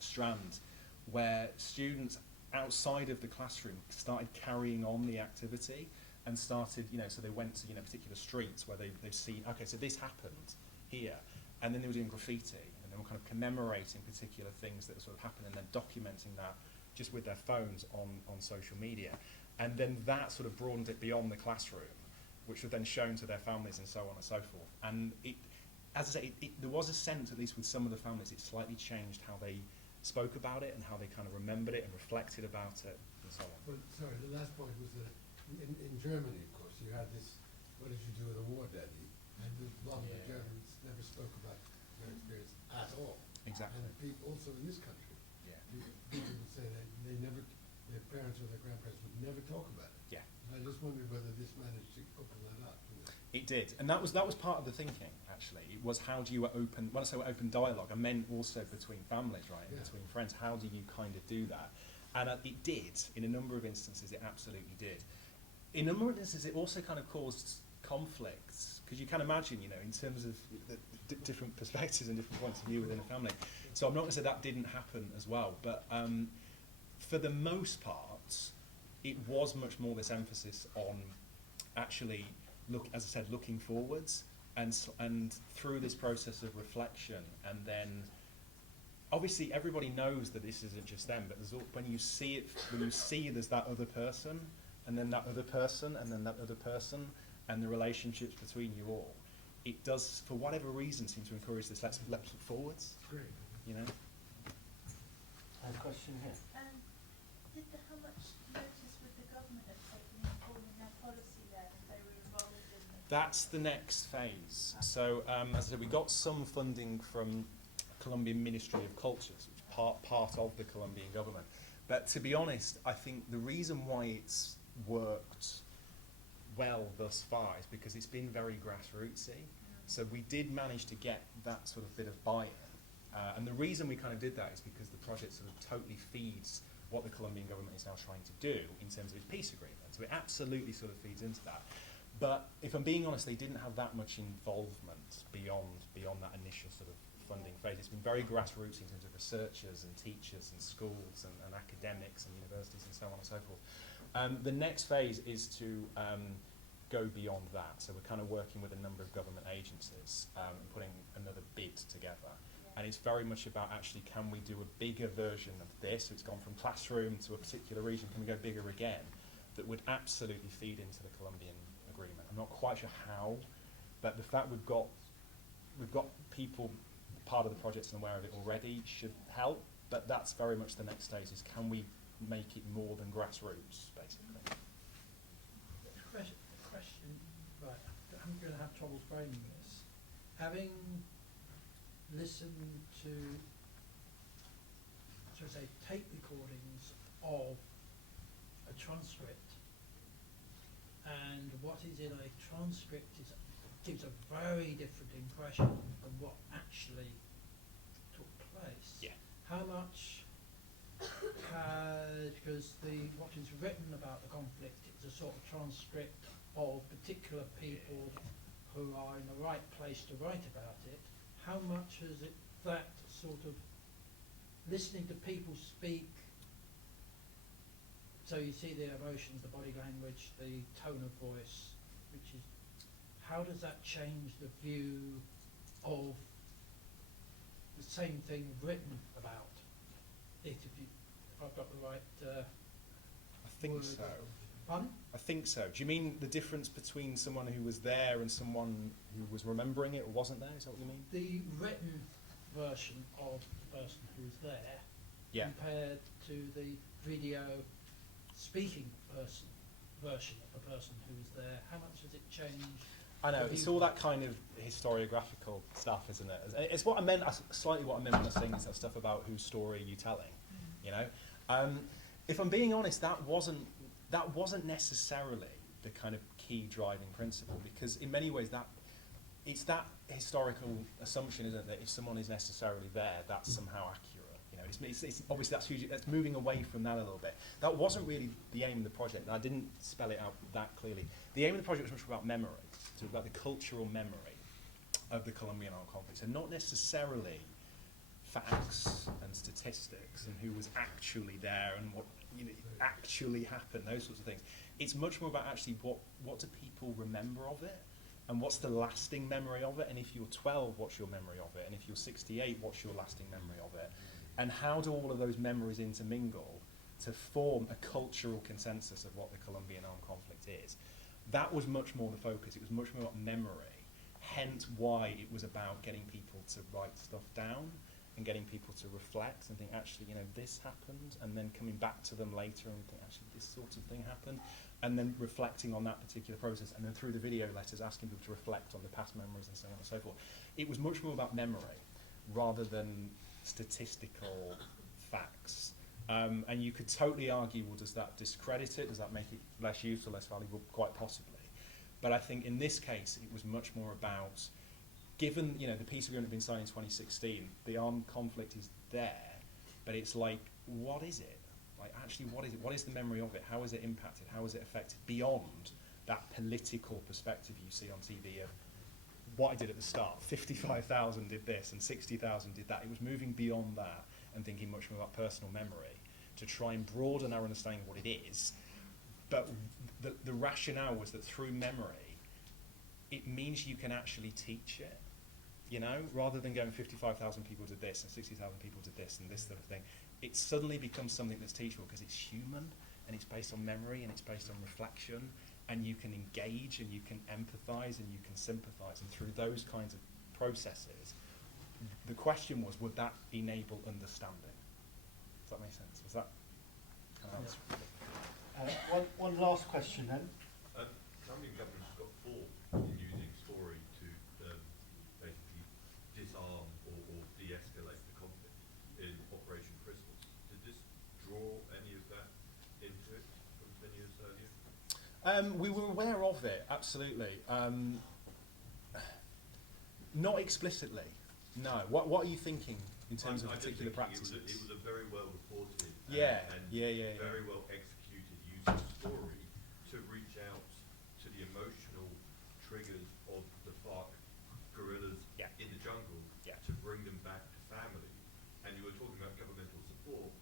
strand where students outside of the classroom started carrying on the activity and started, so they went to, particular streets where they've seen, okay, so this happened here. And then they were doing graffiti, and they were kind of commemorating particular things that sort of happened and then documenting that just with their phones on social media. And then that sort of broadened it beyond the classroom, which was then shown to their families and so on and so forth. And it, as I say, there was a sense, at least with some of the families, it slightly changed how they spoke about it and how they kind of remembered it and reflected about it and so on. Well, sorry, the last point was that in Germany, of course, you had this, what did you do with a war daddy? And a lot of the Germans never spoke about their experience at all. Exactly. And people also in this country, people would say that their parents or their grandparents would never talk about it. Yeah. And I just wondered whether this managed to open that up. It did, and that was part of the thinking. Actually, it was how do you open? When I say open dialogue, I meant also between families, right, and between friends. How do you kind of do that? And it did in a number of instances. It absolutely did. In a number of instances, it also kind of caused conflicts because you can imagine, in terms of the different perspectives and different points of view within a family. So I'm not going to say that didn't happen as well, but for the most part, it was much more this emphasis on actually as I said, looking forwards, and through this process of reflection, and then obviously everybody knows that this isn't just them, but when you see there's that other person, and then that other person, and then that other person, and the relationships between you all, it does, for whatever reason, seem to encourage this. Let's look forwards. Great. I have a question here. How much notice would the government have taken in forming their policy then if they were involved in the... That's the next phase. So, as I said, we got some funding from Colombian Ministry of Cultures, which is part of the Colombian government. But to be honest, I think the reason why it's worked well thus far is because it's been very grassrootsy. So we did manage to get that sort of bit of buy-in. And the reason we kind of did that is because the project sort of totally feeds what the Colombian government is now trying to do in terms of its peace agreement. So it absolutely sort of feeds into that. But if I'm being honest, they didn't have that much involvement beyond that initial sort of funding phase. It's been very grassroots in terms of researchers and teachers and schools and academics and universities and so on and so forth. The next phase is to go beyond that. So we're kind of working with a number of government agencies and putting another bid together. And it's very much about actually, can we do a bigger version of this? So it's gone from classroom to a particular region. Can we go bigger again? That would absolutely feed into the Colombian agreement. I'm not quite sure how, but the fact we've got people part of the project and aware of it already should help. But that's very much the next stage: is can we make it more than grassroots, basically? Question, right? I'm going to have trouble framing this. Having listened to, shall I say, tape recordings of a transcript, and what is in a transcript gives a very different impression of what actually took place. Yeah. How much because what is written about the conflict is a sort of transcript of particular people who are in the right place to write about it. How much has it, that sort of listening to people speak, so you see the emotions, the body language, the tone of voice, which is, how does that change the view of the same thing written about it, if I've got the right I think word. so. Pardon? I think so. Do you mean the difference between someone who was there and someone who was remembering it or wasn't there? Is that what you mean? The written version of the person who's there compared to the video speaking version of the person who's there. How much has it changed? I know, it's all that kind of historiographical stuff, isn't it? It's what I meant, slightly what I meant when I was saying that stuff about whose story are you telling, you know? If I'm being honest, that wasn't necessarily the kind of key driving principle, because in many ways it's that historical assumption, isn't it, that if someone is necessarily there, that's somehow accurate. You know, it's obviously that's huge. That's moving away from that a little bit. That wasn't really the aim of the project. And I didn't spell it out that clearly. The aim of the project was much about memory, so about the cultural memory of the Colombian armed conflict, and not necessarily facts and statistics and who was actually there and what actually happened, those sorts of things. It's much more about actually what do people remember of it, and what's the lasting memory of it, and if you're 12, what's your memory of it, and if you're 68, what's your lasting memory of it, and how do all of those memories intermingle to form a cultural consensus of what the Colombian armed conflict is. That was much more the focus. It was much more about memory, hence why it was about getting people to write stuff down and getting people to reflect and think, actually, you know, this happened, and then coming back to them later and think, actually, this sort of thing happened, and then reflecting on that particular process, and then through the video letters asking people to reflect on the past memories and so on and so forth. It was much more about memory rather than statistical facts. And you could totally argue, well, does that discredit it? Does that make it less useful, less valuable? Quite possibly. But I think in this case, it was much more about, given, you know, the peace agreement had been signed in 2016, the armed conflict is there, but it's like, what is it? Like, actually, what is it? What is the memory of it? How is it impacted? How is it affected beyond that political perspective you see on TV of what I did at the start? 55,000 did this and 60,000 did that. It was moving beyond that and thinking much more about personal memory to try and broaden our understanding of what it is. But the rationale was that through memory, it means you can actually teach it, you know, rather than going 55,000 people did this and 60,000 people did this and this sort of thing. It suddenly becomes something that's teachable because it's human and it's based on memory and it's based on reflection, and you can engage and you can empathize and you can sympathize, and through those kinds of processes, the question was, would that enable understanding? Does that make sense? Was that kind of answer? One last question then. Colombian government's got form in using story to basically disarm or de-escalate the conflict in Operation Crystals. Did this draw any of that into it from 10 years earlier? We were aware of it, absolutely. Not explicitly, no. What are you thinking in terms of particular practices? It was a very well reported and very well executed use of story to reach out to the emotional triggers of the FARC guerrillas in the jungle to bring them back to family. And you were talking about governmental support.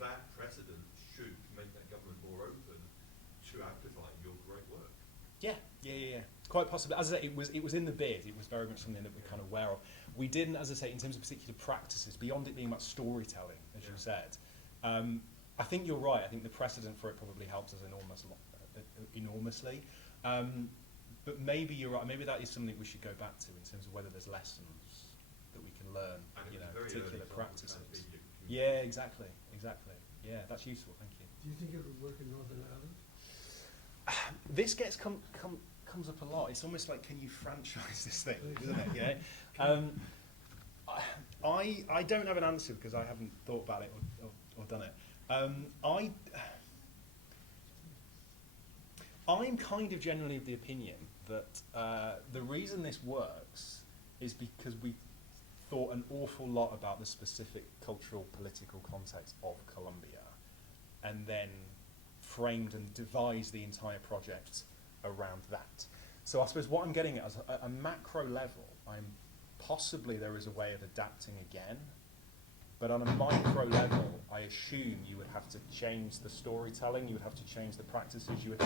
That precedent should make that government more open to amplifying your great work. Yeah. Quite possibly. As I say, it was in the bid. It was very much something that we're kind of aware of. We didn't, as I say, in terms of particular practices, beyond it being about storytelling, as you said. I think you're right. I think the precedent for it probably helps us enormously. But maybe you're right. Maybe that is something we should go back to in terms of whether there's lessons that we can learn, particular practices. Yeah, exactly. Yeah, that's useful. Thank you. Do you think it would work in Northern Ireland? This gets comes up a lot. It's almost like, can you franchise this thing, isn't it? Yeah. I don't have an answer because I haven't thought about it or done it. I'm kind of generally of the opinion that the reason this works is because we thought an awful lot about the specific cultural, political context of Colombia, and then framed and devised the entire project around that. So I suppose what I'm getting at is a macro level, possibly there is a way of adapting again, but on a micro level, I assume you would have to change the storytelling, you would have to change the practices, you would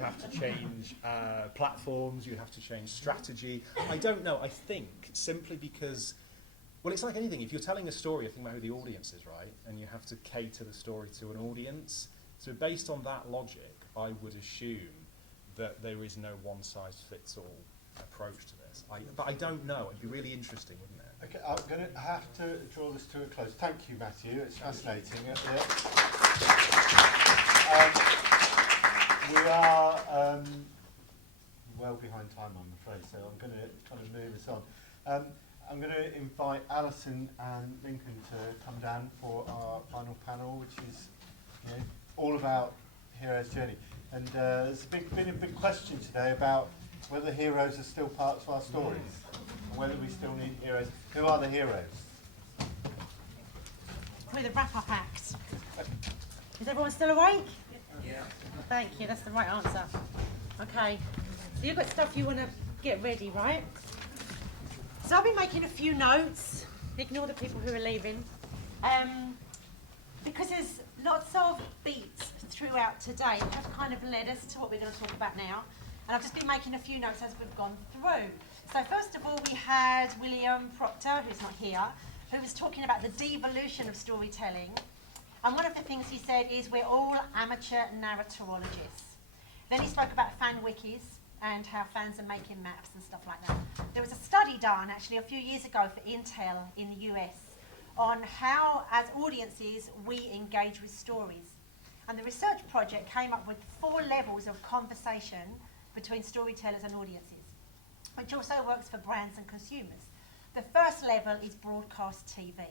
have to change platforms, you'd have to change strategy. I don't know, I think simply because, well, it's like anything. If you're telling a story, you think about who the audience is, right? And you have to cater the story to an audience. So based on that logic, I would assume that there is no one-size-fits-all approach to this. But I don't know. It'd be really interesting, wouldn't it? Okay, I'm going to have to draw this to a close. Thank you, Matthew. It's fascinating. We are well behind time, I'm afraid, so I'm going to kind of move us on. I'm going to invite Alison and Lincoln to come down for our final panel, which is all about Hero's Journey. And there's been a big question today about whether heroes are still parts of our stories, and whether we still need heroes. Who are the heroes? We're the wrap-up act. Is everyone still awake? Yeah. Thank you, that's the right answer. Okay, so you've got stuff you want to get ready, right? So I've been making a few notes. Ignore the people who are leaving. Because there's lots of beats throughout today that have kind of led us to what we're going to talk about now. And I've just been making a few notes as we've gone through. So first of all, we had William Proctor, who's not here, who was talking about the devolution of storytelling. And one of the things he said is we're all amateur narratorologists. Then he spoke about fan wikis and how fans are making maps and stuff like that. There was a study done actually a few years ago for Intel in the US on how, as audiences, we engage with stories. And the research project came up with 4 levels of conversation between storytellers and audiences, which also works for brands and consumers. The first level is broadcast TV,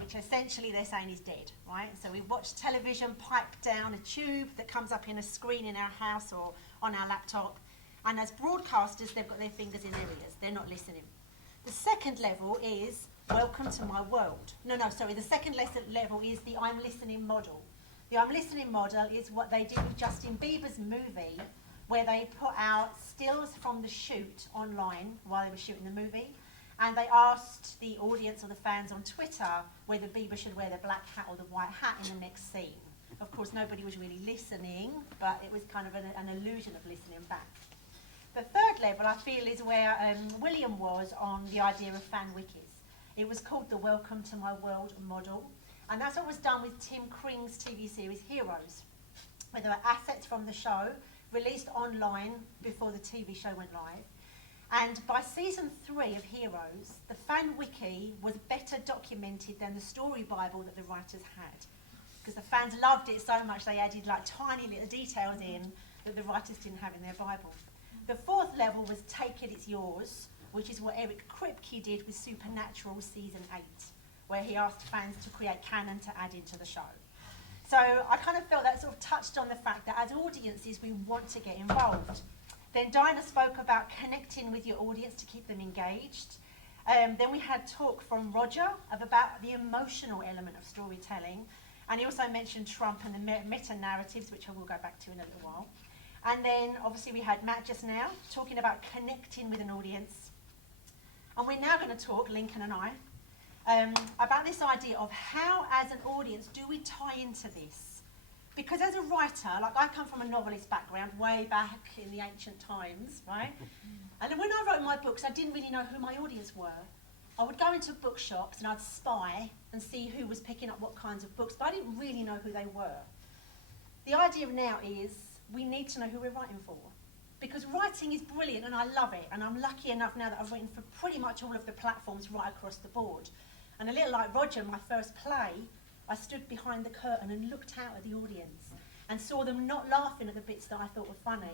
which essentially they're saying is dead, right? So we watch television pipe down a tube that comes up in a screen in our house or on our laptop, and as broadcasters, they've got their fingers in their ears. They're not listening. The second level is welcome to my world. The second level is the I'm listening model. The I'm listening model is what they did with Justin Bieber's movie, where they put out stills from the shoot online while they were shooting the movie, and they asked the audience or the fans on Twitter whether Bieber should wear the black hat or the white hat in the next scene. Of course, nobody was really listening, but it was kind of an illusion of listening back. The third level, I feel, is where William was on the idea of fan wikis. It was called the Welcome to My World model, and that's what was done with Tim Kring's TV series Heroes, where there were assets from the show released online before the TV show went live. And by season 3 of Heroes, the fan wiki was better documented than the story bible that the writers had, because the fans loved it so much they added like tiny little details in that the writers didn't have in their bible. The fourth level was Take It, It's Yours, which is what Eric Kripke did with Supernatural season 8, where he asked fans to create canon to add into the show. So I kind of felt that sort of touched on the fact that as audiences we want to get involved. Then Dinah spoke about connecting with your audience to keep them engaged. Then we had talk from Roger about the emotional element of storytelling. And he also mentioned Trump and the meta-narratives, which I will go back to in a little while. And then obviously we had Matt just now talking about connecting with an audience. And we're now going to talk, Lincoln and I, about this idea of how as an audience do we tie into this? because as a writer, like I come from a novelist background way back in the ancient times, right? And when I wrote my books, I didn't really know who my audience were. I would go into bookshops and I'd spy and see who was picking up what kinds of books, but I didn't really know who they were. The idea now is we need to know who we're writing for. Because writing is brilliant and I love it, and I'm lucky enough now that I've written for pretty much all of the platforms right across the board. And a little like Roger, my first play, I stood behind the curtain and looked out at the audience and saw them not laughing at the bits that I thought were funny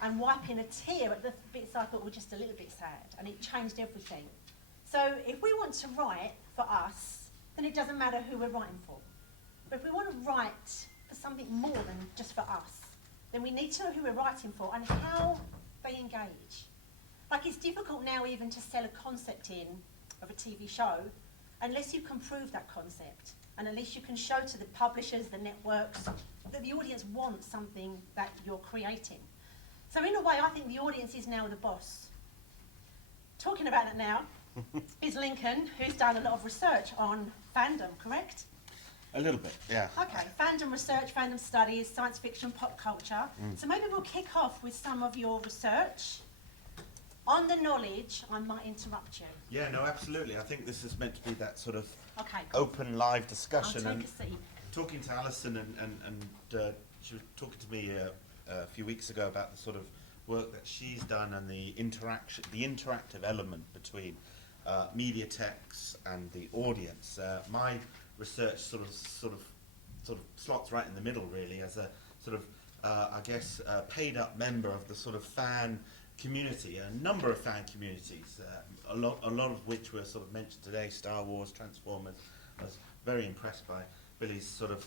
and wiping a tear at the bits I thought were just a little bit sad, and it changed everything. So if we want to write for us, then it doesn't matter who we're writing for. But if we want to write for something more than just for us, then we need to know who we're writing for and how they engage. Like, it's difficult now even to sell a concept in of a TV show unless you can prove that concept, and at least you can show to the publishers, the networks, that the audience wants something that you're creating. So in a way, I think the audience is now the boss. Talking about that now is Lincoln, who's done a lot of research on fandom, correct? A little bit, yeah. Okay, fandom research, fandom studies, science fiction, pop culture. So maybe we'll kick off with some of your research. On the knowledge, I might interrupt you. Yeah, no, absolutely. I think this is meant to be that sort of Okay, cool. open, live discussion. I'll And take a seat. talking to Alison, and she was talking to me a few weeks ago about the sort of work that she's done and the interactive element between media texts and the audience. My research sort of slots right in the middle, really, as a sort of I guess paid up member of the sort of fan community, a number of fan communities, a lot of which were sort of mentioned today: Star Wars, Transformers. I was very impressed by Billy's sort of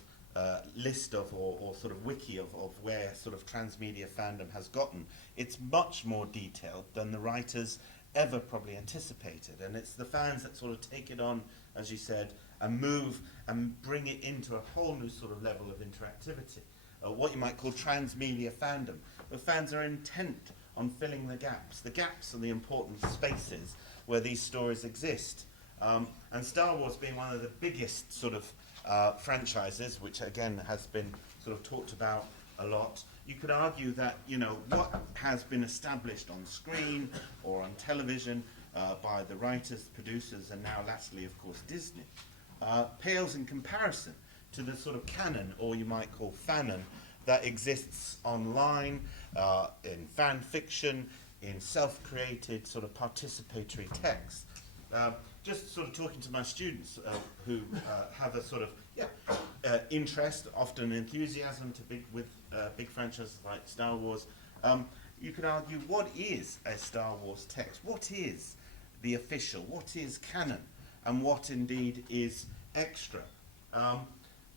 list of or sort of wiki of where sort of transmedia fandom has gotten. It's much more detailed than the writers ever probably anticipated, and it's the fans that sort of take it on, as you said, and move and bring it into a whole new sort of level of interactivity, what you might call transmedia fandom. The fans are intent on filling the gaps are the important spaces where these stories exist. And Star Wars being one of the biggest sort of franchises, which again has been sort of talked about a lot, you could argue that, you know, what has been established on screen or on television by the writers, producers, and now lastly, of course, Disney, pales in comparison to the sort of canon, or you might call fanon, that exists online, in fan fiction, in self-created sort of participatory text. Just sort of talking to my students who have a sort of interest, often enthusiasm to big franchises like Star Wars, you could argue, what is a Star Wars text? What is the official? What is canon? And what indeed is extra?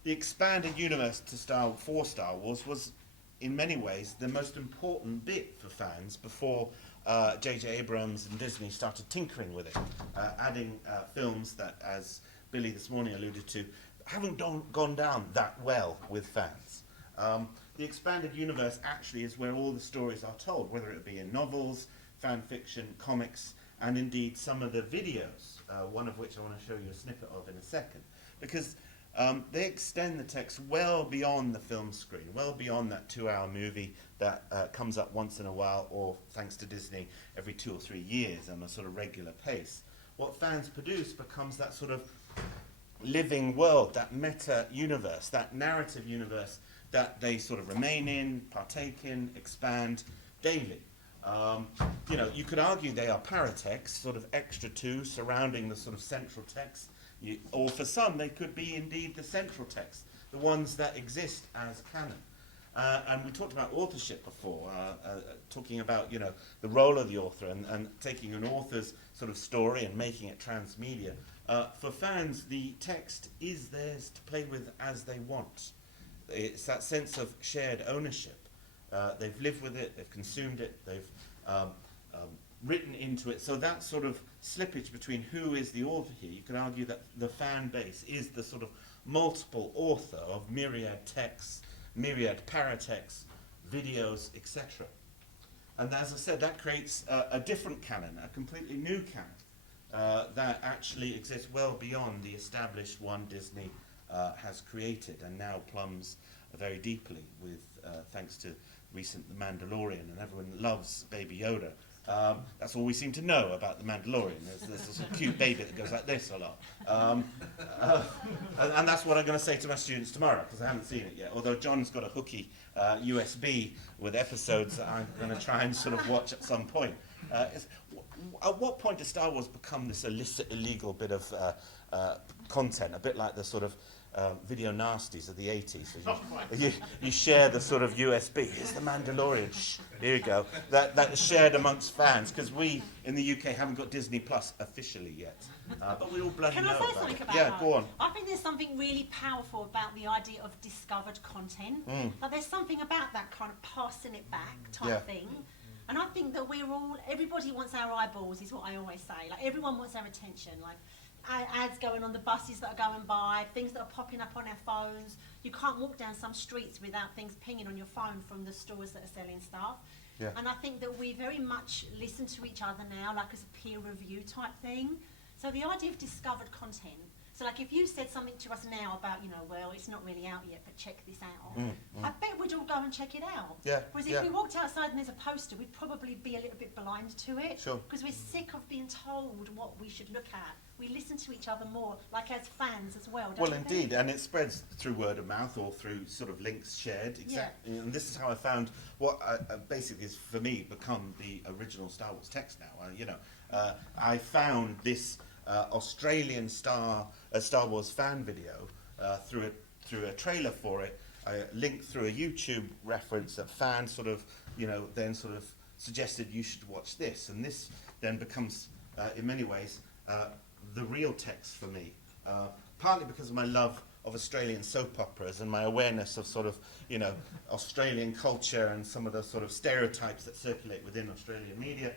The expanded universe for Star Wars was, in many ways, the most important bit for fans before J.J. Abrams and Disney started tinkering with it, adding films that, as Billy this morning alluded to, haven't gone down that well with fans. The expanded universe actually is where all the stories are told, whether it be in novels, fan fiction, comics, and indeed some of the videos, one of which I want to show you a snippet of in a second, because they extend the text well beyond the film screen, well beyond that 2-hour movie that comes up once in a while, or thanks to Disney, every 2 or 3 years on a sort of regular pace. What fans produce becomes that sort of living world, that meta universe, that narrative universe that they sort of remain in, partake in, expand daily. You know, you could argue they are paratext, sort of extra to, surrounding the sort of central text, or for some they could be indeed the central text, the ones that exist as canon. And we talked about authorship before, talking about, you know, the role of the author and taking an author's sort of story and making it transmedia. For fans, the text is theirs to play with as they want. It's that sense of shared ownership. They've lived with it, they've consumed it, they've written into it. So that sort of slippage between who is the author here, you could argue that the fan base is the sort of multiple author of myriad texts, myriad paratexts, videos, etc. And as I said, that creates a different canon, a completely new canon that actually exists well beyond the established one, Disney has created and now plumbs very deeply with, thanks to recent The Mandalorian, and everyone loves Baby Yoda. That's all we seem to know about The Mandalorian. There's this cute baby that goes like this a lot. And that's what I'm going to say to my students tomorrow, because I haven't seen it yet. Although John's got a hooky USB with episodes that I'm going to try and sort of watch at some point. At what point does Star Wars become this illicit, illegal bit of content, a bit like the sort of video nasties of the 80s? You share the sort of USB. Here's The Mandalorian. Shh, here you go. That is shared amongst fans, because we in the UK haven't got Disney Plus officially yet. But we all bloody know about it. Can I say something about that? Go on. I think there's something really powerful about the idea of discovered content. Like there's something about that kind of passing it back type thing. And I think that everybody wants our eyeballs, is what I always say. Like everyone wants our attention. Like ads going on the buses that are going by, things that are popping up on our phones. You can't walk down some streets without things pinging on your phone from the stores that are selling stuff. Yeah. And I think that we very much listen to each other now, like as a peer review type thing. So the idea of discovered content. So like if you said something to us now about, well, it's not really out yet, but check this out. I bet we'd all go and check it out. Yeah. Whereas if we walked outside and there's a poster, we'd probably be a little bit blind to it. Sure. Because we're sick of being told what we should look at. We listen to each other more, like as fans as well. Well, indeed, and it spreads through word of mouth or through sort of links shared. Exactly. Yeah. And this is how I found what basically has, for me, become the original Star Wars text now. I found this Australian Star Wars fan video through a trailer for it. I linked through a YouTube reference that fans sort of, then sort of suggested you should watch this, and this then becomes, in many ways, the real text for me. Partly because of my love of Australian soap operas and my awareness of sort of, Australian culture and some of the sort of stereotypes that circulate within Australian media.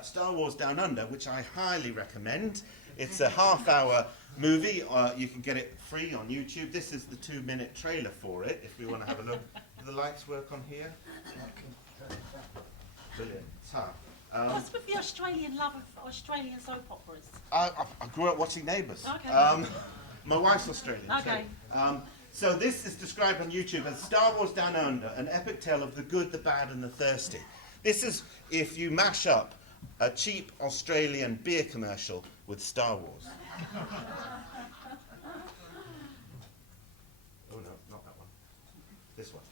Star Wars Down Under, which I highly recommend. It's a half-hour movie. You can get it free on YouTube. This is the 2-minute trailer for it, if we want to have a look. Do the lights work on here? Brilliant. So, what's with the Australian love of Australian soap operas? I grew up watching Neighbours. Okay. My wife's Australian okay. too. So this is described on YouTube as Star Wars Down Under, an epic tale of the good, the bad and the thirsty. This is if you mash up a cheap Australian beer commercial with Star Wars. Oh no, not that one. This one.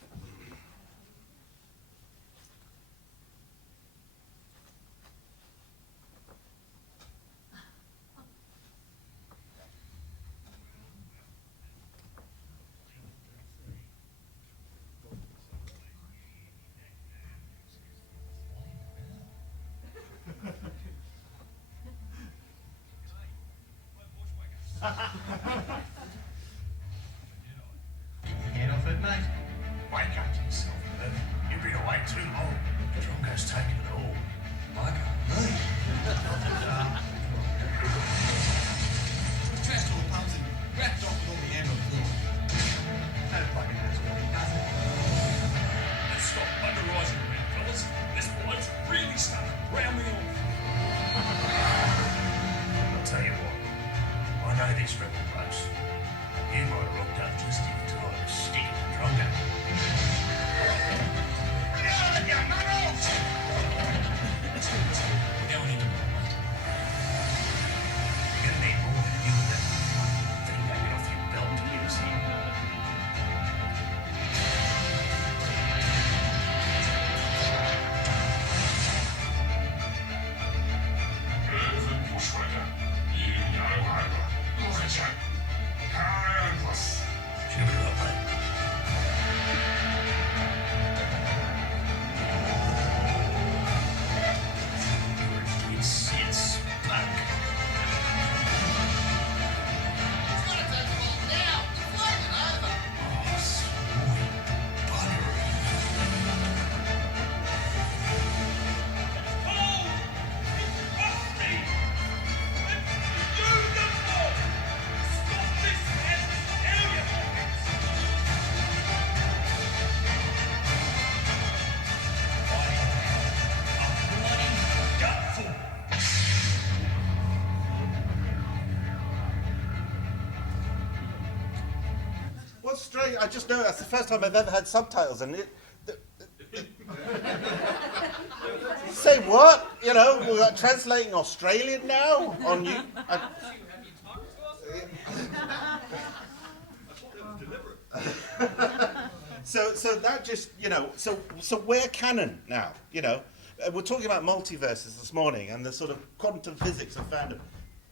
Get off it, mate. Wake up to yourself, Merv. You've been away too long. Drongo's taken it all. Like me. We trashed all the pubs and wrapped off with all the hand on the floor. Nobody knows what he does. Let's stop under-rising around, fellas. This bloke's really starting to round me off. I'll tell you what. I know this rebel blokes. You might have rocked up just in time to stick it to Drongo. Yeah, you muggles! We're going into more, mate. You're going to need more than you with that thing hanging off your belt to get us in. Bushwhacker, you know Homer. Look at you. what's strange? I just know that's the first time I've ever had subtitles, and say what? You know, we're translating Australian now on you. So that just, you know, so we're canon now, you know. We're talking about multiverses this morning and the sort of quantum physics of fandom.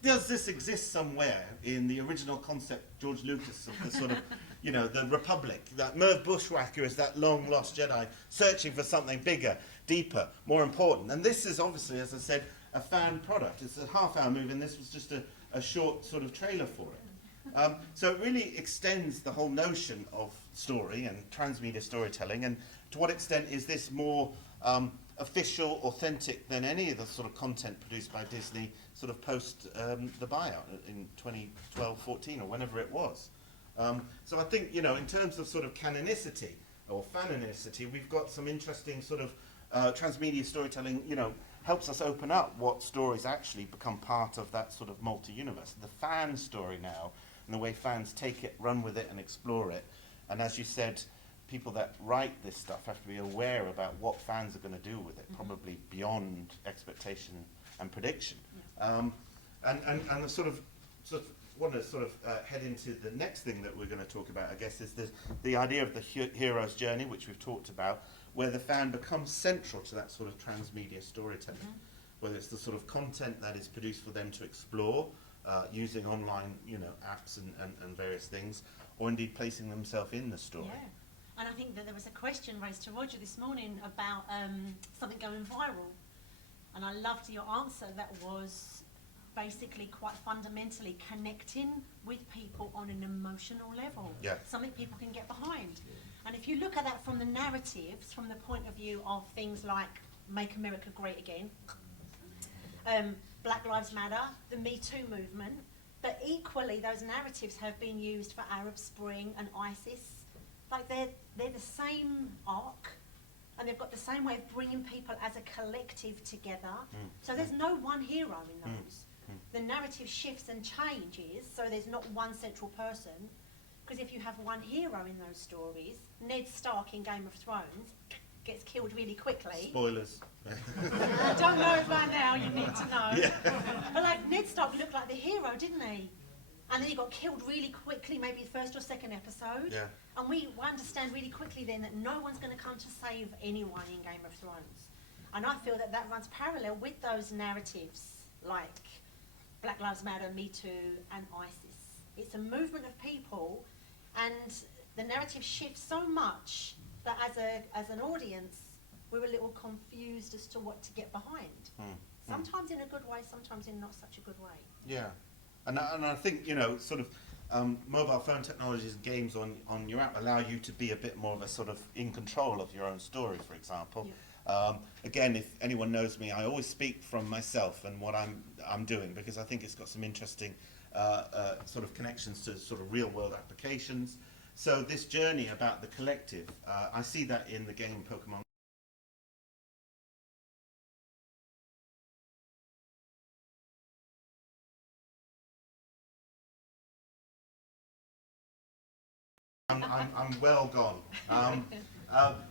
Does this exist somewhere in the original concept, George Lucas, of the sort of, you know, the Republic? That Merv Bushwhacker is that long-lost Jedi searching for something bigger, deeper, more important. And this is obviously, as I said, a fan product. It's a half-hour movie, and this was just a short sort of trailer for it. So it really extends the whole notion of story and transmedia storytelling, and to what extent is this more official, authentic than any of the sort of content produced by Disney sort of post the buyout in 2012-14 or whenever it was. So I think, you know, in terms of sort of canonicity or fanonicity, we've got some interesting sort of transmedia storytelling, you know, helps us open up what stories actually become part of that sort of multi-universe. The fan story now, and the way fans take it, run with it, and explore it. And as you said, people that write this stuff have to be aware about what fans are going to do with it, probably beyond expectation and prediction. And the sort of want to sort of head into the next thing that we're going to talk about, I guess, is the idea of the hero's journey, which we've talked about, where the fan becomes central to that sort of transmedia storytelling, whether it's the sort of content that is produced for them to explore, using online, you know, apps and various things, or indeed placing themselves in the story. Yeah. And I think that there was a question raised to Roger this morning about something going viral. And I loved your answer. That was basically quite fundamentally connecting with people on an emotional level. Yeah. Something people can get behind. And if you look at that from the narratives, from the point of view of things like Make America Great Again, Black Lives Matter, the Me Too movement, but equally those narratives have been used for Arab Spring and ISIS. Like they're the same arc, and they've got the same way of bringing people as a collective together. So there's no one hero in those. The narrative shifts and changes, so there's not one central person. Because if you have one hero in those stories, Ned Stark in Game of Thrones gets killed really quickly. Spoilers. I don't know it right now, you need to know. Yeah. But like Ned Stark looked like the hero, didn't he? And then he got killed really quickly, maybe the first or second episode. Yeah. And we understand really quickly then that no one's going to come to save anyone in Game of Thrones. And I feel that that runs parallel with those narratives like Black Lives Matter, Me Too, and ISIS. It's a movement of people, and the narrative shifts so much that as an audience, we're a little confused as to what to get behind. Sometimes in a good way, sometimes in not such a good way. Yeah. And I think, you know, sort of mobile phone technologies and games on your app allow you to be a bit more of a sort of in control of your own story, for example. Yeah. Again, if anyone knows me, I always speak from myself and what I'm doing, because I think it's got some interesting sort of connections to sort of real world applications. So this journey about the collective, I see that in the game Pokemon. I'm well gone.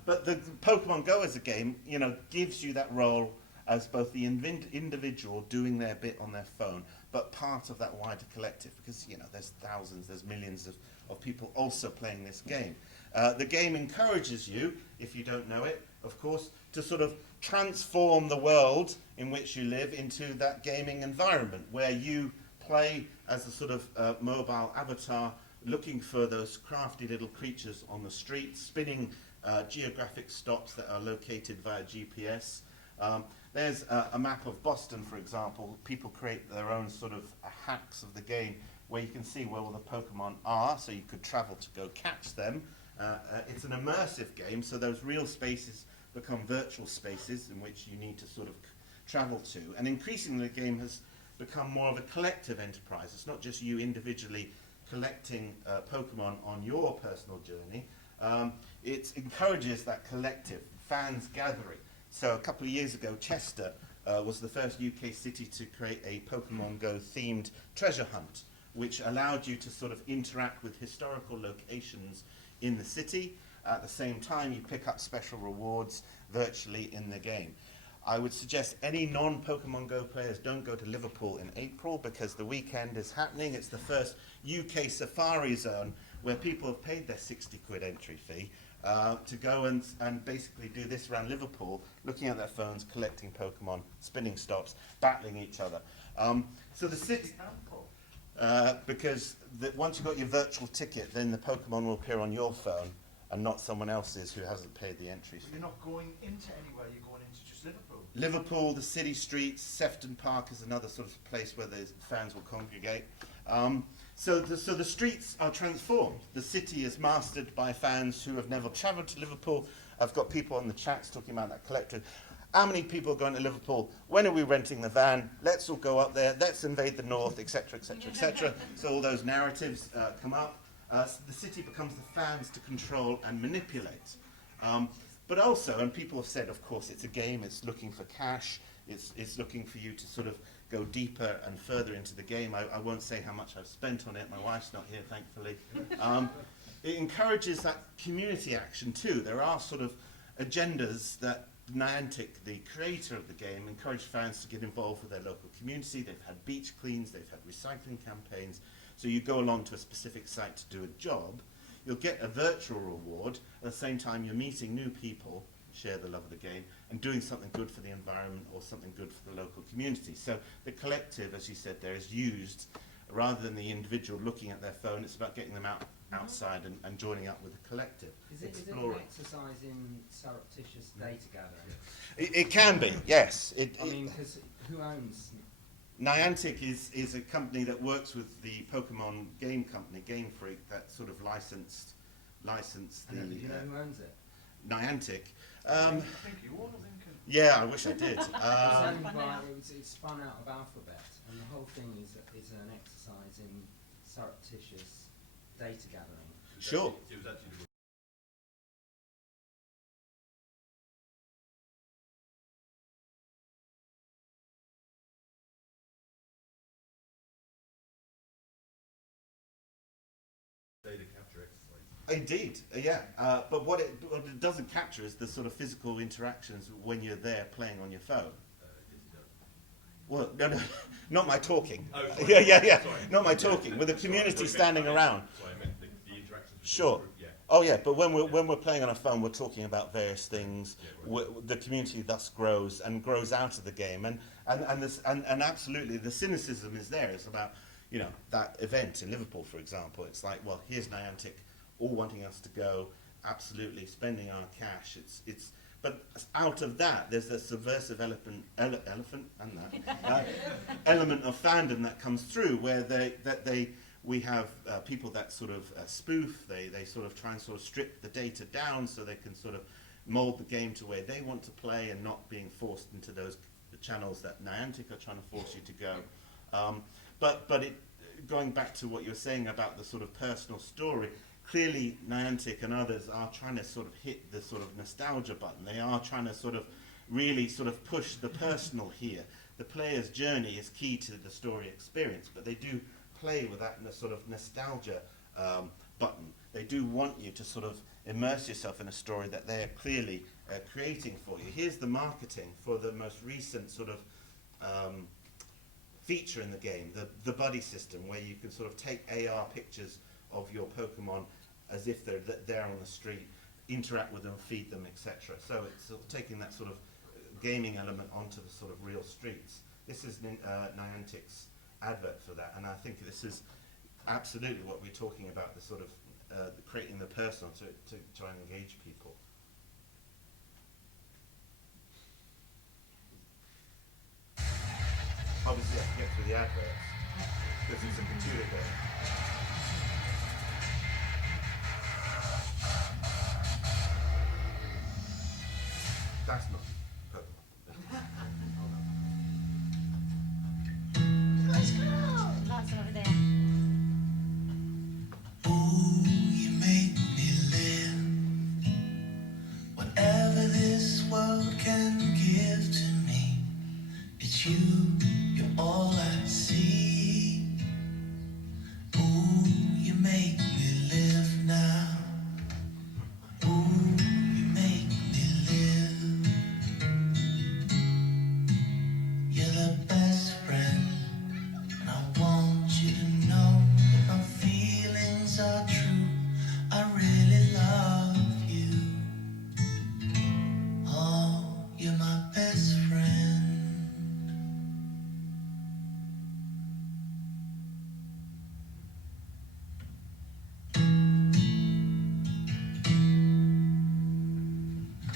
But the Pokemon Go as a game, you know, gives you that role as both the individual doing their bit on their phone, but part of that wider collective, because, you know, there's thousands, there's millions of people also playing this game. The game encourages you, if you don't know it, of course, to sort of transform the world in which you live into that gaming environment, where you play as a sort of mobile avatar, looking for those crafty little creatures on the street, spinning geographic stops that are located via GPS. There's a map of Boston, for example. People create their own sort of hacks of the game where you can see where all the Pokemon are, so you could travel to go catch them. It's an immersive game, so those real spaces become virtual spaces in which you need to sort of travel to. And increasingly the game has become more of a collective enterprise. It's not just you individually collecting Pokemon on your personal journey. It encourages that collective, fans gathering. So a couple of years ago, Chester was the first UK city to create a Pokemon Go themed treasure hunt, which allowed you to sort of interact with historical locations in the city. At the same time, you pick up special rewards virtually in the game. I would suggest any non-Pokemon Go players don't go to Liverpool in April because the weekend is happening. It's the first UK Safari Zone where people have paid their 60 quid entry fee to go and basically do this around Liverpool, looking at their phones, collecting Pokemon, spinning stops, battling each other. So the city... because once you've got your virtual ticket, then the Pokemon will appear on your phone and not someone else's who hasn't paid the entry fee. You're not going into anywhere, you're going into just Liverpool. Liverpool, the city streets, Sefton Park is another sort of place where the fans will congregate. So the streets are transformed. The city is mastered by fans who have never travelled to Liverpool. I've got people on the chats talking about that collective. How many people are going to Liverpool? When are we renting the van? Let's all go up there. Let's invade the north, etc., etc., etc. So all those narratives come up. So the city becomes the fans to control and manipulate. But also, and people have said, of course, it's a game. It's looking for cash. It's looking for you to sort of go deeper and further into the game. I won't say how much I've spent on it. My wife's not here, thankfully. It encourages that community action too. There are sort of agendas that Niantic, the creator of the game, encouraged fans to get involved with their local community. They've had beach cleans, they've had recycling campaigns. So you go along to a specific site to do a job, you'll get a virtual reward. At the same time, you're meeting new people, share the love of the game, and doing something good for the environment or something good for the local community. So the collective, as you said there, is used rather than the individual looking at their phone. It's about getting them outside and joining up with the collective. Is it an exercise in surreptitious data gathering? It can be, yes. I mean, because who owns? Niantic is a company that works with the Pokemon game company, Game Freak, that sort of licensed the... Do you know who owns it? Niantic. I think you all think. Yeah, I wish I did. It's spun out of Alphabet, and the whole thing is an exercise in surreptitious data gathering. Sure. It was actually the data capture exercise. Indeed, yeah. But what it doesn't capture is the sort of physical interactions when you're there playing on your phone. Well, no, not my talking. Oh, sorry. Yeah. Sorry. Not my talking. With the community standing around. Sorry, I meant the interactions. Sure. Yeah. Oh yeah, but when we're playing on a phone, we're talking about various things. Yeah, right. The community thus grows out of the game, and absolutely the cynicism is there. It's about that event in Liverpool, for example. It's like, well, here's Niantic all wanting us to go, absolutely spending our cash. But out of that, there's a subversive element of fandom that comes through, where we have people that sort of spoof. They sort of try and sort of strip the data down so they can sort of mold the game to where they want to play and not being forced into the channels that Niantic are trying to force you to go. But going back to what you were saying about the sort of personal story. Clearly, Niantic and others are trying to sort of hit the sort of nostalgia button. They are trying to sort of really sort of push the personal here. The player's journey is key to the story experience, but they do play with that sort of nostalgia button. They do want you to sort of immerse yourself in a story that they are clearly creating for you. Here's the marketing for the most recent sort of feature in the game, the buddy system, where you can sort of take AR pictures of your Pokemon as if they're there on the street, interact with them, feed them, etc. So it's sort of taking that sort of gaming element onto the sort of real streets. This is Niantic's advert for that, and I think this is absolutely what we're talking about, the sort of creating the personal to try and engage people. Obviously you have to get through the adverts, because it's a computer game. That's not Pokemon. Let's go! That's over there. Ooh, you make me live. Whatever this world can give to me, it's you, you're all I see. promises are true. I really love you. Oh, you're my best friend.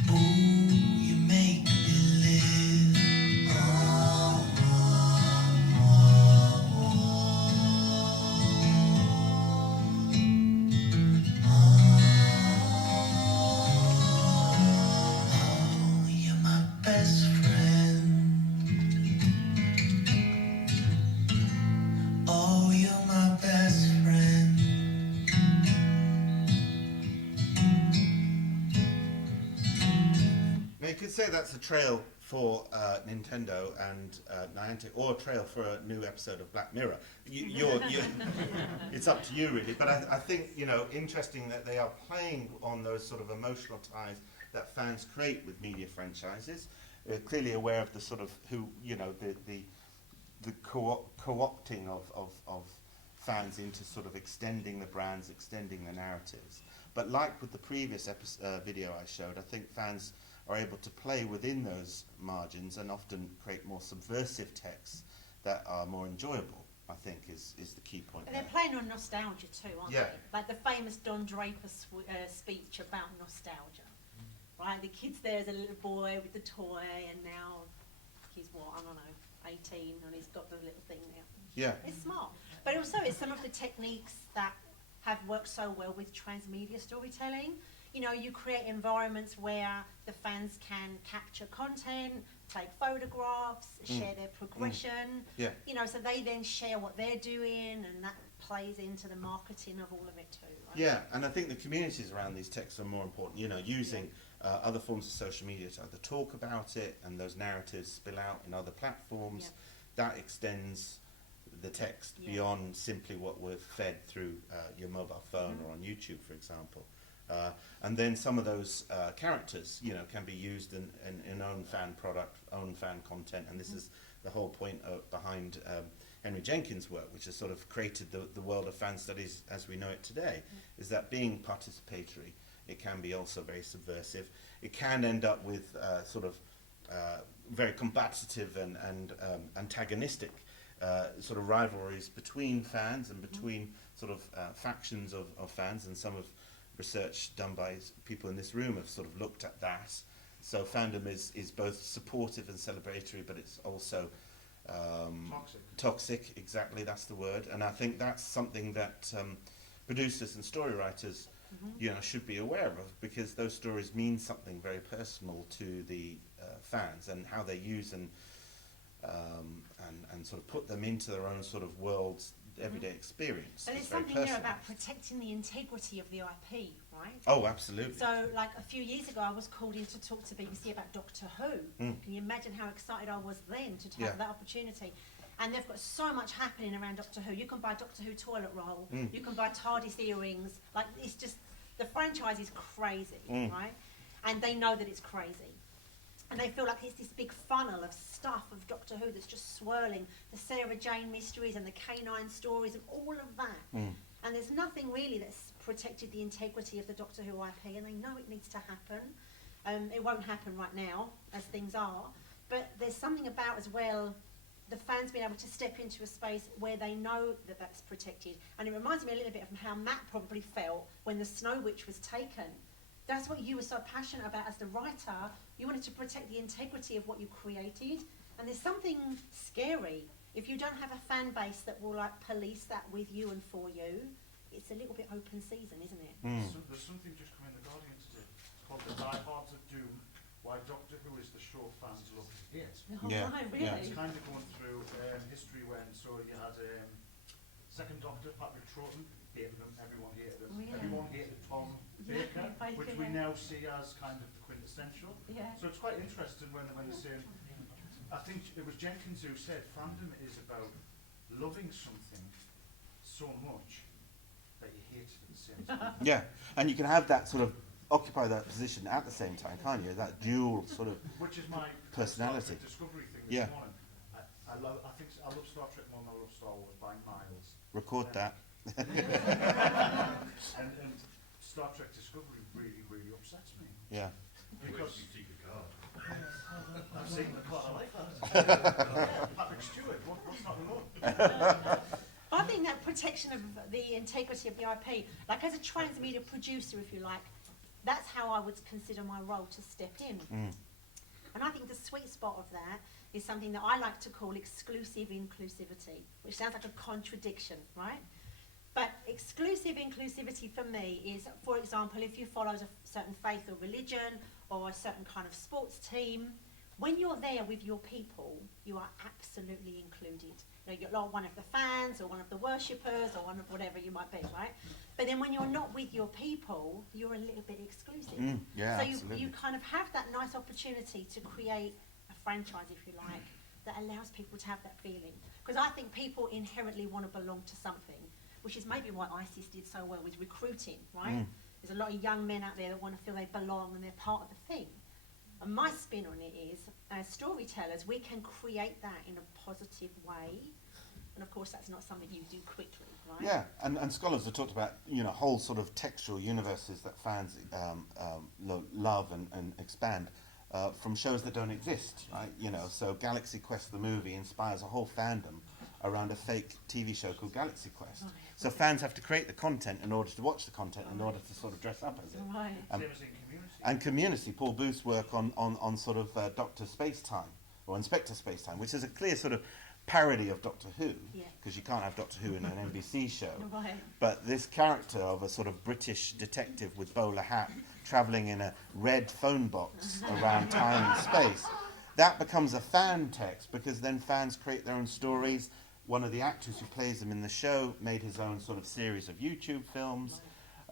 Ooh, you make me live. Oh, oh, oh, oh, you're my best friend. Oh, you're my best friend. Now you could say that's a trail for Nintendo and Niantic, or a trail for a new episode of Black Mirror. It's up to you really, but I think, you know, interesting that they are playing on those sort of emotional ties that fans create with media franchises. They're clearly aware of the sort of the co-opting of fans into sort of extending the brands, extending the narratives. But like with the previous video I showed, I think fans are able to play within those margins and often create more subversive texts that are more enjoyable, I think is the key point. But they're playing on nostalgia too, aren't Yeah. they? Like the famous Don Draper speech about nostalgia, right? The kid's there as a little boy with the toy, and now he's what, I don't know, 18, and he's got the little thing now. Yeah. It's smart. But also it's some of the techniques that have worked so well with transmedia storytelling. You know, you create environments where the fans can capture content, take photographs, share their progression. Yeah. You know, so they then share what they're doing, and that plays into the marketing of all of it too. Right? Yeah, and I think the communities around these texts are more important. You know, using other forms of social media to either talk about it, and those narratives spill out in other platforms. Yeah. That extends the text beyond simply what we're fed through your mobile phone or on YouTube, for example. And then some of those characters, you know, can be used in own fan product, own fan content, and this is the whole point behind Henry Jenkins' work, which has sort of created the world of fan studies as we know it today, is that being participatory, it can be also very subversive. It can end up with sort of very combative and antagonistic sort of rivalries between fans and between sort of factions of fans, and some of research done by people in this room have sort of looked at that. So fandom is both supportive and celebratory, but it's also toxic, exactly, that's the word. And I think that's something that producers and story writers you know, should be aware of, because those stories mean something very personal to the fans, and how they use and sort of put them into their own sort of world's everyday experience. But there's something there about protecting the integrity of the IP, right? Oh, absolutely. So, like a few years ago, I was called in to talk to BBC about Doctor Who. Can you imagine how excited I was then to have that opportunity? And they've got so much happening around Doctor Who. You can buy Doctor Who toilet roll. You can buy TARDIS earrings. Like, it's just, the franchise is crazy, right? And they know that it's crazy. And they feel like it's this big funnel of stuff of Doctor Who that's just swirling, the Sarah Jane mysteries and the K9 stories and all of that. And there's nothing really that's protected the integrity of the Doctor Who IP, and they know it needs to happen. It won't happen right now, as things are, but there's something about as well the fans being able to step into a space where they know that that's protected. And it reminds me a little bit of how Matt probably felt when the Snow Witch was taken. That's what you were so passionate about as the writer. You wanted to protect the integrity of what you created. And there's something scary. If you don't have a fan base that will like police that with you and for you, it's a little bit open season, isn't it? So there's something just come in the Guardian today. It's called The Die Hard of Doom, why Doctor Who is the show fans love to hate. Right, really? It's kind of going through history when, so you had second Doctor, Patrick Troughton, hated him, everyone hated him. Everyone hated Tom Baker, which we now see as kind of the quintessential. So it's quite interesting when they're saying, I think it was Jenkins who said, fandom is about loving something so much that you hate it at the same time. Yeah, and you can have that sort of occupy that position at the same time, can't you? That dual sort of which is my personality. Discovery thing this morning. I love Star Trek more than I love Star Wars by miles. Record that. and Star Trek Discovery really upsets me. Yeah. Because you see the car. I've seen the car. I like that. Patrick Stewart. What's not wrong? I think that protection of the integrity of the IP, like as a transmedia producer, if you like, that's how I would consider my role to step in. And I think the sweet spot of that is something that I like to call exclusive inclusivity, which sounds like a contradiction, right? But exclusive inclusivity for me is, for example, if you follow a certain faith or religion or a certain kind of sports team, when you're there with your people, you are absolutely included. You know, you're like one of the fans or one of the worshippers or one of whatever you might be, right? But then when you're not with your people, you're a little bit exclusive. Yeah, so absolutely. you kind of have that nice opportunity to create a franchise, if you like, that allows people to have that feeling. Because I think people inherently want to belong to something, which is maybe why ISIS did so well with recruiting, right? There's a lot of young men out there that want to feel they belong and they're part of the thing. And my spin on it is, as storytellers, we can create that in a positive way. And of course, that's not something you do quickly, right? Yeah, and scholars have talked about, you know, whole sort of textual universes that fans love and expand from shows that don't exist, right? You know, so Galaxy Quest the movie inspires a whole fandom around a fake TV show called Galaxy Quest. So fans have to create the content in order to watch the content, in order to sort of dress up as it. Right. And Community, Paul Booth's work on sort of Dr. Spacetime, or Inspector Spacetime, which is a clear sort of parody of Doctor Who, because you can't have Doctor Who in an NBC show. Right. But this character of a sort of British detective with bowler hat travelling in a red phone box around time and space, that becomes a fan text, because then fans create their own stories. One of the actors who plays him in the show made his own sort of series of YouTube films.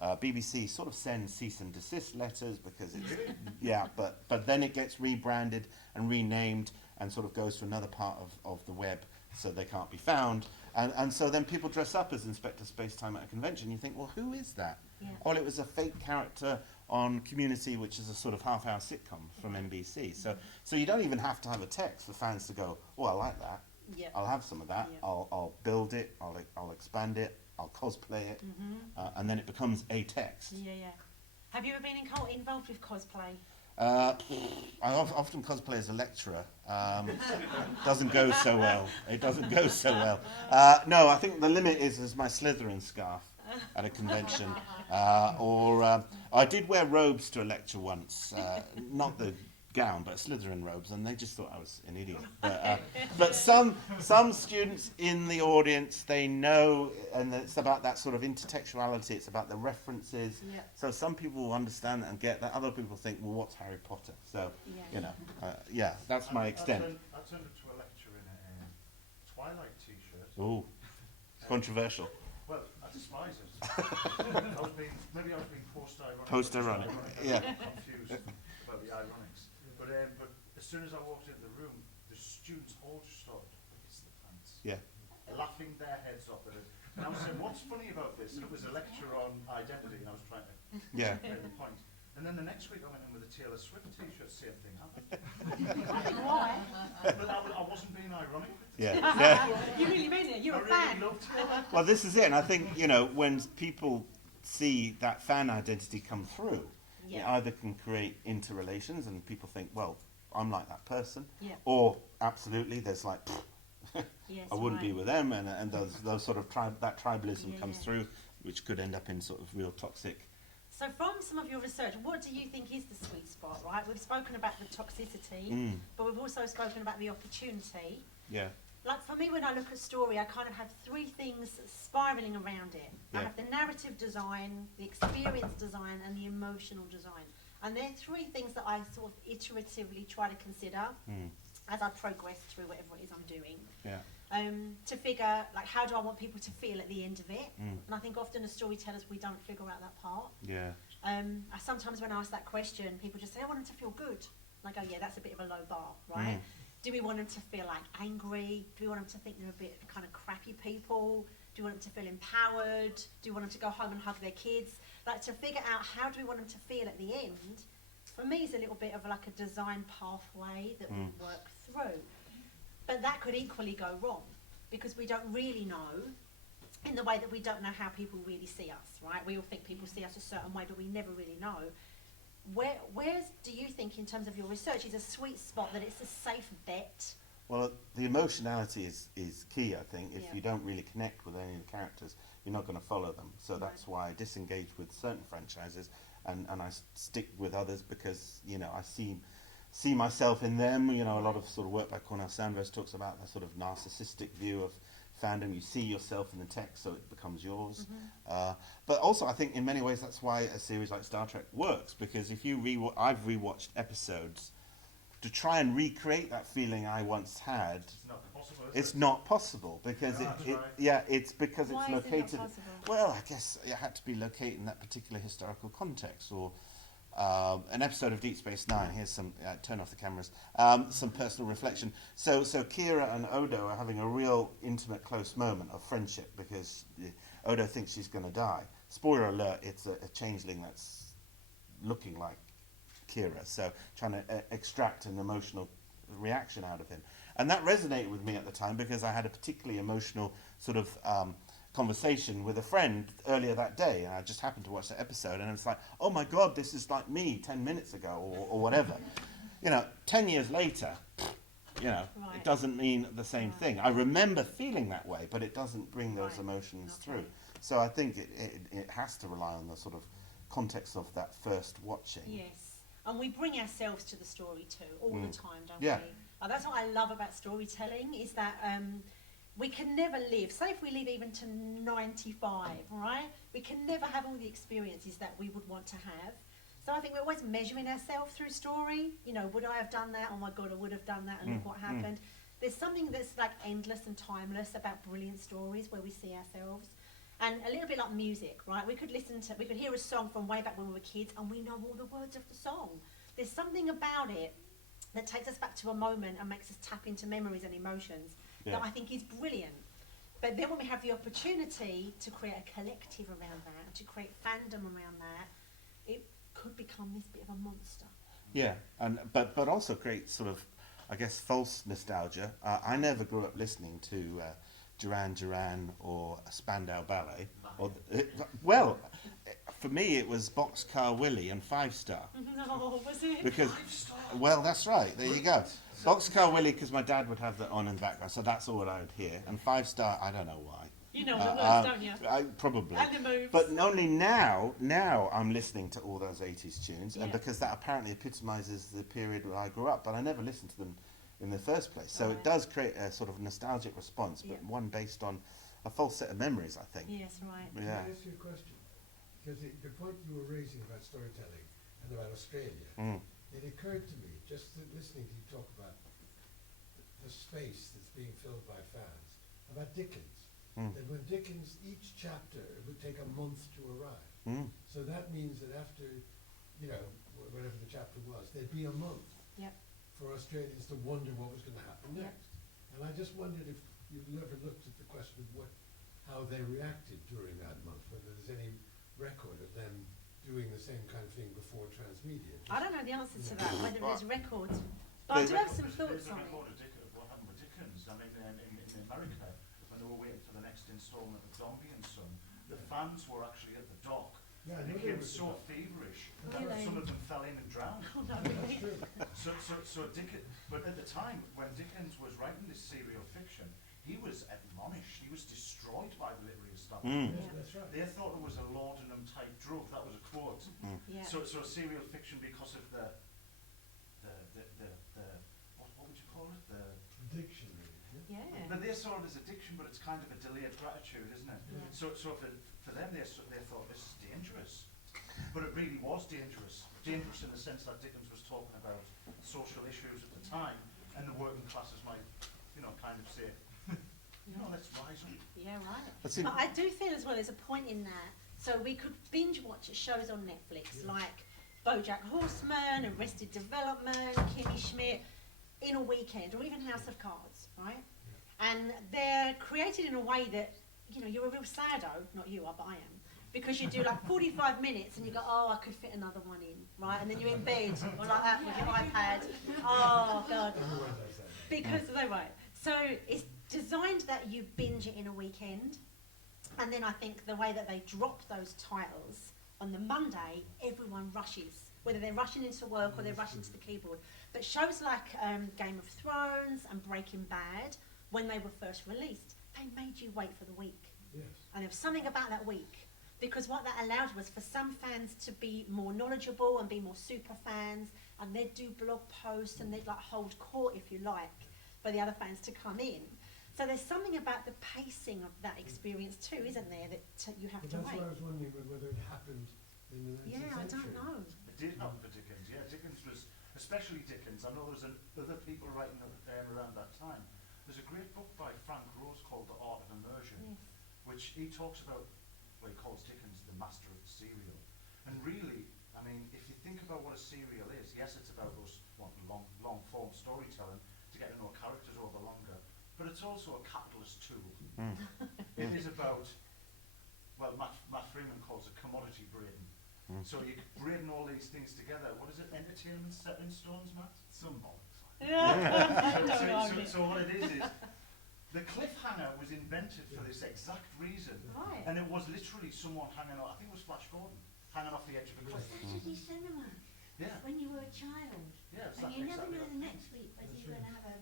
BBC sort of sends cease and desist letters because it's, but then it gets rebranded and renamed and sort of goes to another part of the web, so they can't be found. And so then people dress up as Inspector Spacetime at a convention. You think, well, who is that? Yeah. Well, it was a fake character on Community, which is a sort of half-hour sitcom from NBC. So you don't even have to have a text for fans to go, oh, I like that. Yeah. I'll have some of that. Yeah. I'll build it. I'll expand it. I'll cosplay it, and then it becomes a text. Yeah. Have you ever been involved with cosplay? I often cosplay as a lecturer. Doesn't go so well. It doesn't go so well. No, I think the limit is my Slytherin scarf at a convention. Or I did wear robes to a lecture once. Not the gown, but Slytherin robes, and they just thought I was an idiot. But some students in the audience, they know, and it's about that sort of intertextuality, it's about the references. Yeah. So some people will understand and get that. Other people think, well, what's Harry Potter? So, you know, that's my extent. I turned up to a lecture in a Twilight t-shirt. Ooh, controversial. Well, I despise it. Maybe I was being post-ironic. Post-ironic, yeah. Confused about the ironics. But as soon as I walked into the room, the students all just started to piss the pants. Yeah. Laughing their heads off at it. And I was saying, what's funny about this? And it was a lecture on identity, and I was trying to make the point. And then the next week I went in with a Taylor Swift t-shirt, same thing happened. Why? But I wasn't being ironic. Yeah. You really mean it? You're a fan. Loved it. Well, this is it, and I think, you know, when people see that fan identity come through, it either can create interrelations and people think, well, I'm like that person, or absolutely there's like, I wouldn't be with them, and those sort of that tribalism comes through, which could end up in sort of real toxic. So from some of your research, what do you think is the sweet spot, right? We've spoken about the toxicity, but we've also spoken about the opportunity. Yeah. Like for me, when I look at story, I kind of have three things spiraling around it. I have the narrative design, the experience design, and the emotional design. And they're three things that I sort of iteratively try to consider as I progress through whatever it is I'm doing. Yeah. To figure, like, how do I want people to feel at the end of it? And I think often as storytellers, we don't figure out that part. Yeah. I sometimes when I ask that question, people just say, I want them to feel good. And I go, yeah, that's a bit of a low bar, right? Do we want them to feel like angry? Do we want them to think they're a bit kind of crappy people? Do we want them to feel empowered? Do we want them to go home and hug their kids? Like, to figure out how do we want them to feel at the end, for me is a little bit of like a design pathway that we work through. But that could equally go wrong, because we don't really know in the way that we don't know how people really see us, right? We all think people see us a certain way, but we never really know. Where's do you think, in terms of your research, is a sweet spot that it's a safe bet? Well, the emotionality is key, I think. If Yeah. you don't really connect with any of the characters, you're not going to follow them. So that's why I disengage with certain franchises and I stick with others because, you know, I see myself in them. You know, a lot of sort of work by Cornel Sanders talks about the sort of narcissistic view of fandom. You see yourself in the text, so it becomes yours. But also, I think in many ways that's why a series like Star Trek works, because if you I've rewatched episodes to try and recreate that feeling I once had. It's not possible, is It's it? not possible because it's because Why it's is it not located. possible? Well, I guess it had to be located in that particular historical context, or an episode of Deep Space Nine. Here's some turn off the cameras. Some personal reflection. So Kira and Odo are having a real intimate, close moment of friendship because Odo thinks she's going to die. Spoiler alert: it's a changeling that's looking like Kira, so trying to extract an emotional reaction out of him. And that resonated with me at the time because I had a particularly emotional sort of conversation with a friend earlier that day, and I just happened to watch that episode, and it's like, oh my God, this is like me 10 minutes ago, or whatever. You know, 10 years later, you know, it doesn't mean the same thing. I remember feeling that way, but it doesn't bring those emotions through. So I think it has to rely on the sort of context of that first watching. Yes, and we bring ourselves to the story too, all the time, don't Yeah. we? That's what I love about storytelling, is that we can never live, say if we live even to 95, right? We can never have all the experiences that we would want to have. So I think we're always measuring ourselves through story. You know, would I have done that? Oh my God, I would have done that, and look what happened. There's something that's like endless and timeless about brilliant stories where we see ourselves. And a little bit like music, right? We could hear a song from way back when we were kids and we know all the words of the song. There's something about it that takes us back to a moment and makes us tap into memories and emotions that I think is brilliant. But then when we have the opportunity to create a collective around that, and to create fandom around that, it could become this bit of a monster. Yeah, and but also create sort of, I guess, false nostalgia. I never grew up listening to Duran Duran or Spandau Ballet. Or well, for me it was Boxcar Willie and Five Star. No, was it? Because, well, that's right. There you go. Boxcar Willie, because my dad would have that on in the background, so that's all I would hear. And Five Star, I don't know why. You know the words, don't you? Probably. And the moves. But only now I'm listening to all those 80s tunes, and because that apparently epitomises the period where I grew up, but I never listened to them in the first place. So it does create a sort of nostalgic response, but one based on a false set of memories, I think. Yes, right. Can I ask you a question? Because the point you were raising about storytelling and about Australia, it occurred to me, just listening to you talk about the space that's being filled by fans, about Dickens. That when Dickens, each chapter, it would take a month to arrive. So that means that after, you know, whatever the chapter was, there'd be a month for Australians to wonder what was going to happen next. And I just wondered if you've ever looked at the question of how they reacted during that month, whether there's any record of them doing the same kind of thing before transmedia. I don't know the answer to that, whether there's records. But I do have some thoughts on it. What happened with Dickens? I mean, in America, when they were waiting for the next instalment of Dombey and Son, the fans were actually at the dock. Yeah, They became so feverish that some of them fell in and drowned. Oh, no, really? So Dickens, but at the time when Dickens was writing this serial fiction, he was admonished, he was destroyed by the literary establishment. That's right. They thought it was a laudanum type drug. That was a quote. So serial fiction, because of the what would you call it? The addiction. But they saw it as addiction, but it's kind of a delayed gratitude, isn't it? So for them, they thought this is dangerous, but it really was dangerous. Dangerous in the sense that Dickens was talking about social issues at the time, and the working classes might, kind of say, let's rise up. Yeah, right. But I do feel as well there's a point in that. So we could binge watch shows on Netflix like BoJack Horseman, Arrested Development, Kimmy Schmidt in a weekend, or even House of Cards, right? And they're created in a way that, you're a real saddo, not you are, but I am, because you do like 45 minutes and you go, oh, I could fit another one in, right? And then you're in bed, or like that with your iPad. Oh, God. Because they're right. So it's designed that you binge it in a weekend, And then I think the way that they drop those titles on the Monday, everyone rushes, whether they're rushing into work or they're rushing to the keyboard. But shows like Game of Thrones and Breaking Bad, when they were first released, they made you wait for the week. Yes. And there was something about that week, because what that allowed was for some fans to be more knowledgeable and be more super fans, and they'd do blog posts and they'd like hold court, if you like, for the other fans to come in. So there's something about the pacing of that experience too, isn't there, that you have But to that's wait. why I was wondering whether it happened in the 19th Yeah, I don't century. know. It did happen for Dickens, yeah. Dickens was, especially Dickens, I know there was other people writing around that time. There's a great book by Frank Rose called The Art of Immersion, which he talks about, well, he calls Dickens the master of the serial. And really, I mean, if you think about what a serial is, yes, it's about us long form storytelling to get to know characters over longer, but it's also a capitalist tool. It is about, well, Matt Freeman calls it commodity braiding. So you're braiding all these things together. What is it? Entertainment stepping stones, Matt? Some bollocks. So what it is the cliffhanger was invented for this exact reason. Right. And it was literally someone hanging off, I think it was Flash Gordon, hanging off the edge of a cliff. Saturday cinema. Yeah. When you were a child. Yeah, And you never exactly. know the next week whether you're going to have a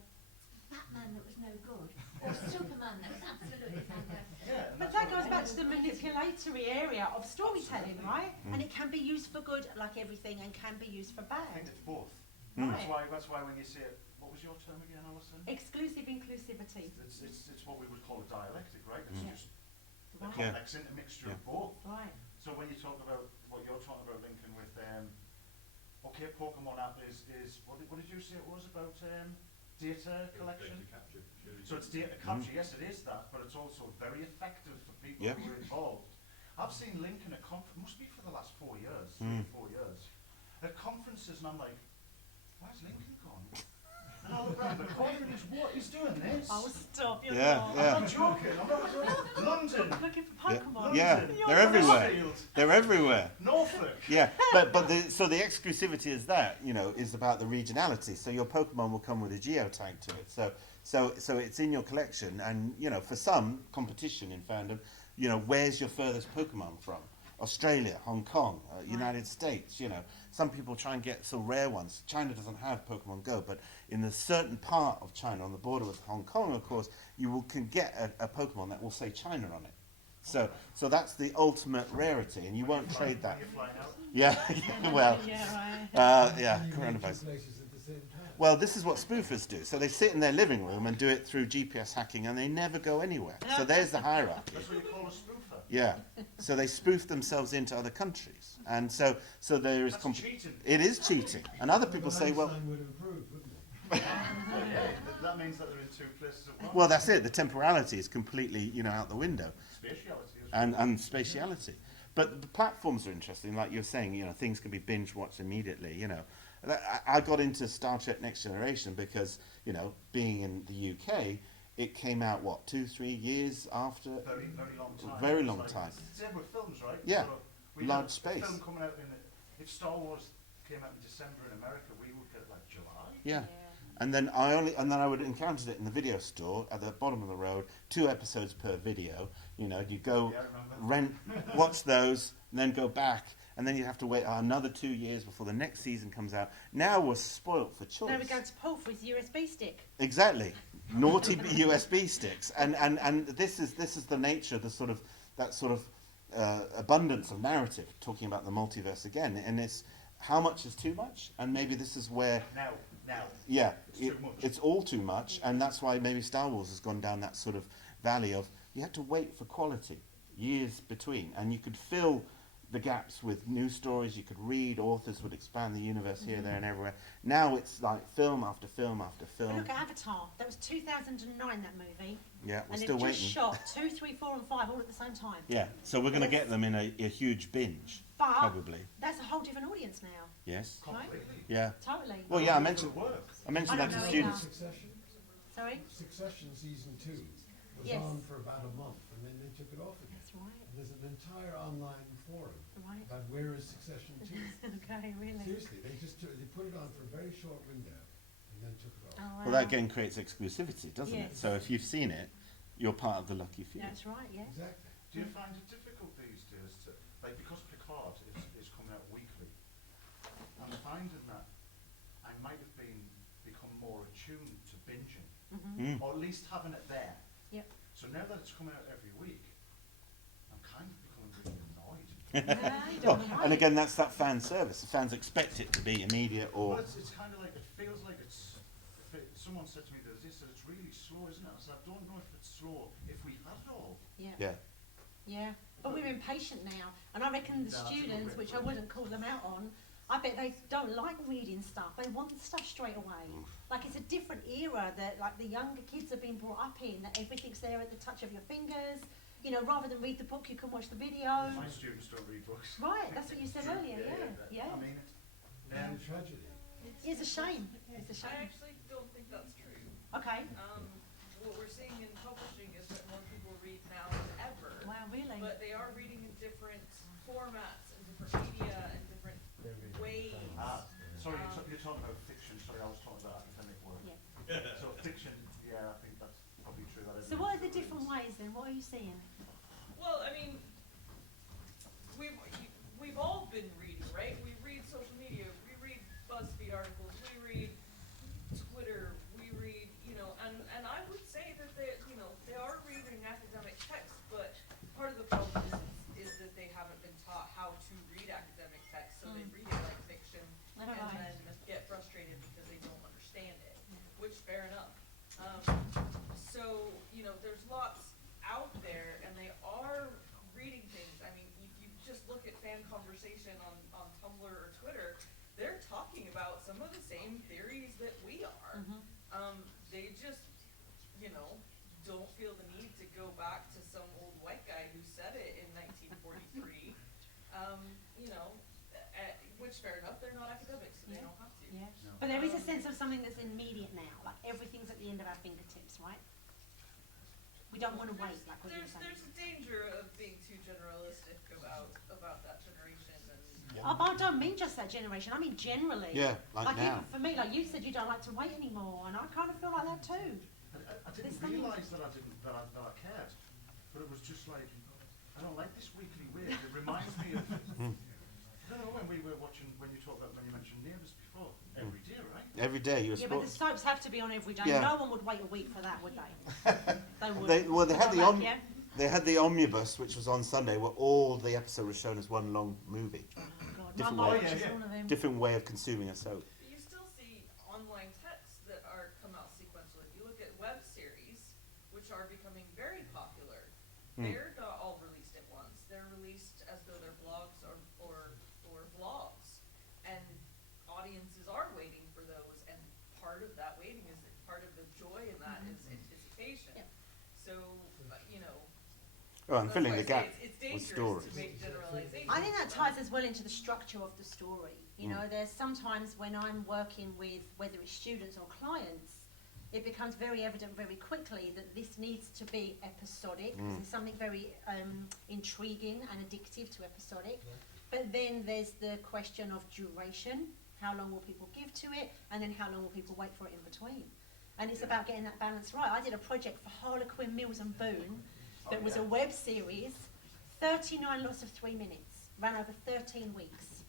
Batman that was no good or Superman that was absolutely fantastic. But that goes back to the manipulatory area of storytelling, right? And it can be used for good, like everything, and can be used for I bad. think it's both. Right. That's why when you say, what was your term again, Alison? Exclusive inclusivity. It's what we would call a dialectic, right? It's just a Right. complex intermixture of both. Right. So when you talk about what you're talking about, Lincoln, with okay, Pokemon app is what did you say it was about data collection? Data capture. So it's data capture, yes it is that, but it's also very effective for people Yeah. who are involved. I've seen Lincoln at must be for the last 4 years, 4 years, at conferences, and I'm like, where's Lincoln gone? And I look around the corner and he's doing this. Oh, stop, you're Yeah, not. yeah. I'm not joking, I'm not joking. London. Looking for Pokemon. Yeah, London. they're everywhere. Westfield. They're everywhere. Norfolk. Yeah, but so the exclusivity is that, you know, is about the regionality. So your Pokemon will come with a geotag to it. So it's in your collection, and you know, for some competition in fandom, you know, where's your furthest Pokemon from? Australia, Hong Kong, United States. You know, some people try and get so rare ones. China doesn't have Pokemon Go, but in a certain part of China, on the border with Hong Kong, of course, can get a Pokemon that will say China on it. So that's the ultimate rarity, and you won't trade that. Yeah, well, yeah, coronavirus. Well, this is what spoofers do. So they sit in their living room and do it through GPS hacking, and they never go anywhere. So there's the hierarchy. That's what you call a spoofer. Yeah. So they spoof themselves into other countries, and so there is. That's cheating. It is cheating, and other people say, well. Einstein would improve, wouldn't That means that they're in two places at once. Well, that's it. The temporality is completely, you know, out the window. Spatiality as well. And spatiality. But the platforms are interesting, like you're saying, you know, things can be binge watched immediately, you know. I got into Star Trek Next Generation because, you know, being in the UK, it came out, 2-3 years after? Very long time. Very long time. Same with films, right? Yeah. So we Large had a space. film coming out if Star Wars came out in December in America, we would get like July. Yeah. And then I would encounter it in the video store at the bottom of the road, 2 episodes per video. You know, you go watch those, and then go back, and then you have to wait another 2 years before the next season comes out. Now we're spoilt for choice. Now we're going to Paul for his USB stick. Exactly, naughty USB sticks, and this is the nature of that sort of abundance of narrative. Talking about the multiverse again, and it's how much is too much, and maybe this is where. Now. Yeah, It's too much. it's all too much, and that's why maybe Star Wars has gone down that sort of valley of you had to wait for quality, years between, and you could fill the gaps with new stories. You could read, authors would expand the universe here, there, and everywhere. Now it's like film after film after But film. look at Avatar. That was 2009, that movie. Yeah, we're and still they've waiting. just shot 2, 3, 4, and 5 all at the same time. Yeah, so we're going to get them in a huge binge, But probably. that's a whole different audience now. Yes. Right? Yeah. Totally. Well, yeah, I mentioned I that don't to know students. Succession? Sorry? Succession season 2 was Yes. on for about a month, and then they took it off again. That's right. And there's an entire online forum Right. about where is Succession 2. Okay, really? Seriously, they put it on for a very short window, and then took it off. Oh, Well, that again creates exclusivity, doesn't it? Yes. So if you've seen it, you're part of the lucky few. That's right, yeah. Exactly. Do you find it difficult these days to, like, because Picard is coming out weekly, I'm finding that I might have become more attuned to binging, or at least having it there. Yep. So now that it's coming out every week, I'm kind of becoming really annoyed. And again, that's that fan service. The fans expect it to be immediate or. Well, it's kind of like, it feels like it's. Someone said to me the other day, said it's really slow, isn't it? I said, I don't know if it's slow if we had it all. Yeah. Yeah. Yeah, but we're impatient now, and I reckon the students, which I wouldn't call them out on, I bet they don't like reading stuff. They want stuff straight away. Like, it's a different era that, like, the younger kids have been brought up in, that everything's there at the touch of your fingers. You know, rather than read the book, you can watch the video. My students don't read books. Right, that's what you said earlier, yeah. I mean, tragedy. It's a shame. It's a shame. I actually don't think that's true. Okay. What we're seeing in publishing is that more people read now than ever. Wow, really? But they are reading in different formats and different media and different ways. Sorry, you're talking about fiction. Sorry, I was talking about academic work. Yeah. So fiction, yeah, I think that's probably true. So what are the different ways then? What are you seeing? Well, I mean, we've all been reading, right? We read social media, we read BuzzFeed articles, we read Twitter, we read, you know, and I would say that they are reading academic texts, but part of the problem is that they haven't been taught how to read academic texts, so they read it like fiction and then get frustrated because they don't understand it, which fair enough. So, you know, there's lots out there, and they are reading things. I mean, if you just look at fan conversation on Tumblr or Twitter, they're talking about some of the same theories that we are. They just, you know, don't feel the need to go back to some old white guy who said it in 1943. You know, which fair enough, they're not academics, so they don't have to. Yeah. But there is a sense of something that's immediate now, like everything's at the end of our fingertips, right? We don't want to wait, like what you're saying. There's a danger of being too generalistic about that generation. And I don't mean just that generation, I mean generally. Yeah, like now. Even for me, like you said, you don't like to wait anymore, and I kind of feel like that too. I didn't realise that I cared, but it was just like, I don't like this weekly wait. It reminds me of, I don't know, when you mentioned Neighbours before, every day, right? Every day you're Yeah, but the soaps have to be on every day. Yeah. No one would wait a week for that, would they? They would. Well, Yeah? they had the omnibus, which was on Sunday, where all the episode was shown as one long movie. Oh, God. Different My way, mum watches all of them. different way of consuming a soap. you still see online texts that are come out sequentially. If you look at web series, which are becoming very popular, they're not all released at once. They're released as though they're blogs or vlogs, and audiences are waiting for those. And part of that waiting is that part of the joy in that is anticipation. Yeah. So you know. Oh, and that's filling why the I say gap it's with dangerous stories. to make generalizations. I think that ties as well into the structure of the story. You know, there's sometimes when I'm working with, whether it's students or clients, it becomes very evident very quickly that this needs to be episodic. There's something very intriguing and addictive to episodic. But then there's the question of duration. How long will people give to it? And then how long will people wait for it in between? And it's about getting that balance right. I did a project for Harlequin, Mills and Boon that was a web series, 39 lots of 3 minutes, ran over 13 weeks.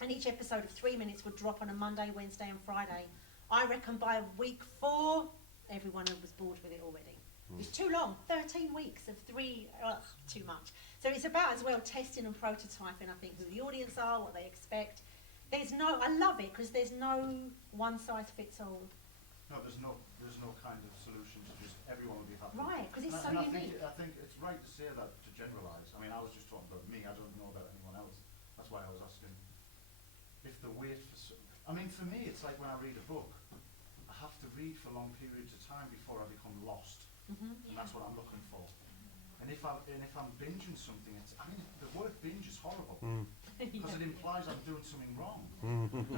And each episode of 3 minutes would drop on a Monday, Wednesday and Friday. I reckon by week 4, everyone was bored with it already. It was too long, 13 weeks of 3, too much. So it's about as well testing and prototyping, I think, who the audience are, what they expect. I love it because there's no one size fits all. No, there's no kind of solution to just everyone will be happy. Right, because it's so and unique. I think it's right to say that, to generalise. I mean, I was just talking about me. I don't know about anyone else. That's why I was asking if the wait for. I mean, for me, it's like when I read a book, I have to read for long periods of time before I become lost, and that's what I'm looking for. And if I'm binging something, the word binge is horrible because it implies I'm doing something wrong.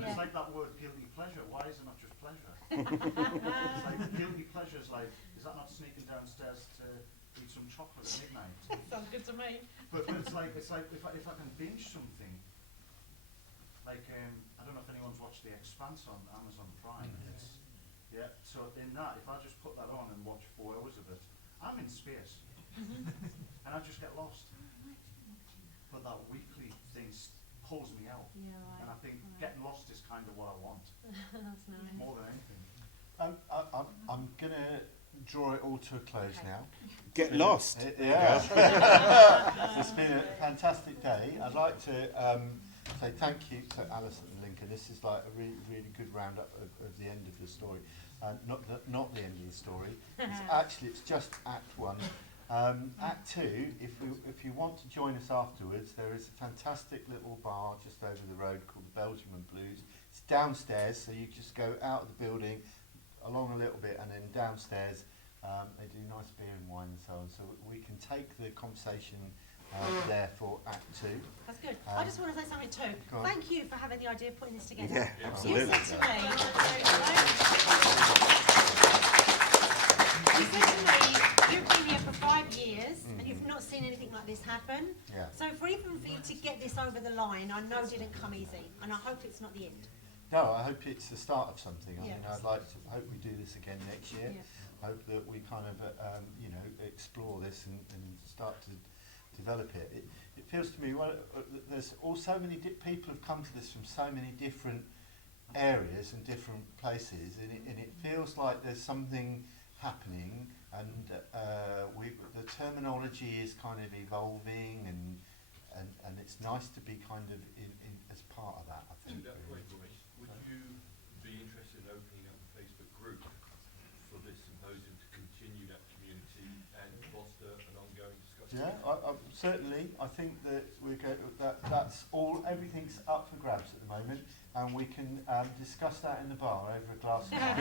It's like that word guilty pleasure. Why is it not just pleasure? It's like guilty pleasure is like, is that not sneaking downstairs to eat some chocolate at midnight? Sounds good to me. But it's like if I can binge something, like I don't know if anyone's watched The Expanse on Amazon Prime. So in that, if I just put that on and watch 4 hours of it, I'm in space. And and I just get lost. But that weekly thing pulls me out, and I think getting lost is kind of what I want. That's nice. More than anything. I'm going to draw it all to a close now. Get lost. Yeah. It's been a fantastic day. I'd like to say thank you to Alison and Lincoln. This is like a really, really good roundup of the end of the story. Not the end of the story. It's just Act 1. Act 2, if you want to join us afterwards, there is a fantastic little bar just over the road called the Belgium and Blues. It's downstairs, so you just go out of the building, along a little bit, and then downstairs they do nice beer and wine and so on. So we can take the conversation there for Act 2. That's good. I just want to say something too. Thank you for having the idea of putting this together. Yeah, absolutely. You said to me, you've been here for 5 years and you've not seen anything like this happen. Yeah. So for even for you to get this over the line, I know didn't come easy, and I hope it's not the end. No, I hope it's the start of something. I Yes. mean, I'd like to hope we do this again next year. Yeah. Hope that we kind of, explore this and start to develop it. It feels to me, there's so many people have come to this from so many different areas and different places, and it feels like there's something happening, and the terminology is kind of evolving, and it's nice to be kind of in as part of that, I think. To that point, Royce, would you be interested in opening up a Facebook group for this symposium to continue that community and foster an ongoing discussion? Yeah, certainly. I think that that's all. Everything's up for grabs at the moment, and we can discuss that in the bar over a glass of wine.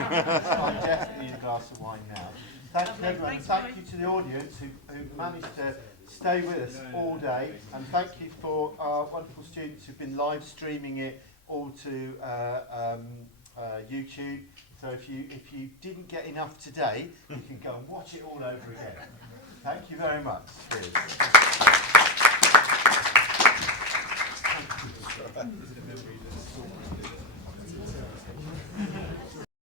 I'm definitely in a glass of wine now. Thank you, everyone. And thank you to the audience who managed to stay with us all day, and thank you for our wonderful students who've been live streaming it all to YouTube. So if you didn't get enough today, you can go and watch it all over again. Thank you very much. Cheers.